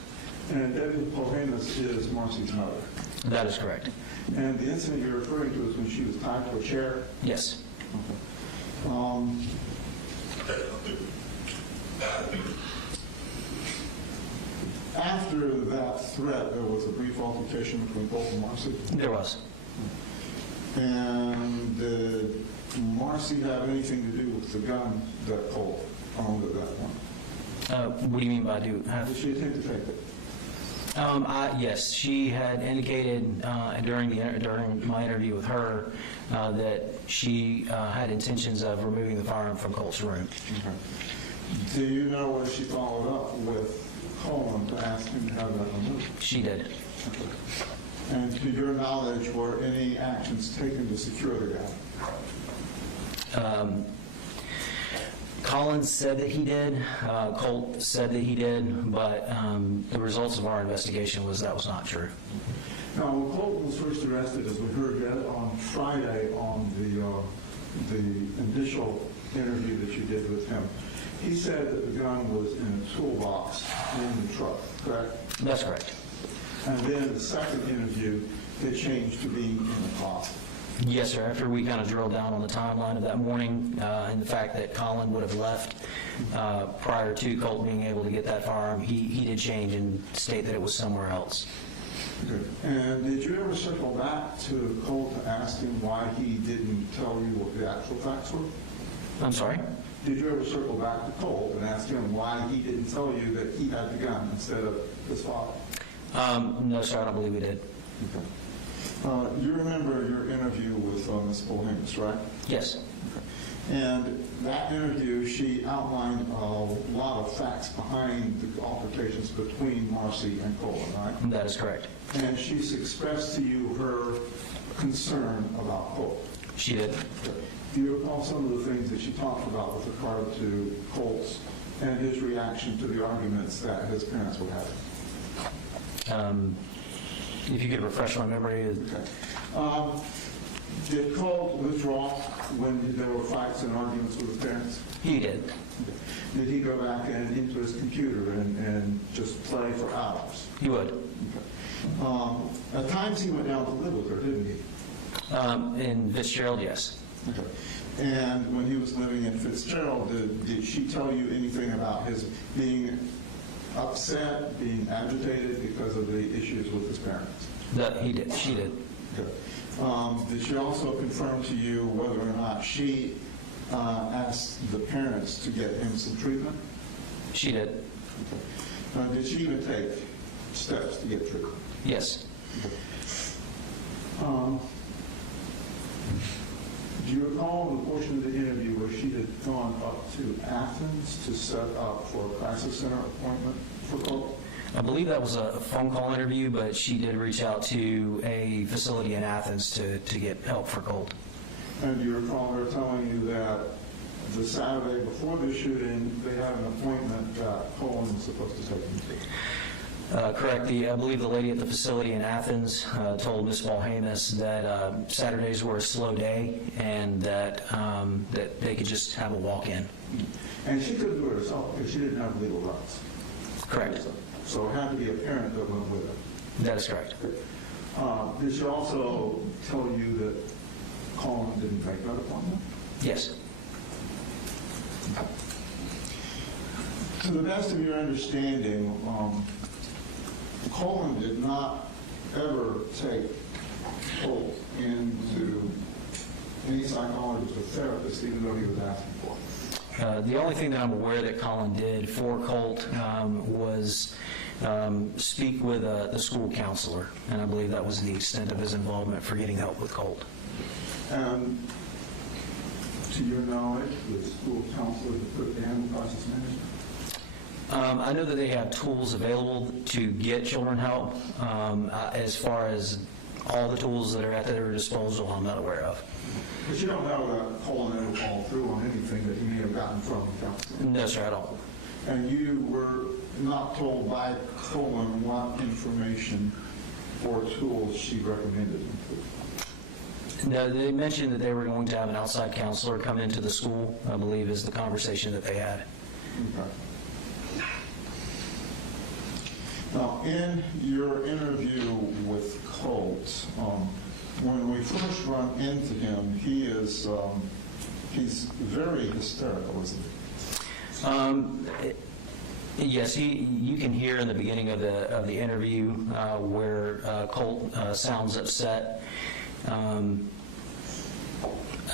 And Debbie Polhamus is Marcy's mother. That is correct. And the incident you're referring to is when she was tied to a chair? Yes. Okay. After that threat, there was a brief altercation between Colt and Marcy? There was. And did Marcy have anything to do with the gun that Colt owned at that point? What do you mean by do? Did she attempt to take it? Yes, she had indicated during my interview with her that she had intentions of removing the firearm from Colt's room. Okay. Do you know whether she followed up with Colin to ask him to have that removed? She did. Okay. And to your knowledge, were any actions taken to secure the gun? Colin said that he did. Colt said that he did, but the results of our investigation was that was not true. Now, when Colt was first arrested, as we heard on Friday on the initial interview that you did with him, he said that the gun was in a toolbox in the truck, correct? That's correct. And then the second interview, it changed to being in the closet. Yes, sir. After we kind of drilled down on the timeline of that morning and the fact that Colin would have left prior to Colt being able to get that firearm, he did change and state that it was somewhere else. Good. And did you ever circle back to Colt to ask him why he didn't tell you what the actual facts were? I'm sorry? Did you ever circle back to Colt and ask him why he didn't tell you that he had the gun instead of his father? No, sir, I don't believe we did. Okay. You remember your interview with Ms. Polhamus, right? Yes. Okay. And that interview, she outlined a lot of facts behind the altercations between Marcy and Colin, right? That is correct. And she's expressed to you her concern about Colt. She did. Okay. Do you recall some of the things that she talked about with regard to Colt's and his reaction to the arguments that his parents were having? If you could refresh my memory. Okay. Did Colt withdraw when there were fights and arguments with his parents? He did. Okay. Did he go back into his computer and just play for hours? He would. Okay. At times he went down to live with her, didn't he? In Fitzgerald, yes. Okay. And when he was living in Fitzgerald, did she tell you anything about his being upset, being agitated because of the issues with his parents? That he did. She did. Good. Did she also confirm to you whether or not she asked the parents to get him some treatment? She did. Okay. Did she even take steps to get treatment? Yes. Okay. Do you recall the portion of the interview where she had gone up to Athens to set up for a crisis center appointment for Colt? I believe that was a phone call interview, but she did reach out to a facility in Athens to get help for Colt. And do you recall her telling you that the Saturday before the shooting, they had an appointment that Colin was supposed to take him to? Correct. I believe the lady at the facility in Athens told Ms. Polhamus that Saturdays were a slow day and that that they could just have a walk-in. And she couldn't do it herself because she didn't have legal rights. Correct. So it had to be a parent that went with her. That is correct. Did she also tell you that Colin didn't make that appointment? Yes. To the best of your understanding, Colin did not ever take Colt into any psychologist or therapist, even though he was asking for it. The only thing that I'm aware that Colin did for Colt was speak with the school counselor, and I believe that was the extent of his involvement for getting help with Colt. And to your knowledge, the school counselor that put down the crisis management? I know that they have tools available to get children help. As far as all the tools that are at their disposal, I'm not aware of. But you don't know that Colin ever followed through on anything that he may have gotten from the counselor? No, sir, I don't. And you were not told by Colin what information or tools she recommended him to? No, they mentioned that they were going to have an outside counselor come into the school, I believe is the conversation that they had. Okay. Now, in your interview with Colt, when we first run into him, he's very hysterical, isn't he? Yes, you can hear in the beginning of the interview where Colt sounds upset. I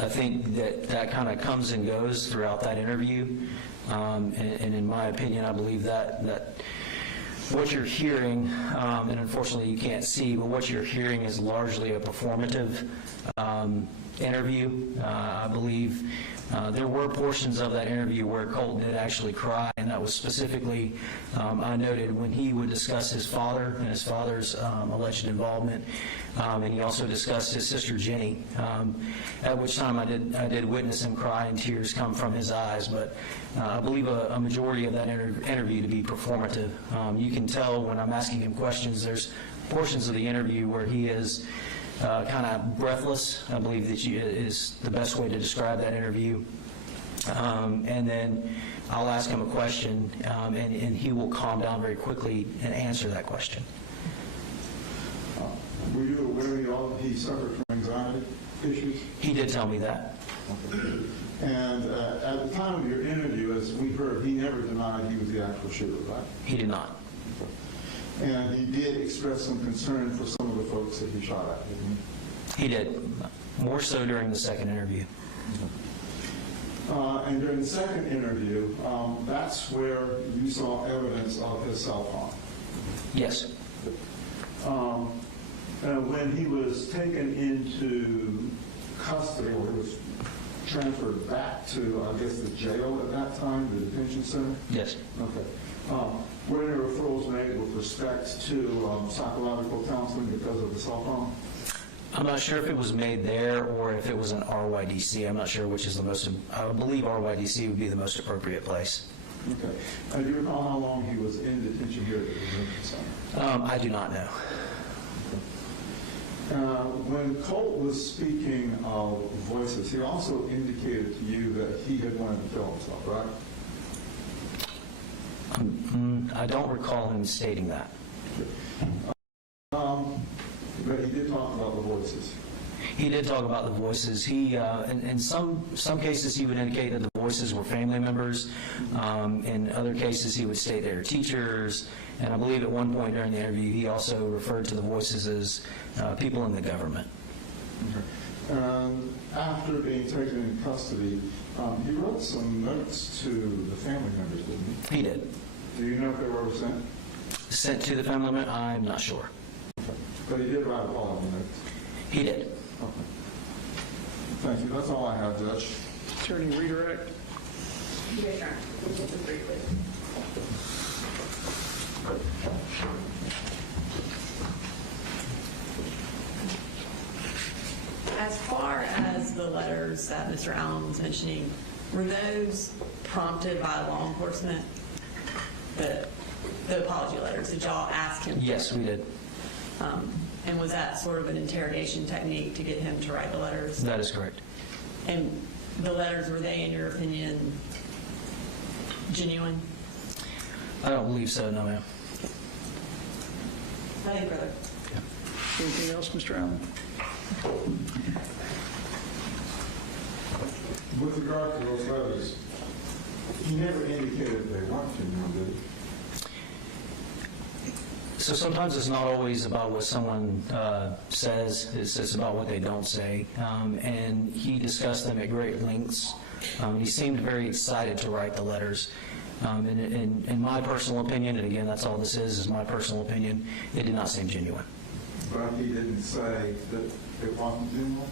think that kind of comes and goes throughout that interview, and in my opinion, I believe that what you're hearing, and unfortunately you can't see, but what you're hearing is largely a performative interview. I believe there were portions of that interview where Colt did actually cry, and that was specifically, I noted, when he would discuss his father and his father's alleged involvement, and he also discussed his sister Jenny, at which time I did witness him cry and tears come from his eyes, but I believe a majority of that interview to be performative. You can tell when I'm asking him questions, there's portions of the interview where he is kind of breathless. I believe that is the best way to describe that interview. And then I'll ask him a question, and he will calm down very quickly and answer that question. Were you aware he suffered from anxiety issues? He did tell me that. Okay. And at the time of your interview, as we heard, he never denied he was the actual shooter, right? He did not. And he did express some concern for some of the folks that he shot at, didn't he? He did, more so during the second interview. And during the second interview, that's where you saw evidence of his cell phone. Yes. And when he was taken into custody, or was transferred back to, I guess, the jail at that time, the detention center? Yes. Okay. Were any referrals made with respect to psychological counseling because of the cell phone? I'm not sure if it was made there or if it was an RYDC. I'm not sure which is the most, I believe RYDC would be the most appropriate place. Okay. And do you recall how long he was in detention here at the detention center? I do not know. When Colt was speaking of voices, he also indicated to you that he had wanted to kill himself, right? I don't recall him stating that. But he did talk about the voices. He did talk about the voices. He, in some cases, he would indicate that the voices were family members. In other cases, he would state they were teachers. And I believe at one point during the interview, he also referred to the voices as people in the government. Okay. After being taken in custody, he wrote some notes to the family members, didn't he? He did. Do you know if they were ever sent? Sent to the family member? I'm not sure. Okay. But he did write all of the notes? He did. Okay. Thank you. That's all I have, Judge. Attorney redirect. Yes, sir. Just briefly. As far as the letters that Mr. Allen was mentioning, were those prompted by law enforcement? The apology letters, did y'all ask him? Yes, we did. And was that sort of an interrogation technique to get him to write the letters? That is correct. And the letters, were they, in your opinion, genuine? I don't believe so, no, ma'am. Nothing further. Anything else, Mr. Allen? With regard to those letters, he never indicated they weren't genuine, did he? So sometimes it's not always about what someone says, it's about what they don't say. And he discussed them at great lengths. He seemed very excited to write the letters. In my personal opinion, and again, that's all this is my personal opinion, it did not seem genuine. But he didn't say that it wasn't genuine?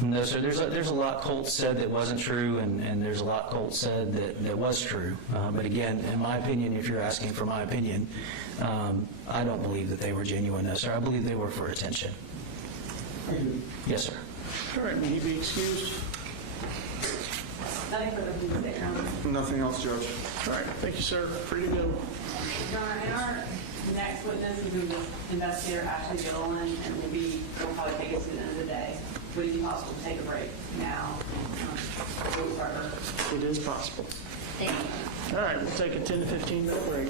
No, sir. There's a lot Colt said that wasn't true, and there's a lot Colt said that was true. But again, in my opinion, if you're asking for my opinion, I don't believe that they were genuine, no, sir. I believe they were for attention. Yes, sir. All right, may he be excused? Nothing further from the state, Your Honor. Nothing else, Judge. All right, thank you, sir. Free to go. Your Honor, and our next witness is Investigator Ashley Gilliland, and will probably take us to the end of the day. Would it be possible to take a break now? We'll start her. It is possible. Thank you. All right, we'll take a 10 to 15 minute break.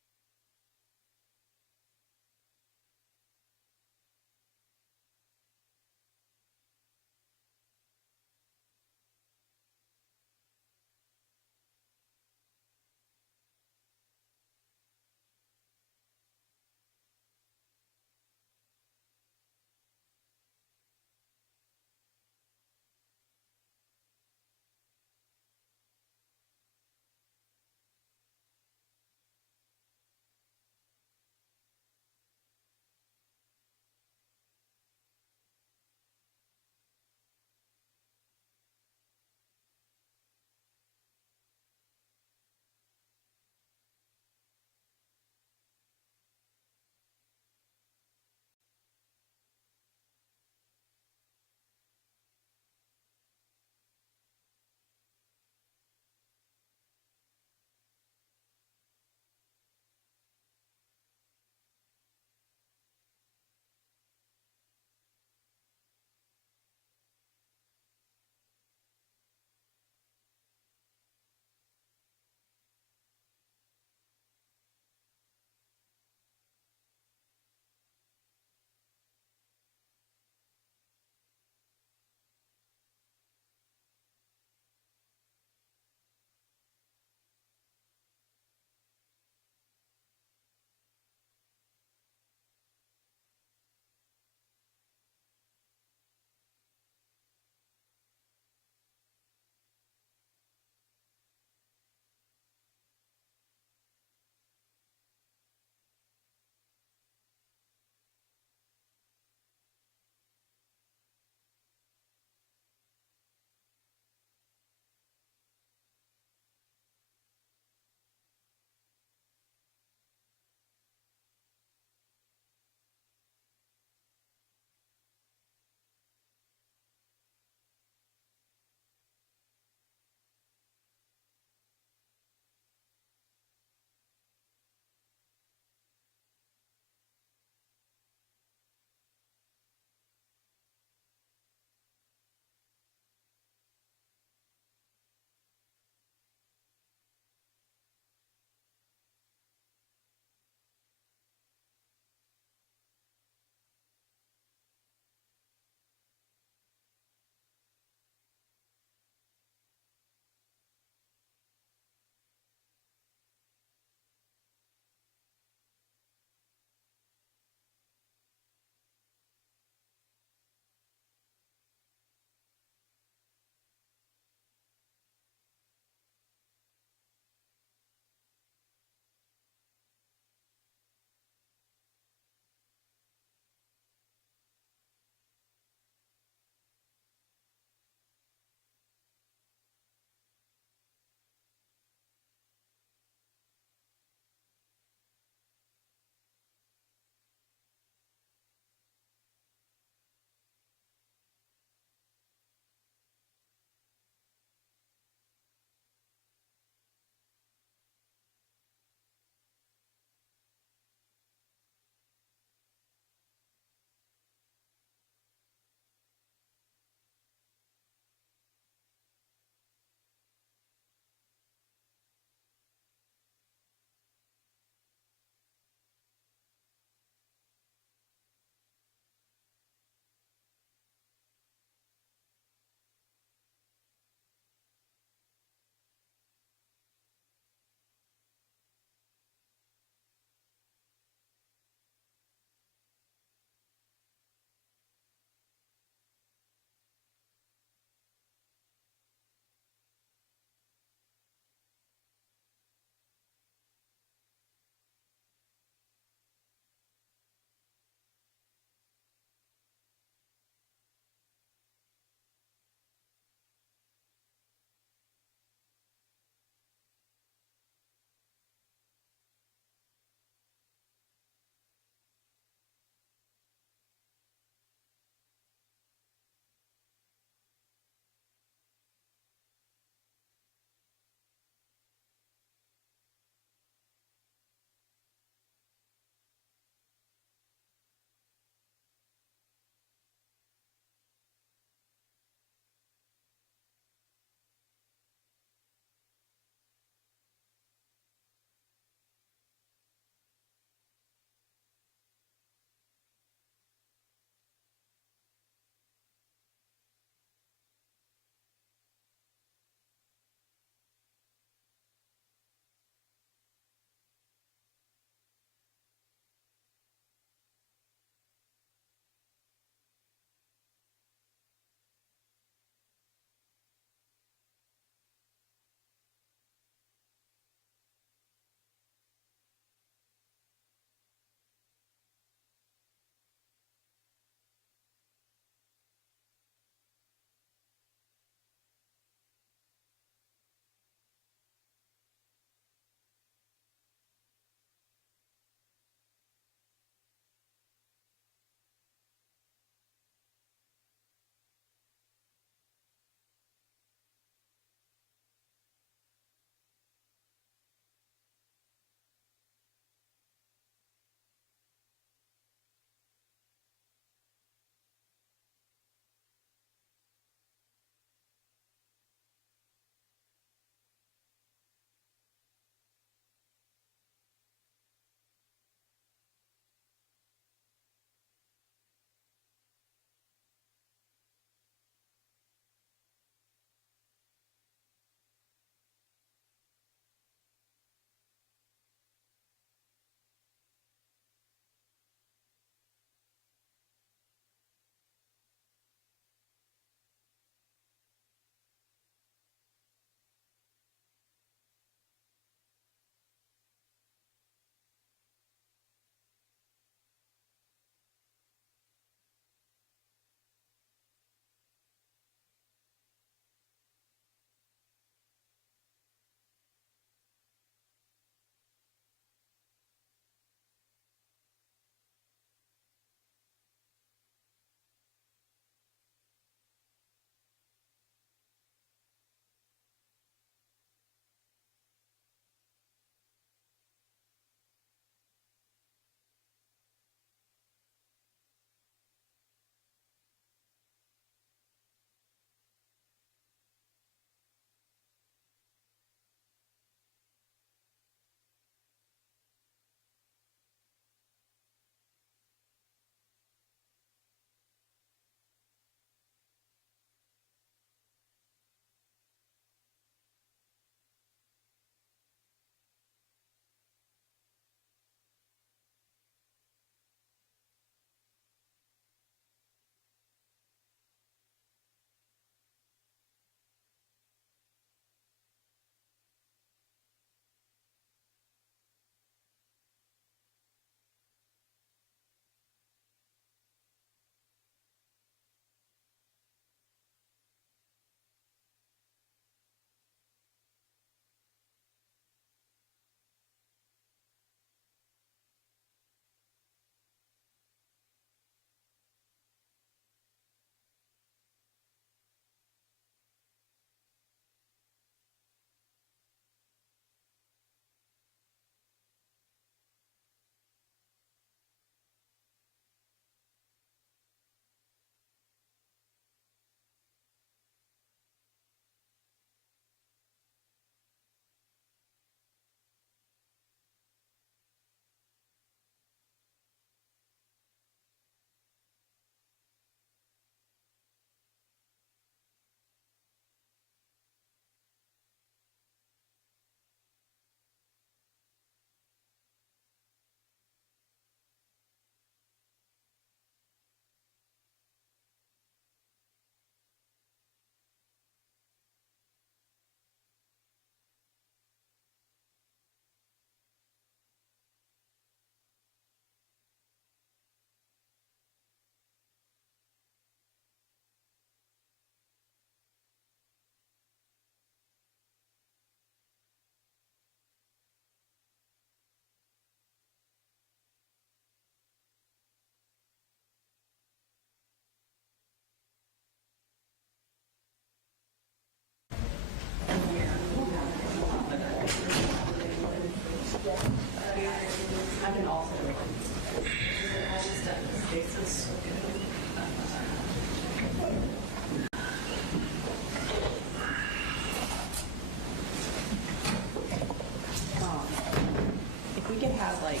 If we could have like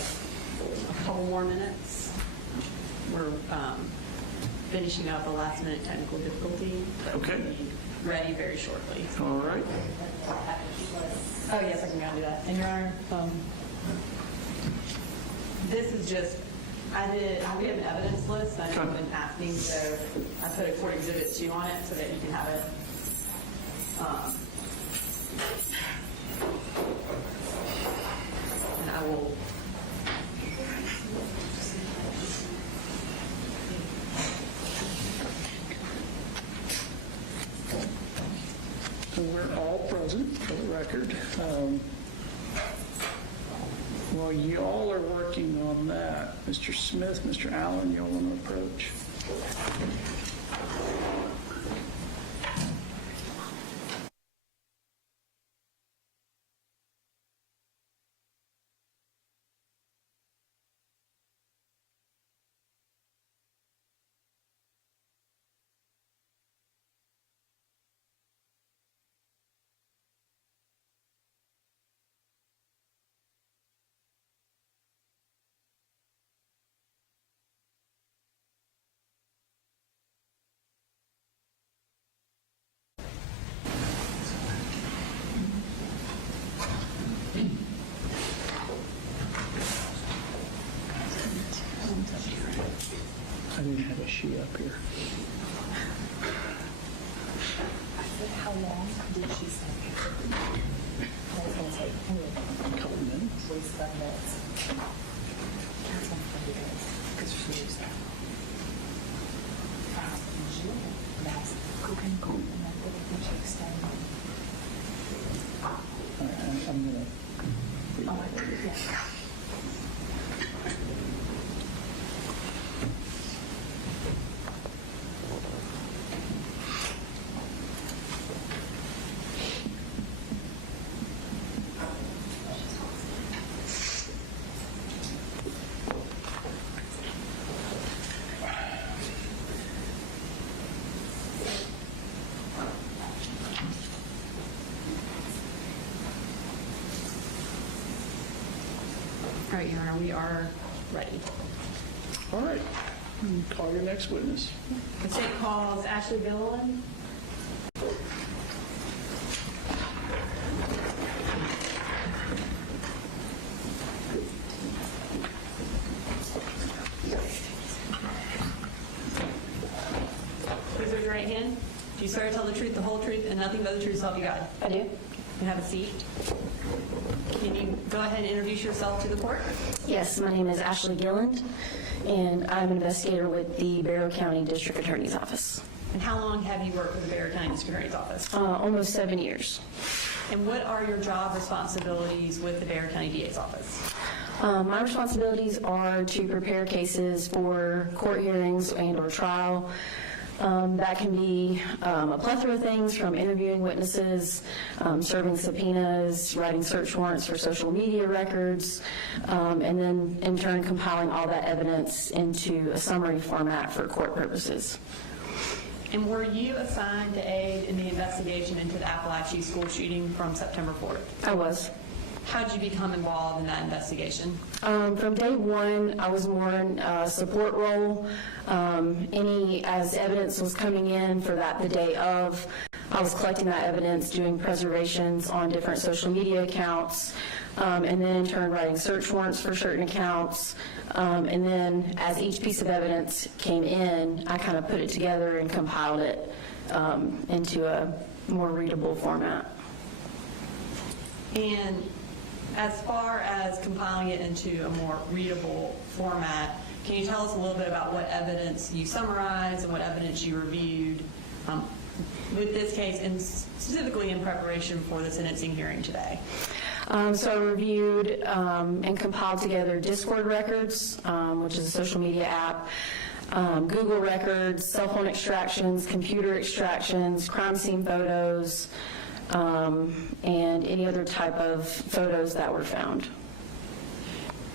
a couple more minutes, we're finishing up a last minute technical difficulty. But Okay. we'll be ready very shortly. All right. Oh, yes, I can go and do that. And Your Honor, this is just, we have an evidence list, and I've been asking, so I put a court exhibit 2 on it so that you can have it. And I will. And we're all present for the record. While you all are working on that, Mr. Smith, Mr. Allen, you all want to approach? I didn't have a sheet up here. How long did she say? That's going to take A couple minutes. 45 minutes. That's 140 days. Because she was that. That's cooking, and then everything she extended. All right, I'm going to. Oh, I did, yeah. All right, Your Honor, we are ready. All right. Call your next witness. The state calls Ashley Gilliland. Please raise your right hand. Do you swear to tell the truth, the whole truth, and nothing but the truth, so help you God? I do. You have a seat. Can you go ahead and introduce yourself to the court? Yes, my name is Ashley Gilland, and I'm an investigator with the Barrow County District Attorney's Office. And how long have you worked with the Barrow County District Attorney's Office? Almost 7 years. And what are your job responsibilities with the Barrow County DA's office? My responsibilities are to prepare cases for court hearings and or trial. That can be a plethora of things, from interviewing witnesses, serving subpoenas, writing search warrants for social media records, and then in turn compiling all that evidence into a summary format for court purposes. And were you assigned to aid in the investigation into the Apalachee school shooting from September 4th? I was. How did you become involved in that investigation? From day one, I was more in a support role. As evidence was coming in for that the day of, I was collecting that evidence, doing preservations on different social media accounts, and then in turn writing search warrants for certain accounts. And then as each piece of evidence came in, I kind of put it together and compiled it into a more readable format. And as far as compiling it into a more readable format, can you tell us a little bit about what evidence you summarized and what evidence you reviewed with this case, and specifically in preparation for the sentencing hearing today? So I reviewed and compiled together Discord records, which is a social media app, Google records, cell phone extractions, computer extractions, crime scene photos, and any other type of photos that were found.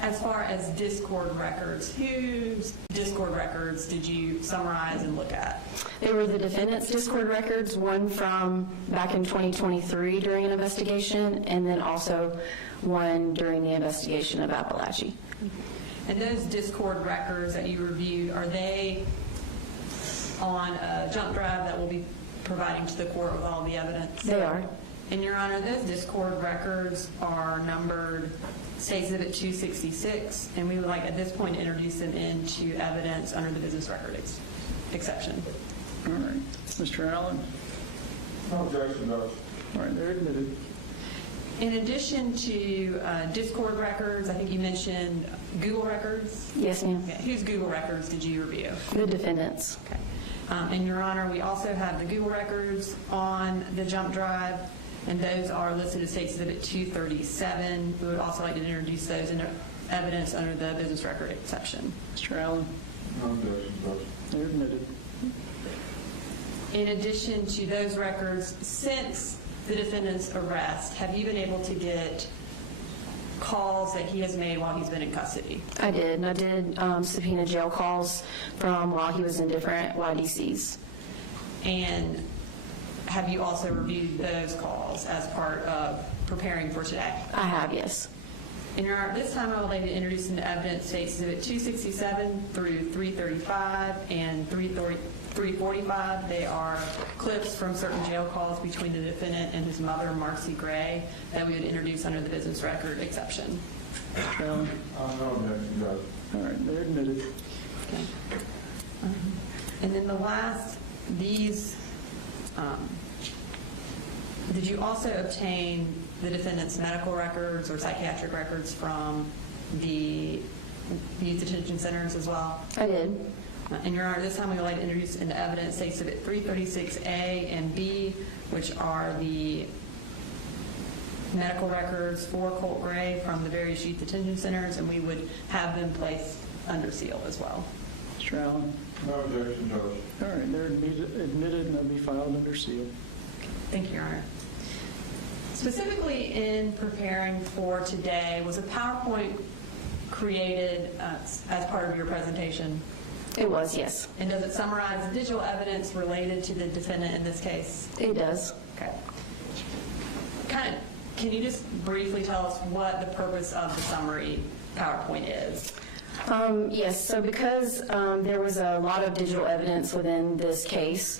As far as Discord records, whose Discord records did you summarize and look at? They were the defendant's Discord records, one from back in 2023 during an investigation, and then also one during the investigation of Apalachee. And those Discord records that you reviewed, are they on a jump drive that we'll be providing to the court with all the evidence? They are. And Your Honor, those Discord records are numbered State Exhibit 266, and we would like at this point to introduce them into evidence under the business record exception. All right. Mr. Allen? No objection, Judge. All right, they're admitted. In addition to Discord records, I think you mentioned Google records? Yes, ma'am. Okay. Whose Google records did you review? The defendant's. Okay. And Your Honor, we also have the Google records on the jump drive, and those are listed as State Exhibit 237. We would also like to introduce those into evidence under the business record exception. Mr. Allen? No objection, Judge. They're admitted. In addition to those records, since the defendant's arrest, have you been able to get calls that he has made while he's been in custody? I did, and I did subpoena jail calls from while he was in different YDCs. And have you also reviewed those calls as part of preparing for today? I have, yes. And Your Honor, this time I would like to introduce into evidence State Exhibit 267 through 335 and 345. They are clips from certain jail calls between the defendant and his mother, Marcy Gray, that we would introduce under the business record exception. Mr. Allen? No objection, Judge. All right, they're admitted. Okay. And then the last, these, did you also obtain the defendant's medical records or psychiatric records from the youth detention centers as well? I did. And Your Honor, this time we would like to introduce into evidence State Exhibit 336A and B, which are the medical records for Colt Gray from the various youth detention centers, and we would have them placed under seal as well. Mr. Allen? No objection, Judge. All right, they're admitted and they'll be filed under seal. Thank you, Your Honor. Specifically in preparing for today, was a PowerPoint created as part of your presentation? It was, yes. And does it summarize the digital evidence related to the defendant in this case? It does. Okay. Can you just briefly tell us what the purpose of the summary PowerPoint is? Yes, so because there was a lot of digital evidence within this case,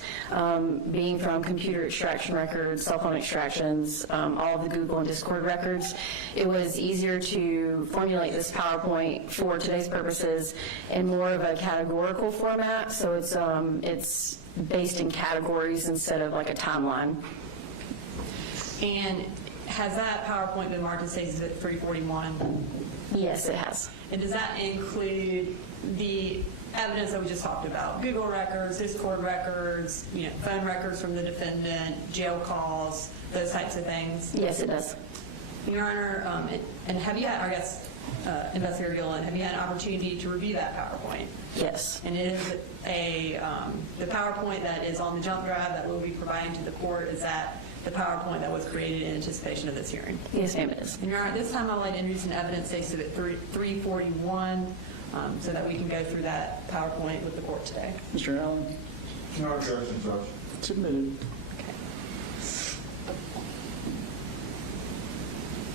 being from computer extraction records, cell phone extractions, all of the Google and Discord records, it was easier to formulate this PowerPoint for today's purposes in more of a categorical format, so it's based in categories instead of like a timeline. And has that PowerPoint been marked as State Exhibit 341? Yes, it has. And does that include the evidence that we just talked about? Google records, Discord records, phone records from the defendant, jail calls, those types of things? Yes, it does. Your Honor, and have you had, I guess, Investigator Gillen, have you had an opportunity to review that PowerPoint? Yes. And it is the PowerPoint that is on the jump drive that we'll be providing to the court, is that the PowerPoint that was created in anticipation of this hearing? Yes, ma'am, it is. And Your Honor, this time I'd like to introduce an evidence Exhibit 341 so that we can go through that PowerPoint with the court today. Mr. Allen? No objection, Judge. It's admitted. Okay.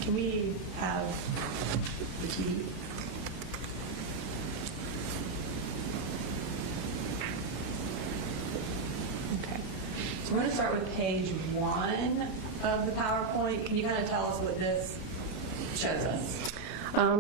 Can we have the key? Okay. So we're going to start with page 1 of the PowerPoint. Can you kind of tell us what this shows us?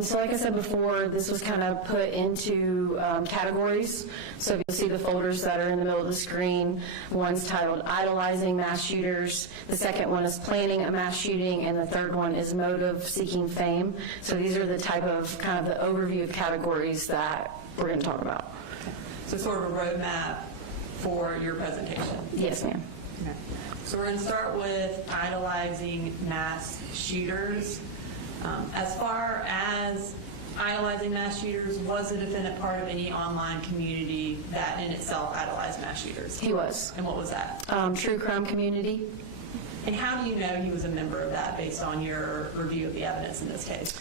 So like I said before, this was kind of put into categories. So if you'll see the folders that are in the middle of the screen, one's titled Idolizing Mass Shooters, the second one is Planning a Mass Shooting, and the third one is Motive Seeking Fame. So these are the type of kind of the overview of categories that we're going to talk about. So sort of a roadmap for your presentation. Yes, ma'am. Okay. So we're going to start with idolizing mass shooters. As far as idolizing mass shooters, was the defendant part of any online community that in itself idolized mass shooters? He was. And what was that? True crime community. And how do you know he was a member of that based on your review of the evidence in this case?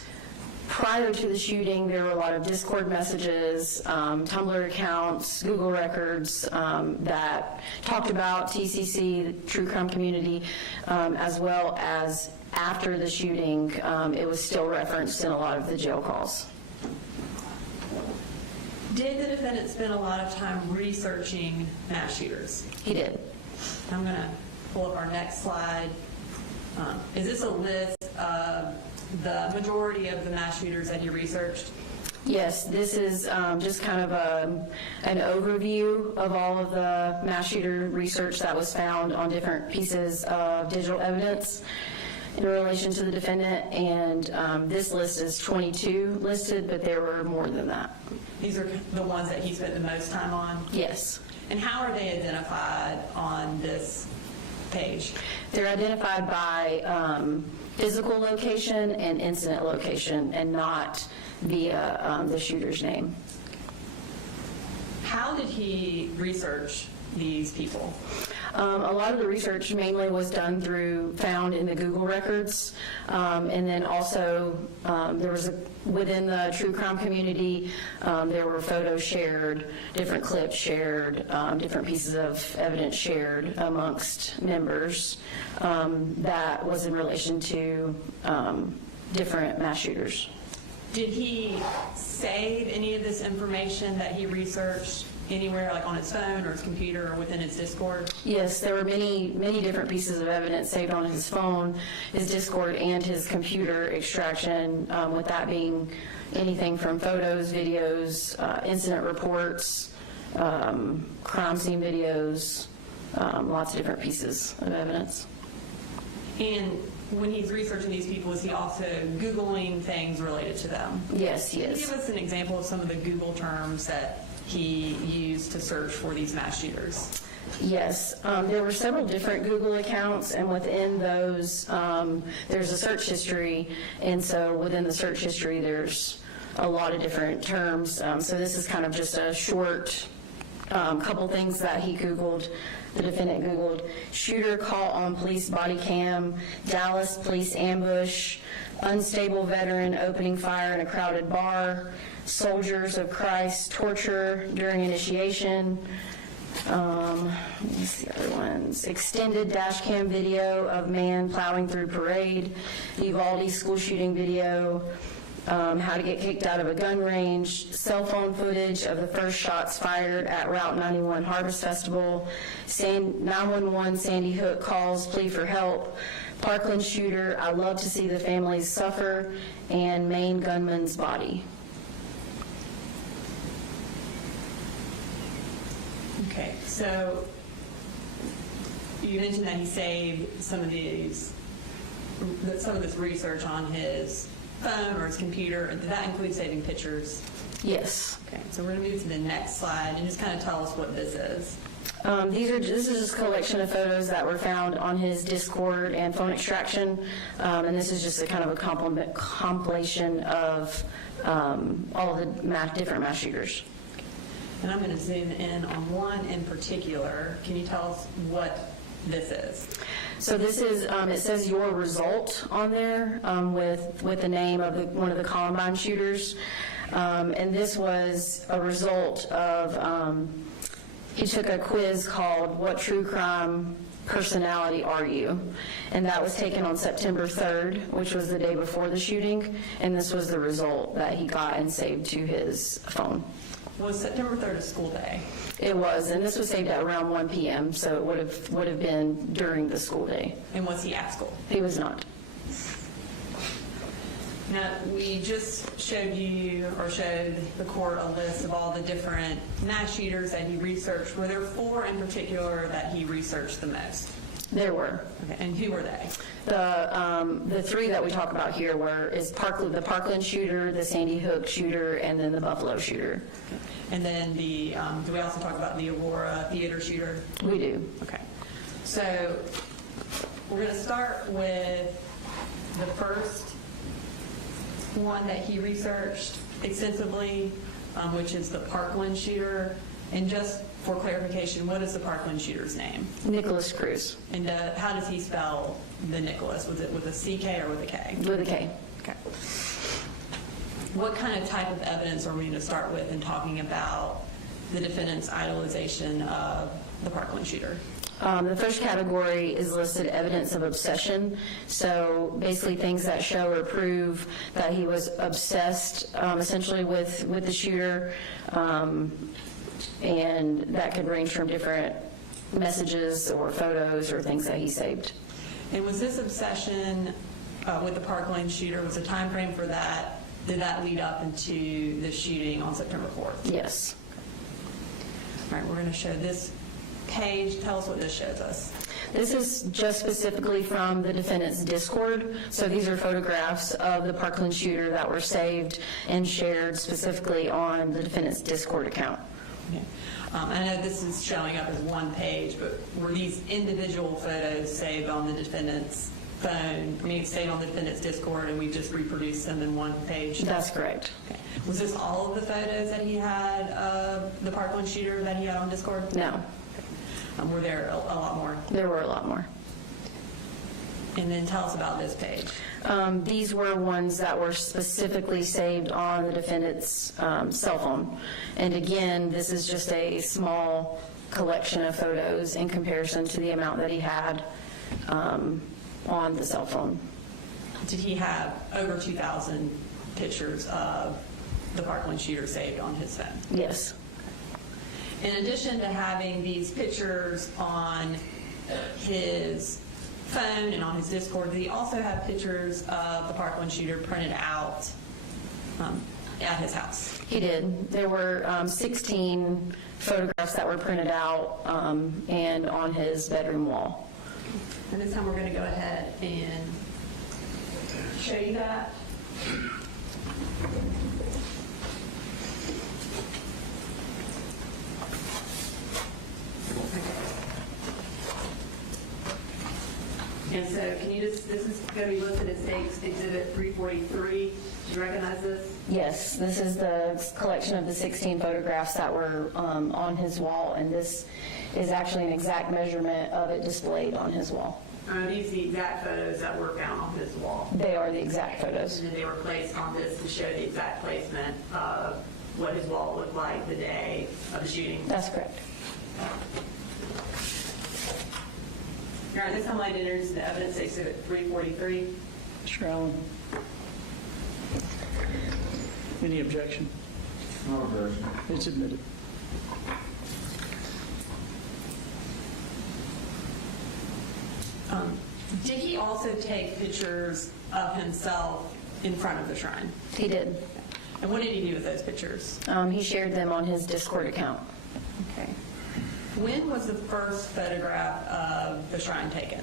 prior to the shooting, there were a lot of Discord messages, Tumblr accounts, Google records that talked about TCC, the true crime community, as well as after the shooting, it was still referenced in a lot of the jail calls. Did the defendant spend a lot of time researching mass shooters? He did. I'm going to pull up our next slide. Is this a list of the majority of the mass shooters that you researched? Yes, this is just kind of an overview of all of the mass shooter research that was found on different pieces of digital evidence in relation to the defendant, and this list is 22 listed, but there were more than that. These are the ones that he spent the most time on? Yes. And how are they identified on this page? They're identified by physical location and incident location, and not via the shooter's name. How did he research these people? A lot of the research mainly was found in the Google records, and then also there was within the true crime community, there were photos shared, different clips shared, different pieces of evidence shared amongst members that was in relation to different mass shooters. Did he save any of this information that he researched anywhere, like on his phone or his computer or within his Discord? Yes, there were many different pieces of evidence saved on his phone, his Discord, and his computer extraction, with that being anything from photos, videos, incident reports, crime scene videos, lots of different pieces of evidence. And when he's researching these people, is he also Googling things related to them? Yes, he is. Can you give us an example of some of the Google terms that he used to search for these mass shooters? Yes, there were several different Google accounts, and within those, there's a search history, and so within the search history, there's a lot of different terms. So this is kind of just a short couple things that he Googled. The defendant Googled shooter caught on police body cam, Dallas police ambush, unstable veteran opening fire in a crowded bar, soldiers of Christ torture during initiation. Let me see the other ones. Extended dash cam video of man plowing through parade, Uvalde school shooting video, how to get kicked out of a gun range, cell phone footage of the first shots fired at Route 91 Harvest Festival, 911 Sandy Hook calls, plea for help, Parkland shooter, I love to see the families suffer, and Maine gunman's body. Okay, so you mentioned that he saved some of this research on his phone or his computer. Did that include saving pictures? Yes. Okay, so we're going to move to the next slide and just kind of tell us what this is. This is just a collection of photos that were found on his Discord and phone extraction, and this is just a kind of a compilation of all of the different mass shooters. And I'm going to zoom in on one in particular. Can you tell us what this is? So this is, it says your result on there with the name of one of the Columbine shooters. And this was a result of, he took a quiz called What True Crime Personality Are You? And that was taken on September 3rd, which was the day before the shooting. And this was the result that he got and saved to his phone. Was September 3rd a school day? It was, and this was saved at around 1 p.m., so it would have been during the school day. And was he at school? He was not. Now, we just showed the court a list of all the different mass shooters that he researched. Were there 4 in particular that he researched the most? There were. Okay, and who were they? The 3 that we talk about here the Parkland shooter, the Sandy Hook shooter, and then the Buffalo shooter. Okay. And then do we also talk about the Aurora theater shooter? We do. Okay. So we're going to start with the first one that he researched extensively, which is the Parkland shooter. And just for clarification, what is the Parkland shooter's name? Nicholas Cruz. And how does he spell the Nicholas? Was it with a CK or with a K? With a K. Okay. what kind of type of evidence are we going to start with in talking about the defendant's idolization of the Parkland shooter? The first category is listed evidence of obsession. So basically things that show or prove that he was obsessed essentially with the shooter, and that could range from different messages or photos or things that he saved. And was this obsession with the Parkland shooter, was the time frame for that, did that lead up into the shooting on September 4th? Yes. All right, we're going to show this page. Tell us what this shows us. This is just specifically from the defendant's Discord. So these are photographs of the Parkland shooter that were saved and shared specifically on the defendant's Discord account. Okay. I know this is showing up as one page, but were these individual photos saved on the defendant's phone? I mean, saved on the defendant's Discord, and we just reproduced them in one page? That's correct. Okay. Was this all of the photos that he had of the Parkland shooter that he had on Discord? No. Were there a lot more? There were a lot more. And then tell us about this page. These were ones that were specifically saved on the defendant's cell phone. And again, this is just a small collection of photos in comparison to the amount that he had on the cell phone. Did he have over 2,000 pictures of the Parkland shooter saved on his phone? Yes. In addition to having these pictures on his phone and on his Discord, did he also have pictures of the Parkland shooter printed out at his house? He did. There were 16 photographs that were printed out and on his bedroom wall. And this time we're going to go ahead and show you that. And so can you just, this is going to be listed as State's Exhibit 343. Do you recognize this? Yes, this is the collection of the 16 photographs that were on his wall, and this is actually an exact measurement of it displayed on his wall. Are these the exact photos that were found on his wall? They are the exact photos. And then they were placed on this to show the exact placement of what his wall looked like the day of the shooting? That's correct. All right, this time I'd like to introduce the evidence exhibit 343. Mr. Allen. Any objection? No objection. It's admitted. Did he also take pictures of himself in front of the shrine? He did. And what did he do with those pictures? He shared them on his Discord account. Okay. When was the first photograph of the shrine taken?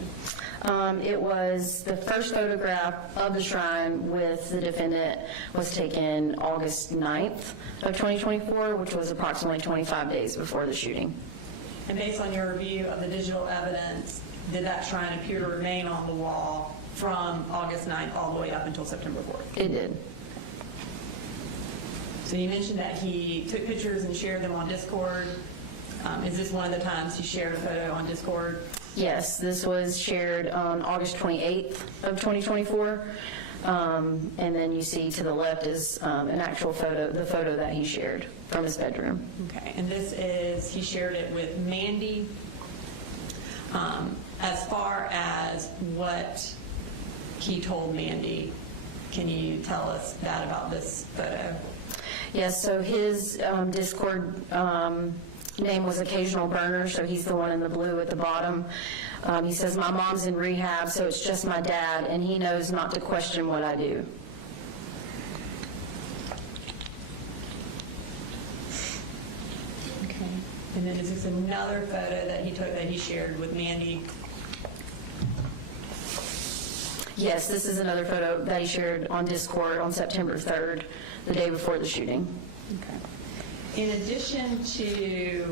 It was the first photograph of the shrine with the defendant was taken August 9th of 2024, which was approximately 25 days before the shooting. And based on your review of the digital evidence, did that shrine appear to remain on the wall from August 9th all the way up until September 4th? It did. So you mentioned that he took pictures and shared them on Discord. Is this one of the times he shared a photo on Discord? Yes, this was shared on August 28th of 2024. And then you see to the left is an actual photo, the photo that he shared from his bedroom. Okay, and this is, he shared it with Mandy. As far as what he told Mandy, can you tell us that about this photo? Yes, so his Discord name was Occasional Burner, so he's the one in the blue at the bottom. He says, "My mom's in rehab, so it's just my dad, and he knows not to question what I do." Okay. And then is this another photo that he took that he shared with Mandy? Yes, this is another photo that he shared on Discord on September 3rd, the day before the shooting. Okay. In addition to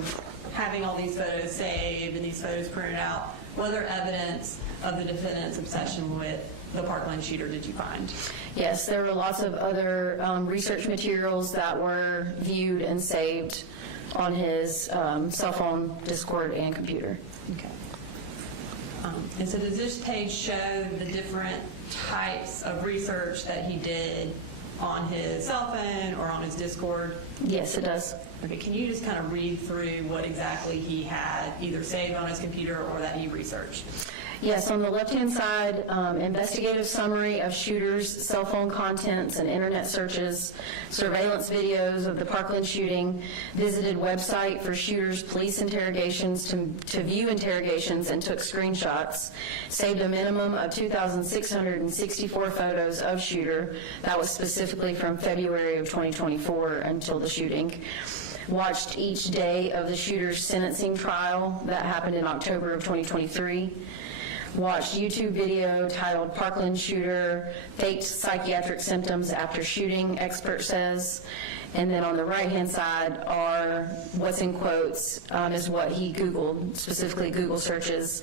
having all these photos saved and these photos printed out, what other evidence of the defendant's obsession with the Parkland shooter did you find? Yes, there were lots of other research materials that were viewed and saved on his cell phone, Discord, and computer. Okay. And so does this page show the different types of research that he did on his cell phone or on his Discord? Yes, it does. Okay, can you just kind of read through what exactly he had either saved on his computer or that he researched? Yes, on the left-hand side, investigative summary of shooters' cell phone contents and internet searches, surveillance videos of the Parkland shooting, visited website for shooters' police interrogations to view interrogations and took screenshots, saved a minimum of 2,664 photos of shooter. That was specifically from February of 2024 until the shooting. Watched each day of the shooter's sentencing trial that happened in October of 2023. Watched YouTube video titled Parkland Shooter, Faked Psychiatric Symptoms After Shooting, Expert Says. And then on the right-hand side are what's in quotes is what he Googled, specifically Google searches.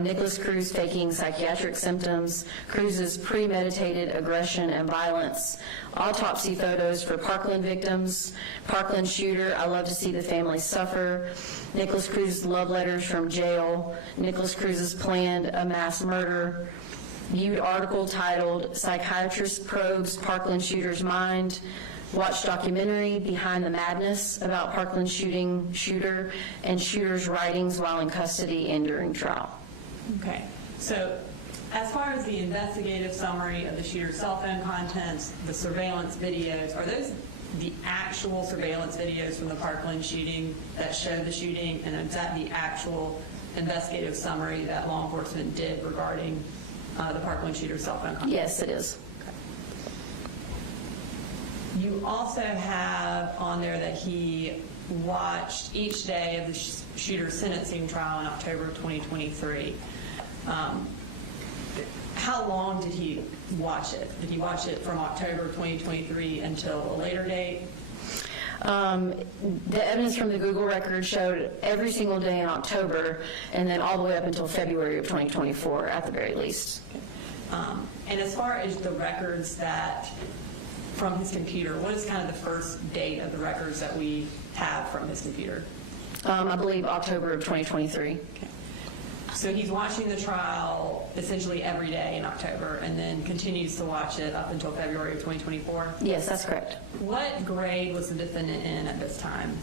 Nicholas Cruz faking psychiatric symptoms, Cruz's premeditated aggression and violence, autopsy photos for Parkland victims, Parkland shooter, I love to see the family suffer, Nicholas Cruz's love letters from jail, Nicholas Cruz's planned a mass murder, viewed article titled Psychiatrist Probes Parkland Shooter's Mind, watched documentary Behind the Madness about Parkland shooter and shooter's writings while in custody and during trial. Okay, so as far as the investigative summary of the shooter's cell phone contents, the surveillance videos, are those the actual surveillance videos from the Parkland shooting that show the shooting, and is that the actual investigative summary that law enforcement did regarding the Parkland shooter's cell phone contents? Yes, it is. You also have on there that he watched each day of the shooter's sentencing trial in October of 2023. How long did he watch it? Did he watch it from October 2023 until a later date? The evidence from the Google record showed every single day in October and then all the way up until February of 2024 at the very least. And as far as the records that from his computer, what is kind of the first date of the records that we have from his computer? I believe October of 2023. Okay. So he's watching the trial essentially every day in October and then continues to watch it up until February of 2024? Yes, that's correct. What grade was the defendant in at this time?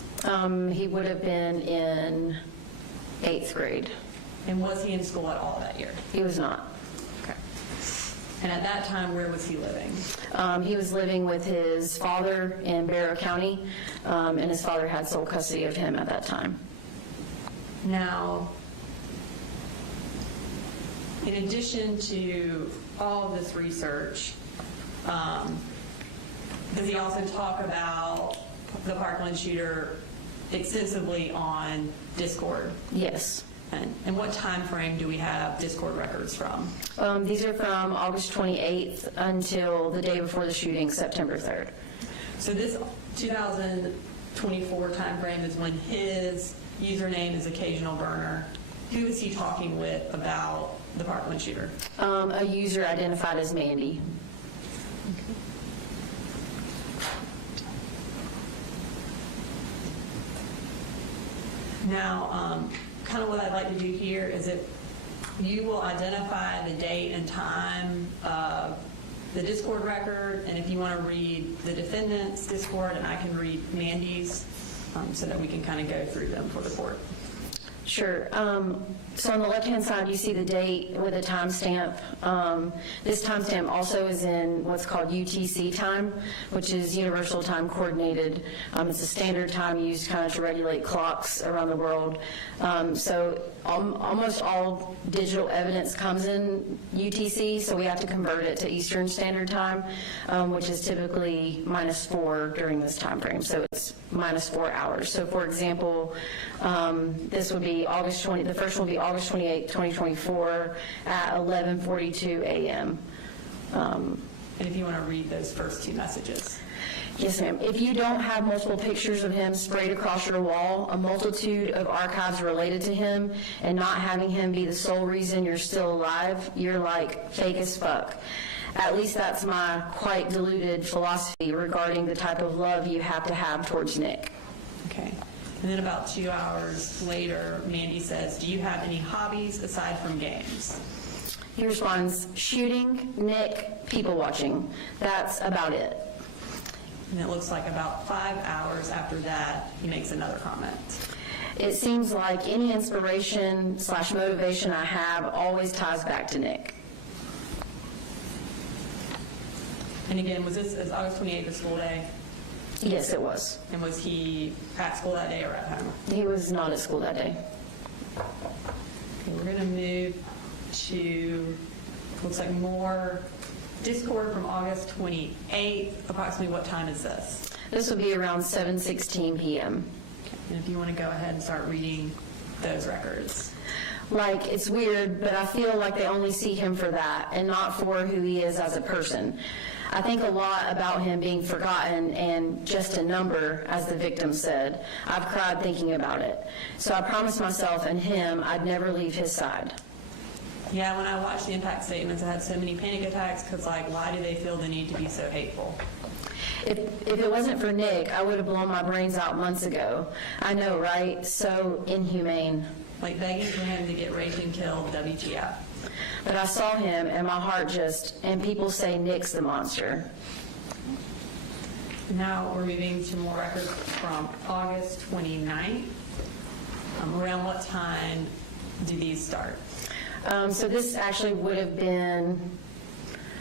He would have been in 8th grade. And was he in school at all that year? He was not. Okay. And at that time, where was he living? He was living with his father in Barrow County, and his father had sole custody of him at that time. Now, in addition to all of this research, does he also talk about the Parkland shooter extensively on Discord? Yes. And what time frame do we have Discord records from? These are from August 28th until the day before the shooting, September 3rd. So this 2024 time frame is when his username is Occasional Burner. Who is he talking with about the Parkland shooter? A user identified as Mandy. Now, kind of what I'd like to do here is that you will identify the date and time of the Discord record, and if you want to read the defendant's Discord, and I can read Mandy's, so that we can kind of go through them for the court. Sure. So on the left-hand side, you see the date with a timestamp. This timestamp also is in what's called UTC time, which is Universal Time Coordinated. It's a standard time used kind of to regulate clocks around the world. So almost all digital evidence comes in UTC, so we have to convert it to Eastern Standard Time, which is typically -4 during this time frame. So it's -4 hours. So for example, this would be August 20, the first one would be August 28, 2024 at 11:42 a.m. And if you want to read those first two messages. Yes, ma'am. If you don't have multiple pictures of him sprayed across your wall, a multitude of archives related to him, and not having him be the sole reason you're still alive, you're like fake as fuck. At least that's my quite diluted philosophy regarding the type of love you have to have towards Nick. Okay. And then about 2 hours later, Mandy says, do you have any hobbies aside from games? He responds, shooting, Nick, people watching. That's about it. And it looks like about 5 hours after that, he makes another comment. It seems like any inspiration / motivation I have always ties back to Nick. And again, was August 28th a school day? Yes, it was. And was he at school that day or at home? He was not at school that day. Okay, we're going to move to, looks like more discord from August 28th. Approximately what time is this? This would be around 7:16 p.m. And if you want to go ahead and start reading those records. Like, it's weird, but I feel like they only see him for that and not for who he is as a person. I think a lot about him being forgotten and just a number, as the victim said. I've cried thinking about it. So I promised myself and him I'd never leave his side. Yeah, when I watched the impact statements, I had so many panic attacks because, like, why do they feel the need to be so hateful? If it wasn't for Nick, I would have blown my brains out months ago. I know, right? So inhumane. Like begging for him to get raped and killed, WTF. But I saw him and my heart just, and people say Nick's the monster. Now we're moving to more records from August 29th. Around what time do these start? So this actually would have been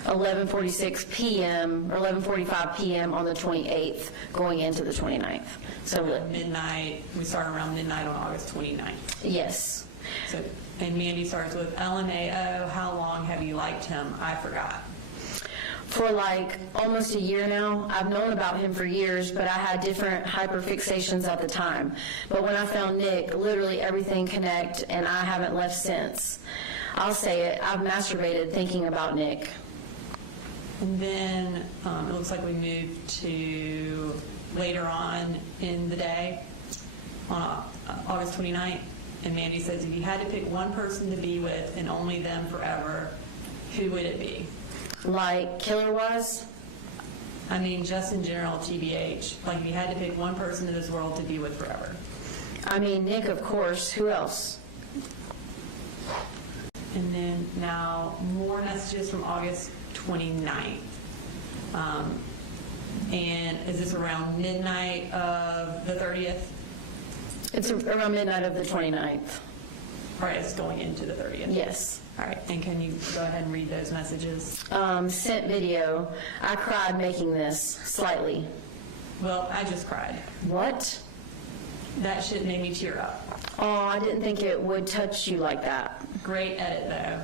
11:46 p.m. or 11:45 p.m. on the 28th, going into the 29th. So Midnight, we start around midnight on August 29th. Yes. So, and Mandy starts with LMAO, how long have you liked him? I forgot. For like almost a year now. I've known about him for years, but I had different hyperfixations at the time. But when I found Nick, literally everything connected, and I haven't left since. I'll say it, I've masturbated thinking about Nick. And then it looks like we moved to later on in the day, on August 29th, and Mandy says, if you had to pick one person to be with and only them forever, who would it be? Like killer was? I mean, just in general, TBH. Like, if you had to pick one person in this world to be with forever. I mean, Nick, of course. Who else? And then now more messages from August 29th. And is this around midnight of the 30th? It's around midnight of the 29th. All right, it's going into the 30th. Yes. All right, and can you go ahead and read those messages? Sent video. I cried making this, slightly. Well, I just cried. What? That shit made me tear up. Oh, I didn't think it would touch you like that. Great edit, though.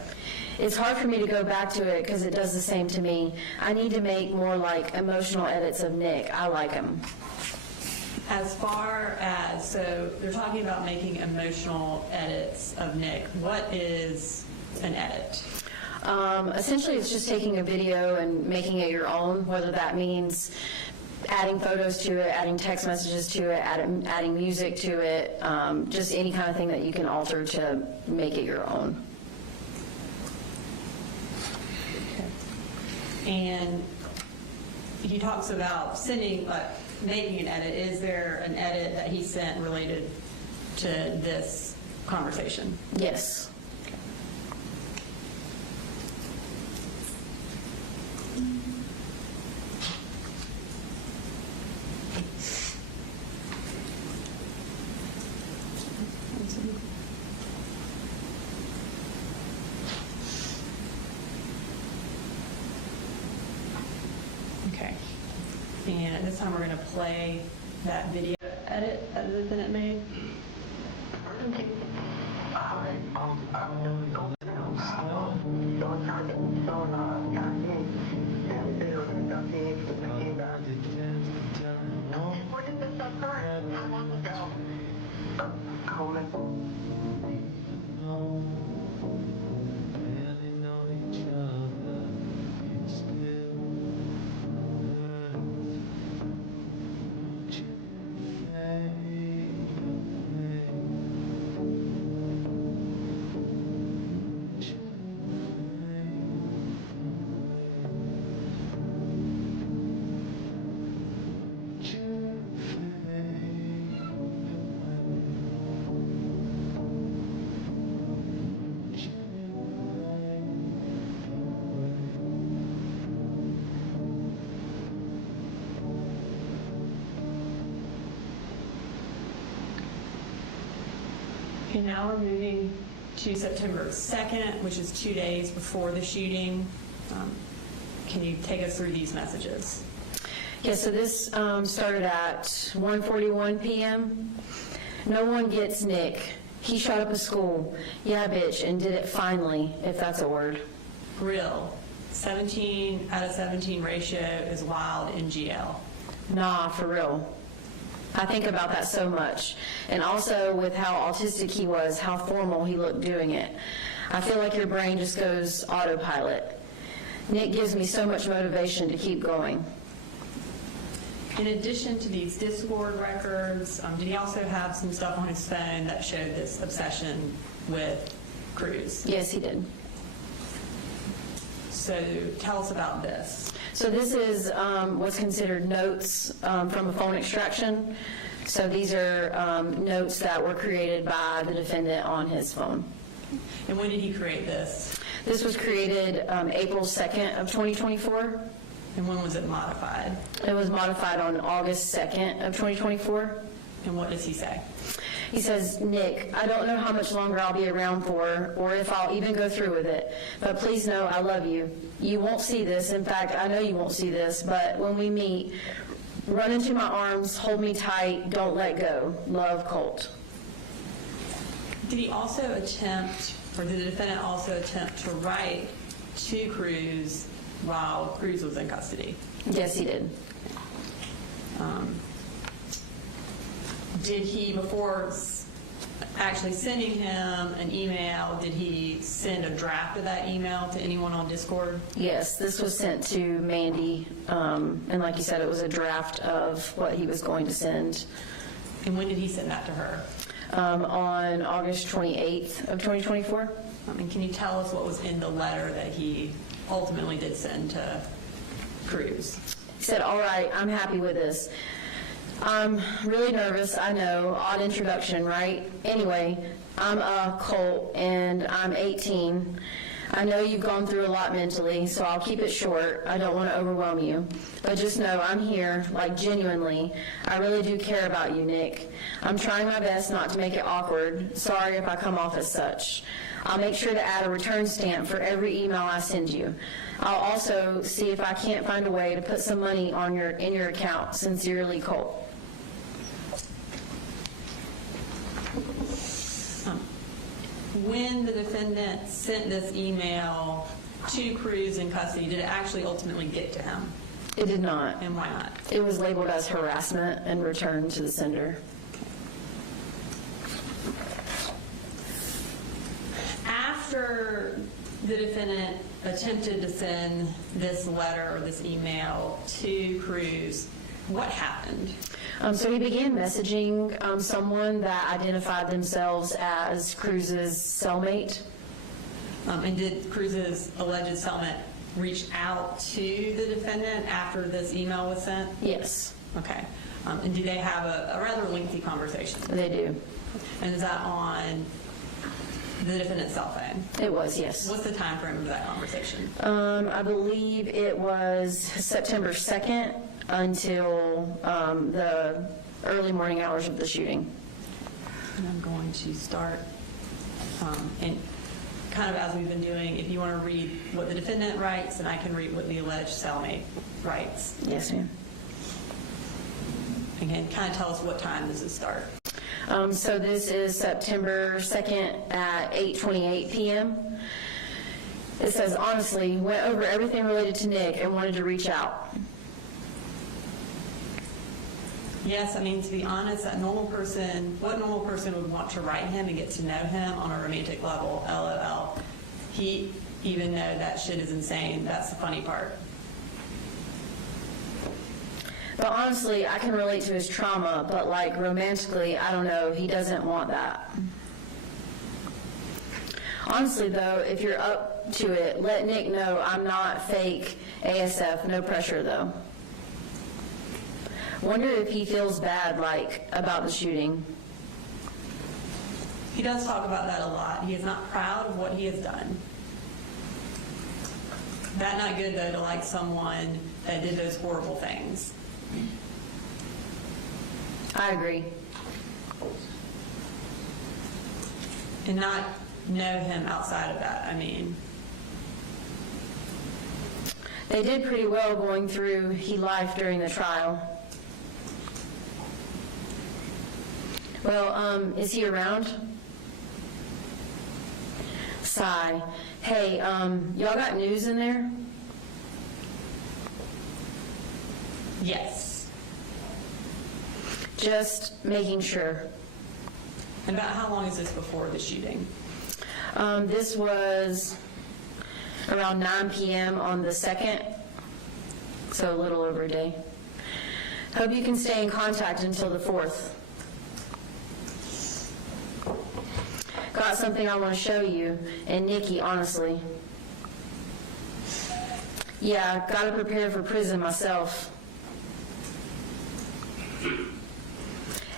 It's hard for me to go back to it because it does the same to me. I need to make more like emotional edits of Nick. I like him. As far as, so they're talking about making emotional edits of Nick. What is an edit? Essentially, it's just taking a video and making it your own, whether that means adding photos to it, adding text messages to it, adding music to it, just any kind of thing that you can alter to make it your own. And he talks about sending, making an edit. Is there an edit that he sent related to this conversation? Yes. Okay. And at this time, we're going to play that video edit that it made. Okay, now we're moving to September 2nd, which is 2 days before the shooting. Can you take us through these messages? Yeah, so this started at 1:41 p.m. No one gets Nick. He shot up a school. Yeah, bitch, and did it finally, if that's a word. Real. 17 out of 17 ratio is wild in GL. Nah, for real. I think about that so much. And also with how autistic he was, how formal he looked doing it. I feel like your brain just goes autopilot. Nick gives me so much motivation to keep going. In addition to these Discord records, did he also have some stuff on his phone that showed this obsession with Cruz? Yes, he did. So tell us about this. So this is what's considered notes from a phone extraction. So these are notes that were created by the defendant on his phone. And when did he create this? This was created April 2nd of 2024. And when was it modified? It was modified on August 2nd of 2024. And what does he say? He says, Nick, I don't know how much longer I'll be around for or if I'll even go through with it, but please know I love you. You won't see this. In fact, I know you won't see this, but when we meet, run into my arms, hold me tight, don't let go. Love, Colt. Did he also attempt, or did the defendant also attempt to write to Cruz while Cruz was in custody? Yes, he did. Did he, before actually sending him an email, did he send a draft of that email to anyone on Discord? Yes, this was sent to Mandy, and like you said, it was a draft of what he was going to send. And when did he send that to her? On August 28th of 2024. And can you tell us what was in the letter that he ultimately did send to Cruz? He said, all right, I'm happy with this. I'm really nervous, I know, odd introduction, right? Anyway, I'm a Colt, and I'm 18. I know you've gone through a lot mentally, so I'll keep it short. I don't want to overwhelm you. But just know I'm here, like genuinely. I really do care about you, Nick. I'm trying my best not to make it awkward. Sorry if I come off as such. I'll make sure to add a return stamp for every email I send you. I'll also see if I can't find a way to put some money on in your account. Sincerely, Colt. When the defendant sent this email to Cruz in custody, did it actually ultimately get to him? It did not. And why not? It was labeled as harassment and returned to the sender. After the defendant attempted to send this letter or this email to Cruz, what happened? So he began messaging someone that identified themselves as Cruz's cellmate. And did Cruz's alleged cellmate reach out to the defendant after this email was sent? Yes. Okay. And do they have a rather lengthy conversation? They do. And is that on the defendant's cell phone? It was, yes. What's the time frame of that conversation? I believe it was September 2nd until the early morning hours of the shooting. And I'm going to start, and kind of as we've been doing, if you want to read what the defendant writes, and I can read what the alleged cellmate writes. Yes, ma'am. Again, kind of tell us what time does it start? So this is September 2nd at 8:28 p.m. It says, honestly, went over everything related to Nick and wanted to reach out. Yes, I mean, to be honest, what normal person would want to write him and get to know him on a romantic level, LOL. He even know that shit is insane. That's the funny part. But honestly, I can relate to his trauma, but like romantically, I don't know, he doesn't want that. Honestly though, if you're up to it, let Nick know I'm not fake ASF, no pressure though. Wonder if he feels bad, like, about the shooting. He does talk about that a lot. He is not proud of what he has done. That's not good though to like someone that did those horrible things. I agree. And not know him outside of that, I mean. They did pretty well going through life during the trial. Well, is he around? Sigh. Hey, y'all got news in there? Yes. Just making sure. And about how long is this before the shooting? This was around 9 p.m. on the 2nd, so a little over a day. Hope you can stay in contact until the 4th. Got something I want to show you, and Nikki, honestly. Yeah, got to prepare for prison myself.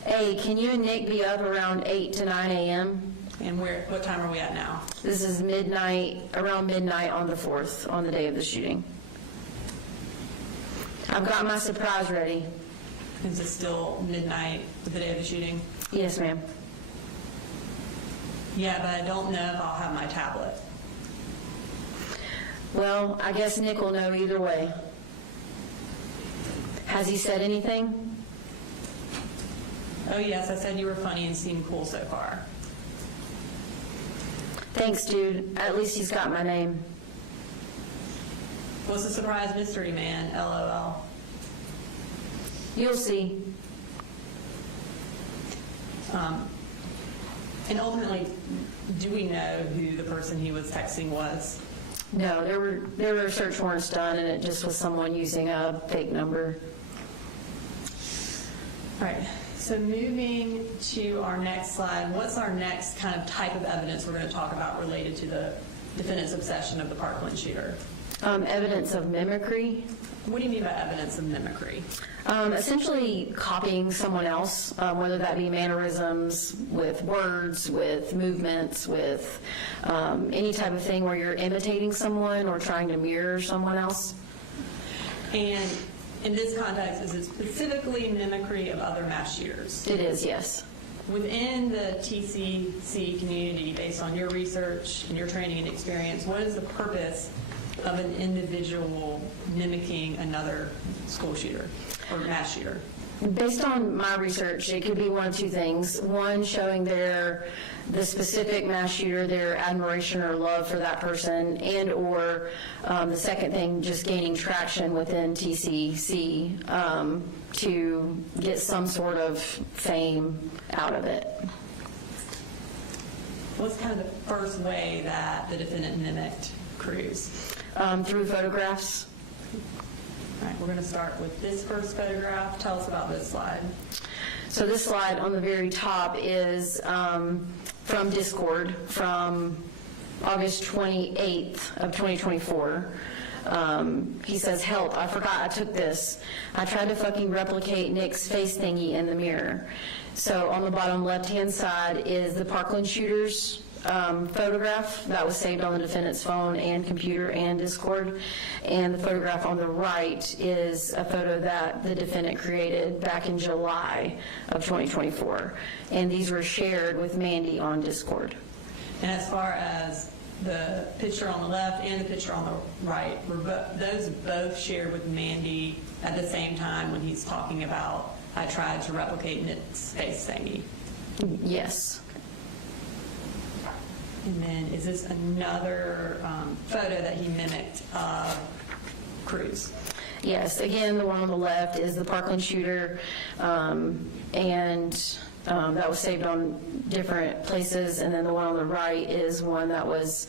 Hey, can you and Nick be up around 8 to 9 a.m.? And what time are we at now? This is midnight, around midnight on the 4th, on the day of the shooting. I've got my surprise ready. Is it still midnight the day of the shooting? Yes, ma'am. Yeah, but I don't know if I'll have my tablet. Well, I guess Nick will know either way. Has he said anything? Oh yes, I said you were funny and seemed cool so far. Thanks, dude. At least he's got my name. What's the surprise mystery, man? LOL. You'll see. And ultimately, do we know who the person he was texting was? No, there were search warrants done, and it just was someone using a fake number. All right. So moving to our next slide, what's our next kind of type of evidence we're going to talk about related to the defendant's obsession of the Parkland shooter? Evidence of mimicry. What do you mean by evidence of mimicry? Essentially copying someone else, whether that be mannerisms, with words, with movements, with any type of thing where you're imitating someone or trying to mirror someone else. And in this context, is it specifically mimicry of other mass shooters? It is, yes. Within the TCC community, based on your research and your training and experience, what is the purpose of an individual mimicking another school shooter or mass shooter? Based on my research, it could be one of two things. One, showing the specific mass shooter, their admiration or love for that person, and or the second thing, just gaining traction within TCC to get some sort of fame out of it. What's kind of the first way that the defendant mimicked Cruz? Through photographs. All right, we're going to start with this first photograph. Tell us about this slide. So this slide on the very top is from Discord from August 28th of 2024. He says, help, I forgot I took this. I tried to fucking replicate Nick's face thingy in the mirror. So on the bottom left-hand side is the Parkland shooter's photograph that was saved on the defendant's phone and computer and Discord. And the photograph on the right is a photo that the defendant created back in July of 2024. And these were shared with Mandy on Discord. And as far as the picture on the left and the picture on the right, were those both shared with Mandy at the same time when he's talking about, I tried to replicate Nick's face thingy? Yes. And then is this another photo that he mimicked of Cruz? Yes. Again, the one on the left is the Parkland shooter, and that was saved on different places. And then the one on the right is one that was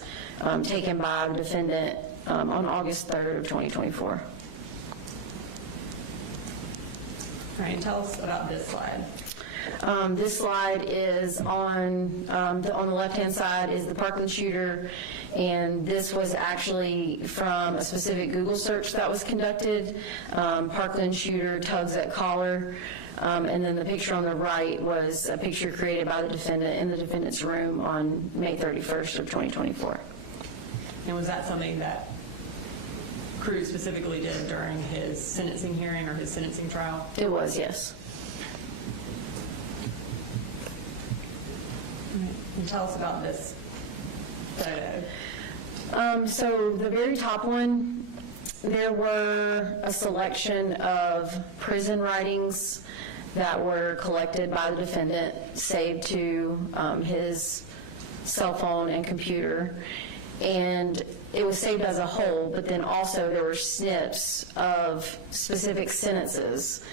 taken by the defendant on August 3rd of 2024. All right, and tell us about this slide. This slide is on the left-hand side is the Parkland shooter, and this was actually from a specific Google search that was conducted, Parkland shooter tugs at collar, and then the picture on the right was a picture created by the defendant in the defendant's room on May 31st of 2024. And was that something that Cruz specifically did during his sentencing hearing or his sentencing trial? It was, yes. tell us about this photo. So the very top one, there were a selection of prison writings that were collected by the defendant, saved to his cell phone and computer, and it was saved as a whole, but then also there were snips of specific sentences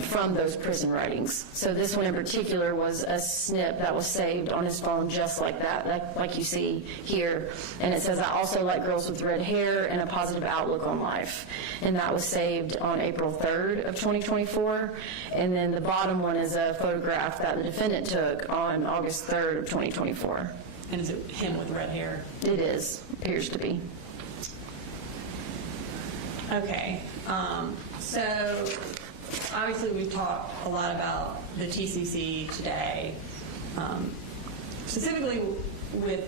from those prison writings. So this one in particular was a snip that was saved on his phone just like that, like you see here. And it says, "I also like girls with red hair and a positive outlook on life." And that was saved on April 3rd of 2024. And then the bottom one is a photograph that the defendant took on August 3rd of 2024. And is it him with red hair? It is, appears to be. Okay, so obviously we've talked a lot about the TCC today, specifically with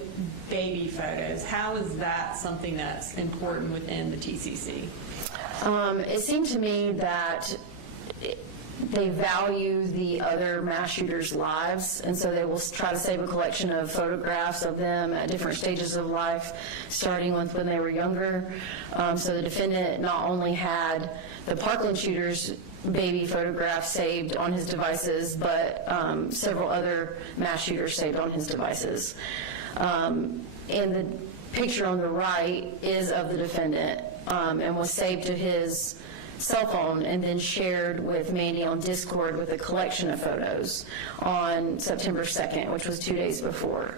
baby photos. How is that something that's important within the TCC? It seemed to me that they value the other mass shooters' lives, and so they will try to save a collection of photographs of them at different stages of life, starting with when they were younger. So the defendant not only had the Parkland shooters' baby photographs saved on his devices, but several other mass shooters saved on his devices. And the picture on the right is of the defendant and was saved to his cell phone and then shared with Mandy on Discord with a collection of photos on September 2nd, which was 2 days before.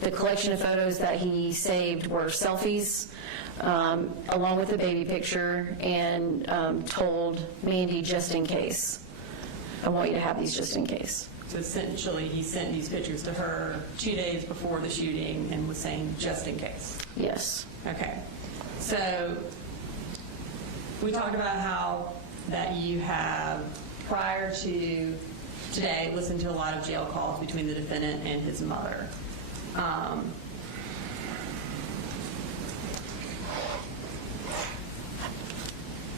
The collection of photos that he saved were selfies, along with a baby picture, and told Mandy, just in case. I want you to have these just in case. So essentially he sent these pictures to her 2 days before the shooting and was saying, just in case. Yes. Okay. So we talked about how that you have, prior to today, listened to a lot of jail calls between the defendant and his mother.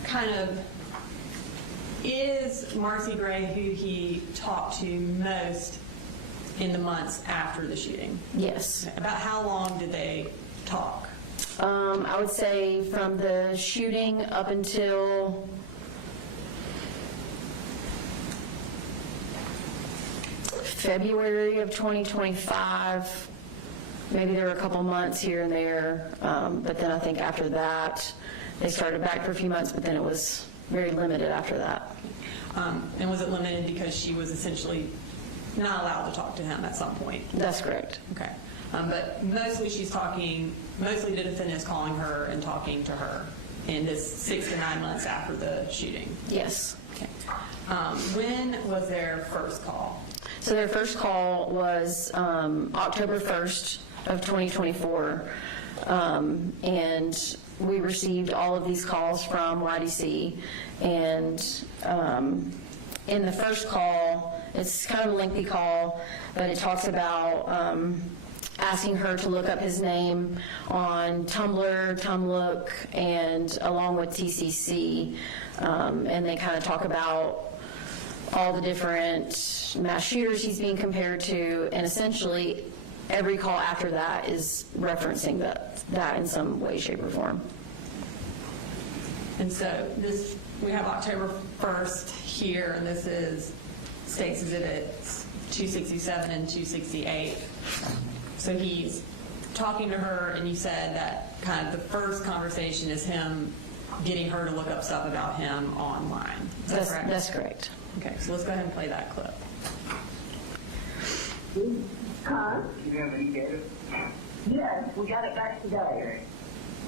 Kind of, is Marcy Gray who he talked to most in the months after the shooting? Yes. About how long did they talk? I would say from the shooting up until February of 2025. Maybe there were a couple months here and there, but then I think after that, they started back for a few months, but then it was very limited after that. And was it limited because she was essentially not allowed to talk to him at some point? That's correct. Okay. But mostly she's talking, mostly the defendant is calling her and talking to her in this 6 to 9 months after the shooting? Yes. Okay. When was their first call? So their first call was October 1st of 2024, and we received all of these calls from YDC, and in the first call, it's kind of a lengthy call, but it talks about asking her to look up his name on Tumblr, Tumlook, and along with TCC, and they kind of talk about all the different mass shooters he's being compared to, and essentially every call after that is referencing that in some way, shape, or form. And so this, we have October 1st here, and this is State's Exhibits 267 and 268. So he's talking to her, and you said that kind of the first conversation is him getting her to look up stuff about him online. Is that correct? That's correct. Okay, so let's go ahead and play that clip. Huh? Do you have any data? Yes, we got it back today.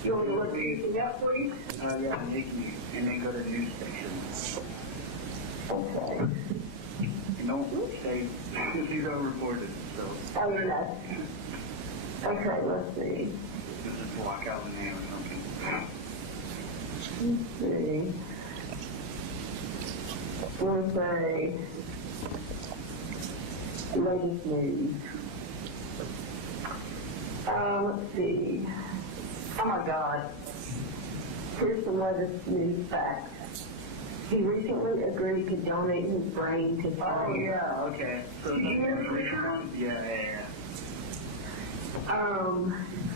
You want to look anything up, please? Yeah, and then go to the news station. Okay. And don't say, these are recorded, so. Oh, yeah. Okay, let's see. Just block out the name or something. Let's see. We'll say latest news. Let's see. Oh my God. Here's the latest news facts. He recently agreed to donate his brain to science. Oh yeah, okay. So the recent one? Yeah.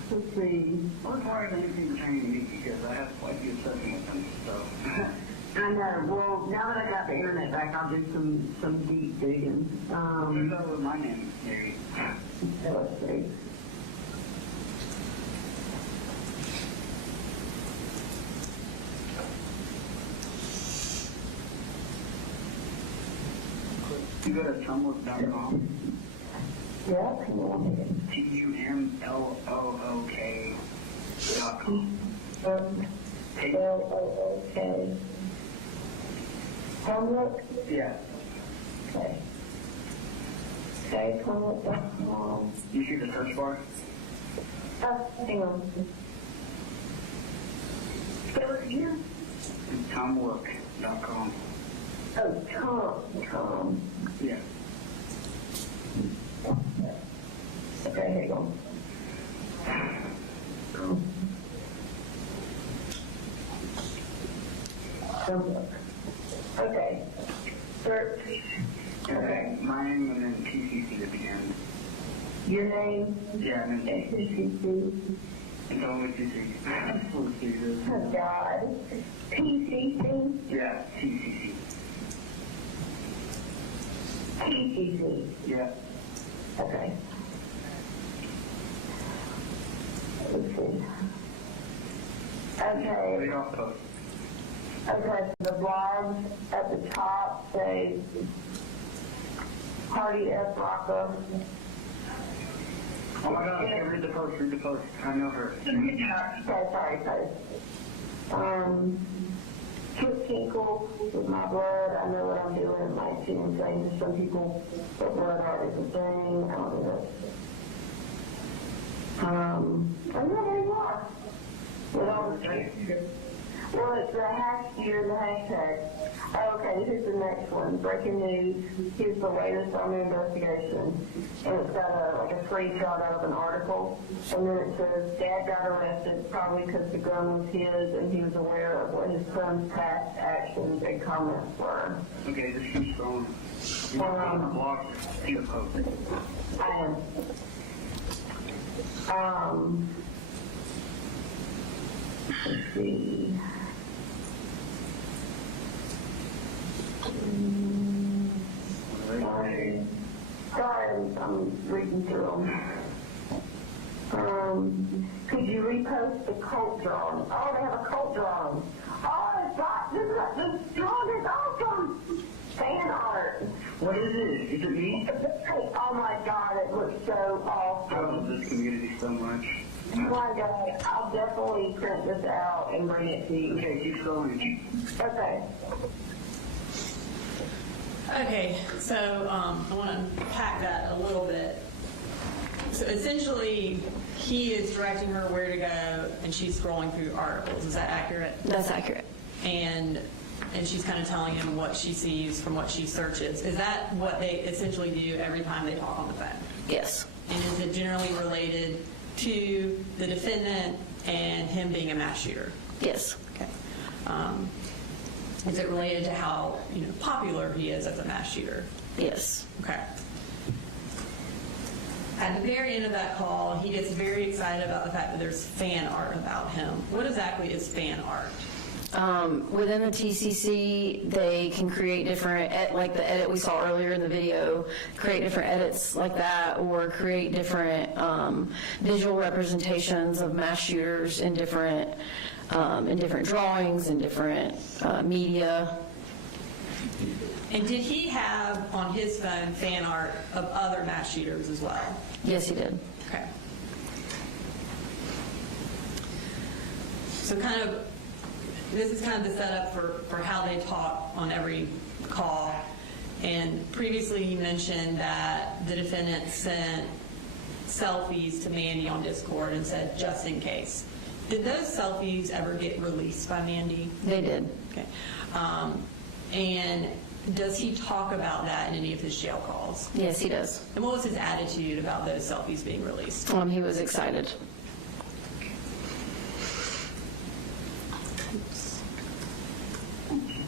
Let's see. Well, as far as anything pertaining to me, because I have quite a few sessions with them, so. I know. Well, now that I got the internet back, I'll do some deep digging. There's over my name, maybe. Let's see. You go to tumblr.com. Yeah, come on. TUMLOOK.com. L-O-O-K. Homework? Yeah. Okay. Okay, homework.com. You see the search bar? Hang on. Say it again? TUMWork.com. Oh, Tom. Yeah. Okay, hang on. Okay. Search. Okay. My name and then TCC at the end. Your name? Yeah, and then PCC. it's only TCC. Oh, God. PCC? Yeah, TCC. PCC. Yeah. Okay. Let's see. Okay. Read off post. Okay, so the blogs at the top say Party F. Rocca. Oh my gosh, okay, read the post. I know her. Sorry. Kip Tinkle with my blood. I know what I'm doing. It might seem insane to some people, but blood art is a thing. I don't do that. Oh, yeah, there you are. Well, it's the the hashtag. Oh, okay, here's the next one. Breaking news. Here's the latest on the investigation. And it's got a screenshot of an article. And then it says, Dad got arrested probably because the gun was his and he was aware of what his son's past actions and comments were. Okay, just keep going. You want to block the post. I am. Let's see. Sorry, I'm reading through them. Could you repost the Colt drawing? Oh, they have a Colt drawing. Oh, this drawing is awesome. Fan art. What is it? Is it me? Oh my God, it looks so awesome. I love this community so much. Oh my God, I'll definitely print this out and bring it to you. Okay, keep going. Okay. Okay, so I want to unpack that a little bit. So essentially, he is directing her where to go, and she's scrolling through articles. Is that accurate? That's accurate. And she's kind of telling him what she sees from what she searches. Is that what they essentially do every time they talk on the phone? Yes. And is it generally related to the defendant and him being a mass shooter? Yes. Okay. Is it related to how popular he is as a mass shooter? Yes. Okay. At the very end of that call, he gets very excited about the fact that there's fan art about him. What exactly is fan art? Within the TCC, they can create different, like the edit we saw earlier in the video, create different edits like that, or create different visual representations of mass shooters in different drawings and different media. And did he have on his phone fan art of other mass shooters as well? Yes, he did. Okay. So this is kind of the setup for how they talk on every call. And previously you mentioned that the defendant sent selfies to Mandy on Discord and said, just in case. Did those selfies ever get released by Mandy? They did. Okay. And does he talk about that in any of his jail calls? Yes, he does. And what was his attitude about those selfies being released? He was excited.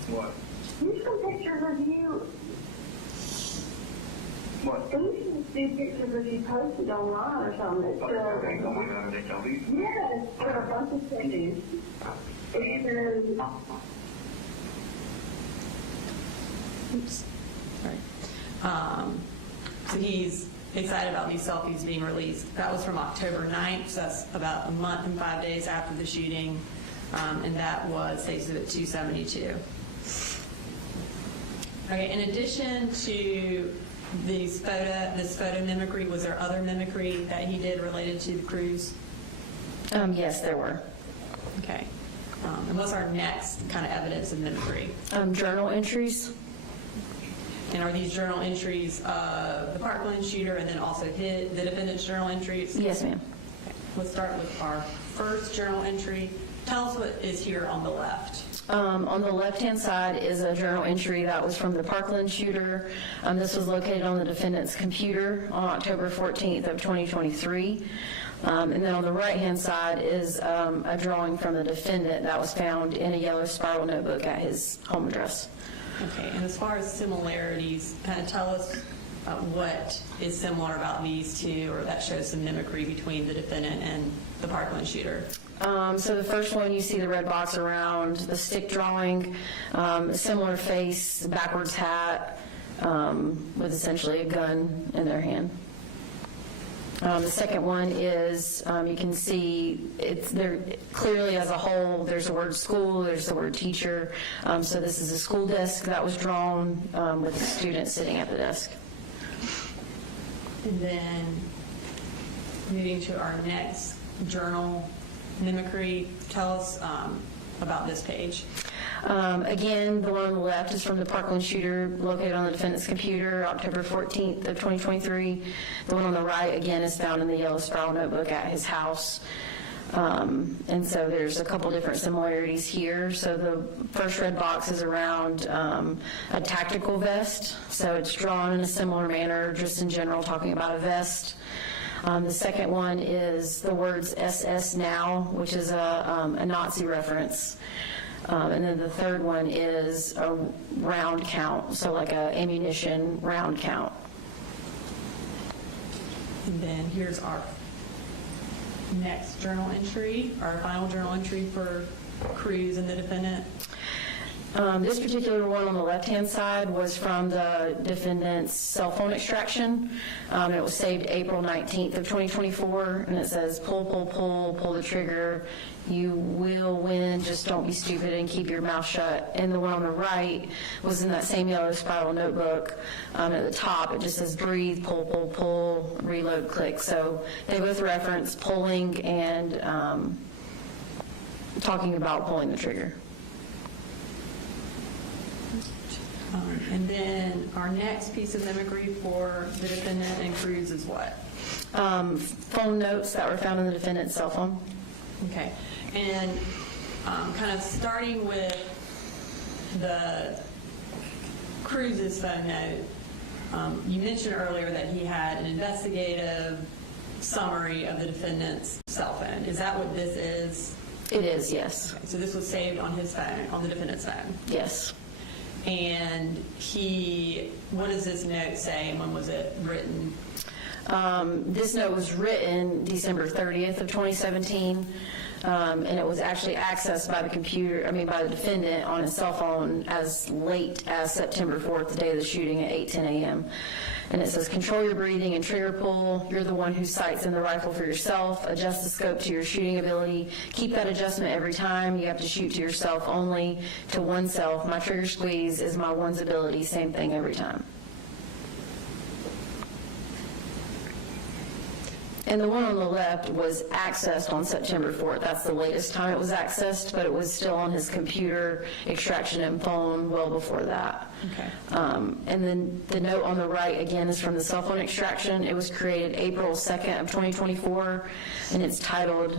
What? Here's some pictures of you. What? These see pictures of you posted online or something. Yes, there are a bunch of things. Oops. Right. So he's excited about these selfies being released. That was from October 9th, so that's about a month and 5 days after the shooting, and that was Exhibit 272. Okay, in addition to this photo mimicry, was there other mimicry that he did related to the cruise? Yes, there were. Okay. And what's our next kind of evidence of mimicry? Journal entries. And are these journal entries of the Parkland shooter and then also the defendant's journal entries? Yes, ma'am. Okay. Let's start with our first journal entry. Tell us what is here on the left. On the left-hand side is a journal entry that was from the Parkland shooter. This was located on the defendant's computer on October 14th of 2023. And then on the right-hand side is a drawing from the defendant that was found in a yellow spiral notebook at his home address. Okay, and as far as similarities, kind of tell us what is similar about these two, or that shows some mimicry between the defendant and the Parkland shooter. So the first one, you see the red box around the stick drawing, similar face, backwards hat, with essentially a gun in their hand. The second one is, you can see it's there clearly as a whole. There's the word school, there's the word teacher. So this is a school desk that was drawn with a student sitting at the desk. And then moving to our next journal mimicry, tell us about this page. Again, the one on the left is from the Parkland shooter located on the defendant's computer, October 14th of 2023. The one on the right, again, is found in the yellow spiral notebook at his house. And so there's a couple different similarities here. So the first red box is around a tactical vest. So it's drawn in a similar manner, just in general, talking about a vest. The second one is the words SS now, which is a Nazi reference. And then the third one is a round count, so like a ammunition round count. And then here's our next journal entry, our final journal entry for Cruz and the defendant. This particular one on the left-hand side was from the defendant's cell phone extraction. It was saved April 19th of 2024, and it says, pull, pull, pull, pull the trigger. You will win, just don't be stupid and keep your mouth shut. And the one on the right was in that same yellow spiral notebook. At the top, it just says breathe, pull, pull, pull, reload, click. So they both reference pulling and talking about pulling the trigger. And then our next piece of mimicry for the defendant and Cruz is what? Phone notes that were found in the defendant's cell phone. Okay. And kind of starting with the Cruz's phone note, you mentioned earlier that he had an investigative summary of the defendant's cell phone. Is that what this is? It is, yes. Okay. So this was saved on his phone, on the defendant's phone? Yes. And what does this note say, and when was it written? This note was written December 30th of 2017, and it was actually accessed by by the defendant on his cell phone as late as September 4th, the day of the shooting, at 8:10 a.m. And it says, control your breathing and trigger pull. You're the one who sights in the rifle for yourself. Adjust the scope to your shooting ability. Keep that adjustment every time. You have to shoot to yourself only, to oneself. My trigger squeeze is my one's ability. Same thing every time. And the one on the left was accessed on September 4th. That's the latest time it was accessed, but it was still on his computer, extraction, and phone well before that. Okay. And then the note on the right, again, is from the cell phone extraction. It was created April 2nd of 2024, and it's titled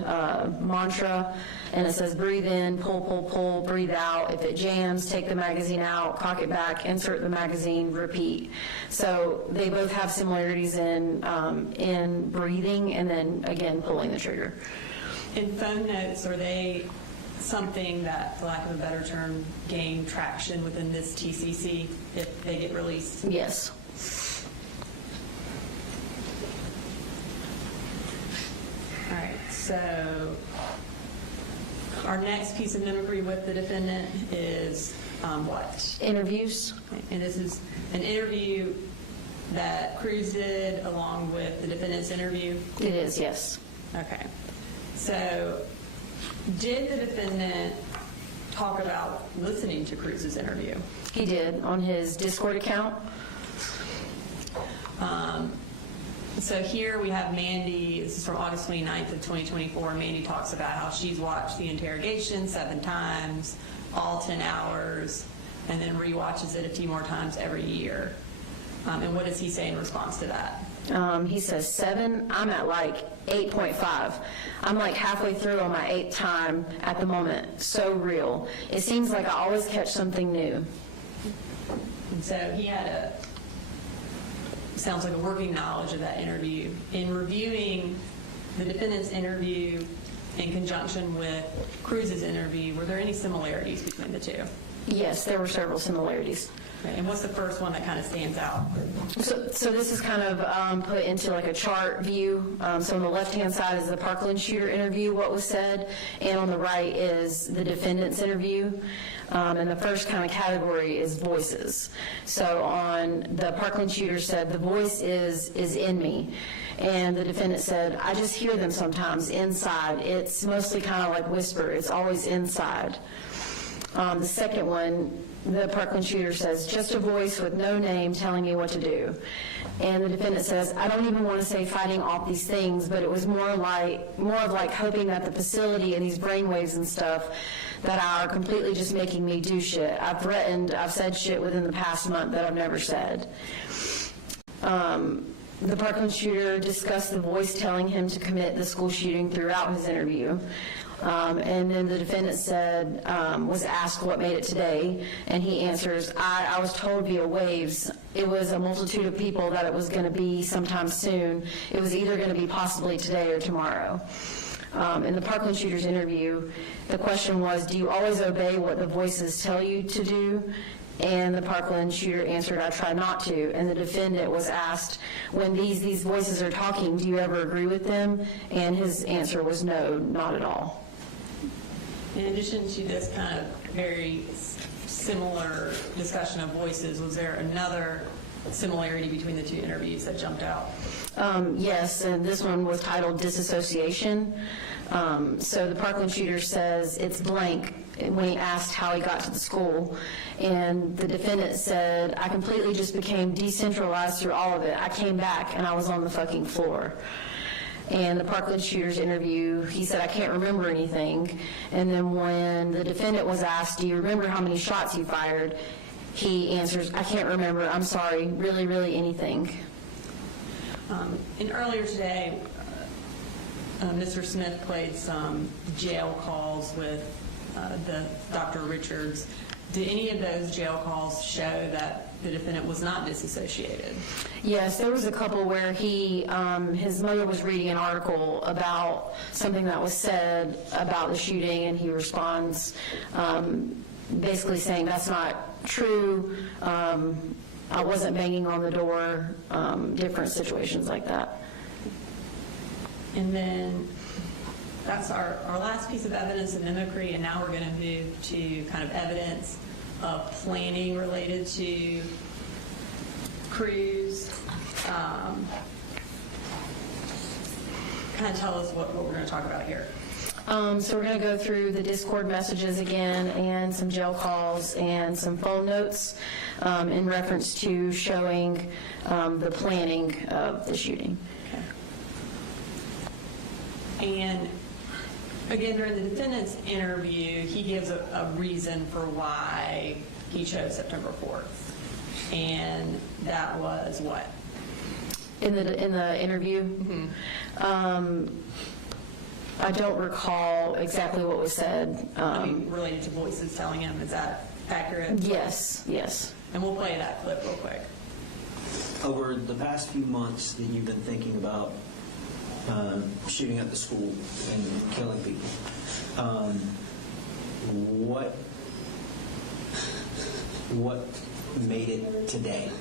Mantra, and it says breathe in, pull, pull, pull, breathe out. If it jams, take the magazine out, cock it back, insert the magazine, repeat. So they both have similarities in breathing and then, again, pulling the trigger. In phone notes, are they something that, for lack of a better term, gain traction within this TCC if they get released? Yes. So our next piece of mimicry with the defendant is what? Interviews. And this is an interview that Cruz did along with the defendant's interview? It is, yes. Okay. So did the defendant talk about listening to Cruz's interview? He did on his Discord account. So here we have Mandy, this is from August 29th of 2024. Mandy talks about how she's watched the interrogation 7 times, all 10 hours, and then rewatches it a few more times every year. And what does he say in response to that? He says 7. I'm at like 8.5. I'm like halfway through on my 8th time at the moment. So real. It seems like I always catch something new. And so he had sounds like a working knowledge of that interview. In reviewing the defendant's interview in conjunction with Cruz's interview, were there any similarities between the two? Yes, there were several similarities. Okay, and what's the first one that kind of stands out? So this is kind of put into like a chart view. So on the left-hand side is the Parkland shooter interview, what was said, and on the right is the defendant's interview. And the first kind of category is voices. So on the Parkland shooter said, the voice is in me. And the defendant said, I just hear them sometimes inside. It's mostly kind of like whisper. It's always inside. The second one, the Parkland shooter says, just a voice with no name telling me what to do. And the defendant says, I don't even want to say fighting off these things, but it was more of like hoping that the facility and these brainwaves and stuff that are completely just making me do shit. I've said shit within the past month that I've never said. The Parkland shooter discussed the voice telling him to commit the school shooting throughout his interview. And then the defendant said, was asked what made it today, and he answers, I was told via waves. It was a multitude of people that it was going to be sometime soon. It was either going to be possibly today or tomorrow. In the Parkland shooter's interview, the question was, do you always obey what the voices tell you to do? And the Parkland shooter answered, I try not to. And the defendant was asked, when these voices are talking, do you ever agree with them? And his answer was no, not at all. In addition to this kind of very similar discussion of voices, was there another similarity between the two interviews that jumped out? Yes, and this one was titled Disassociation. So the Parkland shooter says it's blank when he asked how he got to the school. And the defendant said, I completely just became decentralized through all of it. I came back and I was on the fucking floor. And the Parkland shooter's interview, he said, I can't remember anything. And then when the defendant was asked, do you remember how many shots you fired? He answers, I can't remember. I'm sorry. Really, really anything. And earlier today, Mr. Smith played some jail calls with the Dr. Richards. Did any of those jail calls show that the defendant was not disassociated? Yes, there was a couple where his mother was reading an article about something that was said about the shooting, and he responds basically saying that's not true. I wasn't banging on the door, different situations like that. And then that's our last piece of evidence of mimicry, and now we're going to move to kind of evidence of planning related to Cruz. Kind of tell us what we're going to talk about here. So we're going to go through the Discord messages again and some jail calls and some phone notes in reference to showing the planning of the shooting. Okay. And again, during the defendant's interview, he gives a reason for why he chose September 4th. And that was what? In the interview? Mm-hmm. I don't recall exactly what was said. Related to voices telling him, is that accurate? Yes, yes. And we'll play that clip real quick. Over the past few months that you've been thinking about shooting at the school and killing people, what made it today?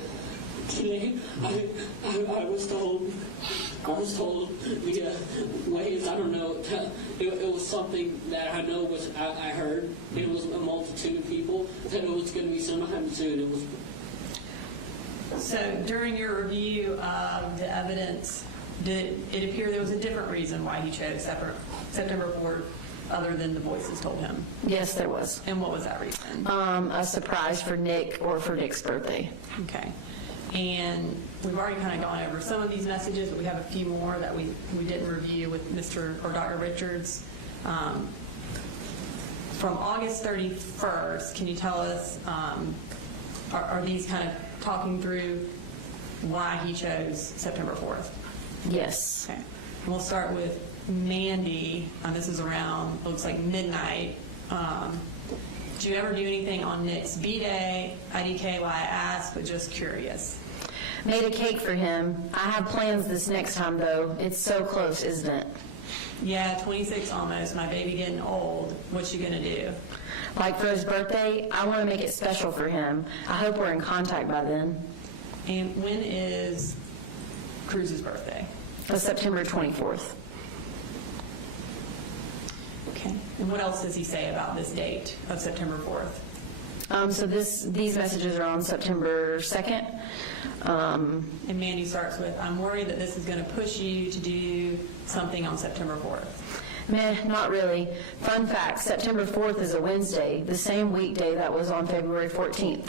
Today, I was told via waves, I don't don't know. It was something that I know was, I heard. It was a multitude of people that it was going to be sometime soon. It was. So during your review of the evidence, did it appear there was a different reason why he chose September 4th other than the voices told him? Yes, there was. And what was that reason? A surprise for Nick or for Nick's birthday. Okay. And we've already kind of gone over some of these messages, but we have a few more that we didn't review with Mr. or Dr. Richards. From August 31st, can you tell us, are these kind of talking through why he chose September 4th? Yes. Okay. And we'll start with Mandy. This is around, looks like midnight. Did you ever do anything on Nick's B-Day? IDK, why I asked, but just curious. Made a cake for him. I have plans this next time, though. It's so close, isn't it? Yeah, 26 almost. My baby getting old. What's she going to do? Like for his birthday, I want to make it special for him. I hope we're in contact by then. And when is Cruz's birthday? September 24th. Okay. And what else does he say about this date of September 4th? So these messages are on September 2nd. And Mandy starts with, I'm worried that this is going to push you to do something on September 4th. Meh, not really. Fun fact, September 4th is a Wednesday, the same weekday that was on February 14th.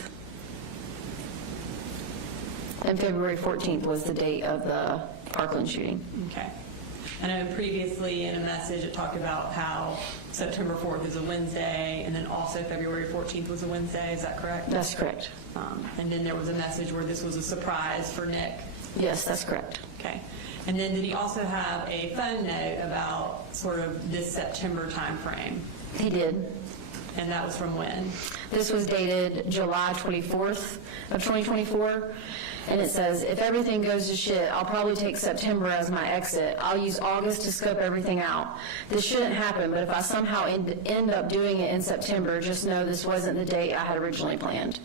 And February 14th was the date of the Parkland shooting. Okay. I know previously in a message it talked about how September 4th is a Wednesday, and then also February 14th was a Wednesday. Is that correct? That's correct. And then there was a message where this was a surprise for Nick. Yes, that's correct. Okay. And then did he also have a phone note about sort of this September time frame? He did. And that was from when? This was dated July 24th of 2024. And it says, if everything goes to shit, I'll probably take September as my exit. I'll use August to scope everything out. This shouldn't happen, but if I somehow end up doing it in September, just know this wasn't the date I had originally planned.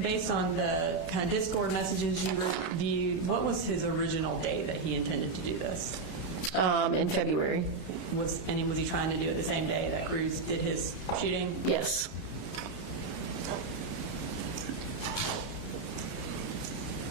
Based on the kind of Discord messages you reviewed, what was his original date that he intended to do this? In February. Was he trying to do it the same day that Cruz did his shooting? Yes.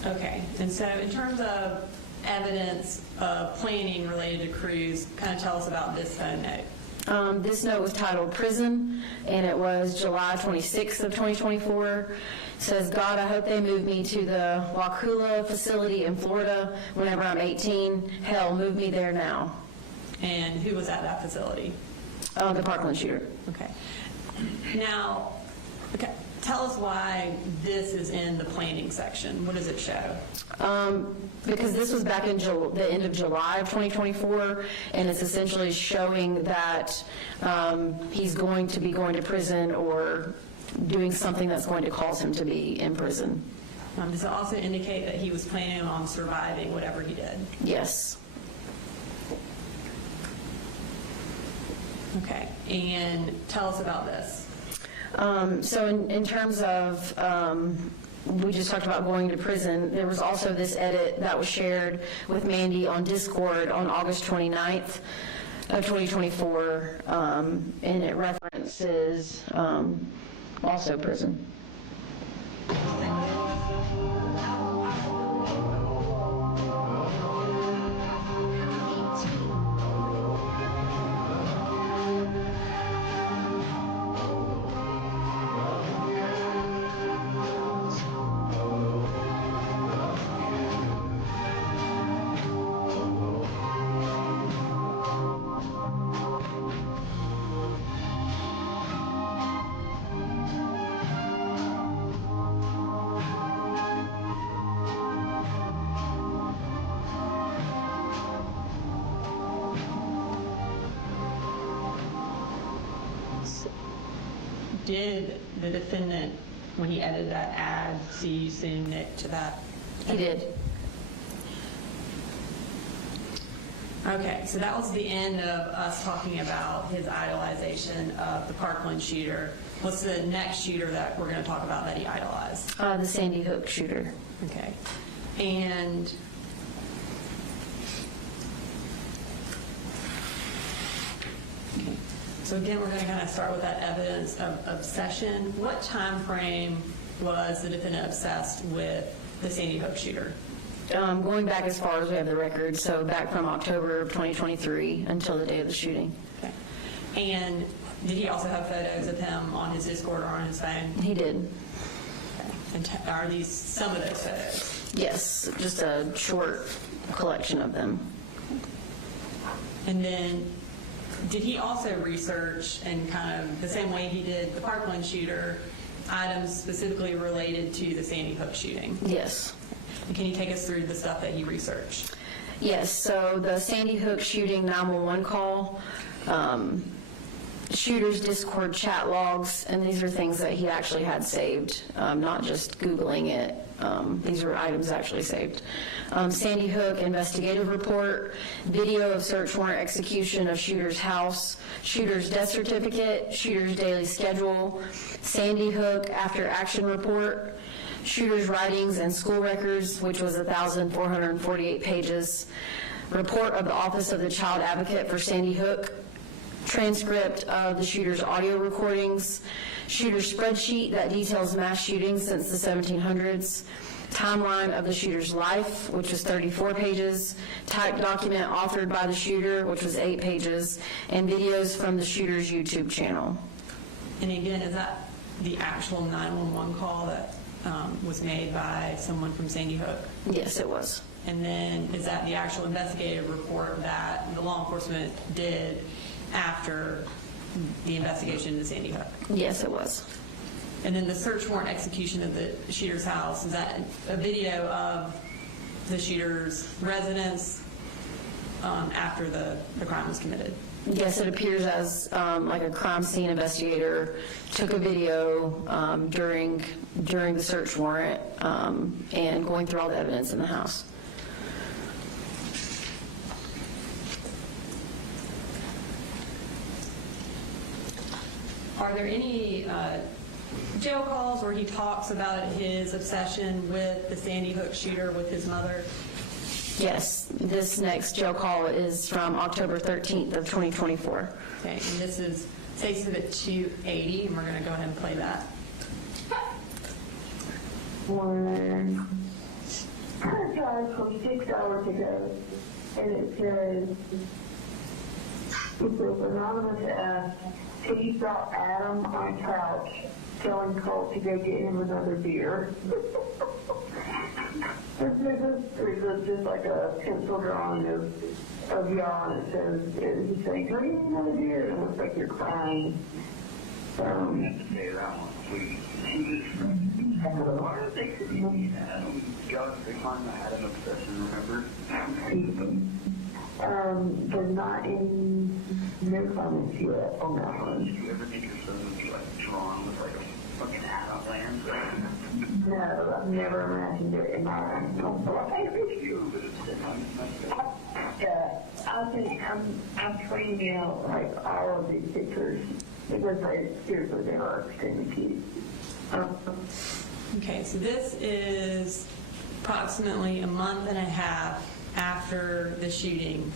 Okay, and so in terms of evidence of planning related to Cruz, kind of tell us about this phone note. This note was titled Prison, and it was July 26th of 2024. It says, God, I hope they move me to the Wakulla facility in Florida whenever I'm 18. Hell, move me there now. And who was at that facility? The Parkland shooter. Okay. Now, okay, tell us why this is in the planning section. What does it show? Because this was back in the end of July of 2024, and it's essentially showing that he's going to be going to prison or doing something that's going to cause him to be in prison. Does it also indicate that he was planning on surviving whatever he did? Yes. Okay, and tell us about this. So in terms of, we just talked about going to prison, there was also this edit that was shared with Mandy on Discord on August 29th of 2024, and it references also prison. Did the defendant, when he edited that ad, see you sending Nick to that? He did. Okay, so that was the end of us talking about his idolization of the Parkland shooter. What's the next shooter that we're going to talk about that he idolized? The Sandy Hook shooter. Okay. And So again, we're going to kind of start with that evidence of obsession. What time frame was the defendant obsessed with the Sandy Hook shooter? Going back as far as we have the record, so back from October of 2023 until the day of the shooting. Okay. And did he also have photos of him on his Discord or on his phone? He did. Okay. And are these some of those photos? Yes, just a short collection of them. And then did he also research, and kind of the same way he did the Parkland shooter, items specifically related to the Sandy Hook shooting? Yes. And can you take us through the stuff that he researched? Yes, so the Sandy Hook shooting 911 call, shooter's Discord chat logs, and these are things that he actually had saved, not just Googling it. These are items actually saved. Sandy Hook investigative report, video of search warrant execution of shooter's house, shooter's death certificate, shooter's daily schedule, Sandy Hook after action report, shooter's writings and school records, which was 1,448 pages, report of the Office of the Child Advocate for Sandy Hook, transcript of the shooter's audio recordings, shooter's spreadsheet that details mass shootings since the 1700s, timeline of the shooter's life, which was 34 pages, typed document authored by the shooter, which was 8 pages, and videos from the shooter's YouTube channel. And again, is that the actual 911 call that was made by someone from Sandy Hook? Yes, it was. And then is that the actual investigative report that the law enforcement did after the investigation into Sandy Hook? Yes, it was. And then the search warrant execution of the shooter's house, is that a video of the shooter's residence after the crime was committed? Yes, it appears as like a crime scene investigator took a video during the search warrant and going through all the evidence in the house. Are there any jail calls where he talks about his obsession with the Sandy Hook shooter with his mother? Yes, this next jail call is from October 13th of 2024. Okay, and this is Exhibit 280, and we're going to go ahead and play that. One charge from 6 hours ago, and it says, anonymous asked, he saw Adam on couch telling Colt to go get him another beer. There's just like a pencil drawing of y'all, and it says, he's saying, go get him another beer, and it looks like you're crying. Say that one, please. God, they find I had an obsession, remember? There's not any no comments yet on that one. Do you ever think your son would be like drawn with like a fucking Avalanche? No, I've never imagined it in my life. I think I'm tweeting out like all of these pictures because seriously they are extremely cute. Okay, so this is approximately a month and a half after the shooting,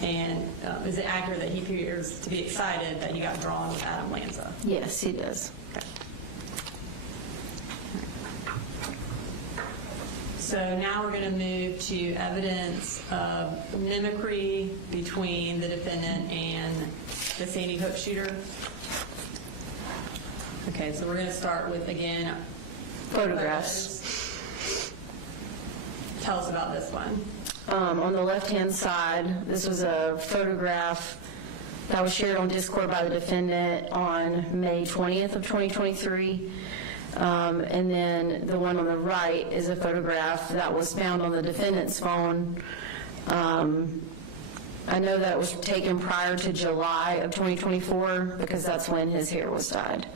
and is it accurate that he appears to be excited that he got drawn with Adam Lanza? Yes, he does. Okay. So now we're going to move to evidence of mimicry between the defendant and the Sandy Hook shooter. Okay, so we're going to start with, again, Photographs. Tell us about this one. On the left-hand side, this was a photograph that was shared on Discord by the defendant on May 20th of 2023. And then the one on the right is a photograph that was found on the defendant's phone. I know that it was taken prior to July of 2024 because that's when his hair was dyed.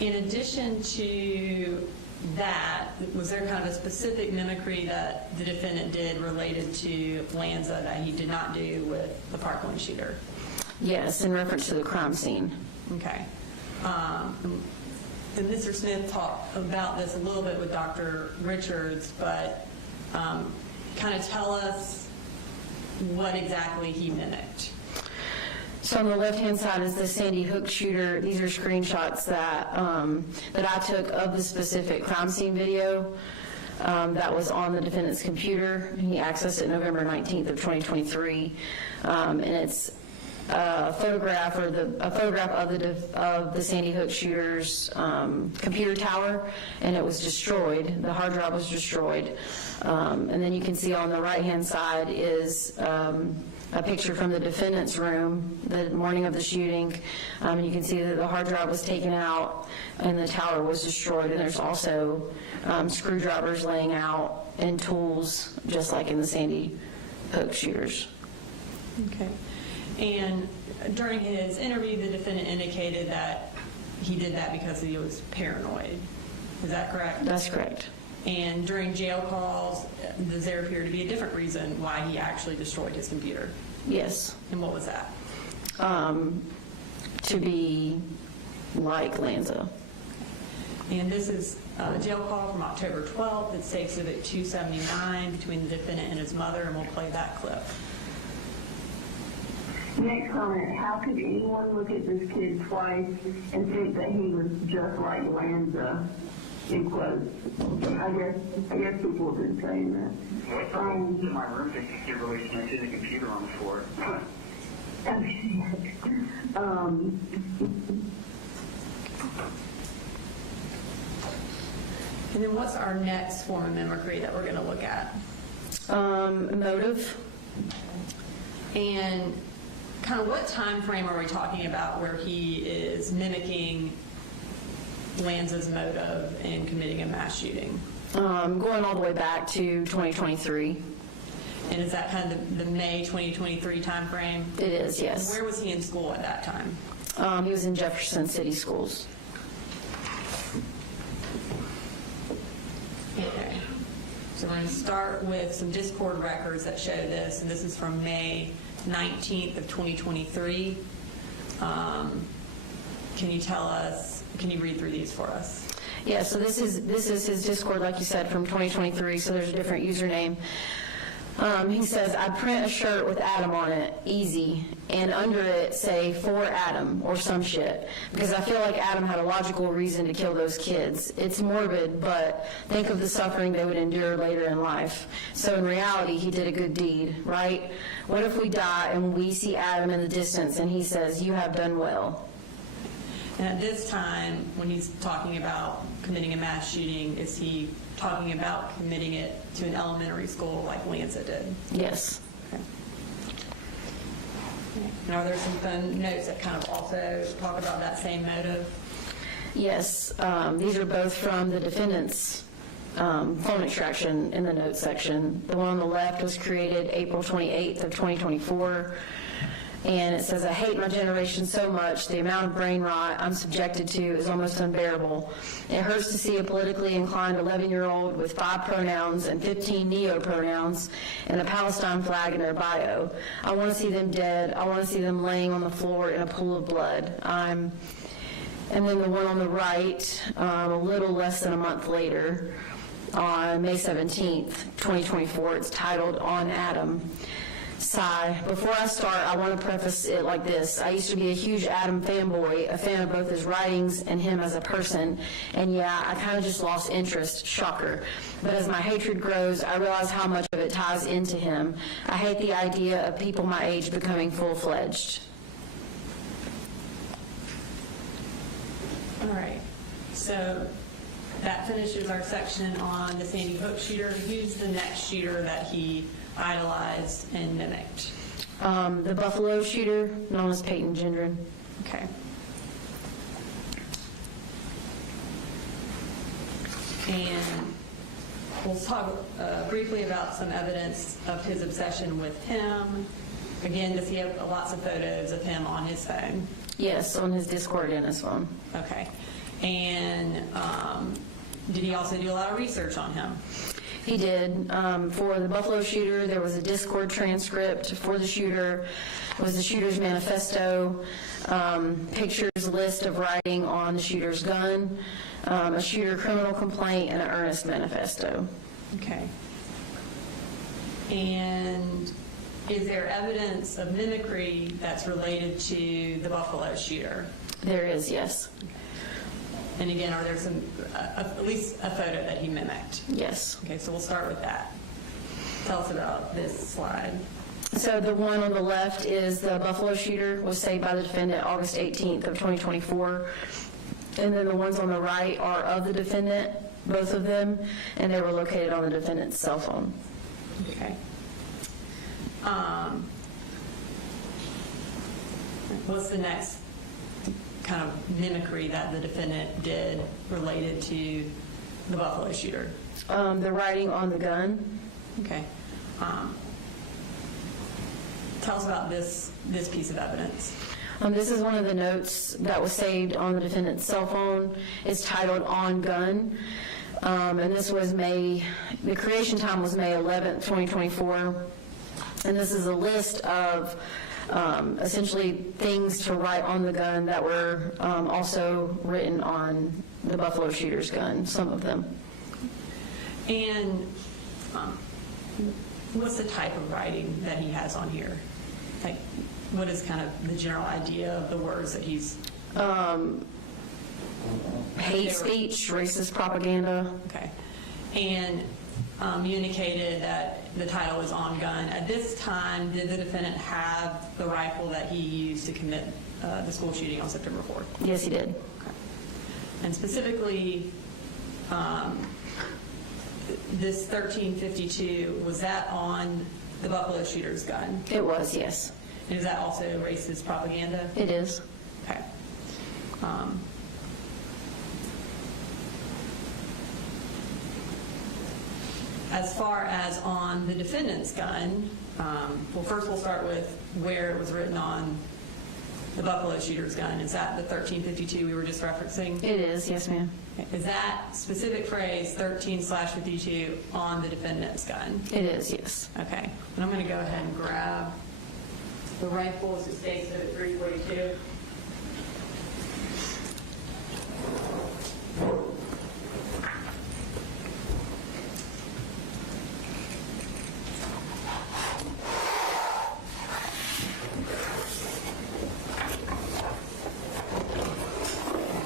In addition to that, was there kind of a specific mimicry that the defendant did related to Lanza that he did not do with the Parkland shooter? Yes, in reference to the crime scene. Okay. And Mr. Smith talked about this a little bit with Dr. Richards, but kind of tell us what exactly he mimicked. So on the left-hand side is the Sandy Hook shooter. These are screenshots that I took of the specific crime scene video that was on the defendant's computer. He accessed it November 19th of 2023, and it's a photograph of the Sandy Hook shooter's computer tower, and it was destroyed. The hard drive was destroyed, and then you can see on the right-hand side is a picture from the defendant's room the morning of the shooting. You can see that the hard drive was taken out and the tower was destroyed, and there's also screwdrivers laying out and tools just like in the Sandy Hook shooters. Okay. And during his interview, the defendant indicated that he did that because he was paranoid. Is that correct? That's correct. And during jail calls, does there appear to be a different reason why he actually destroyed his computer? Yes. And what was that? To be like Lanza. And this is a jail call from October 12th. It's Exhibit 279 between the defendant and his mother, and we'll play that clip. Next comment, how could anyone look at this kid twice and think that he was just like Lanza? In quotes. I guess people have been saying that. In my room, they think you're really to the computer on the floor. And then what's our next form of mimicry that we're going to look at? Motive. And kind of what time frame are we talking about where he is mimicking Lanza's motive in committing a mass shooting? Going all the way back to 2023. And is that kind of the May 2023 time frame? It is, yes. Where was he in school at that time? He was in Jefferson City Schools. Okay. So we're going to start with some Discord records that show this, and this is from May 19th of 2023. Can you tell us, can you read through these for us? Yeah, so this is his Discord, like you said, from 2023, so there's a different username. He says, I'd print a shirt with Adam on it, easy, and under it say, for Adam, or some shit, because I feel like Adam had a logical reason to kill those kids. It's morbid, but think of the suffering they would endure later in life. So in reality, he did a good deed, right? What if we die and we see Adam in the distance and he says, you have done well? And at this time, when he's talking about committing a mass shooting, is he talking about committing it to an elementary school like Lanza did? Yes. Okay. And are there some fun notes that kind of also talk about that same motive? Yes. These are both from the defendant's phone extraction in the notes section. The one on the left was created April 28th of 2024. And it says, I hate my generation so much, the amount of brain rot I'm subjected to is almost unbearable. It hurts to see a politically inclined 11-year-old with 5 pronouns and 15 neo-pronouns and a Palestine flag in their bio. I want to see them dead. I want to see them laying on the floor in a pool of blood. And then the one on the right, a little less than a month later, on May 17th, 2024, it's titled, On Adam. Sigh. Before I start, I want to preface it like this. I used to be a huge Adam fanboy, a fan of both his writings and him as a person. And yeah, I kind of just lost interest. Shocker. But as my hatred grows, I realize how much of it ties into him. I hate the idea of people my age becoming full-fledged. All right. So that finishes our section on the Sandy Hook shooter. Who's the next shooter that he idolized and mimicked? The Buffalo shooter, known as Peyton Gendron. Okay. And we'll talk briefly about some evidence of his obsession with him. Again, does he have lots of photos of him on his phone? Yes, on his Discord and his phone. Okay. And did he also do a lot of research on him? He did. For the Buffalo shooter, there was a Discord transcript for the shooter. It was the shooter's manifesto, pictures, list of writing on the shooter's gun, a shooter criminal complaint, and an earnest manifesto. Okay. And Is there evidence of mimicry that's related to the Buffalo shooter? There is, yes. And again, are there some, at least a photo that he mimicked? Yes. Okay, so we'll start with that. Tell us about this slide. So the one on the left is the Buffalo shooter was saved by the defendant August 18th of 2024. And then the ones on the right are of the defendant, both of them, and they were located on the defendant's cell phone. Okay. What's the next kind of mimicry that the defendant did related to the Buffalo shooter? The writing on the gun. Okay. Tell us about this piece of evidence. This is one of the notes that was saved on the defendant's cell phone. It's titled On Gun. And this was the creation time was May 11th, 2024. And this is a list of essentially things to write on the gun that were also written on the Buffalo shooter's gun, some of them. And what's the type of writing that he has on here? Like, what is kind of the general idea of the words that he's... hate speech, racist propaganda. Okay. And you indicated that the title was On Gun. At this time, did the defendant have the rifle that he used to commit the school shooting on September 4th? Yes, he did. Okay. And specifically, this 1352, was that on the Buffalo shooter's gun? It was, yes. And is that also racist propaganda? It is. Okay. As far as on the defendant's gun, well, first we'll start with where it was written on the Buffalo shooter's gun. Is that the 1352 we were just referencing? It is, yes, ma'am. Is that specific phrase 13/52 on the defendant's gun? It is, yes. Okay. And I'm going to go ahead and grab the rifle as it states at 342.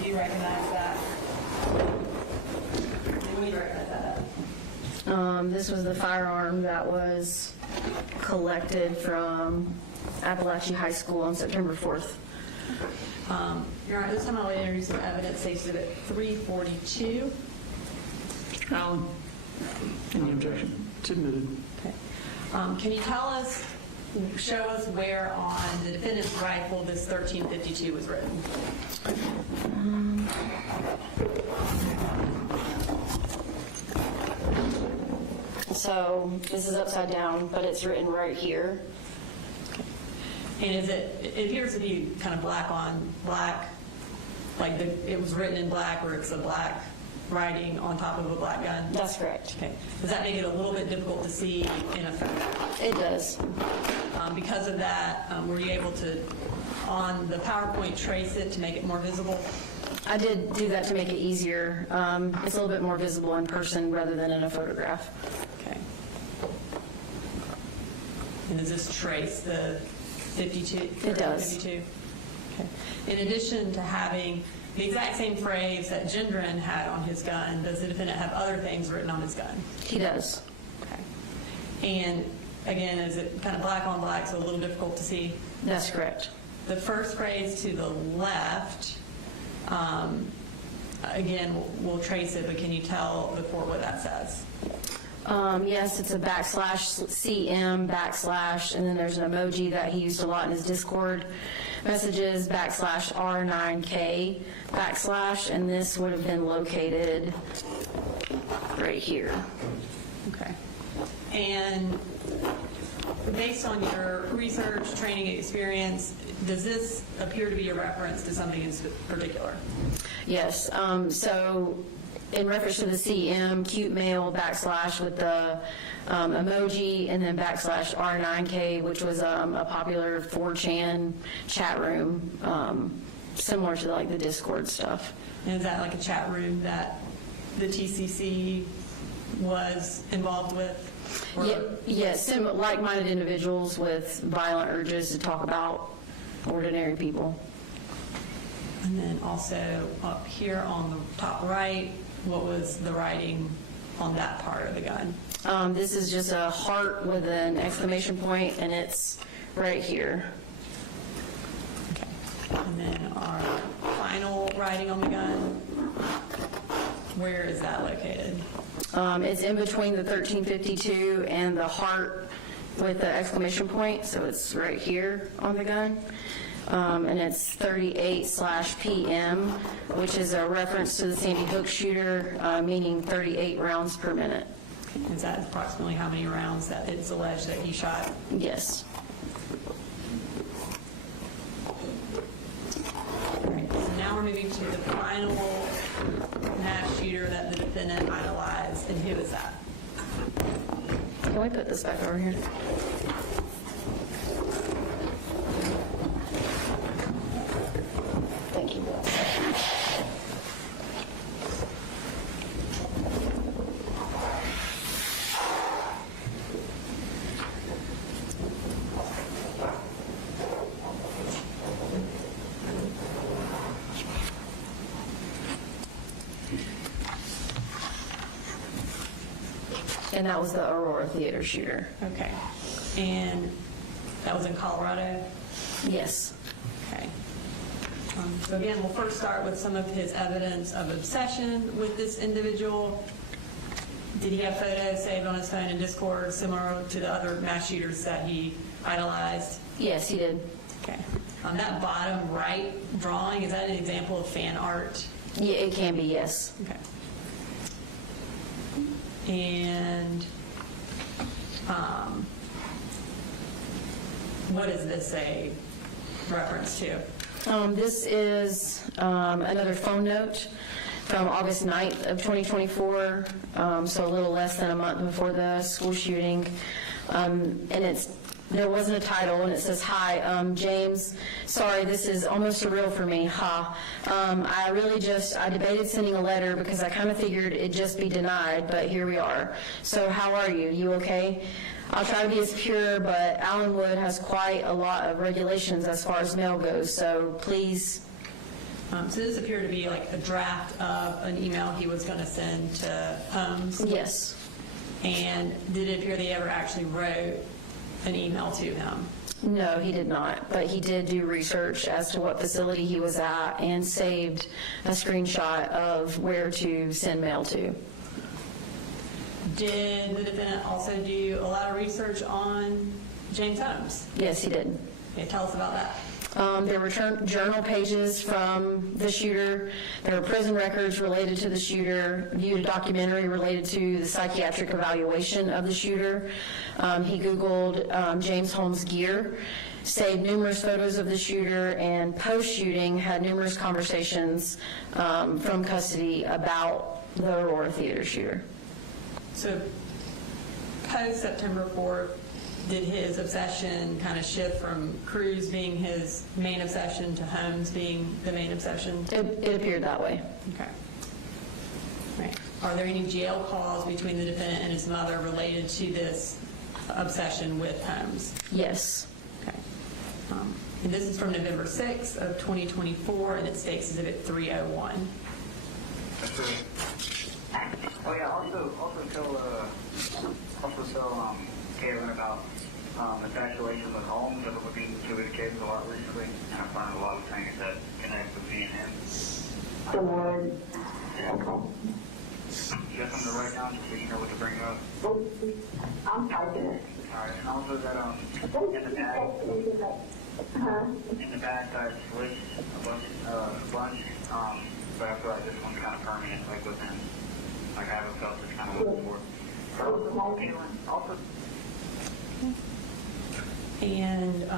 Do you recognize that? When do you recognize that? This was the firearm that was collected from Apalachee High School on September 4th. Your Honor, this time I'll introduce some evidence states at 342. Alan, any objection? Submitted. Okay. Can you tell us, show us where on the defendant's rifle this 1352 was written? So this is upside down, but it's written right here. And it appears to be kind of black on black, like it was written in black, or it's a black writing on top of a black gun? That's correct. Okay. Does that make it a little bit difficult to see in a photo? It does. Because of that, were you able to, on the PowerPoint, trace it to make it more visible? I did do that to make it easier. It's a little bit more visible in person rather than in a photograph. Okay. And does this trace the 52? It does. 52? Okay. In addition to having the exact same phrase that Gendron had on his gun, does the defendant have other things written on his gun? He does. Okay. And again, is it kind of black on black, so a little difficult to see? That's correct. The first phrase to the left, again, we'll trace it, but can you tell the court what that says? Yes, it's a /CM / and then there's an emoji that he used a lot in his Discord messages, /R9K /, and this would have been located right here. Okay. And based on your research, training, experience, does this appear to be a reference to something in particular? Yes. So in reference to the CM, cute male / with the emoji, and then /R9K, which was a popular 4chan chat room, similar to like the Discord stuff. And is that like a chat room that the TCC was involved with? Yes, like-minded individuals with violent urges to talk about ordinary people. And then also up here on the top right, what was the writing on that part of the gun? This is just a heart with an exclamation point, and it's right here. Okay. And then our final writing on the gun, where is that located? It's in between the 1352 and the heart with the exclamation point, so it's right here on the gun. And it's 38/PM, which is a reference to the Sandy Hook shooter, meaning 38 rounds per minute. Is that approximately how many rounds that it's alleged that he shot? Yes. All right, so now we're moving to the final mass shooter that the defendant idolized, and who is that? Can we put this back over here? Thank you. And that was the Aurora Theater shooter. Okay. And that was in Colorado? Yes. Okay. So again, we'll first start with some of his evidence of obsession with this individual. Did he have photos saved on his phone in Discord similar to the other mass shooters that he idolized? Yes, he did. Okay. On that bottom right drawing, is that an example of fan art? Yeah, it can be, yes. Okay. And what does this a reference to? This is another phone note from August 9th of 2024, so a little less than a month before the school shooting. And there wasn't a title, and it says, "Hi, James, sorry, this is almost surreal for me, ha. I debated sending a letter because I kind of figured it'd just be denied, but here we are. So how are you? You okay? I'll try to be as pure, but Allenwood has quite a lot of regulations as far as mail goes, so please." So this appeared to be like a draft of an email he was going to send to Holmes? Yes. And did it appear that he ever actually wrote an email to him? No, he did not, but he did do research as to what facility he was at and saved a screenshot of where to send mail to. Did the defendant also do a lot of research on James Holmes? Yes, he did. Okay, tell us about that. There were journal pages from the shooter. There were prison records related to the shooter. Viewed a documentary related to the psychiatric evaluation of the shooter. He Googled James Holmes gear, saved numerous photos of the shooter, and post-shooting had numerous conversations from custody about the Aurora Theater shooter. So post-September 4th, did his obsession kind of shift from Cruz being his main obsession to Holmes being the main obsession? It appeared that way. Okay. Right. Are there any jail calls between the defendant and his mother related to this obsession with Holmes? Yes. Okay. And this is from November 6th of 2024, and it states Exhibit 301. Oh yeah, also tell Kevin about infatuation with Holmes. I've been looking into his case a lot recently, and I find a lot of things that connect with me and him. The word. You got something to write down just so you know what to bring up? I'm typing it. Alright, and also that in the back I switched a bunch, but I feel like this one's kind of permanent, like with him. Like I haven't felt this kind of way before. Also, And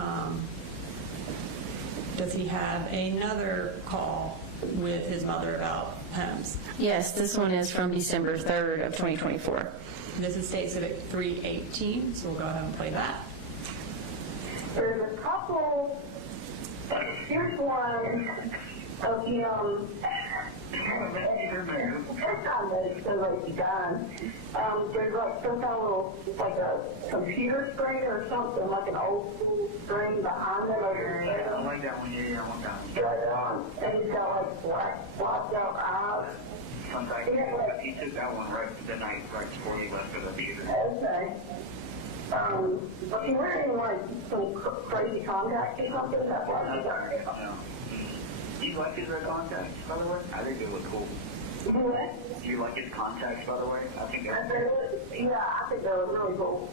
does he have another call with his mother about Holmes? Yes, this one is from December 3rd of 2024. This is State Civic 318, so we'll go ahead and play that. There's a couple, here's one of him First time that it's so late to done, there's like some kind of little, like a computer screen or something, like an old school screen behind it. I like that one, yeah, I want that one. And it's got like blacked out eyes. Sometimes he took that one right the night right before he left for the theater. Okay. But you wearing like some crazy contacts or something? That's why you got it. No. Do you like his red contacts, by the way? I think they look cool. What? Do you like his contacts, by the way? I think Yeah, I think they're really cool.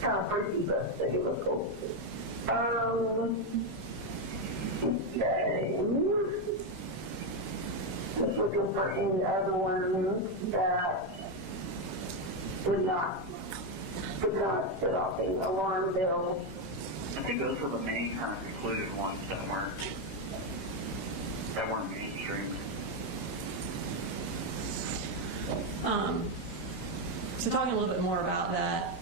Kind of freaky, but they do look cool. Okay. Just looking for any other ones that would not set off any alarm bells. I think those were the main kind of included ones that weren't mainstream. So talking a little bit more about that,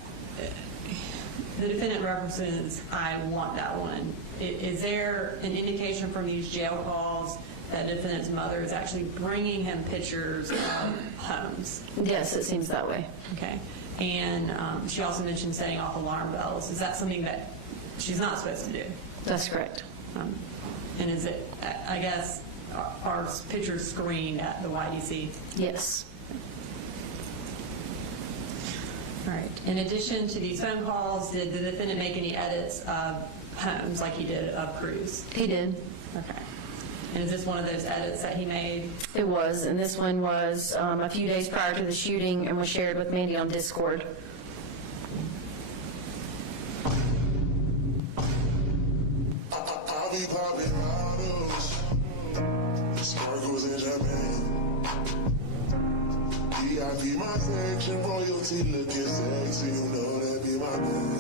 the defendant references, I want that one. Is there an indication from these jail calls that the defendant's mother is actually bringing him pictures of homes? Yes, it seems that way. Okay. And she also mentioned setting off alarm bells. Is that something that she's not supposed to do? That's correct. And is it, I guess, are pictures screened at the YDC? Yes. All right. In addition to these phone calls, did the defendant make any edits of homes like he did of Cruz? He did. Okay. And is this one of those edits that he made? It was, and this one was a few days prior to the shooting and was shared with Mandy on Discord. I'll be popping bottles, sparkles and champagne. VIP my section, royalty looking sexy, you know that be my name.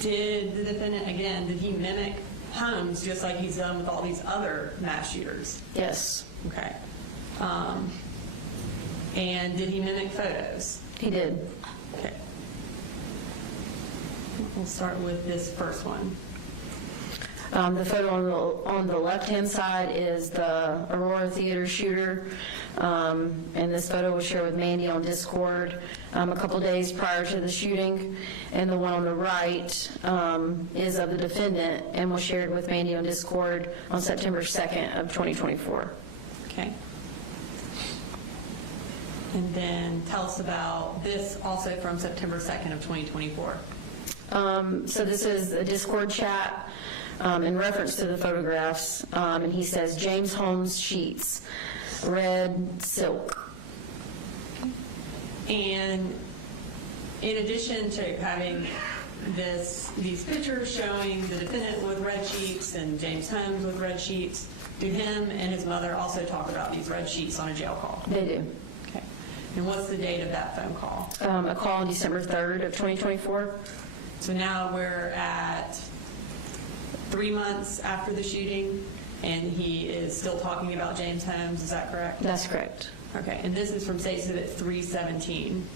Did the defendant, again, did he mimic homes just like he's done with all these other mass shooters? Yes. Okay. And did he mimic photos? He did. Okay. We'll start with this first one. The photo on the left-hand side is the Aurora Theater shooter, and this photo was shared with Mandy on Discord a couple days prior to the shooting, and the one on the right is of the defendant and was shared with Mandy on Discord on September 2nd of 2024. Okay. And then tell us about this also from September 2nd of 2024. So this is a Discord chat in reference to the photographs, and he says, James Holmes sheets, red silk. And in addition to having these pictures showing the defendant with red sheets and James Holmes with red sheets, do him and his mother also talk about these red sheets on a jail call? They do. Okay. And what's the date of that phone call? A call on December 3rd of 2024. So now we're at 3 months after the shooting, and he is still talking about James Holmes. Is that correct? That's correct. Okay. And this is from State Exhibit 317.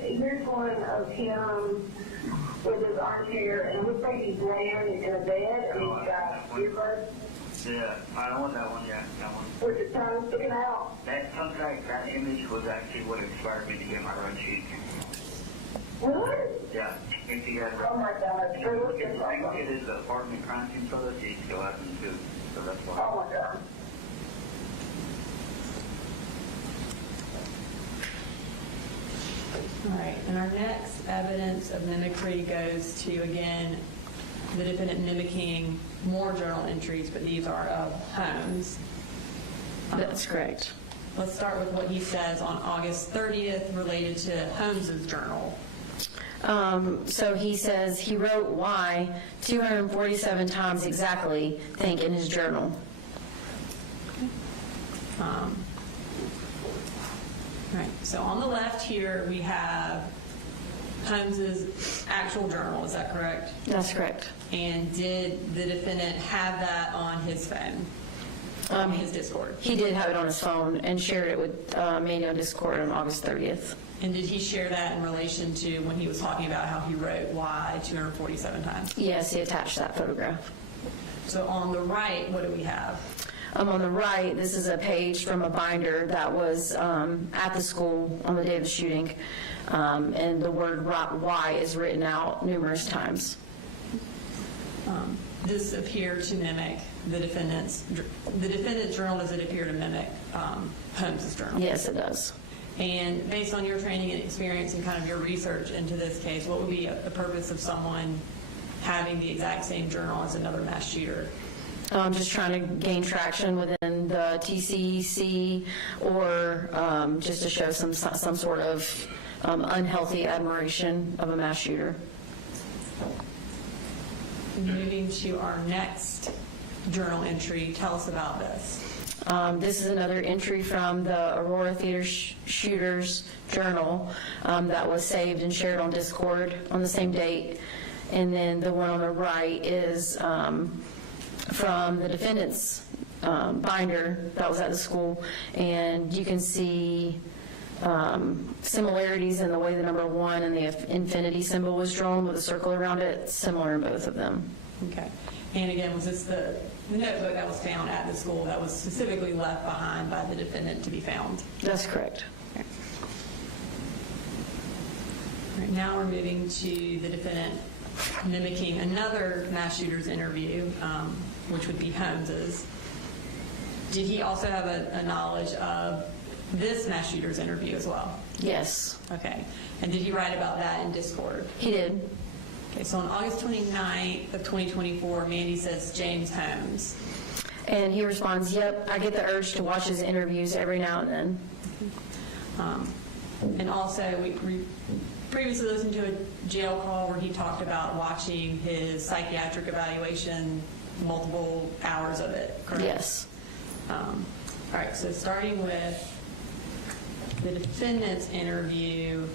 Here's one of him with his armchair, and it looks like he's laying in a bed. I mean, he's got earbuds. Yeah, I want that one, yeah, that one. With his tongue sticking out. That contract, that image was actually what inspired me to get my run sheet. What? Yeah. If you guys Oh my God. I can get his apartment crime scene photos, you can go out and too. So that's why. Oh my God. All right. And our next evidence of mimicry goes to, again, the defendant mimicking more journal entries, but these are of Holmes. That's correct. Let's start with what he says on August 30th related to Holmes's journal. So he says he wrote why 247 times exactly, think, in his journal. Right. So on the left here we have Holmes's actual journal. Is that correct? That's correct. And did the defendant have that on his phone? on his Discord? He did have it on his phone and shared it with Mandy on Discord on August 30th. And did he share that in relation to when he was talking about how he wrote "why" 247 times? Yes, he attached that photograph. So on the right, what do we have? On the right, this is a page from a binder that was at the school on the day of the shooting, and the word "why" is written out numerous times. This appear to mimic the defendant's journal. Does it appear to mimic Holmes' journal? Yes, it does. And based on your training and experience and kind of your research into this case, what would be the purpose of someone having the exact same journal as another mass shooter? Just trying to gain traction within the TCEC, or just to show some sort of unhealthy admiration of a mass shooter. Moving to our next journal entry, tell us about this. This is another entry from the Aurora Theater Shooters Journal that was saved and shared on Discord on the same date. And then the one on the right is from the defendant's binder that was at the school. And you can see similarities in the way the number 1 and the infinity symbol was drawn with a circle around it, similar in both of them. Okay. And again, was this the notebook that was found at the school that was specifically left behind by the defendant to be found? That's correct. Okay. All right, now we're moving to the defendant mimicking another mass shooter's interview, which would be Holmes's. Did he also have a knowledge of this mass shooter's interview as well? Yes. Okay. And did he write about that in Discord? He did. Okay, so on August 29th of 2024, Mandy says, James Holmes. And he responds, yep, I get the urge to watch his interviews every now and then. And also, we previously listened to a jail call where he talked about watching his psychiatric evaluation, multiple hours of it, correct? Yes. All right, so starting with the defendant's interview,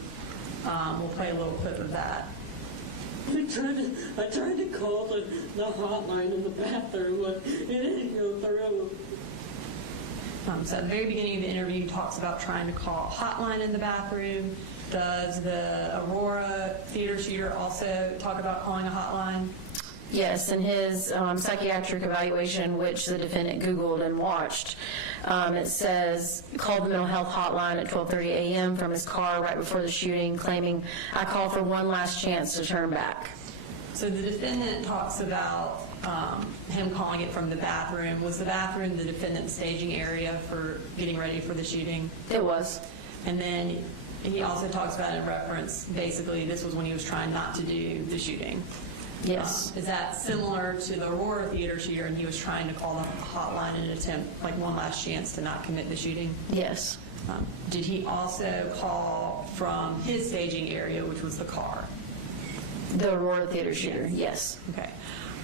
we'll play a little clip of that. I tried to call the hotline in the bathroom, but it didn't go through. So at the very beginning of the interview, he talks about trying to call a hotline in the bathroom. Does the Aurora Theater shooter also talk about calling a hotline? Yes, in his psychiatric evaluation, which the defendant Googled and watched, it says, called the mental health hotline at 12:30 a.m. from his car right before the shooting, claiming, I called for one last chance to turn back. So the defendant talks about him calling it from the bathroom. Was the bathroom the defendant's staging area for getting ready for the shooting? It was. And then he also talks about in reference, basically, this was when he was trying not to do the shooting. Yes. Is that similar to the Aurora Theater shooter, and he was trying to call the hotline in an attempt, like one last chance to not commit the shooting? Yes. Did he also call from his staging area, which was the car? The Aurora Theater shooter, yes. Okay.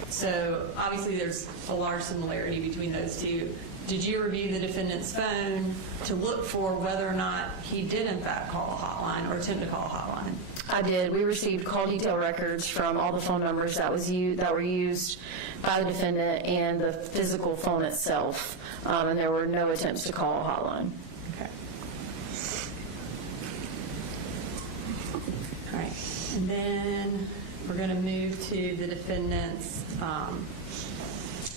So obviously there's a large similarity between those two. Did you review the defendant's phone to look for whether or not he did in fact call a hotline or attempt to call a hotline? I did. We received call detail records from all the phone numbers that were used by the defendant and the physical phone itself, and there were no attempts to call a hotline. Okay. All right. And then we're going to move to the defendant's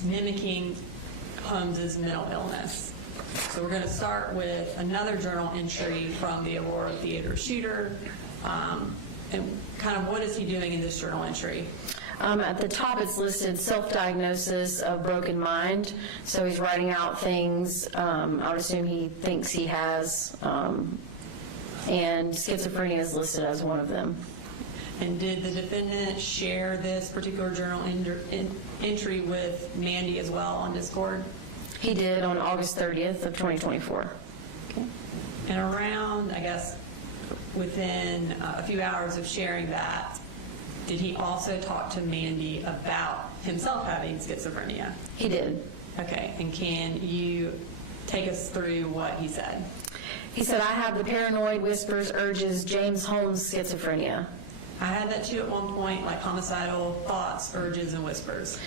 mimicking Holmes's mental illness. So we're going to start with another journal entry from the Aurora Theater shooter. And kind of what is he doing in this journal entry? At the top it's listed self-diagnosis of broken mind. So he's writing out things I would assume he thinks he has, and schizophrenia is listed as one of them. And did the defendant share this particular journal entry with Mandy as well on Discord? He did on August 30th of 2024. Okay. And around, I guess, within a few hours of sharing that, did he also talk to Mandy about himself having schizophrenia? He did. Okay, and can you take us through what he said? He said, I have the paranoid whispers, urges, James Holmes schizophrenia. I had that too at one point, like homicidal thoughts, urges, and whispers.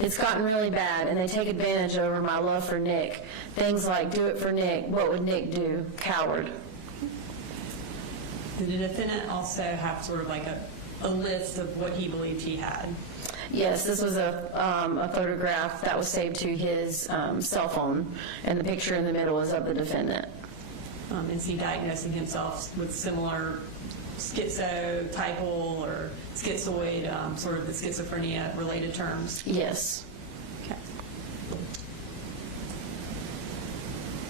It's gotten really bad, and they take advantage over my love for Nick. Things like, do it for Nick. What would Nick do? Coward. Did the defendant also have sort of like a list of what he believed he had? Yes, this was a photograph that was saved to his cell phone, and the picture in the middle is of the defendant. Is he diagnosing himself with similar schizotypal or schizoid, sort of the schizophrenia-related terms? Yes. Okay.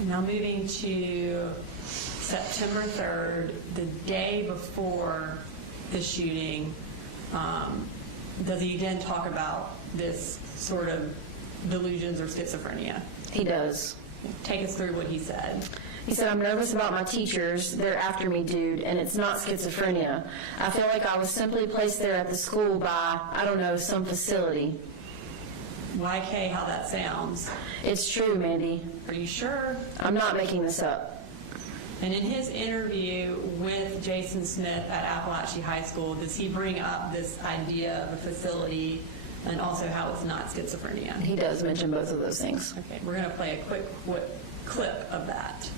Now moving to September 3rd, the day before the shooting, does he again talk about this sort of delusions or schizophrenia? He does. Take us through what he said. He said, I'm nervous about my teachers. They're after me, dude, and it's not schizophrenia. I feel like I was simply placed there at the school by, I don't know, some facility. YK, how that sounds. It's true, Mandy. Are you sure? I'm not making this up. And in his interview with Jason Smith at Apalachee High School, does he bring up this idea of a facility and also how it's not schizophrenia? He does mention both of those things. Okay, we're going to play a quick clip of that.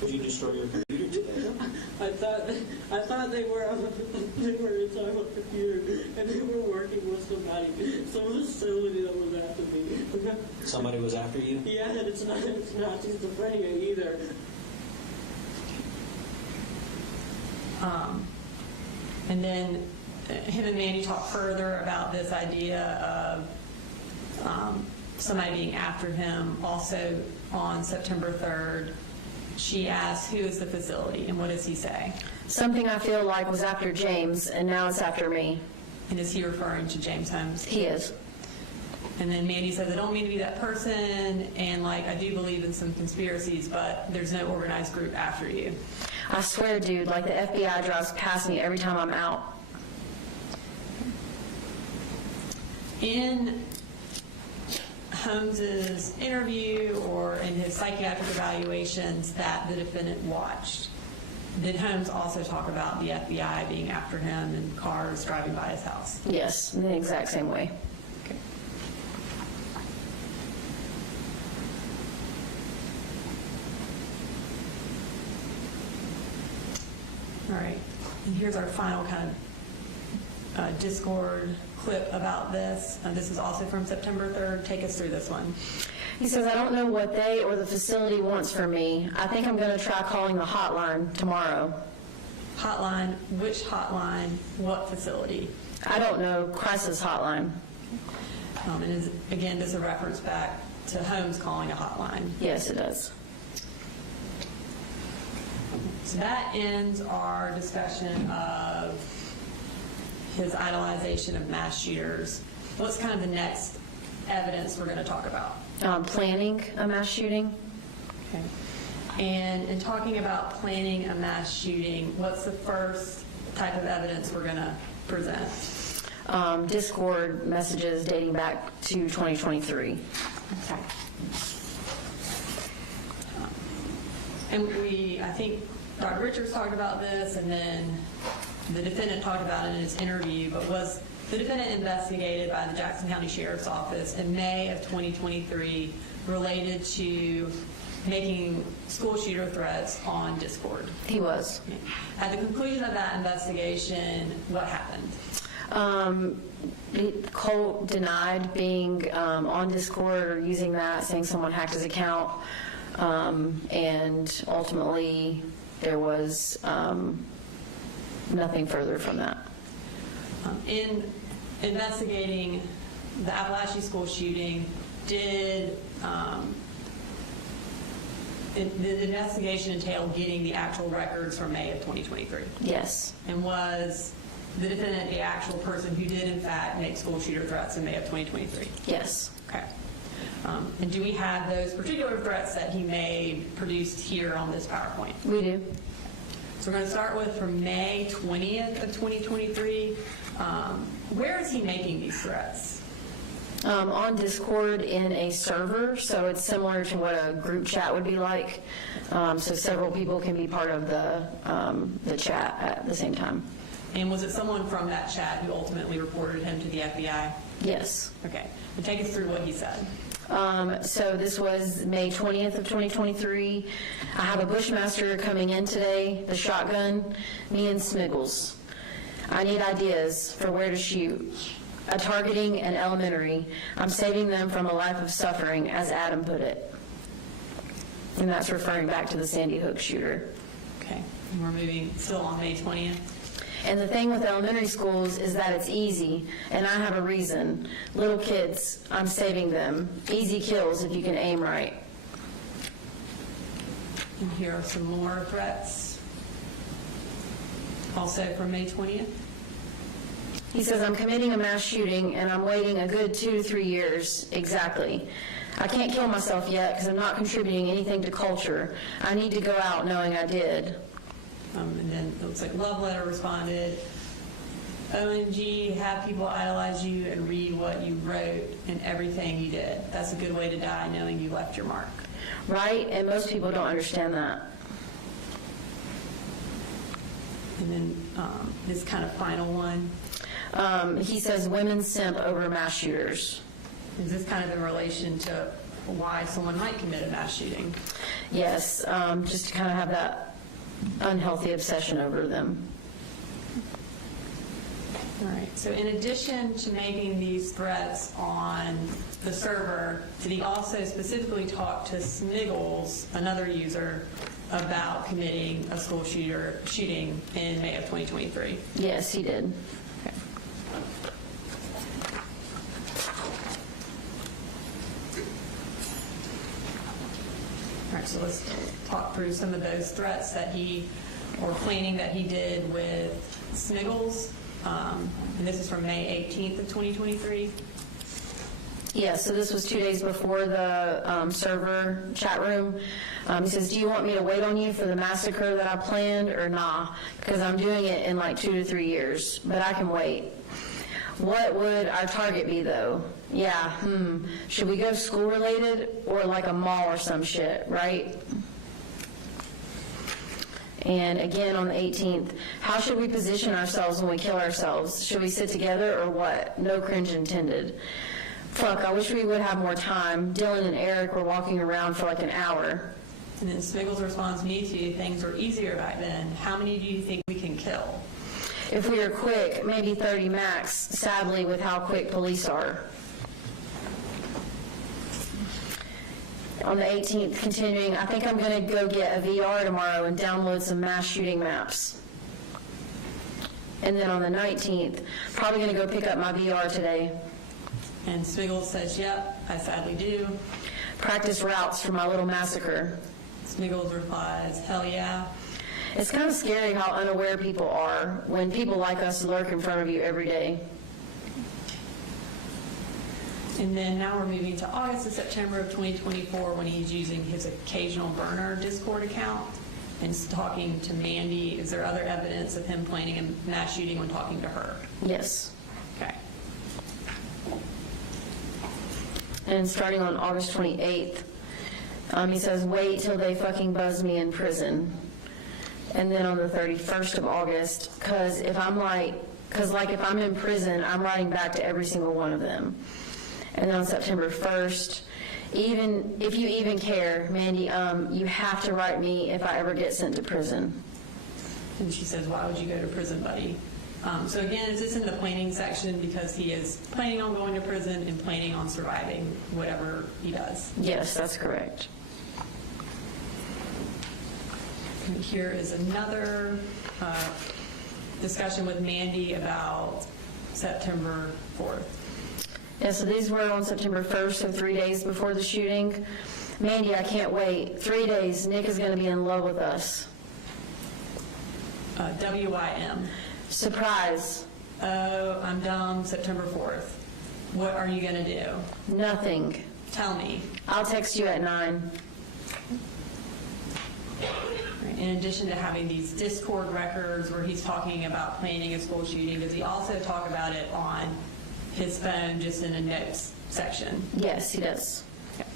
Did you destroy your computer today? I thought they were inside my computer and they were working with somebody. Some facility that was after me. Somebody was after you? Yeah, and it's not schizophrenia either. And then him and Mandy talk further about this idea of somebody being after him. Also on September 3rd, she asks, who is the facility, and what does he say? Something I feel like was after James, and now it's after me. And is he referring to James Holmes? He is. And then Mandy says, I don't mean to be that person, and like I do believe in some conspiracies, but there's no organized group after you. I swear, dude, like the FBI drives past me every time I'm out. In Holmes's interview or in his psychiatric evaluations that the defendant watched, did Holmes also talk about the FBI being after him and cars driving by his house? Yes, in the exact same way. Okay. All right, and here's our final kind of Discord clip about this. This is also from September 3rd. Take us through this one. He says, I don't know what they or the facility wants from me. I think I'm going to try calling the hotline tomorrow. Hotline? Which hotline? What facility? I don't know. Crisis hotline. And again, does a reference back to Holmes calling a hotline? Yes, it does. So that ends our discussion of his idolization of mass shooters. What's kind of the next evidence we're going to talk about? Planning a mass shooting. Okay. And in talking about planning a mass shooting, what's the first type of evidence we're going to present? Discord messages dating back to 2023. Okay. And I think Dr. Richards talked about this, and then the defendant talked about it in his interview, but was the defendant investigated by the Jackson County Sheriff's Office in May of 2023 related to making school shooter threats on Discord? He was. At the conclusion of that investigation, what happened? Colt denied being on Discord or using that, saying someone hacked his account, and ultimately there was nothing further from that. In investigating the Apalachee school shooting, did the investigation entail getting the actual records from May of 2023? Yes. And was the defendant the actual person who did, in fact, make school shooter threats in May of 2023? Yes. Okay. And do we have those particular threats that he made produced here on this PowerPoint? We do. So we're going to start with from May 20th of 2023. Where is he making these threats? On Discord in a server, so it's similar to what a group chat would be like. So several people can be part of the chat at the same time. And was it someone from that chat who ultimately reported him to the FBI? Yes. Okay. And take us through what he said. So this was May 20th of 2023. I have a Bushmaster coming in today, the shotgun, me and Smiggles. I need ideas for where to shoot. A targeting and elementary. I'm saving them from a life of suffering, as Adam put it. And that's referring back to the Sandy Hook shooter. Okay. And we're moving still on May 20th. And the thing with elementary schools is that it's easy, and I have a reason. Little kids, I'm saving them. Easy kills if you can aim right. And here are some more threats. Also from May 20th. He says, I'm committing a mass shooting, and I'm waiting a good 2 to 3 years, exactly. I can't kill myself yet because I'm not contributing anything to culture. I need to go out knowing I did. And then it looks like Love Letter responded, OMG, have people idolize you and read what you wrote and everything you did. That's a good way to die, knowing you left your mark. Right? And most people don't understand that. And then this kind of final one. He says, women simp over mass shooters. Is this kind of in relation to why someone might commit a mass shooting? Yes, just to kind of have that unhealthy obsession over them. All right, so in addition to making these threats on the server, did he also specifically talk to Smiggles, another user, about committing a school shooting in May of 2023? Yes, he did. Okay. All right, so let's talk through some of those threats that or planning that he did with Smiggles. And this is from May 18th of 2023. Yeah, so this was 2 days before the server chat room. He says, do you want me to wait on you for the massacre that I planned or nah? Because I'm doing it in like 2 to 3 years, but I can wait. What would our target be though? Yeah, should we go school related or like a mall or some shit, right? And again on the 18th, how should we position ourselves when we kill ourselves? Should we sit together or what? No cringe intended. Fuck, I wish we would have more time. Dylan and Eric were walking around for like an hour. And then Smiggles responds, me too, things were easier back then. How many do you think we can kill? If we are quick, maybe 30 max, sadly with how quick police are. On the 18th, continuing, I think I'm going to go get a VR tomorrow and download some mass shooting maps. And then on the 19th, probably going to go pick up my VR today. And Smiggles says, yep, I sadly do. Practice routes for my little massacre. Smiggles replies, hell yeah. It's kind of scary how unaware people are when people like us lurk in front of you every day. And then now we're moving to August and September of 2024 when he's using his occasional burner Discord account and talking to Mandy. Is there other evidence of him planning a mass shooting when talking to her? Yes. Okay. And starting on August 28th, he says, wait till they fucking buzz me in prison. And then on the 31st of August, because if I'm in prison, I'm writing back to every single one of them. And then on September 1st, even if you even care, Mandy, you have to write me if I ever get sent to prison. And she says, why would you go to prison, buddy? So again, is this in the planning section because he is planning on going to prison and planning on surviving whatever he does? Yes, that's correct. And here is another discussion with Mandy about September 4th. Yeah, so these were on September 1st, so 3 days before the shooting. Mandy, I can't wait. 3 days, Nick is going to be in love with us. WIM. Surprise. Oh, I'm dumb, September 4th. What are you going to do? Nothing. Tell me. I'll text you at 9. In addition to having these Discord records where he's talking about planning a school shooting, does he also talk about it on his phone just in a notes section? Yes, he does. Okay.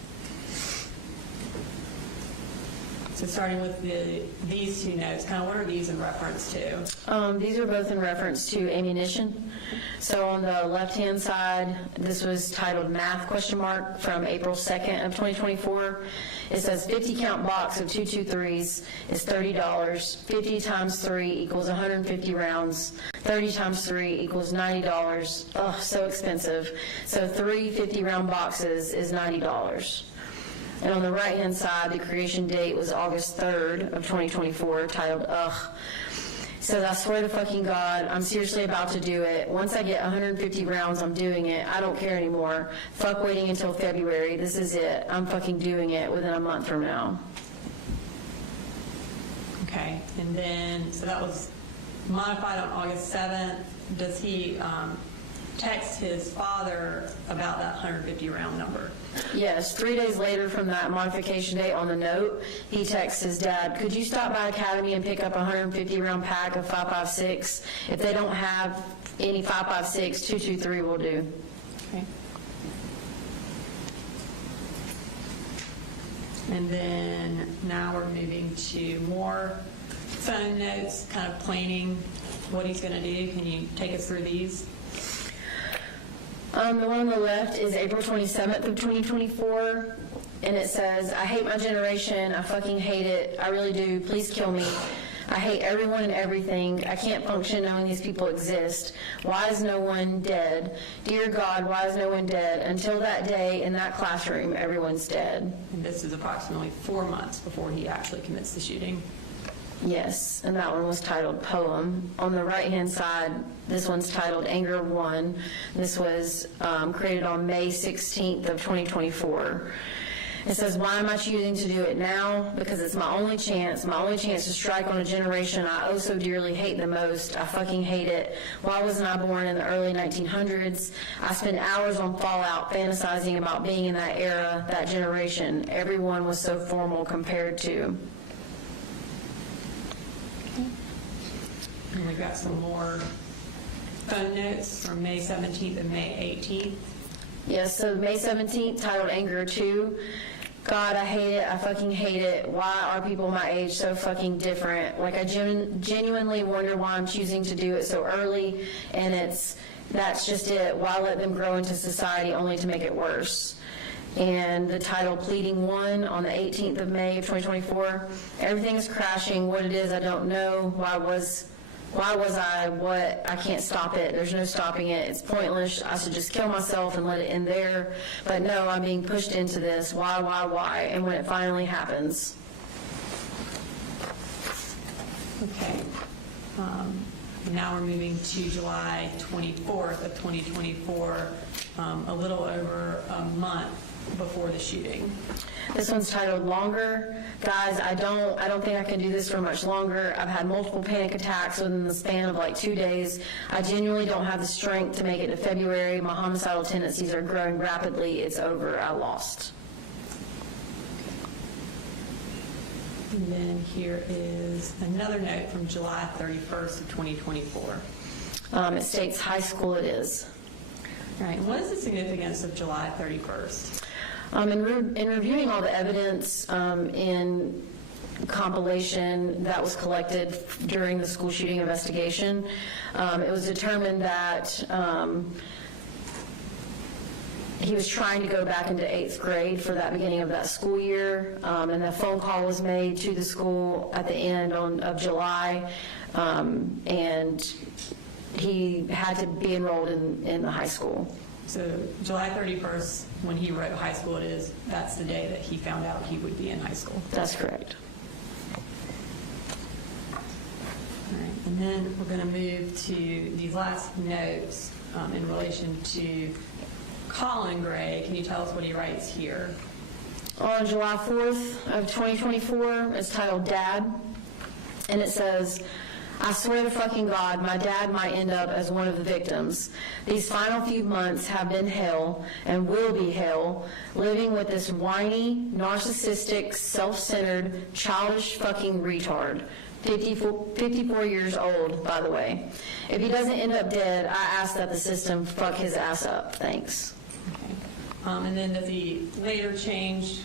So starting with these two notes, kind of what are these in reference to? These are both in reference to ammunition. So on the left-hand side, this was titled Math ? From April 2nd of 2024. It says 50 count box of 223s is $30. 50 times 3 equals 150 rounds. 30 times 3 equals $90. Ugh, so expensive. So 3 50-round boxes is $90. And on the right-hand side, the creation date was August 3rd of 2024, titled Ugh. It says, I swear to fucking God, I'm seriously about to do it. Once I get 150 rounds, I'm doing it. I don't care anymore. Fuck waiting until February. This is it. I'm fucking doing it within a month from now. Okay, and then, so that was modified on August 7th. Does he text his father about that 150 round number? Yes, 3 days later from that modification date on the note, he texts his dad, could you stop by Academy and pick up a 150 round pack of 5.56? If they don't have any 5.56, 223 will do. Okay. And then now we're moving to more phone notes, kind of planning what he's going to do. Can you take us through these? The one on the left is April 27th of 2024, and it says, I hate my generation. I fucking hate it. I really do. Please kill me. I hate everyone and everything. I can't function knowing these people exist. Why is no one dead? Dear God, why is no one dead? Until that day in that classroom, everyone's dead. And this is approximately 4 months before he actually commits the shooting. Yes, and that one was titled Poem. On the right-hand side, this one's titled Anger 1. This was created on May 16th of 2024. It says, why am I choosing to do it now? Because it's my only chance to strike on a generation I oh so dearly hate the most. I fucking hate it. Why wasn't I born in the early 1900s? I spent hours on Fallout fantasizing about being in that era, that generation. Everyone was so formal compared to. And we've got some more phone notes from May 17th and May 18th. Yes, so May 17th, titled Anger 2. God, I hate it. I fucking hate it. Why are people my age so fucking different? Like, I genuinely wonder why I'm choosing to do it so early, and that's just it. Why let them grow into society only to make it worse? And the title, Pleading 1, on the 18th of May of 2024. Everything is crashing. What it is, I don't know. Why was I? What? I can't stop it. There's no stopping it. It's pointless. I should just kill myself and let it end there. But no, I'm being pushed into this. Why? And when it finally happens. Okay. Now we're moving to July 24th of 2024, a little over a month before the shooting. This one's titled Longer. Guys, I don't think I can do this for much longer. I've had multiple panic attacks within the span of like 2 days. I genuinely don't have the strength to make it to February. My homicidal tendencies are growing rapidly. It's over. I lost. And then here is another note from July 31st of 2024. It states high school it is. All right, and what is the significance of July 31st? In reviewing all the evidence in compilation that was collected during the school shooting investigation, it was determined that he was trying to go back into 8th grade for that beginning of that school year, and the phone call was made to the school at the end of July, and he had to be enrolled in the high school. So July 31st, when he wrote high school it is, that's the day that he found out he would be in high school. That's correct. All right, and then we're going to move to these last notes in relation to Colin Gray. Can you tell us what he writes here? On July 4th of 2024, it's titled Dad, and it says, I swear to fucking God, my dad might end up as one of the victims. These final few months have been hell and will be hell, living with this whiny, narcissistic, self-centered, childish fucking retard. 54 years old, by the way. If he doesn't end up dead, I ask that the system fuck his ass up. Thanks. Okay. And then does he later change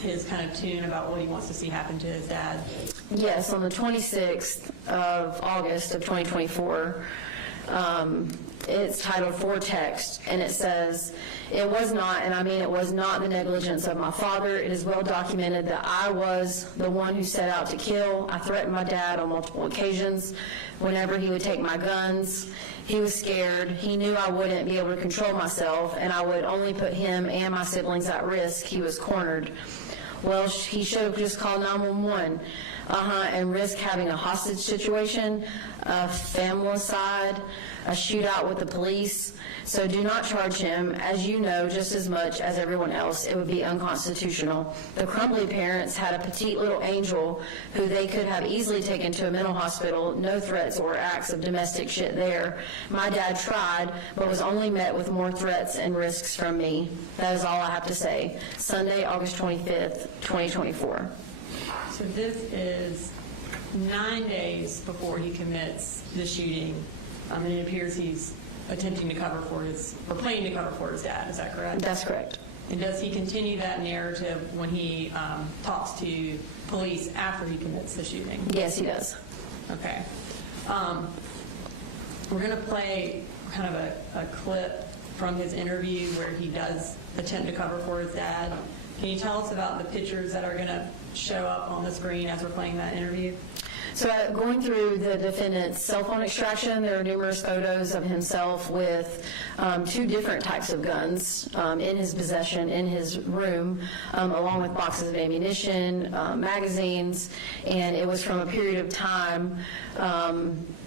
his kind of tune about what he wants to see happen to his dad? Yes, on the 26th of August of 2024, it's titled For Text, and it says, "It was not, and I mean it was not, the negligence of my father. It is well documented that I was the one who set out to kill. I threatened my dad on multiple occasions whenever he would take my guns. He was scared. He knew I wouldn't be able to control myself, and I would only put him and my siblings at risk. He was cornered. Well, he should have just called 911. And risk having a hostage situation, a familicide, a shootout with the police. So do not charge him, as you know, just as much as everyone else. It would be unconstitutional. The Crumbly parents had a petite little angel who they could have easily taken to a mental hospital. No threats or acts of domestic shit there. My dad tried, but was only met with more threats and risks from me. That is all I have to say." Sunday, August 25th, 2024. So this is 9 days before he commits the shooting, and it appears he's attempting to cover for his, or planning to cover for his dad. Is that correct? That's correct. And does he continue that narrative when he talks to police after he commits the shooting? Yes, he does. Okay. We're going to play kind of a clip from his interview where he does attempt to cover for his dad. Can you tell us about the pictures that are going to show up on the screen as we're playing that interview? So going through the defendant's cell phone extraction, there are numerous photos of himself with 2 different types of guns in his possession in his room, along with boxes of ammunition, magazines, and it was from a period of time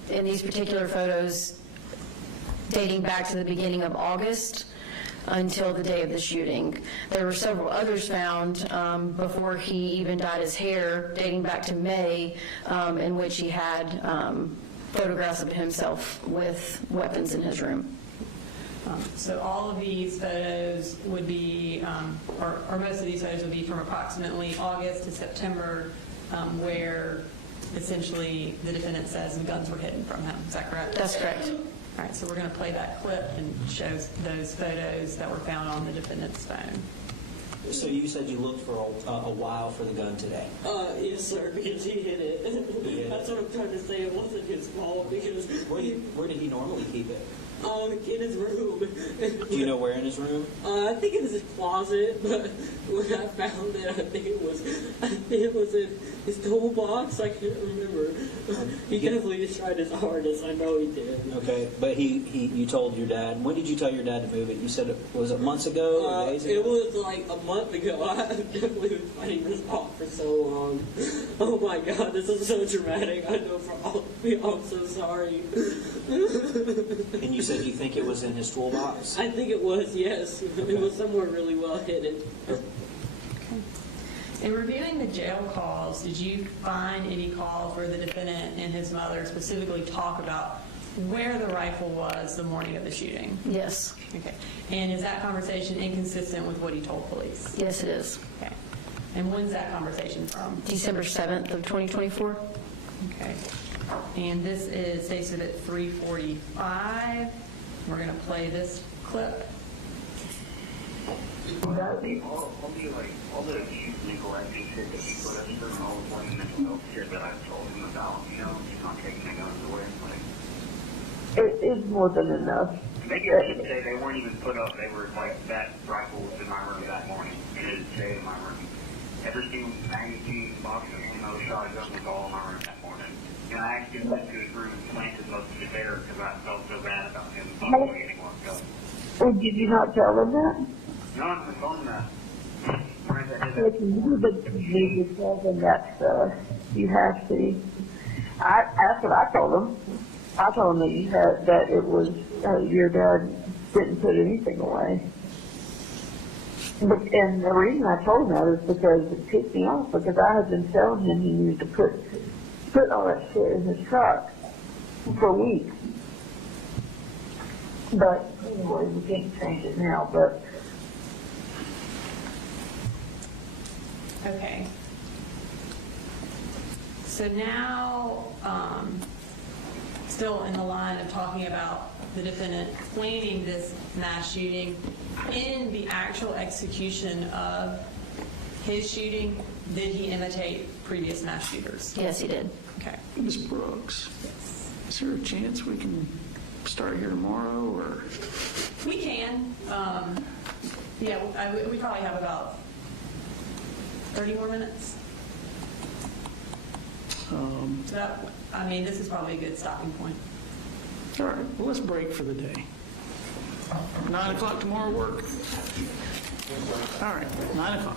in these particular photos dating back to the beginning of August until the day of the shooting. There were several others found before he even dyed his hair, dating back to May, in which he had photographs of himself with weapons in his room. So all of these photos would be, or most of these photos would be from approximately August to September, where essentially the defendant says the guns were hidden from him. Is that correct? That's correct. All right, so we're going to play that clip and shows those photos that were found on the defendant's phone. So you said you looked for a while for the gun today? Yes, sir, because he hid it. He hid it. That's what I'm trying to say. It wasn't his fault because Where did he normally keep it? in his room. Do you know where in his room? I think it was his closet, but when I found it, I think it was in his toolbox. I can't remember. He definitely just tried as hard as I know he did. Okay, but you told your dad. When did you tell your dad to move it? You said was it months ago or days ago? It was like a month ago. I definitely been fighting this off for so long. Oh my God, this is so dramatic. I know for all of you, I'm so sorry. And you said you think it was in his toolbox? I think it was, yes. It was somewhere really well hidden. In reviewing the jail calls, did you find any calls where the defendant and his mother specifically talk about where the rifle was the morning of the shooting? Yes. Okay. And is that conversation inconsistent with what he told police? Yes, it is. Okay. And when's that conversation from? December 7th of 2024. Okay. And this is stated at 3:45. We're going to play this clip. All the legal acting shit that he put us through and all the fucking mental health shit that I've told him about, he's not taking the guns away. It is more than enough. Maybe I should say they weren't even put up. They were like, that rifle was in my room that morning, and it stayed in my room. Every single magazine, box, and shotgun was all in my room that morning. And I actually went to his room and planted most of it there because I felt so bad about him not getting locked up. Or did you not tell them that? No, I'm on that. If you need to tell them that stuff, you have to. That's what I told them. I told them that you had, that it was, your dad didn't put anything away. And the reason I told him that is because it pissed me off, because I had been telling him he needed to put all that shit in his truck for weeks. But anyway, we can't change it now, but. Okay. So now, still in the line of talking about the defendant planning this mass shooting, in the actual execution of his shooting, did he imitate previous mass shooters? Yes, he did. Okay. Ms. Brooks, is there a chance we can start here tomorrow, or? We can. Yeah, we probably have about 30 more minutes. This is probably a good stopping point. All right, well, let's break for the day. 9 o'clock tomorrow work? All right, 9 o'clock.